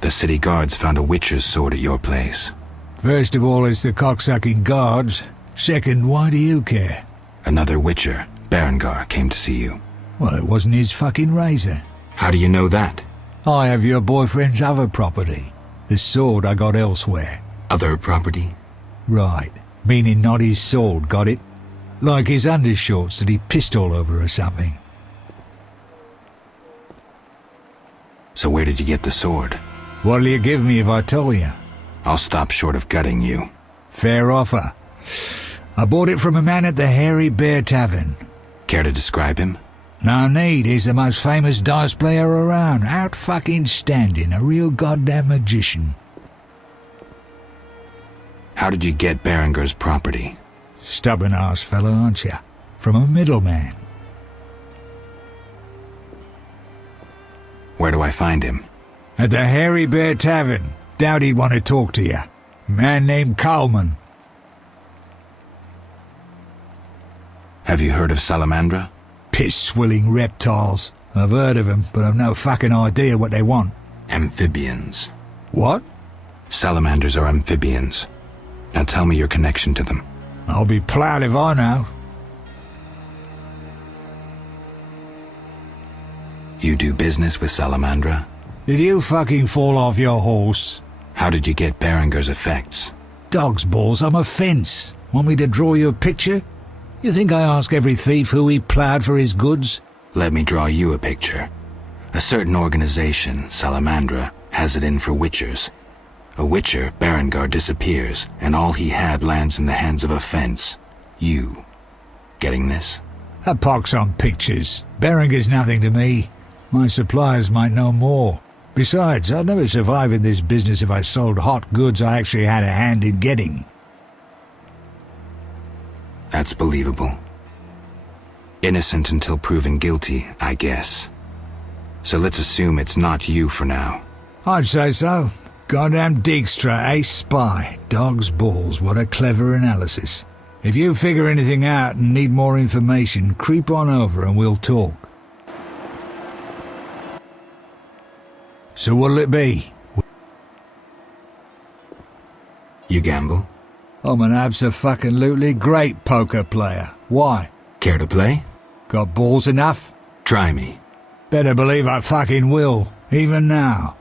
The city guards found a witcher's sword at your place. First of all, it's the cocksucking guards. Second, why do you care? Another witcher, Berengar, came to see you. Well, it wasn't his fucking razor. How do you know that? I have your boyfriend's other property. The sword I got elsewhere. Other property? Right. Meaning not his sword, got it? Like his undershorts that he pissed all over or something. So where did you get the sword? What'll you give me if I tell you? I'll stop short of gutting you. Fair offer. I bought it from a man at the Hairy Bear Tavern. Care to describe him? No need, he's the most famous dice player around. Out fucking standing, a real goddamn magician. How did you get Berengar's property? Stubborn-ass fellow, aren't you? From a middleman. Where do I find him? At the Hairy Bear Tavern. Doubt he'd want to talk to you. Man named Coleman. Have you heard of Salamandra? Piss-swilling reptiles. I've heard of them, but I've no fucking idea what they want. Amphibians. What? Salamanders are amphibians. Now tell me your connection to them. I'll be ploughed if I know. You do business with Salamandra? Did you fucking fall off your horse? How did you get Berengar's effects? Dog's balls, I'm a fence. Want me to draw you a picture? You think I ask every thief who he ploughed for his goods? Let me draw you a picture. A certain organization, Salamandra, has it in for witchers. A witcher, Berengar, disappears, and all he had lands in the hands of a fence. You. Getting this? A pox on pictures. Berengar's nothing to me. My suppliers might know more. Besides, I'd never survive in this business if I sold hot goods I actually had a hand in getting. That's believable. Innocent until proven guilty, I guess. So let's assume it's not you for now. I'd say so. Goddamn Dijkstra, ace spy. Dog's balls, what a clever analysis. If you figure anything out and need more information, creep on over and we'll talk. So what'll it be? You gamble? I'm an abso-fucking-lutely great poker player. Why? Care to play? Got balls enough? Try me. Better believe I fucking will, even now.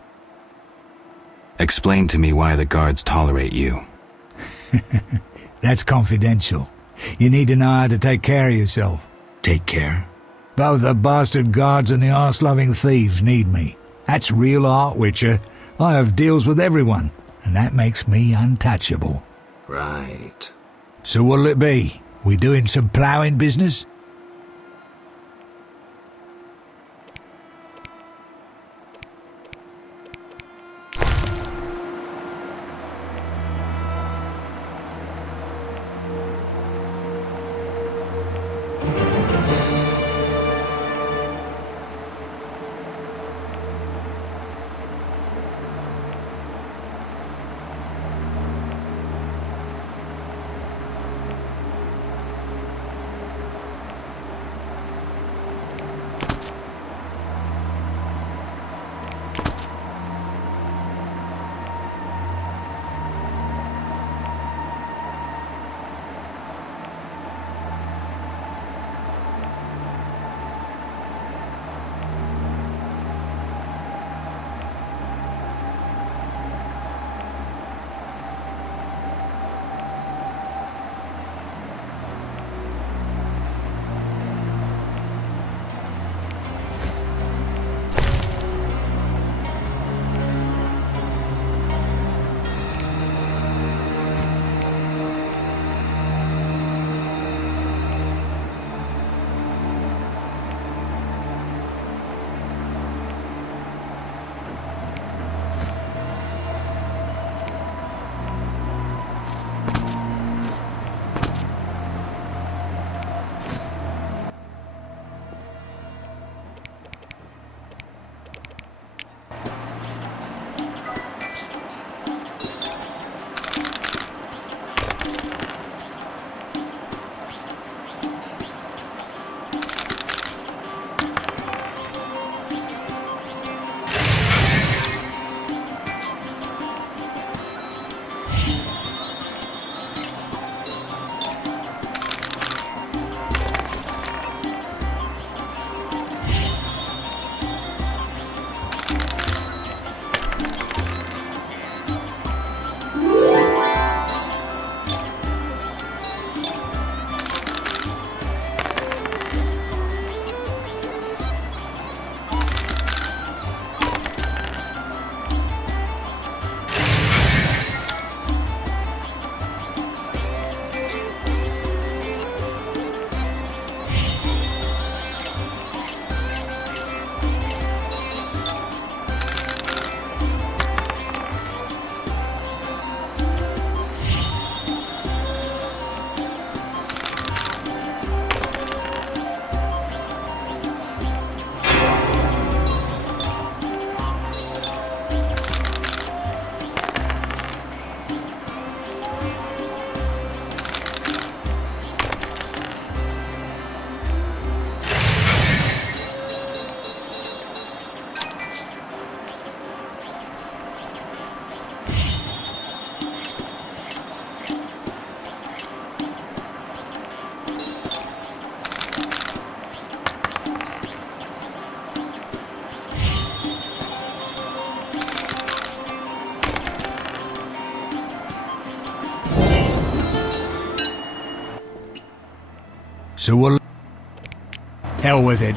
Explain to me why the guards tolerate you. That's confidential. You need to know how to take care of yourself. Take care? Both the bastard guards and the arse-loving thieves need me. That's real art, Witcher. I have deals with everyone, and that makes me untouchable. Right. So what'll it be? We doing some ploughing business? So we'll... Hell with it.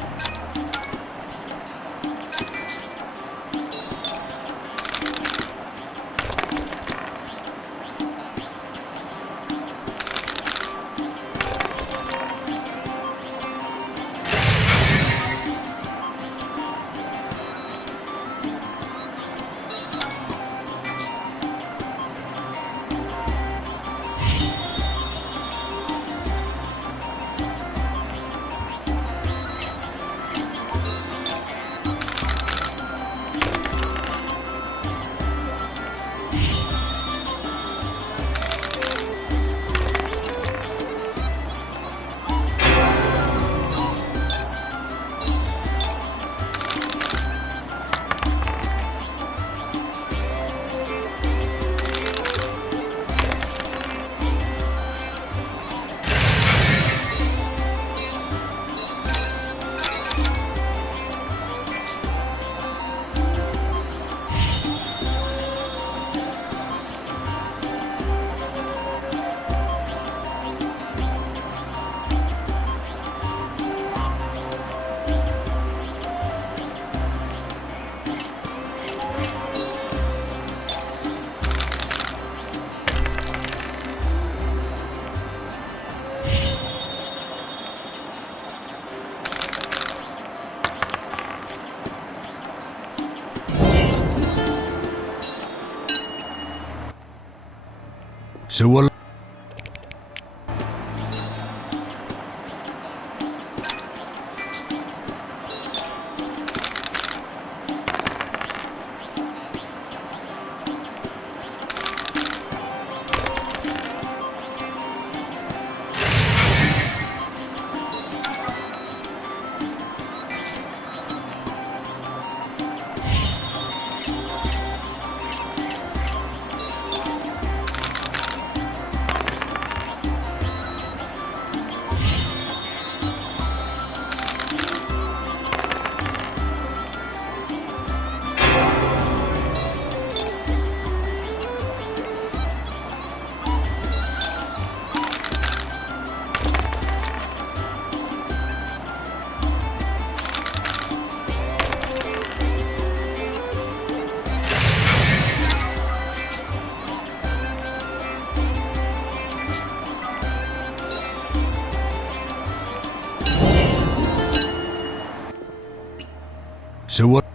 So we'll... So what?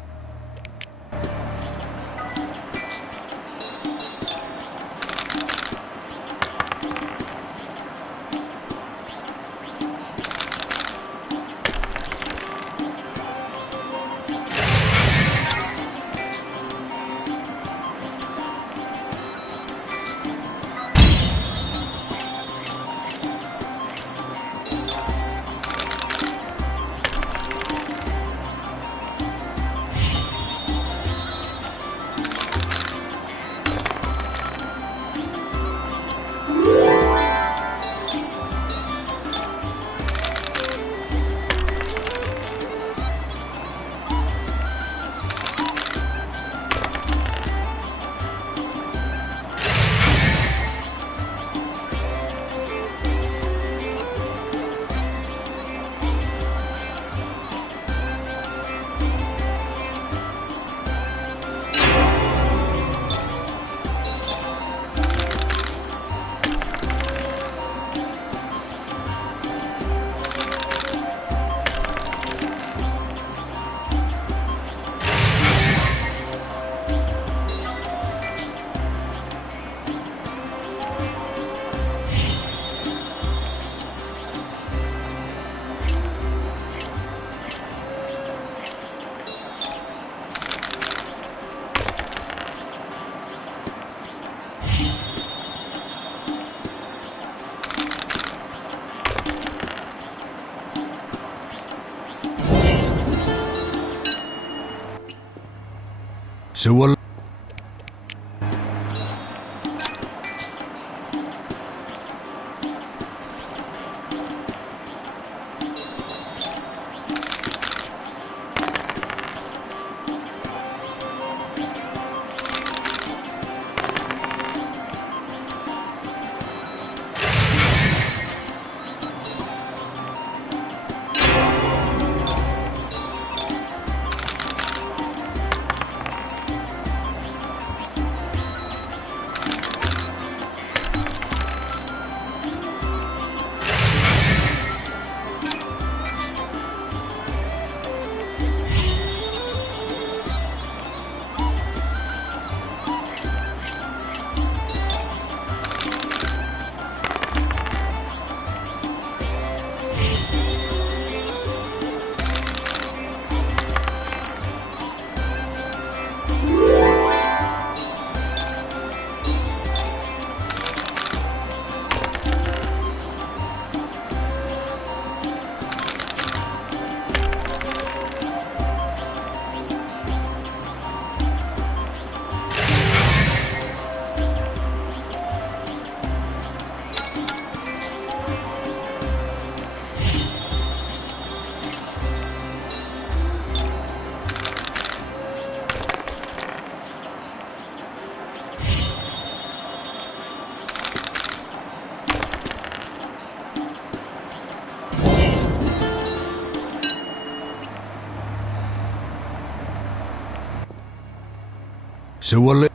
So we'll... So we'll...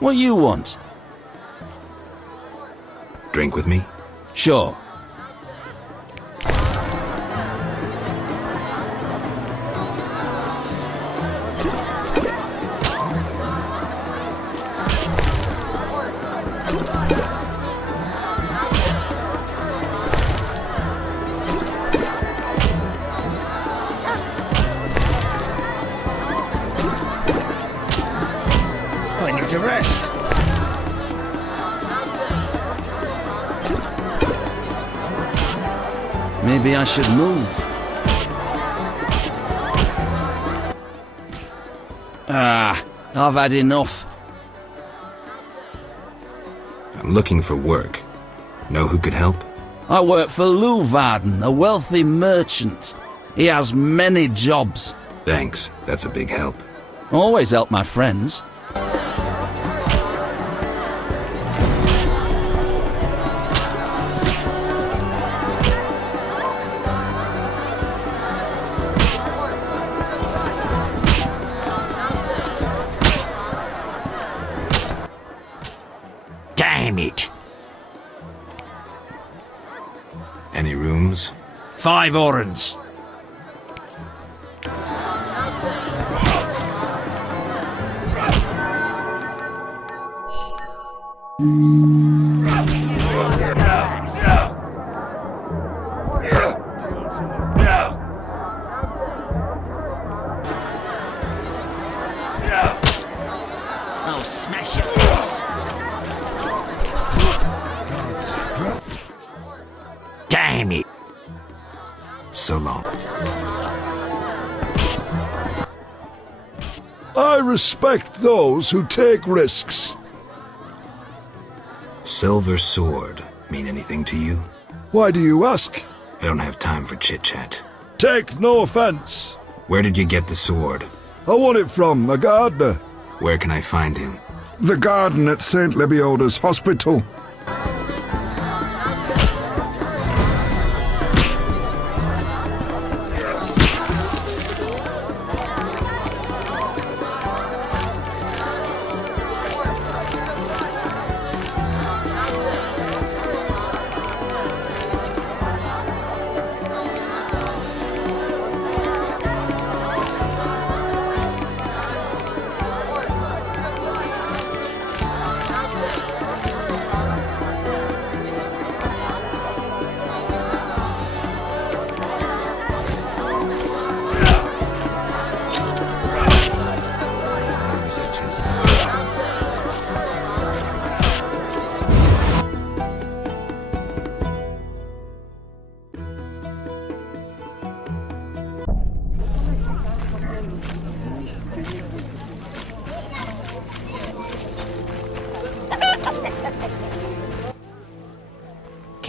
What you want? Drink with me? Sure. I need to rest. Maybe I should move. I've had enough. I'm looking for work. Know who could help? I work for Leuvarden, a wealthy merchant. He has many jobs. Thanks, that's a big help. Always help my friends. Damn it. Any rooms? 5 orens. I'll smash your face. Damn it. So long. I respect those who take risks. Silver sword mean anything to you? Why do you ask? I don't have time for chit-chat. Take no offense. Where did you get the sword? I won it from a gardener. Where can I find him? The garden at St. Lebioda's hospital.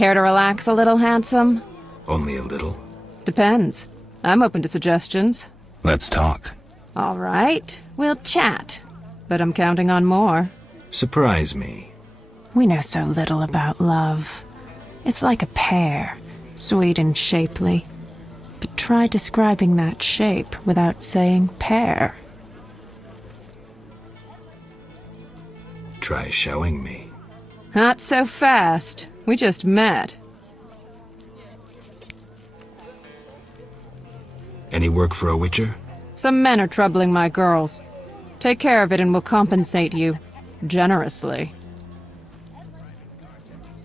Care to relax a little, handsome? Only a little. Depends. I'm open to suggestions. Let's talk. All right, we'll chat. But I'm counting on more. Surprise me. We know so little about love. It's like a pear, sweet and shapely. But try describing that shape without saying pear. Try showing me. Not so fast. We just met. Any work for a witcher? Some men are troubling my girls. Take care of it and we'll compensate you. Generously.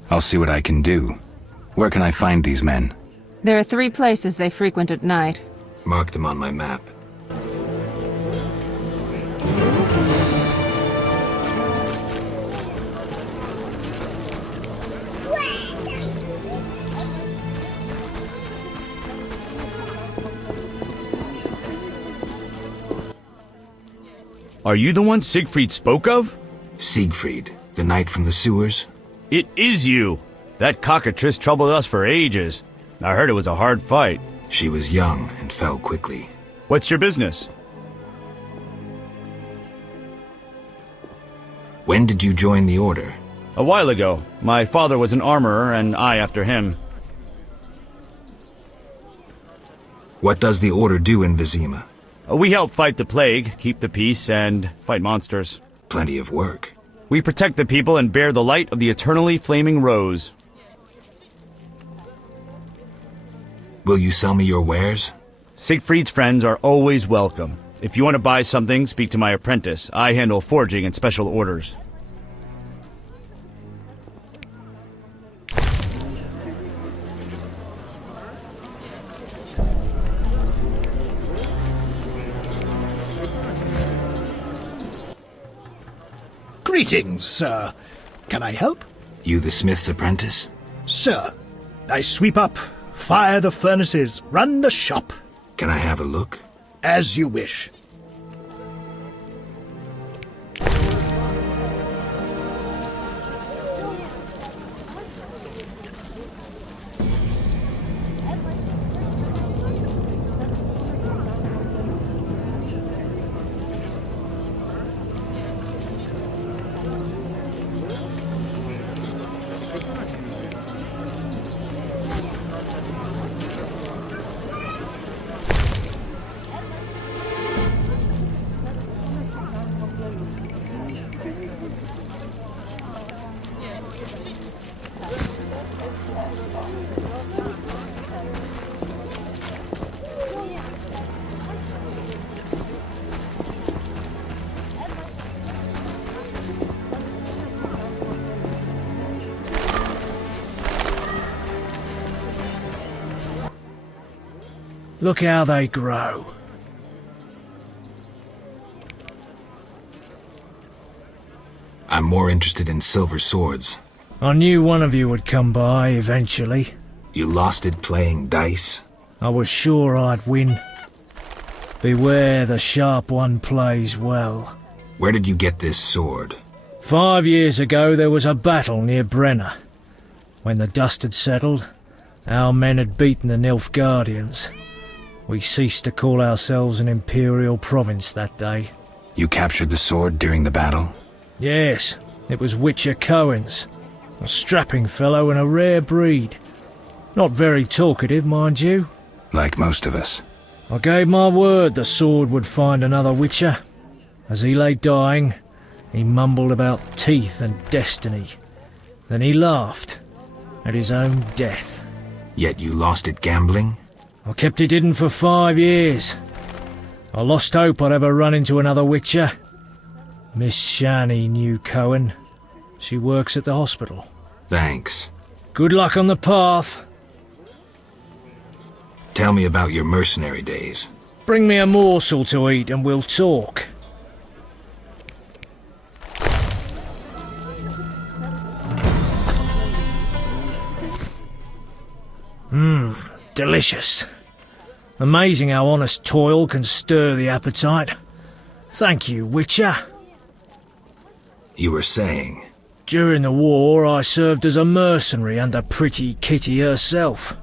I'll see what I can do. Where can I find these men? There are 3 places they frequent at night. Mark them on my map. Are you the one Siegfried spoke of? Siegfried, the knight from the sewers? It is you. That cockatrice troubled us for ages. I heard it was a hard fight. She was young and fell quickly. What's your business? When did you join the Order? A while ago. My father was an armorer, and I after him. What does the Order do in Vizima? We help fight the plague, keep the peace, and fight monsters. Plenty of work. We protect the people and bear the light of the eternally flaming rose. Will you sell me your wares? Siegfried's friends are always welcome. If you want to buy something, speak to my apprentice. I handle forging and special orders. Greetings, sir. Can I help? You the smith's apprentice? Sir, I sweep up, fire the furnaces, run the shop. Can I have a look? As you wish. Look how they grow. I'm more interested in silver swords. I knew one of you would come by eventually. You lost it playing dice? I was sure I'd win. Beware the sharp one plays well. Where did you get this sword? 5 years ago there was a battle near Brenna. When the dust had settled, our men had beaten the Nilfgaardians. We ceased to call ourselves an imperial province that day. You captured the sword during the battle? Yes, it was Witcher Cohen's. A strapping fellow and a rare breed. Not very talkative, mind you. Like most of us. I gave my word the sword would find another Witcher. As he lay dying, he mumbled about teeth and destiny. Then he laughed at his own death. Yet you lost it gambling? I kept it hidden for 5 years. I lost hope I'd ever run into another Witcher. Miss Shani knew Cohen. She works at the hospital. Thanks. Good luck on the path. Tell me about your mercenary days. Bring me a morsel to eat and we'll talk. Delicious. Amazing how honest toil can stir the appetite. Thank you, Witcher. You were saying... During the war, I served as a mercenary under Pretty Kitty herself.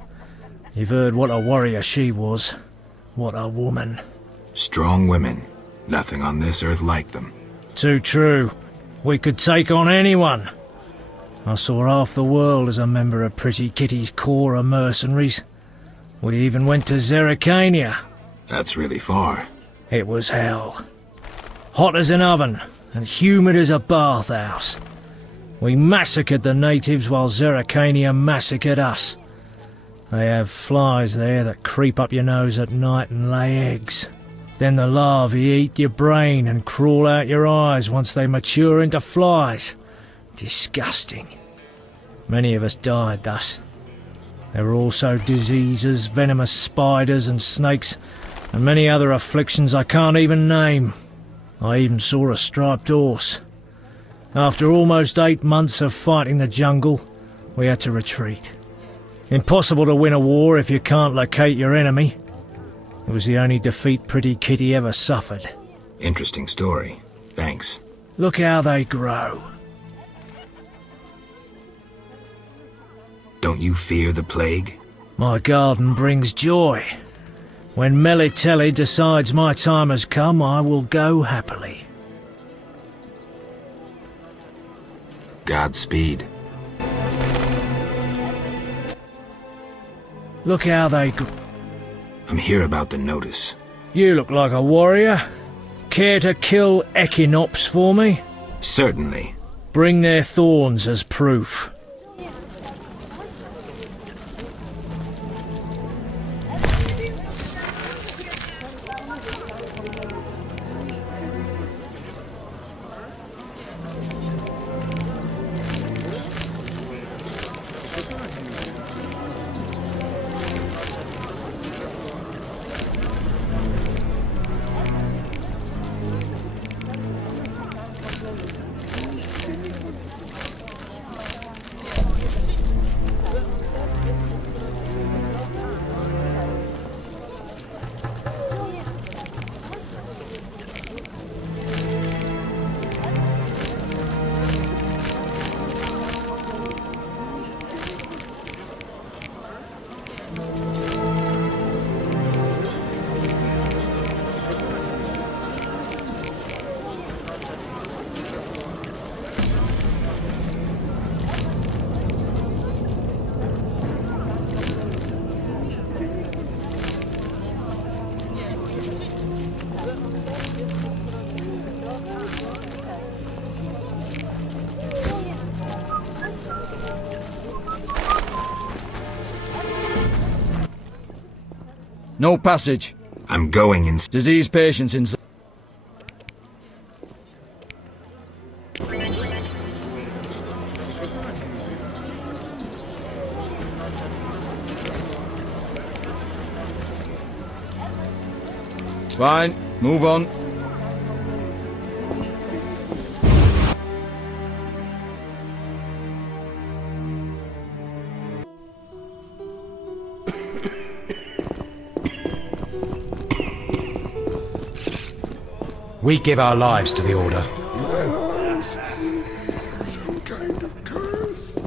You've heard what a warrior she was. What a woman. Strong women. Nothing on this earth like them. Too true. We could take on anyone. I saw half the world as a member of Pretty Kitty's corps of mercenaries. We even went to Zerrikania. That's really far. It was hell. Hot as an oven, and humid as a bathhouse. We massacred the natives while Zerrikania massacred us. They have flies there that creep up your nose at night and lay eggs. Then the larvae eat your brain and crawl out your eyes once they mature into flies. Disgusting. Many of us died thus. There were also diseases, venomous spiders and snakes, and many other afflictions I can't even name. I even saw a striped horse. After almost 8 months of fighting the jungle, we had to retreat. Impossible to win a war if you can't locate your enemy. It was the only defeat Pretty Kitty ever suffered. Interesting story. Thanks. Look how they grow. Don't you fear the plague? My garden brings joy. When Melitele decides my time has come, I will go happily. Godspeed. Look how they grow. I'm here about the notice. You look like a warrior. Care to kill Echinops for me? Certainly. Bring their thorns as proof. No passage. I'm going in. Disease patients inside. Fine. Move on. We give our lives to the Order. My lives. Some kind of curse.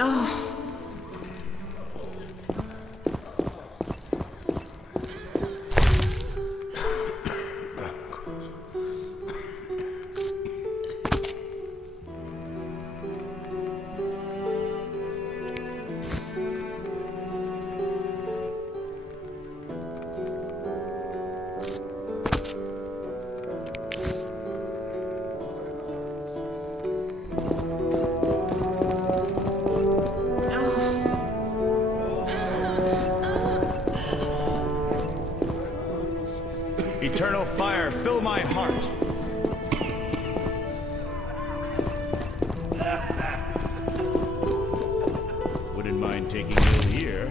Oh. Eternal fire, fill my heart. Wouldn't mind taking ill here.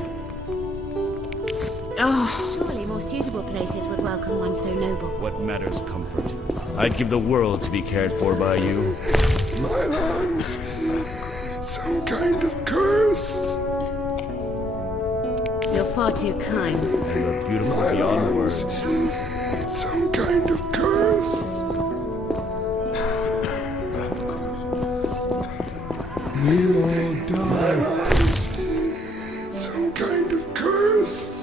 Oh, surely more suitable places would welcome one so noble. What matters comfort? I'd give the world to be cared for by you. My lungs. Some kind of curse. You're far too kind. You're beautiful beyond words. Some kind of curse. We'll all die. Some kind of curse.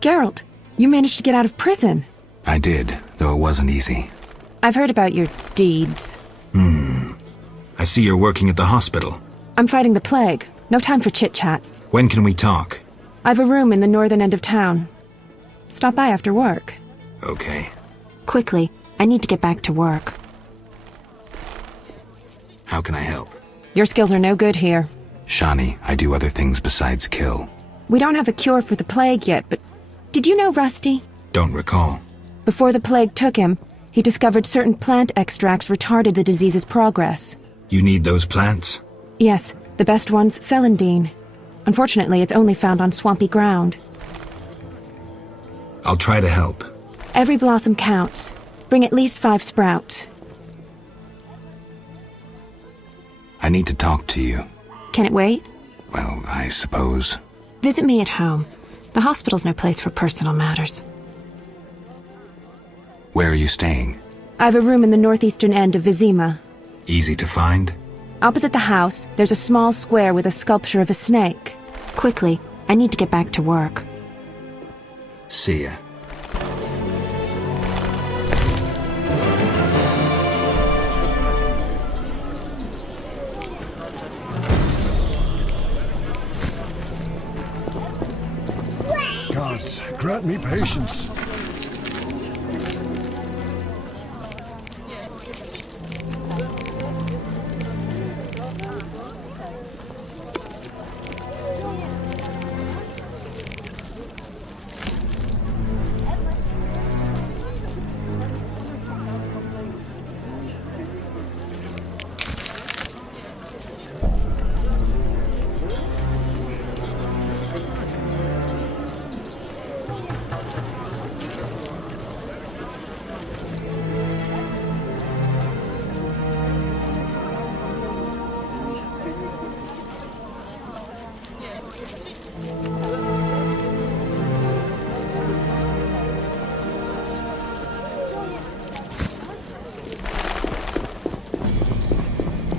Geralt, you managed to get out of prison. I did, though it wasn't easy. I've heard about your deeds. I see you're working at the hospital. I'm fighting the plague. No time for chit-chat. When can we talk? I've a room in the northern end of town. Stop by after work. Okay. Quickly, I need to get back to work. How can I help? Your skills are no good here. Shani, I do other things besides kill. We don't have a cure for the plague yet, but did you know Rusty? Don't recall. Before the plague took him, he discovered certain plant extracts retarded the disease's progress. You need those plants? Yes, the best one's celandine. Unfortunately, it's only found on swampy ground. I'll try to help. Every blossom counts. Bring at least 5 sprouts. I need to talk to you. Can it wait? Well, I suppose. Visit me at home. The hospital's no place for personal matters. Where are you staying? I have a room in the northeastern end of Vizima. Easy to find? Opposite the house, there's a small square with a sculpture of a snake. Quickly, I need to get back to work. See ya. Gods, grant me patience.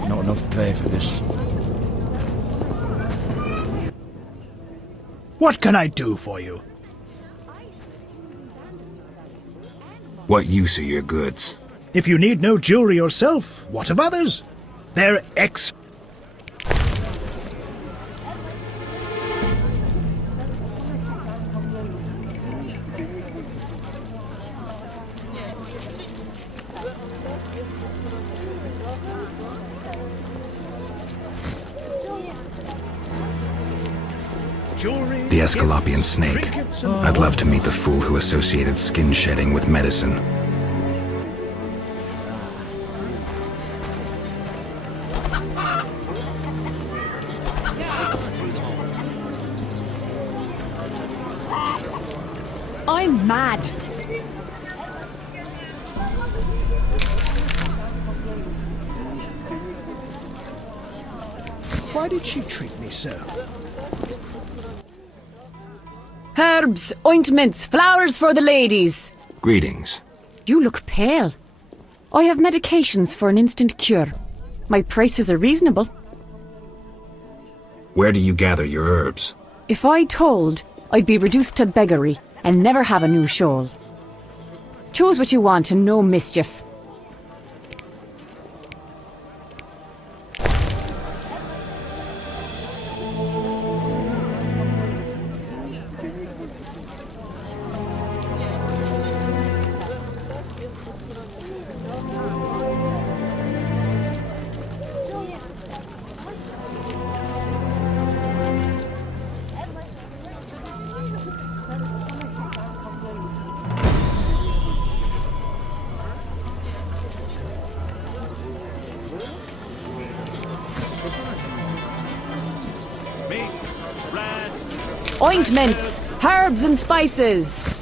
Not enough pay for this. What can I do for you? What use are your goods? If you need no jewelry yourself, what of others? They're The Escalopian snake. I'd love to meet the fool who associated skin shedding with medicine. I'm mad. Why did she treat me so? Herbs, ointments, flowers for the ladies. Greetings. You look pale. I have medications for an instant cure. My prices are reasonable. Where do you gather your herbs? If I told, I'd be reduced to beggary and never have a new shawl. Choose what you want and no mischief. Ointments, herbs and spices.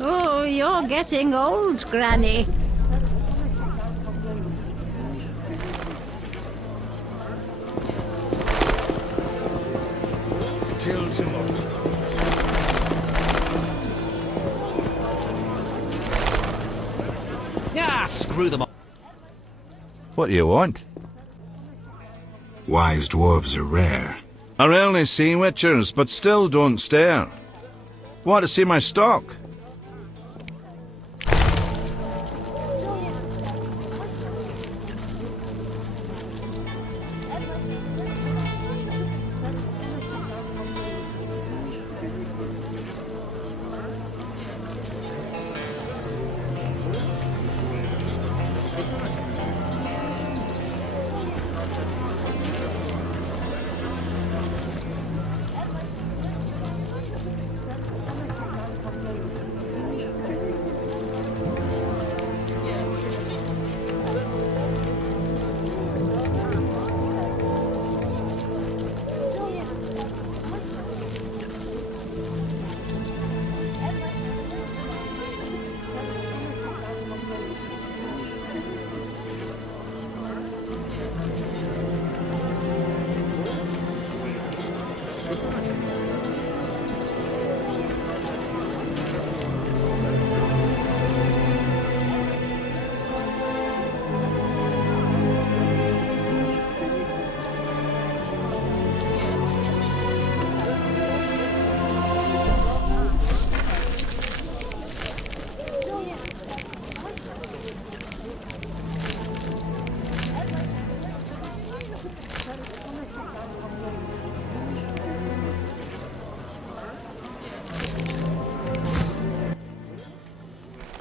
Oh, you're getting old, Granny. Till tomorrow. Yeah, screw them all. What do you want? Wise dwarves are rare. I rarely see witchers, but still don't stare. Want to see my stock?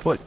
What?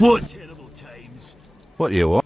What terrible times? What do you want?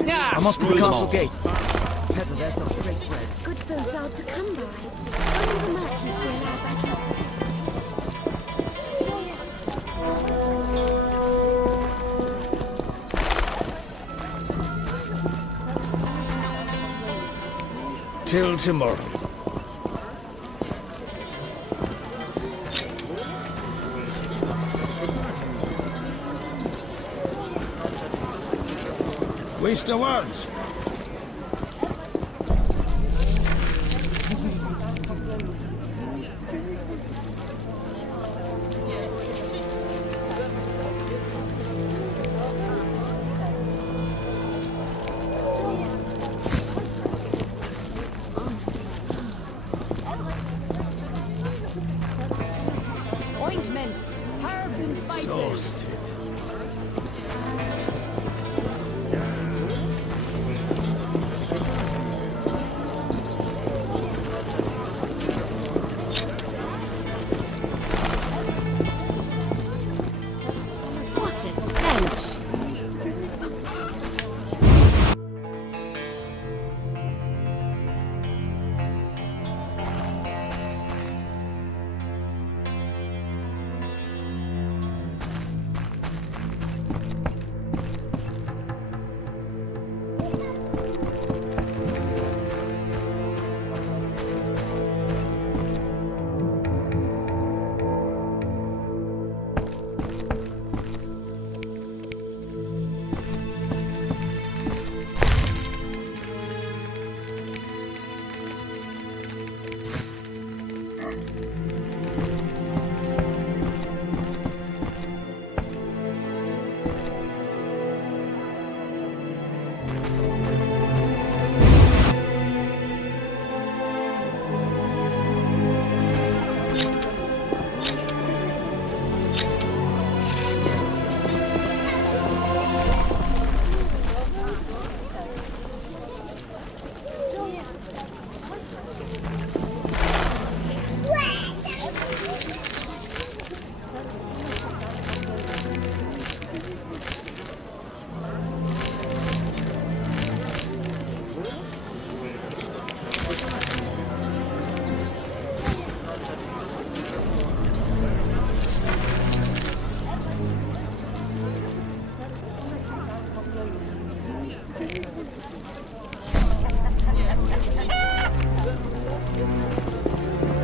I'm off to the castle gate. Peddler there sells great bread. Good food's hard to come by. Only the merchants be allowed back into the city. Till tomorrow. Waste of words. Ointments, herbs and spices. What a stench!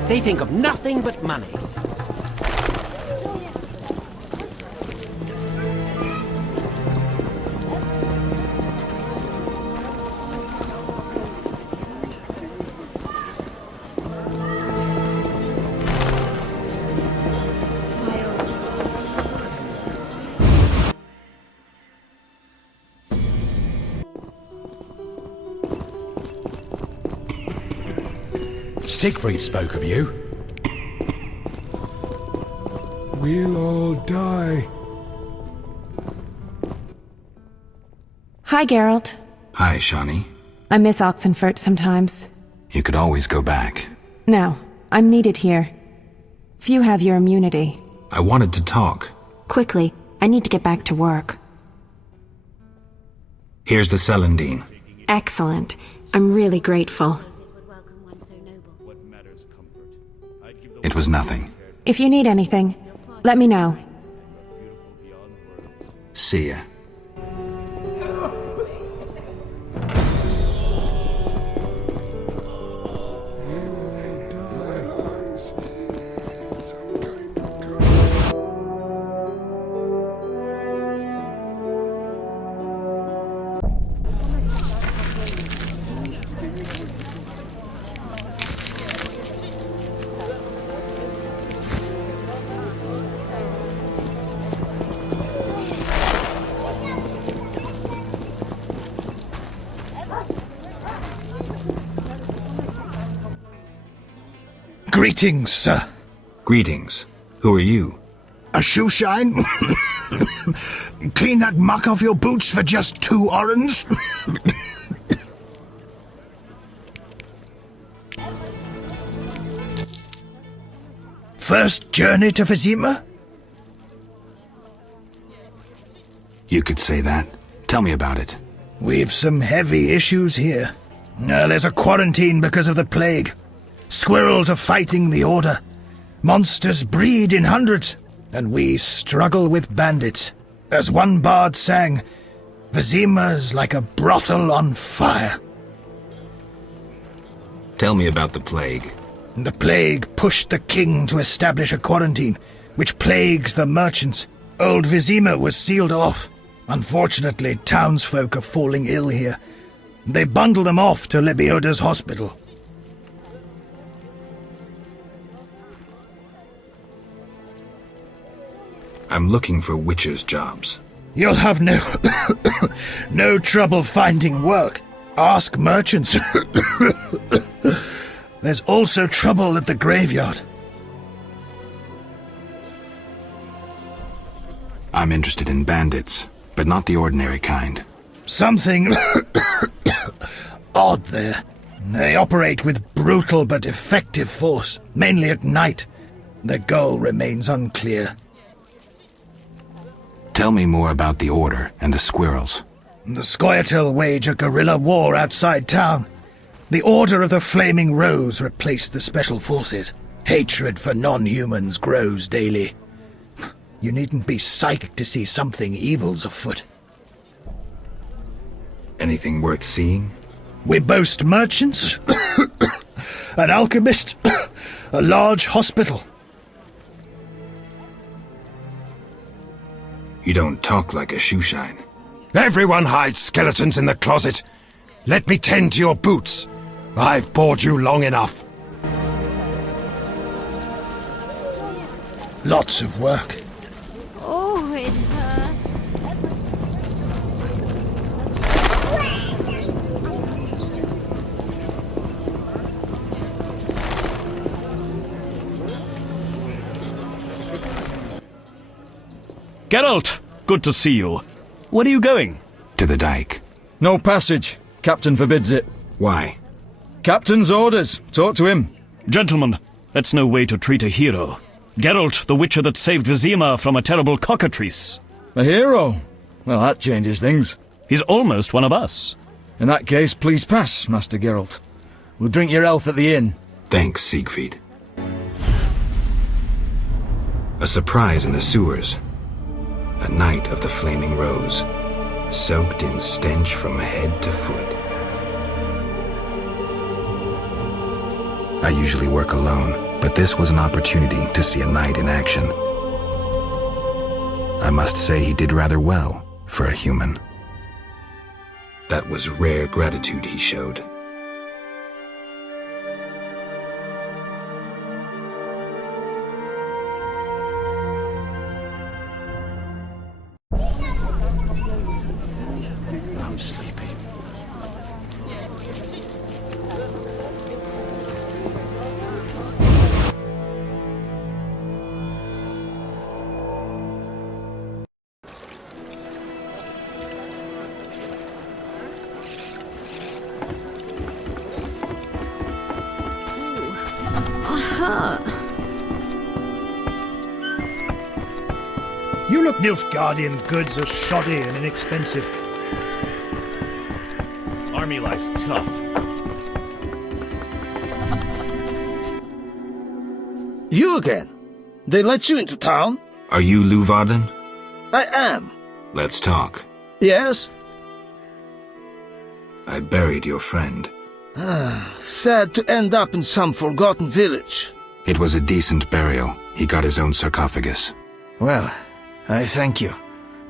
They think of nothing but money. Siegfried spoke of you. We'll all die. Hi, Geralt. Hi, Shani. I miss Oxenfurt sometimes. You could always go back. No, I'm needed here. Few have your immunity. I wanted to talk. Quickly, I need to get back to work. Here's the Celandine. Excellent. I'm really grateful. It was nothing. If you need anything, let me know. See ya. Greetings, sir. Greetings. Who are you? A shoe shine? Clean that muck off your boots for just 2 orens? First journey to Vizima? You could say that. Tell me about it. We've some heavy issues here. There's a quarantine because of the plague. Squirrels are fighting the Order. Monsters breed in hundreds, and we struggle with bandits. As one bard sang, Vizima's like a brothel on fire. Tell me about the plague. The plague pushed the king to establish a quarantine, which plagues the merchants. Old Vizima was sealed off. Unfortunately, townsfolk are falling ill here. They bundle them off to Lebioda's hospital. I'm looking for witchers' jobs. You'll have no trouble finding work. Ask merchants. There's also trouble at the graveyard. I'm interested in bandits, but not the ordinary kind. Something odd there. They operate with brutal but effective force, mainly at night. Their goal remains unclear. Tell me more about the Order and the squirrels. The Scoia'tael wage a guerrilla war outside town. The Order of the Flaming Rose replaced the Special Forces. Hatred for non-humans grows daily. You needn't be psychic to see something evil's afoot. Anything worth seeing? We boast merchants, an alchemist, a large hospital. You don't talk like a shoeshine. Everyone hides skeletons in the closet. Let me tend to your boots. I've bored you long enough. Lots of work. Oh, it hurts. Geralt, good to see you. Where are you going? To the dike. No passage. Captain forbids it. Why? Captain's orders. Talk to him. Gentlemen, that's no way to treat a hero. Geralt, the witcher that saved Vizima from a terrible cockatrice. A hero? Well, that changes things. He's almost one of us. In that case, please pass, Master Geralt. We'll drink your health at the inn. Thanks, Siegfried. A surprise in the sewers. A night of the Flaming Rose, soaked in stench from head to foot. I usually work alone, but this was an opportunity to see a knight in action. I must say he did rather well for a human. That was rare gratitude he showed. I'm sleepy. You look Nilfgaardian goods are shoddy and inexpensive. Army life's tough. You again? They let you into town? Are you Luvarden? I am. Let's talk. Yes? I buried your friend. Sad to end up in some forgotten village. It was a decent burial. He got his own sarcophagus. Well, I thank you.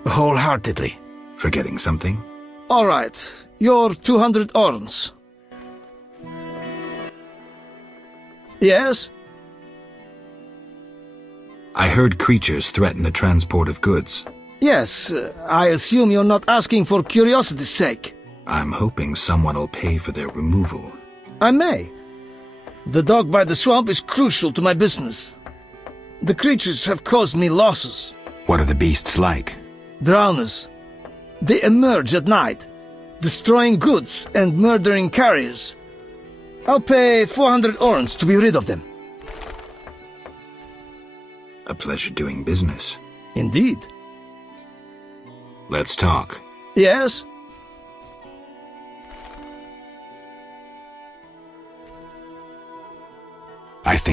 Wholeheartedly. Forgetting something? All right. Your 200 orns. Yes? I heard creatures threaten the transport of goods. Yes, I assume you're not asking for curiosity's sake. I'm hoping someone will pay for their removal. I may. The dog by the swamp is crucial to my business. The creatures have caused me losses. What are the beasts like? Drowners. They emerge at night, destroying goods and murdering carriers. I'll pay 400 orns to be rid of them. A pleasure doing business. Indeed. Let's talk. Yes?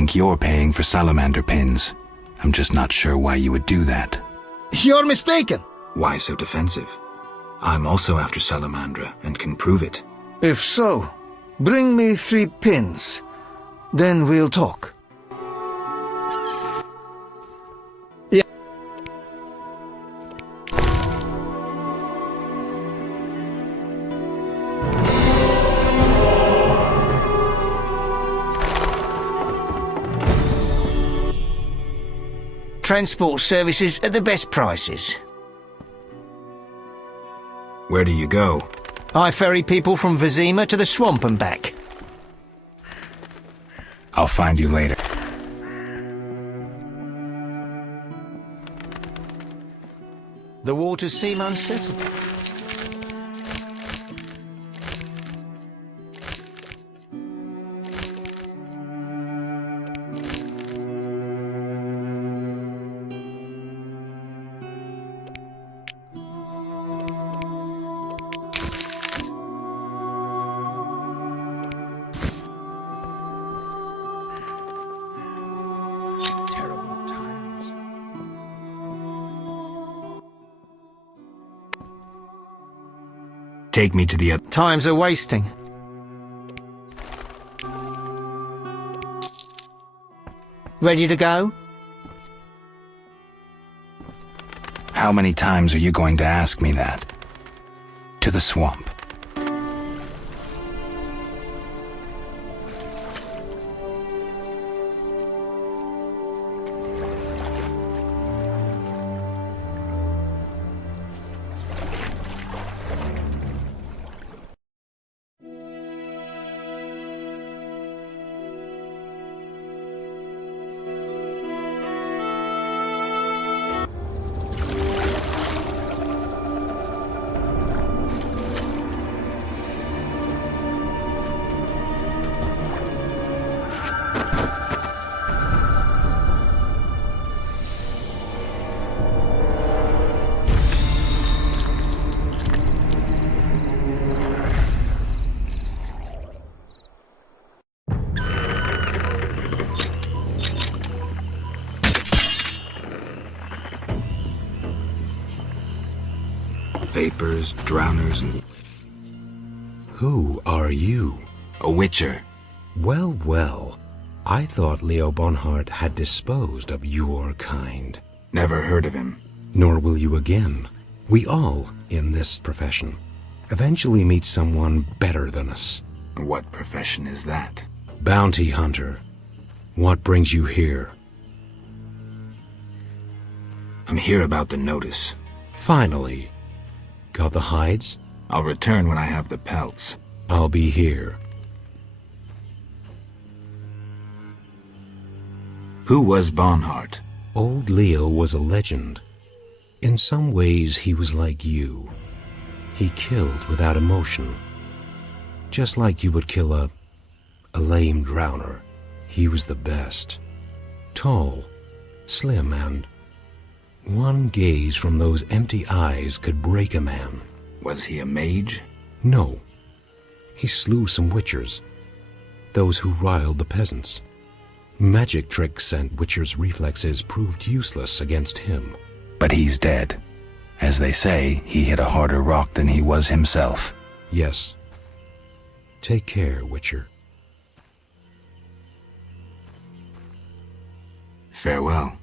think you're paying for salamander pins. I'm just not sure why you would do that. You're mistaken. Why so defensive? I'm also after salamandra and can prove it. If so, bring me 3 pins. Then we'll talk. Transport services at the best prices. Where do you go? I ferry people from Vizima to the swamp and back. I'll find you later. The waters seem unsettled. Take me to the other... Times are wasting. Ready to go? How many times are you going to ask me that? To the swamp. Vapors, drowners, and... Who are you? A witcher. Well, well. I thought Leo Bonhart had disposed of your kind. Never heard of him. Nor will you again. We all, in this profession, eventually meet someone better than us. What profession is that? Bounty hunter. What brings you here? I'm here about the notice. Finally. Got the hides? I'll return when I have the pelts. I'll be here. Who was Bonhart? Old Leo was a legend. In some ways, he was like you. He killed without emotion. Just like you would kill a lame drowner. He was the best. Tall, slim, and one gaze from those empty eyes could break a man. Was he a mage? No. He slew some witchers. Those who riled the peasants. Magic tricks and witchers' reflexes proved useless against him. But he's dead. As they say, he hit a harder rock than he was himself. Yes. Take care, Witcher. Farewell.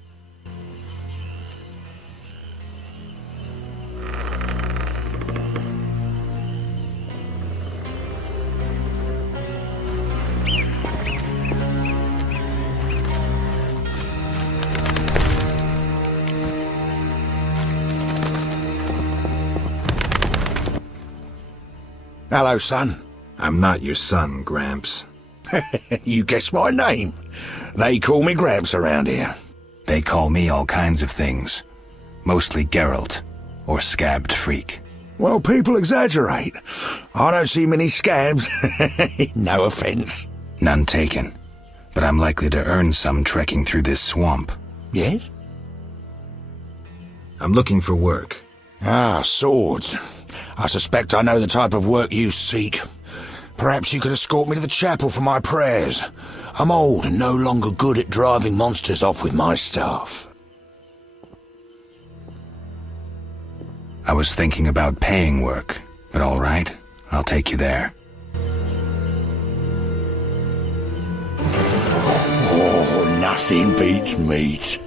Hello, son. I'm not your son, Gramps. You guessed my name. They call me Gramps around here. They call me all kinds of things. Mostly Geralt, or Scabbed Freak. Well, people exaggerate. I don't see many scabs. No offense. None taken. But I'm likely to earn some trekking through this swamp. Yes? I'm looking for work. Ah, swords. I suspect I know the type of work you seek. Perhaps you could escort me to the chapel for my prayers. I'm old and no longer good at driving monsters off with my staff. I was thinking about paying work, but all right, I'll take you there. Oh, nothing beats meat.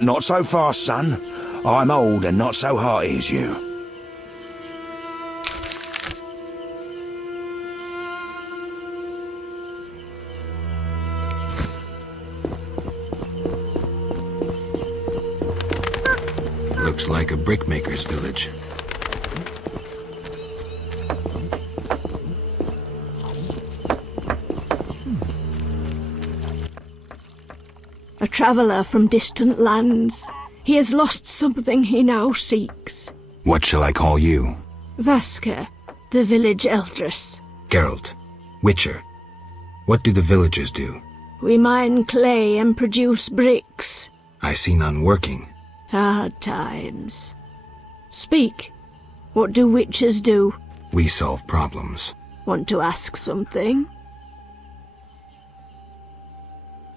Not so fast, son. I'm old and not so hearty as you. Looks like a brickmaker's village. A traveller from distant lands. He has lost something he now seeks. What shall I call you? Vasker, the village eldress. Geralt. Witcher. What do the villagers do? We mine clay and produce bricks. I see none working. Hard times. Speak. What do witchers do? We solve problems. Want to ask something?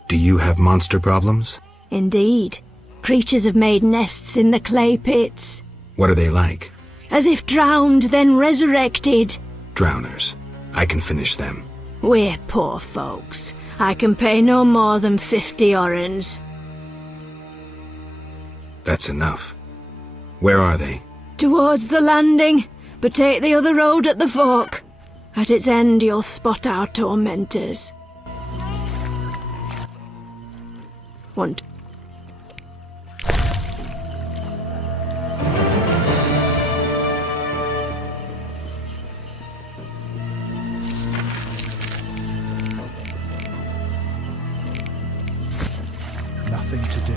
Do you have monster problems? Indeed. Creatures have made nests in the clay pits. What are they like? As if drowned, then resurrected. Drowners. I can finish them. We're poor folks. I can pay no more than 50 orens. That's enough. Where are they? Towards the landing, but take the other road at the fork. At its end you'll spot our tormentors. Want nothing to do.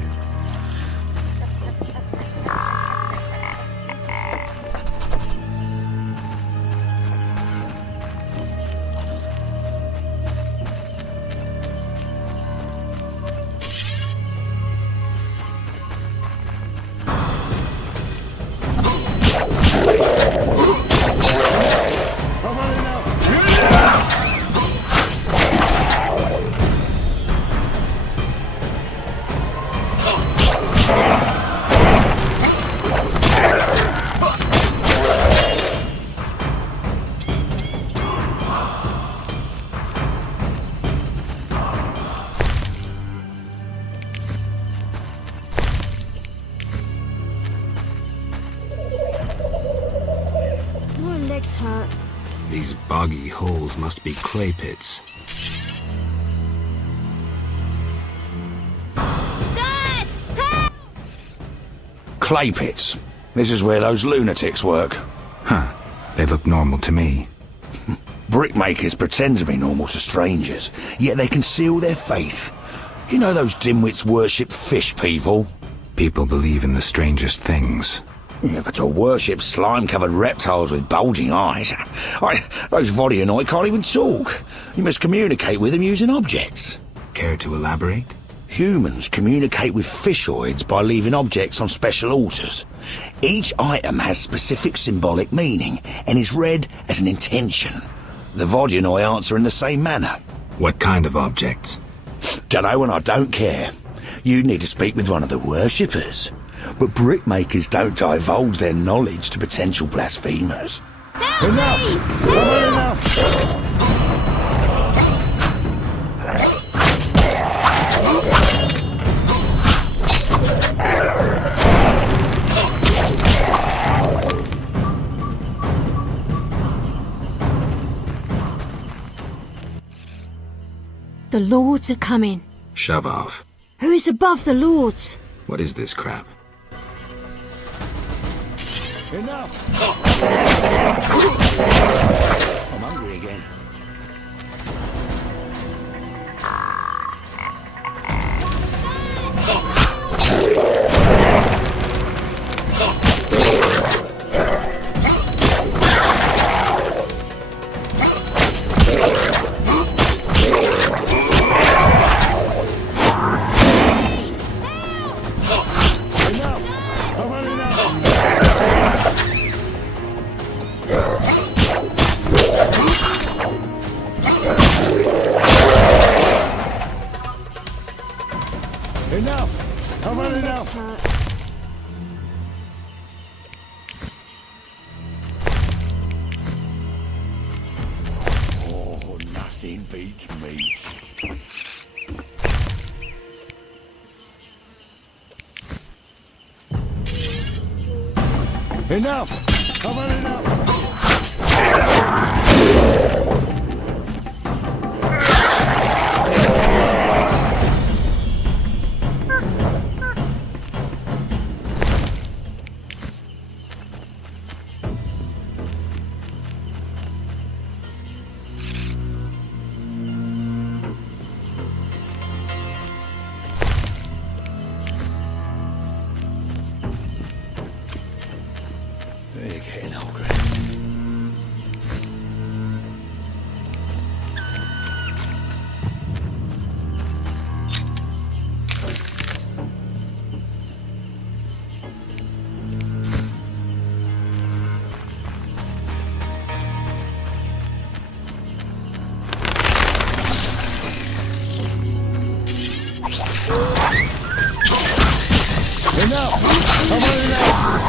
Hurt. These boggy holes must be clay pits. Dad! Help! Clay pits. This is where those lunatics work. Huh. They look normal to me. Brickmakers pretend to be normal to strangers, yet they conceal their faith. Do you know those dimwits worship fish people? People believe in the strangest things. Yeah, but to worship slime-covered reptiles with bulging eyes. Those Vodyanoi can't even talk. You must communicate with them using objects. Care to elaborate? Humans communicate with fishoids by leaving objects on special altars. Each item has specific symbolic meaning and is read as an intention. The Vodyanoi answer in the same manner. What kind of objects? Dunno, and I don't care. You need to speak with one of the worshippers. But brickmakers don't divulge their knowledge to potential blasphemers. Enough! Enough! The lords are coming. Shove off. Who is above the lords? What is this crap? Enough! I'm hungry again. Enough! I've had enough! Oh, nothing beats meat. Enough! I've had enough! You're getting older. Enough! I've had enough!